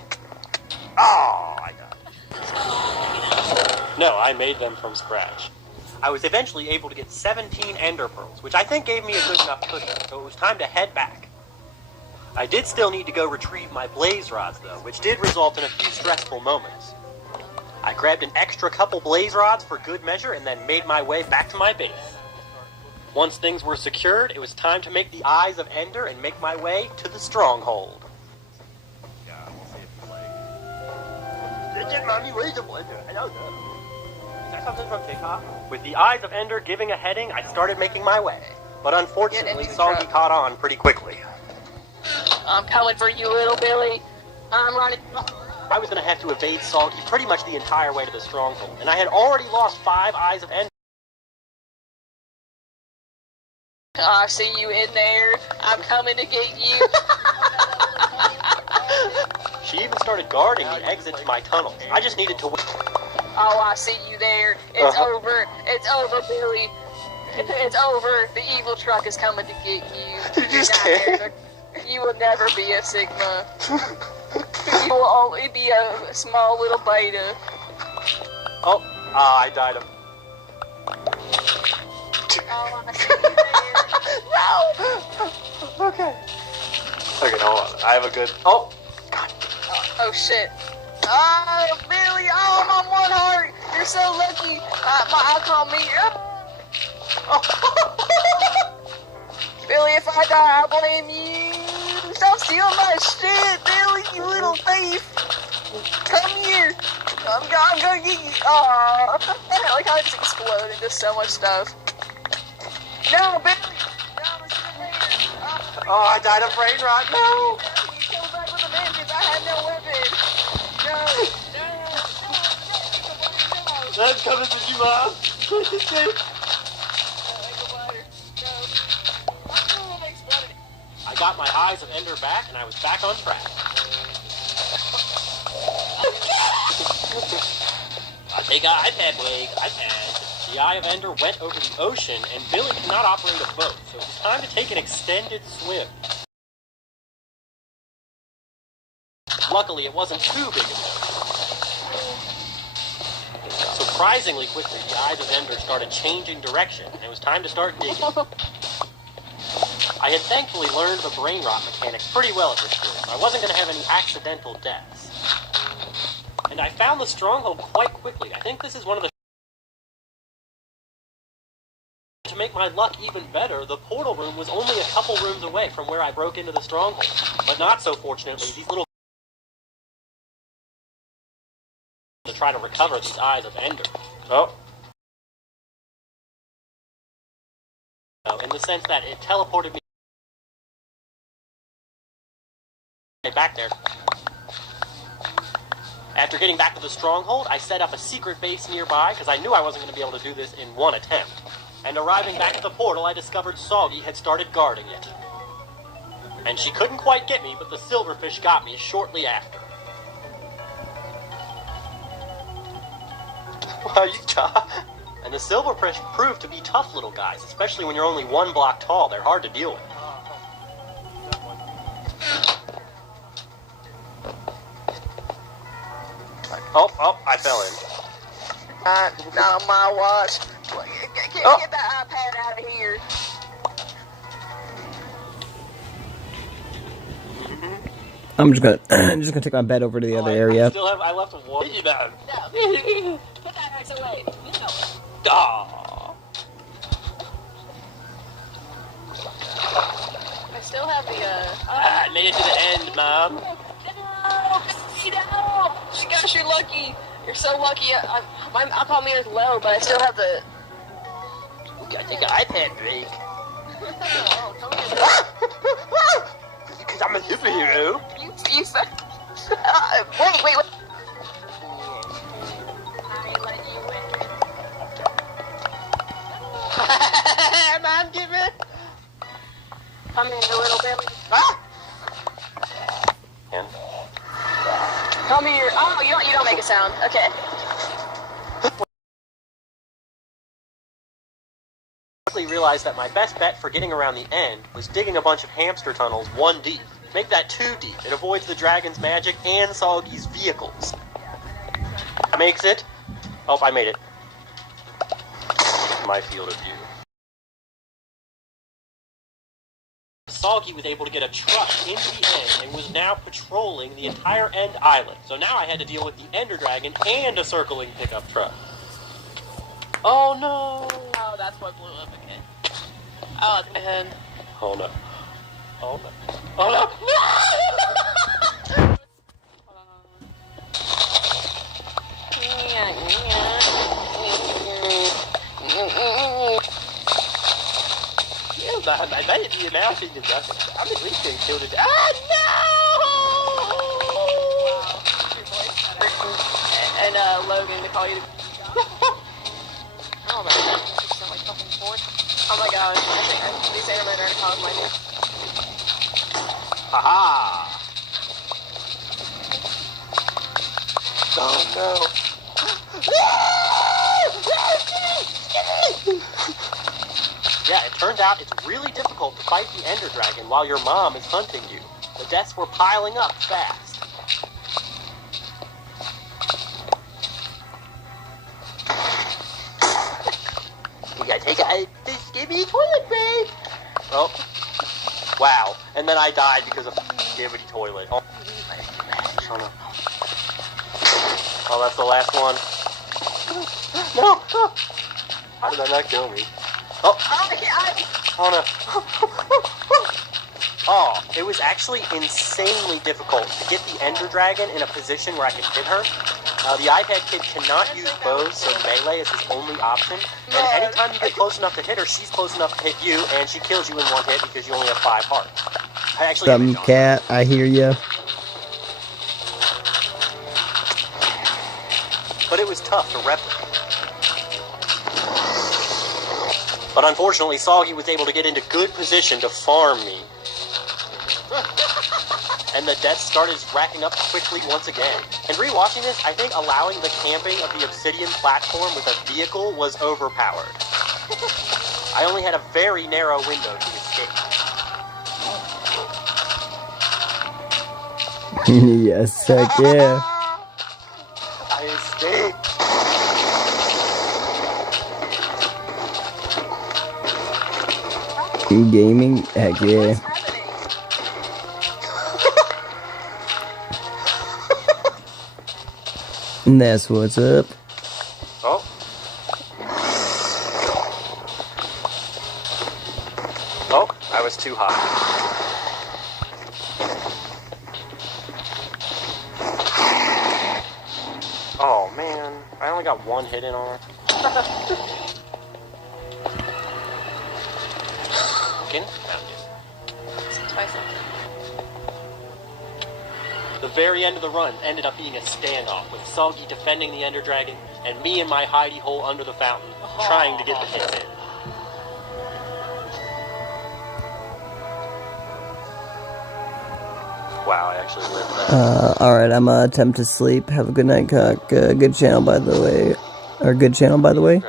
Oh, I got it. No, I made them from scratch. I was eventually able to get 17 ender pearls, which I think gave me a good enough cushion, so it was time to head back. I did still need to go retrieve my blaze rods, though, which did result in a few stressful moments. I grabbed an extra couple blaze rods for good measure and then made my way back to my base. Once things were secured, it was time to make the Eyes of Ender and make my way to the stronghold. Yeah, we'll see if you like. Mommy, where's the blender? I don't know. Is that something from TikTok? With the Eyes of Ender giving a heading, I started making my way. But unfortunately, Soggy caught on pretty quickly. I'm coming for you, little Billy. I'm running. I was going to have to evade Soggy pretty much the entire way to the stronghold, and I had already lost 5 Eyes of Ender. I see you in there. I'm coming to get you. She even started guarding the exit to my tunnel. I just needed to wait. Oh, I see you there. It's over. It's over, Billy. It's over. The evil truck is coming to get you. You just can't. You will never be a Sigma. You will only be a small little beta. Oh, I died of... Oh, I see you there. No! Okay. Okay, hold on. I have a good... Oh! God. Oh, shit. Oh, Billy! Oh, I'm on 1 heart! You're so lucky! I'll call me... Billy, if I die, I'll blame you! Stop stealing my shit, Billy, you little thief! Come here! I'm gonna get you! Aww! I like how I just explode into so much stuff. No, Billy! Oh, I died of brain rot. No! You came back with a vengeance. I had no weapon. No. I'm coming to you, Mom. I got my Eyes of Ender back, and I was back on track. I take an iPad, Blake. iPad. The Eye of Ender went over the ocean, and Billy cannot operate a boat, so it was time to take an extended swim. Luckily, it wasn't too big of a boat. Surprisingly quickly, the eyes of Ender started changing direction, and it was time to start digging. I had thankfully learned the brain rot mechanics pretty well at this point, so I wasn't going to have any accidental deaths. And I found the stronghold quite quickly. I think this is one of the... To make my luck even better, the portal room was only a couple rooms away from where I broke into the stronghold. But not so fortunately, these little... to try to recover these eyes of Ender. Oh. In the sense that it teleported me back there. After getting back to the stronghold, I set up a secret base nearby because I knew I wasn't going to be able to do this in one attempt. And arriving back at the portal, I discovered Soggy had started guarding it. And she couldn't quite get me, but the silverfish got me shortly after. And the silverfish proved to be tough little guys, especially when you're only 1 block tall. They're hard to deal with. Oh, I fell in. Not on my watch. Get that iPad out of here. I'm just gonna take my bed over to the other area. I left one. No. Put that axe away. No. Aww. I still have the, I made it to the end, Mom. No! Gosh, you're lucky. You're so lucky. I call me as low, but I still have the... We gotta take an iPad break. Because I'm a superhero. You said... wait. I let you win. Mom, give it. Come here, little Billy. And? Come here. Oh, you don't make a sound. Okay. I realized that my best bet for getting around the end was digging a bunch of hamster tunnels 1 deep. Make that 2 deep. It avoids the dragon's magic and Soggy's vehicles. That makes it... Oh, I made it. My field of view. Soggy was able to get a truck into the end and was now patrolling the entire end island. So now I had to deal with the Ender Dragon and a circling pickup truck. Oh no! Oh, that's what blew up again. Oh, it's my head. Oh no. Oh no. Oh no! I made it to your mouth and nothing. I'm at least getting killed. Ah, no! And Logan to call you. Oh my god, you sound like fucking fourth. Oh my gosh, I think these airmen are gonna cause my name. Haha! Oh no. Yeah, it turned out it's really difficult to fight the Ender Dragon while your mom is hunting you. The deaths were piling up fast. You gotta take just give me a toilet break. Oh. Wow. And then I died because of the toilet. Oh. Oh, that's the last one. No! How did that not kill me? Oh! Oh no. Oh, it was actually insanely difficult to get the Ender Dragon in a position where I could hit her. The iPad kid cannot use bows, so melee is his only option. And anytime you get close enough to hit her, she's close enough to hit you, and she kills you in 1 hit because you only have 5 hearts. I actually cat, I hear ya. But it was tough to replicate. But unfortunately, Soggy was able to get into good position to farm me. And the deaths started racking up quickly once again. And rewatching this, I think allowing the camping of the obsidian platform with a vehicle was overpowered. I only had a very narrow window to escape. Yes, heck yeah. I escaped. Gaming? Heck yeah. And that's what's up. Oh. Oh, I was too high. Oh man, I only got one hit in on her. The very end of the run ended up being a standoff, with Soggy defending the Ender Dragon, and me in my hidey hole under the fountain, trying to get the hits in. Wow, I actually lived that. Alright, I'm gonna attempt to sleep. Have a good night, Cock. Good channel, by the way. Or good channel, by the way.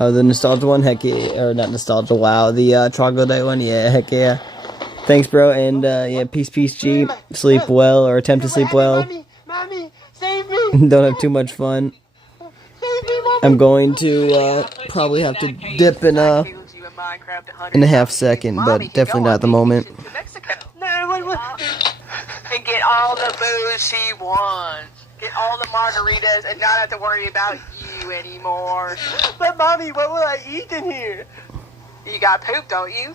Oh, the nostalgia one? Heck yeah. Or not nostalgia, wow. The troglodyte one? Yeah, heck yeah. Thanks, bro, and yeah, peace, G. Sleep well, or attempt to sleep well. Mommy, save me! Don't have too much fun. I'm going to probably have to dip in a half second, but definitely not at the moment. And get all the booze she wants. Get all the margaritas and not have to worry about you anymore. But Mommy, what will I eat in here? You got poop, don't you?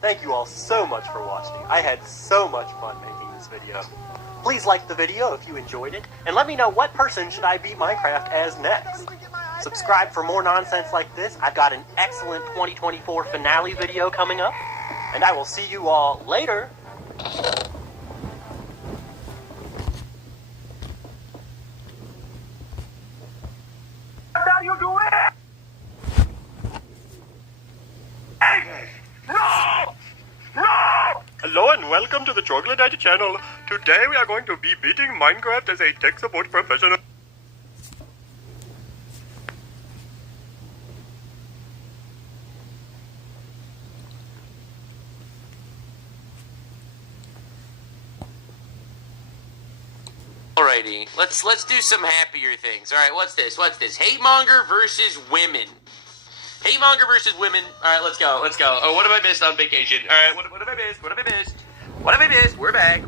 Thank you all so much for watching. I had so much fun making this video. Please like the video if you enjoyed it, and let me know what person should I beat Minecraft as next. Subscribe for more nonsense like this. I've got an excellent 2024 finale video coming up, and I will see you all later. How you do it? No! No! Hello and welcome to the Troglodyte channel. Today we are going to be beating Minecraft as a tech support professional. Alrighty, let's do some happier things. Alright, what's this? Hatemonger versus women. Hatemonger versus women. Alright, let's go. Oh, what have I missed on vacation? Alright, what have I missed? What have I missed? We're back.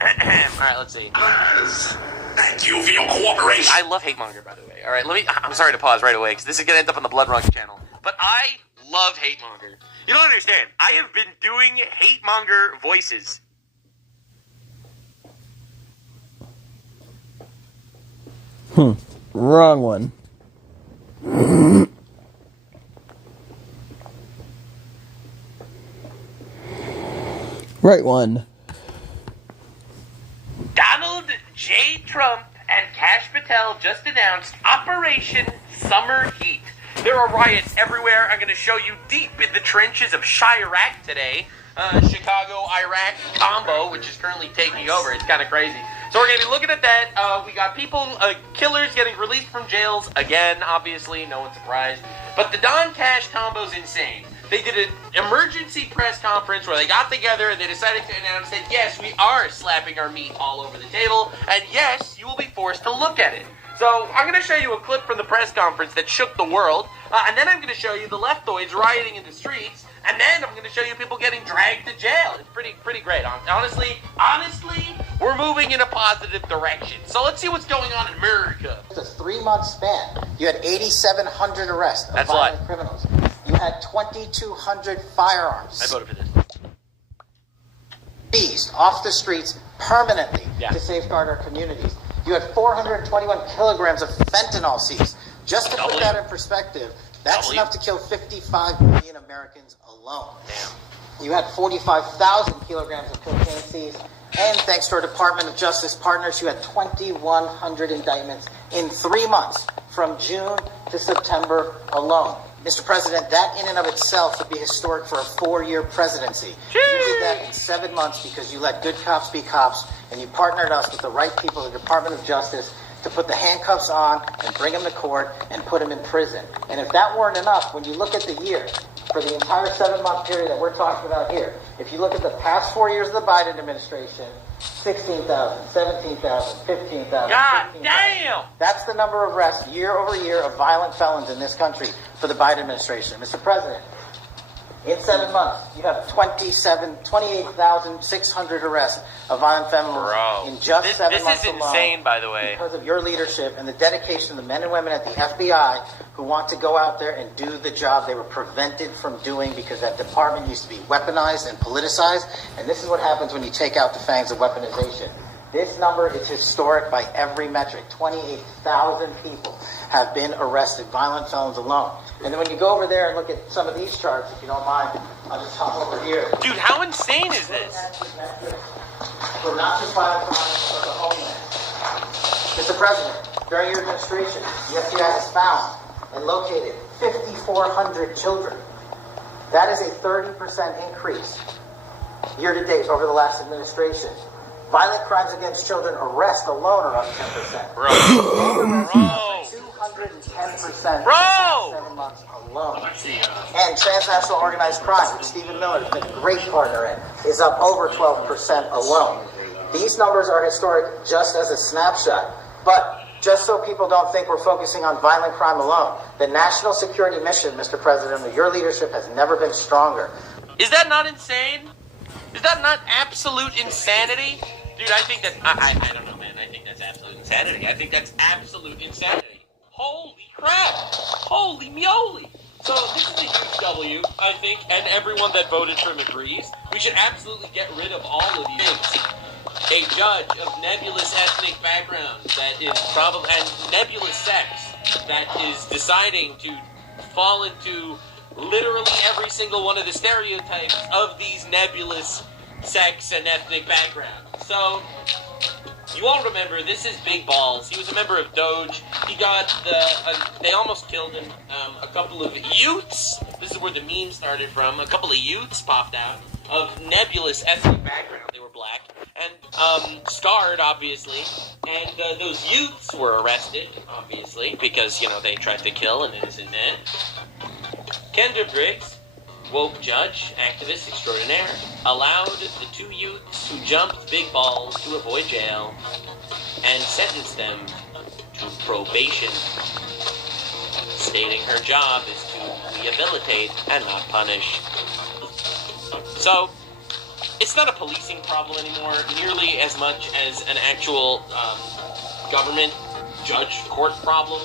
Alright, let's see. Thank you for your cooperation. I love Hatemonger, by the way. Alright, I'm sorry to pause right away, because this is going to end up on the Bloodrun channel. But I love Hatemonger. You don't understand. I have been doing Hatemonger voices. Wrong one. Right one. Donald J. Trump and Kash Patel just announced Operation Summer Heat. There are riots everywhere. I'm going to show you deep in the trenches of Chirac today. Chicago-Iraq combo, which is currently taking over. It's kind of crazy. So we're going to be looking at that. We got people, killers getting released from jails. Again, obviously, no one's surprised. But the Don Cash combo's insane. They did an emergency press conference where they got together and they decided to announce that, yes, we are slapping our meat all over the table, and yes, you will be forced to look at it. So I'm going to show you a clip from the press conference that shook the world, and then I'm going to show you the leftoids rioting in the streets, and then I'm going to show you people getting dragged to jail. It's pretty great. Honestly, we're moving in a positive direction. So let's see what's going on in America. It's a 3-month span. You had 8,700 arrests of violent criminals. You had 2,200 firearms. I voted for this. Seized off the streets permanently to safeguard our communities. You had 421 kilograms of fentanyl seized. Just to put that in perspective, that's enough to kill 55 million Americans alone. Damn. You had 45,000 kilograms of cocaine seized. And thanks to our Department of Justice partners, you had 2,100 indictments in 3 months, from June to September alone. Mr. President, that in and of itself would be historic for a 4-year presidency. You did that in 7 months because you let good cops be cops, and you partnered us with the right people at the Department of Justice to put the handcuffs on and bring him to court and put him in prison. And if that weren't enough, when you look at the year, for the entire 7-month period that we're talking about here, if you look at the past 4 years of the Biden administration, 16,000, 17,000, 15,000. God damn! That's the number of arrests year over year of violent felons in this country for the Biden administration. Mr. President, In 7 months, you have 28,600 arrests of violent felons in just 7 months alone. This is insane, by the way. Because of your leadership and the dedication of the men and women at the FBI who want to go out there and do the job they were prevented from doing because that department used to be weaponized and politicized. And this is what happens when you take out the fangs of weaponization. This number is historic by every metric. 28,000 people have been arrested, violent felons alone. And then when you go over there and look at some of these charts, if you don't mind, I'll just hop over here. Dude, how insane is this? For not just violent crimes, but the homeland. Mr. President, during your administration, the FBI has found and located 5,400 children. That is a 30% increase year to date over the last administration. Violent crimes against children arrest alone are up 10%. Bro. 210%. Bro. 7 months alone. And transnational organized crime, which Stephen Miller has been a great partner in, is up over 12% alone. These numbers are historic just as a snapshot. But just so people don't think we're focusing on violent crime alone, the national security mission, Mr. President, under your leadership has never been stronger. Is that not insane? Is that not absolute insanity? Dude, I think that... I don't know, man. I think that's absolute insanity. I think that's absolute insanity. Holy crap! Holy meoli! So, this is a huge W, I think, and everyone that voted for him agrees. We should absolutely get rid of all of these things. A judge of nebulous ethnic background that is probably... and nebulous sex that is deciding to fall into... literally every single one of the stereotypes of these nebulous sex and ethnic backgrounds. So, you all remember, this is Big Balls. He was a member of Doge. He got they almost killed him. A couple of youths, this is where the meme started from, a couple of youths popped out of nebulous ethnic background. They were black and scarred, obviously. And those youths were arrested, obviously, because, you know, they tried to kill an innocent man. Kendra Briggs, woke judge, activist extraordinaire, allowed the two youths who jumped Big Balls to avoid jail and sentenced them to probation, stating her job is to rehabilitate and not punish. So, it's not a policing problem anymore, nearly as much as an actual government judge court problem.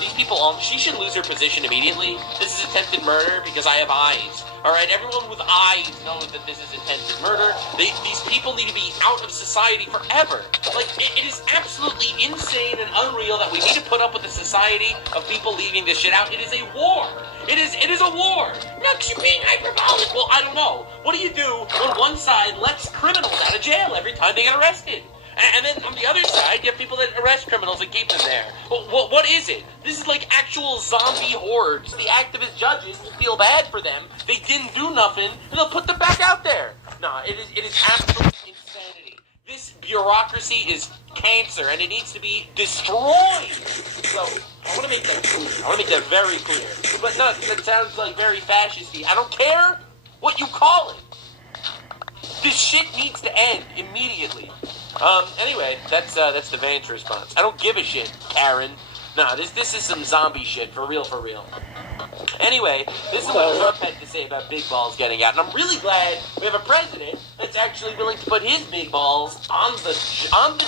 These people, she should lose her position immediately. This is attempted murder because I have eyes. Alright, everyone with eyes knows that this is attempted murder. These people need to be out of society forever. Like, it is absolutely insane and unreal that we need to put up with a society of people leaving this shit out. It is a war. It is a war. No, because you're being hyperbolic. Well, I don't know. What do you do when one side lets criminals out of jail every time they get arrested? And then on the other side, you have people that arrest criminals and keep them there. What is it? This is like actual zombie hordes. The activist judges feel bad for them. They didn't do nothing, and they'll put them back out there. No, it is absolute insanity. This bureaucracy is cancer, and it needs to be destroyed. So, I want to make that clear. I want to make that very clear. But no, that sounds like very fascist-y. I don't care what you call it. This shit needs to end immediately. Anyway, that's the Vance response. I don't give a shit, Karen. Nah, this is some zombie shit, for real. Anyway, this is what Trump had to say about Big Balls getting out, and I'm really glad we have a president that's actually willing to put his big balls on the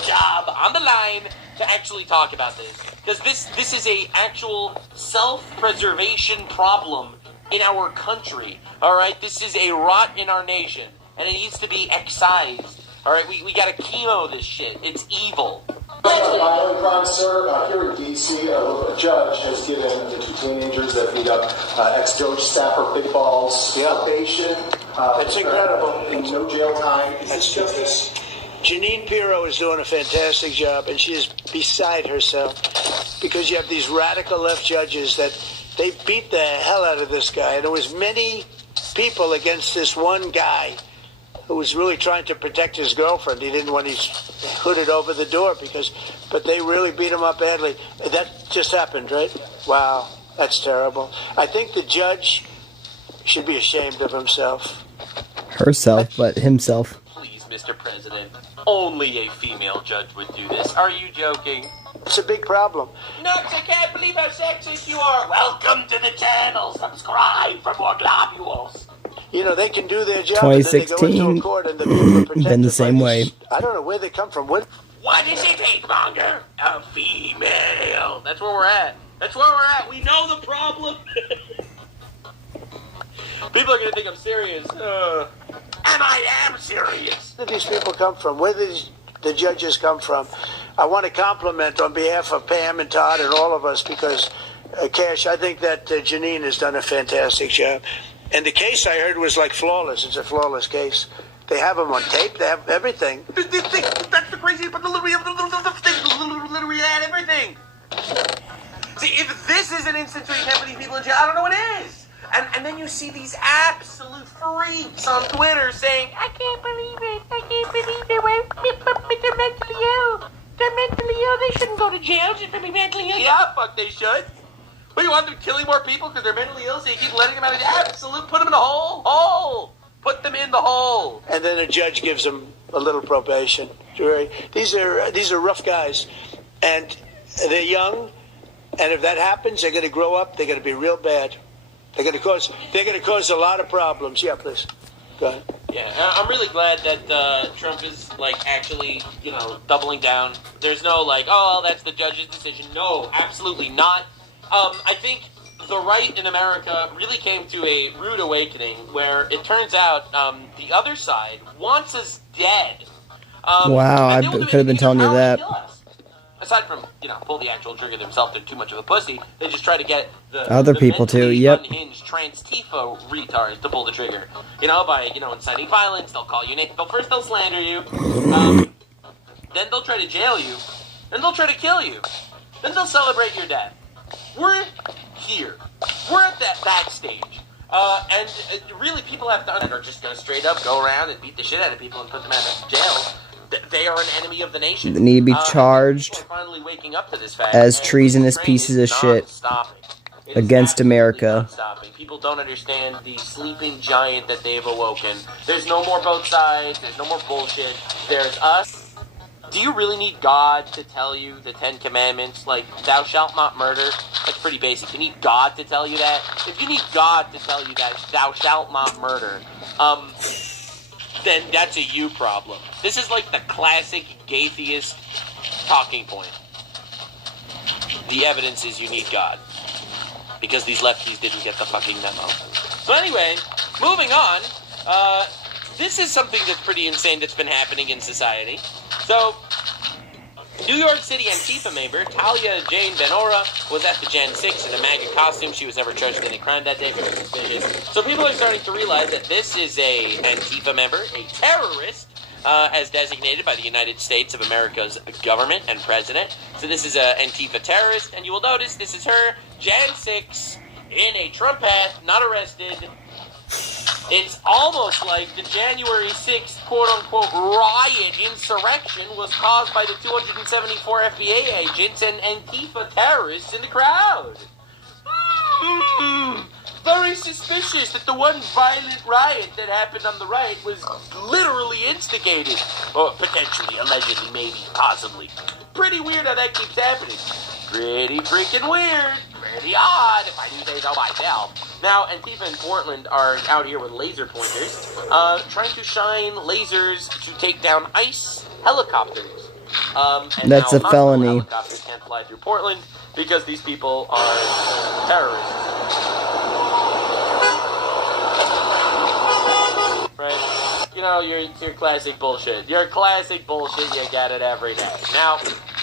job, on the line, to actually talk about this. Because this is a actual self-preservation problem in our country. Alright, this is a rot in our nation, and it needs to be excised. Alright, we gotta chemo this shit. It's evil. Violent crime, sir. Here in D.C., a judge has given the two teenagers that beat up ex-Doge staffer Big Balls probation. That's incredible. No jail time. That's justice. Janine Pirro is doing a fantastic job, and she is beside herself because you have these radical left judges that they beat the hell out of this guy. And there was many people against this one guy who was really trying to protect his girlfriend. He didn't want his hooded over the door but they really beat him up badly. That just happened, right? Wow, that's terrible. I think the judge should be ashamed of himself. Herself, but himself. Please, Mr. President, only a female judge would do this. Are you joking? It's a big problem. Nux, I can't believe how sexist you are. Welcome to the channel. Subscribe for more globules. you know, they can do their job. And then they go into a court and the people are protected been the same by way. this, I don't know where they come from. What is it, Hatemonger? A female. That's where we're at. That's where we're at. We know the problem. People are going to think I'm serious. And I am serious. Where do these people come from? Where do the judges come from? I want to compliment on behalf of Pam and Todd and all of us because, Cash, I think that Janine has done a fantastic job. And the case I heard was like flawless. It's a flawless case. They have them on tape. They have everything. That's the crazy, but literally had everything. See, if this is an instance where you can't put these people in jail, I don't know what is. And then you see these absolute freaks on Twitter saying, I can't believe it. I can't believe it. They're mentally ill. They're mentally ill. They shouldn't go to jail just for being mentally ill. Yeah, fuck they should. What, you want them killing more people because they're mentally ill so you keep letting them out of jail? Absolute. Put them in a hole. Put them in the hole. And then a judge gives them a little probation. These are rough guys. And they're young. And if that happens, they're going to grow up. They're going to be real bad. They're going to cause a lot of problems. Yeah, please. Go ahead. Yeah, I'm really glad that Trump is, like, actually, you know, doubling down. There's no, like, oh, that's the judge's decision. No, absolutely not. I think the right in America really came to a rude awakening where it turns out the other side wants us dead. Wow, I could have been telling you that. Aside from, you know, pull the actual trigger themselves, they're too much of a pussy. They just try to get the other people too. Yep. Unhinged trans-tifo retards to pull the trigger. You know, by, you know, inciting violence. They'll call you name. First they'll slander you. Then they'll try to jail you. Then they'll try to kill you. Then they'll celebrate your death. We're here. We're at that stage. And really, people have to are just going to straight up go around and beat the shit out of people and put them out of jail. They are an enemy of the nation. They need to be charged finally waking up to this fact, as treasonous pieces of shit against America. People don't understand the sleeping giant that they've awoken. There's no more both sides. There's no more bullshit. There's us. Do you really need God to tell you the 10 Commandments? Like, thou shalt not murder? That's pretty basic. You need God to tell you that? If you need God to tell you that, thou shalt not murder, then that's a you problem. This is like the classic gaytheist talking point. The evidence is you need God. Because these lefties didn't get the fucking memo. So anyway, moving on. This is something that's pretty insane that's been happening in society. So, New York City Antifa member Talia Jane Benora was at the Jan 6 in a MAGA costume. She was never charged with any crime that day. Very suspicious. So people are starting to realize that this is a Antifa member, a terrorist, as designated by the United States of America's government and president. So this is a Antifa terrorist, and you will notice this is her, Jan 6, in a Trump hat, not arrested. It's almost like the January 6th quote-unquote riot insurrection was caused by the 274 FBI agents and Antifa terrorists in the crowd. Very suspicious that the one violent riot that happened on the right was literally instigated. Or potentially, allegedly, maybe, possibly. Pretty weird how that keeps happening. Pretty freaking weird. Pretty odd, if I do say so myself. Now, Antifa in Portland are out here with laser pointers, trying to shine lasers to take down ICE helicopters. And that's a felony. Helicopters can't fly through Portland because these people are terrorists. Right? You know, your classic bullshit. Your classic bullshit, you get it every day. Now,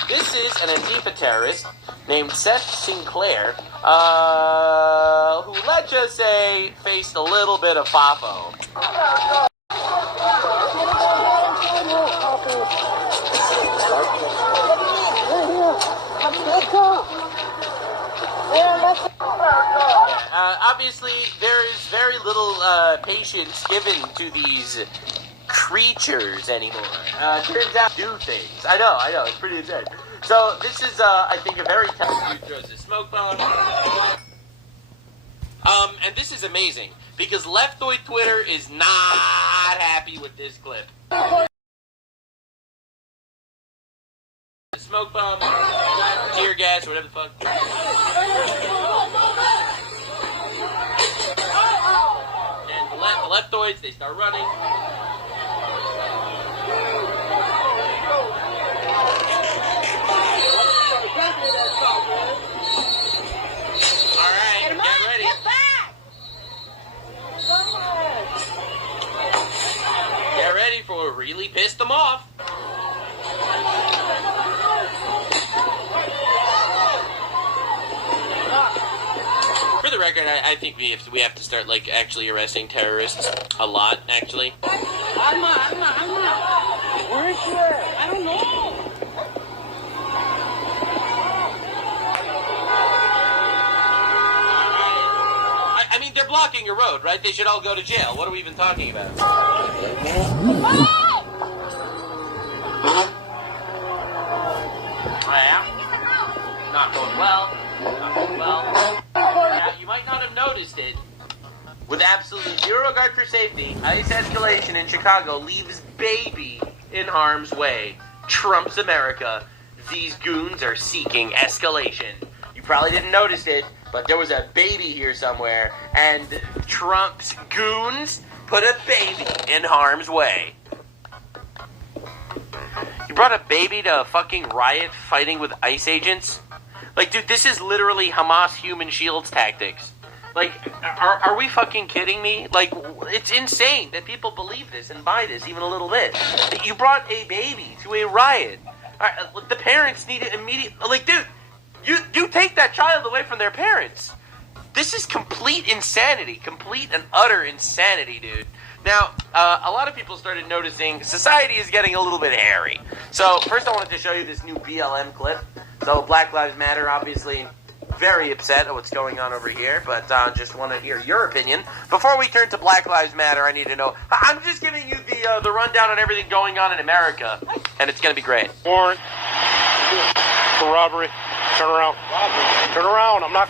this is an Antifa terrorist named Seth Sinclair, who, let's just say, faced a little bit of FAFO. Obviously, there is very little patience given to these creatures anymore. Turns out do things. I know, it's pretty insane. So, this is, I think, a very tough dude throws a smoke bomb. And this is amazing, because leftoid Twitter is not happy with this clip. Smoke bomb, tear gas, whatever the fuck. And the steroids, they start running. Alright, get ready. Get back! Get ready for really pissed them off. For the record, I think we have to start like actually arresting terrorists a lot. Actually, I'm not. Where is she at? I don't know. I mean they're blocking your road, right? They should all go to jail. What are we even talking about? Not going well. Not going well. Now, you might not have noticed it. With absolutely zero regard for safety, ICE escalation in Chicago leaves baby in harm's way. Trump's America. These goons are seeking escalation. You probably didn't notice it, but there was a baby here somewhere, and Trump's goons put a baby in harm's way. You brought a baby to a fucking riot fighting with ICE agents? Like, dude, this is literally Hamas human shields tactics. Like, are we fucking kidding me? Like, it's insane that people believe this and buy this even a little bit. That you brought a baby to a riot. The parents need it immediately. Like, dude, you take that child away from their parents. This is complete insanity. Complete and utter insanity, dude. Now, a lot of people started noticing society is getting a little bit hairy. So, first I wanted to show you this new BLM clip. So, Black Lives Matter, obviously, very upset at what's going on over here, but just want to hear your opinion. Before we turn to Black Lives Matter, I need to know, I'm just giving you the rundown on everything going on in America, and it's going to be great. Warrant for robbery. Turn around. Turn around. I'm not...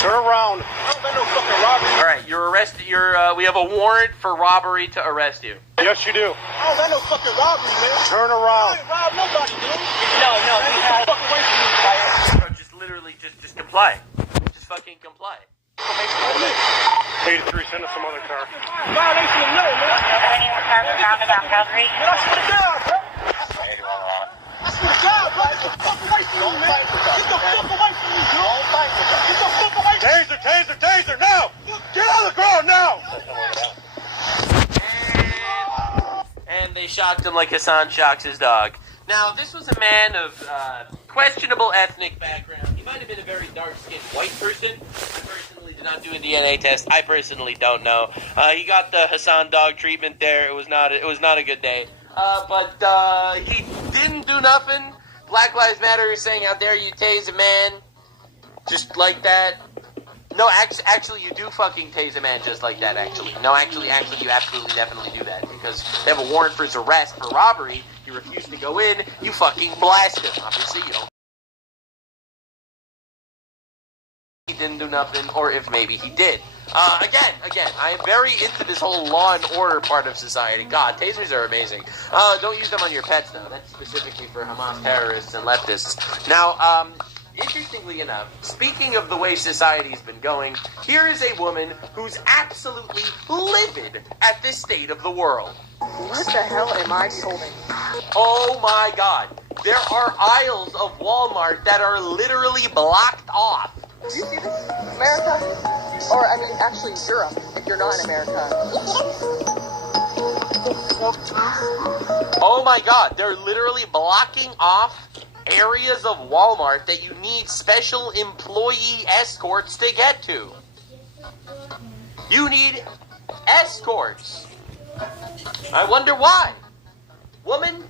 Turn around. I don't got no fucking robbery. All right, you're arrested. We have a warrant for robbery to arrest you. Yes, you do. I don't got no fucking robbery, man. Turn around. I ain't robbed nobody, dude. No, you have... Fuck away from me, bro, just literally, just comply. Just fucking comply. 83, send us some other car. Violation of law, man. Roundabout Calgary. Man, I swear to God, bro. I swear to God, bro. Get the fuck away from me, man. Get the fuck away from me, dude. Get the fuck away from me. Taser, now! Get on the ground now! And they shocked him like Hassan shocks his dog. Now, this was a man of questionable ethnic background. He might have been a very dark-skinned white person. I personally did not do a DNA test. I personally don't know. He got the Hassan dog treatment there. It was not a good day. But he didn't do nothing. Black Lives Matter is saying, how dare you tase a man just like that. No, actually, you do fucking tase a man just like that, actually. No, actually, you absolutely definitely do that. Because they have a warrant for his arrest for robbery. He refused to go in. You fucking blast him. Obviously, you don't. He didn't do nothing, or if maybe he did. Again, I am very into this whole law and order part of society. God, tasers are amazing. Don't use them on your pets, though. That's specifically for Hamas terrorists and leftists. Now, interestingly enough, speaking of the way society's been going, here is a woman who's absolutely livid at this state of the world. What the hell am I holding? Oh my God. There are aisles of Walmart that are literally blocked off. Do you see this? America? Or, I mean, actually, Europe, if you're not in America. Oh my God. They're literally blocking off areas of Walmart that you need special employee escorts to get to. You need escorts. I wonder why. Woman,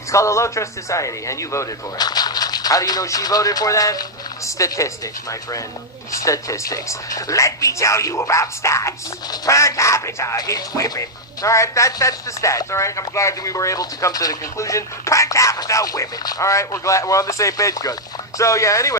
it's called a low trust society, and you voted for it. How do you know she voted for that? Statistics, my friend. Statistics. Let me tell you about stats. Per capita is women. Alright, that's the stats, alright? I'm glad that we were able to come to the conclusion. Per capita women. Alright, we're on the same page, good. So, yeah, anyway.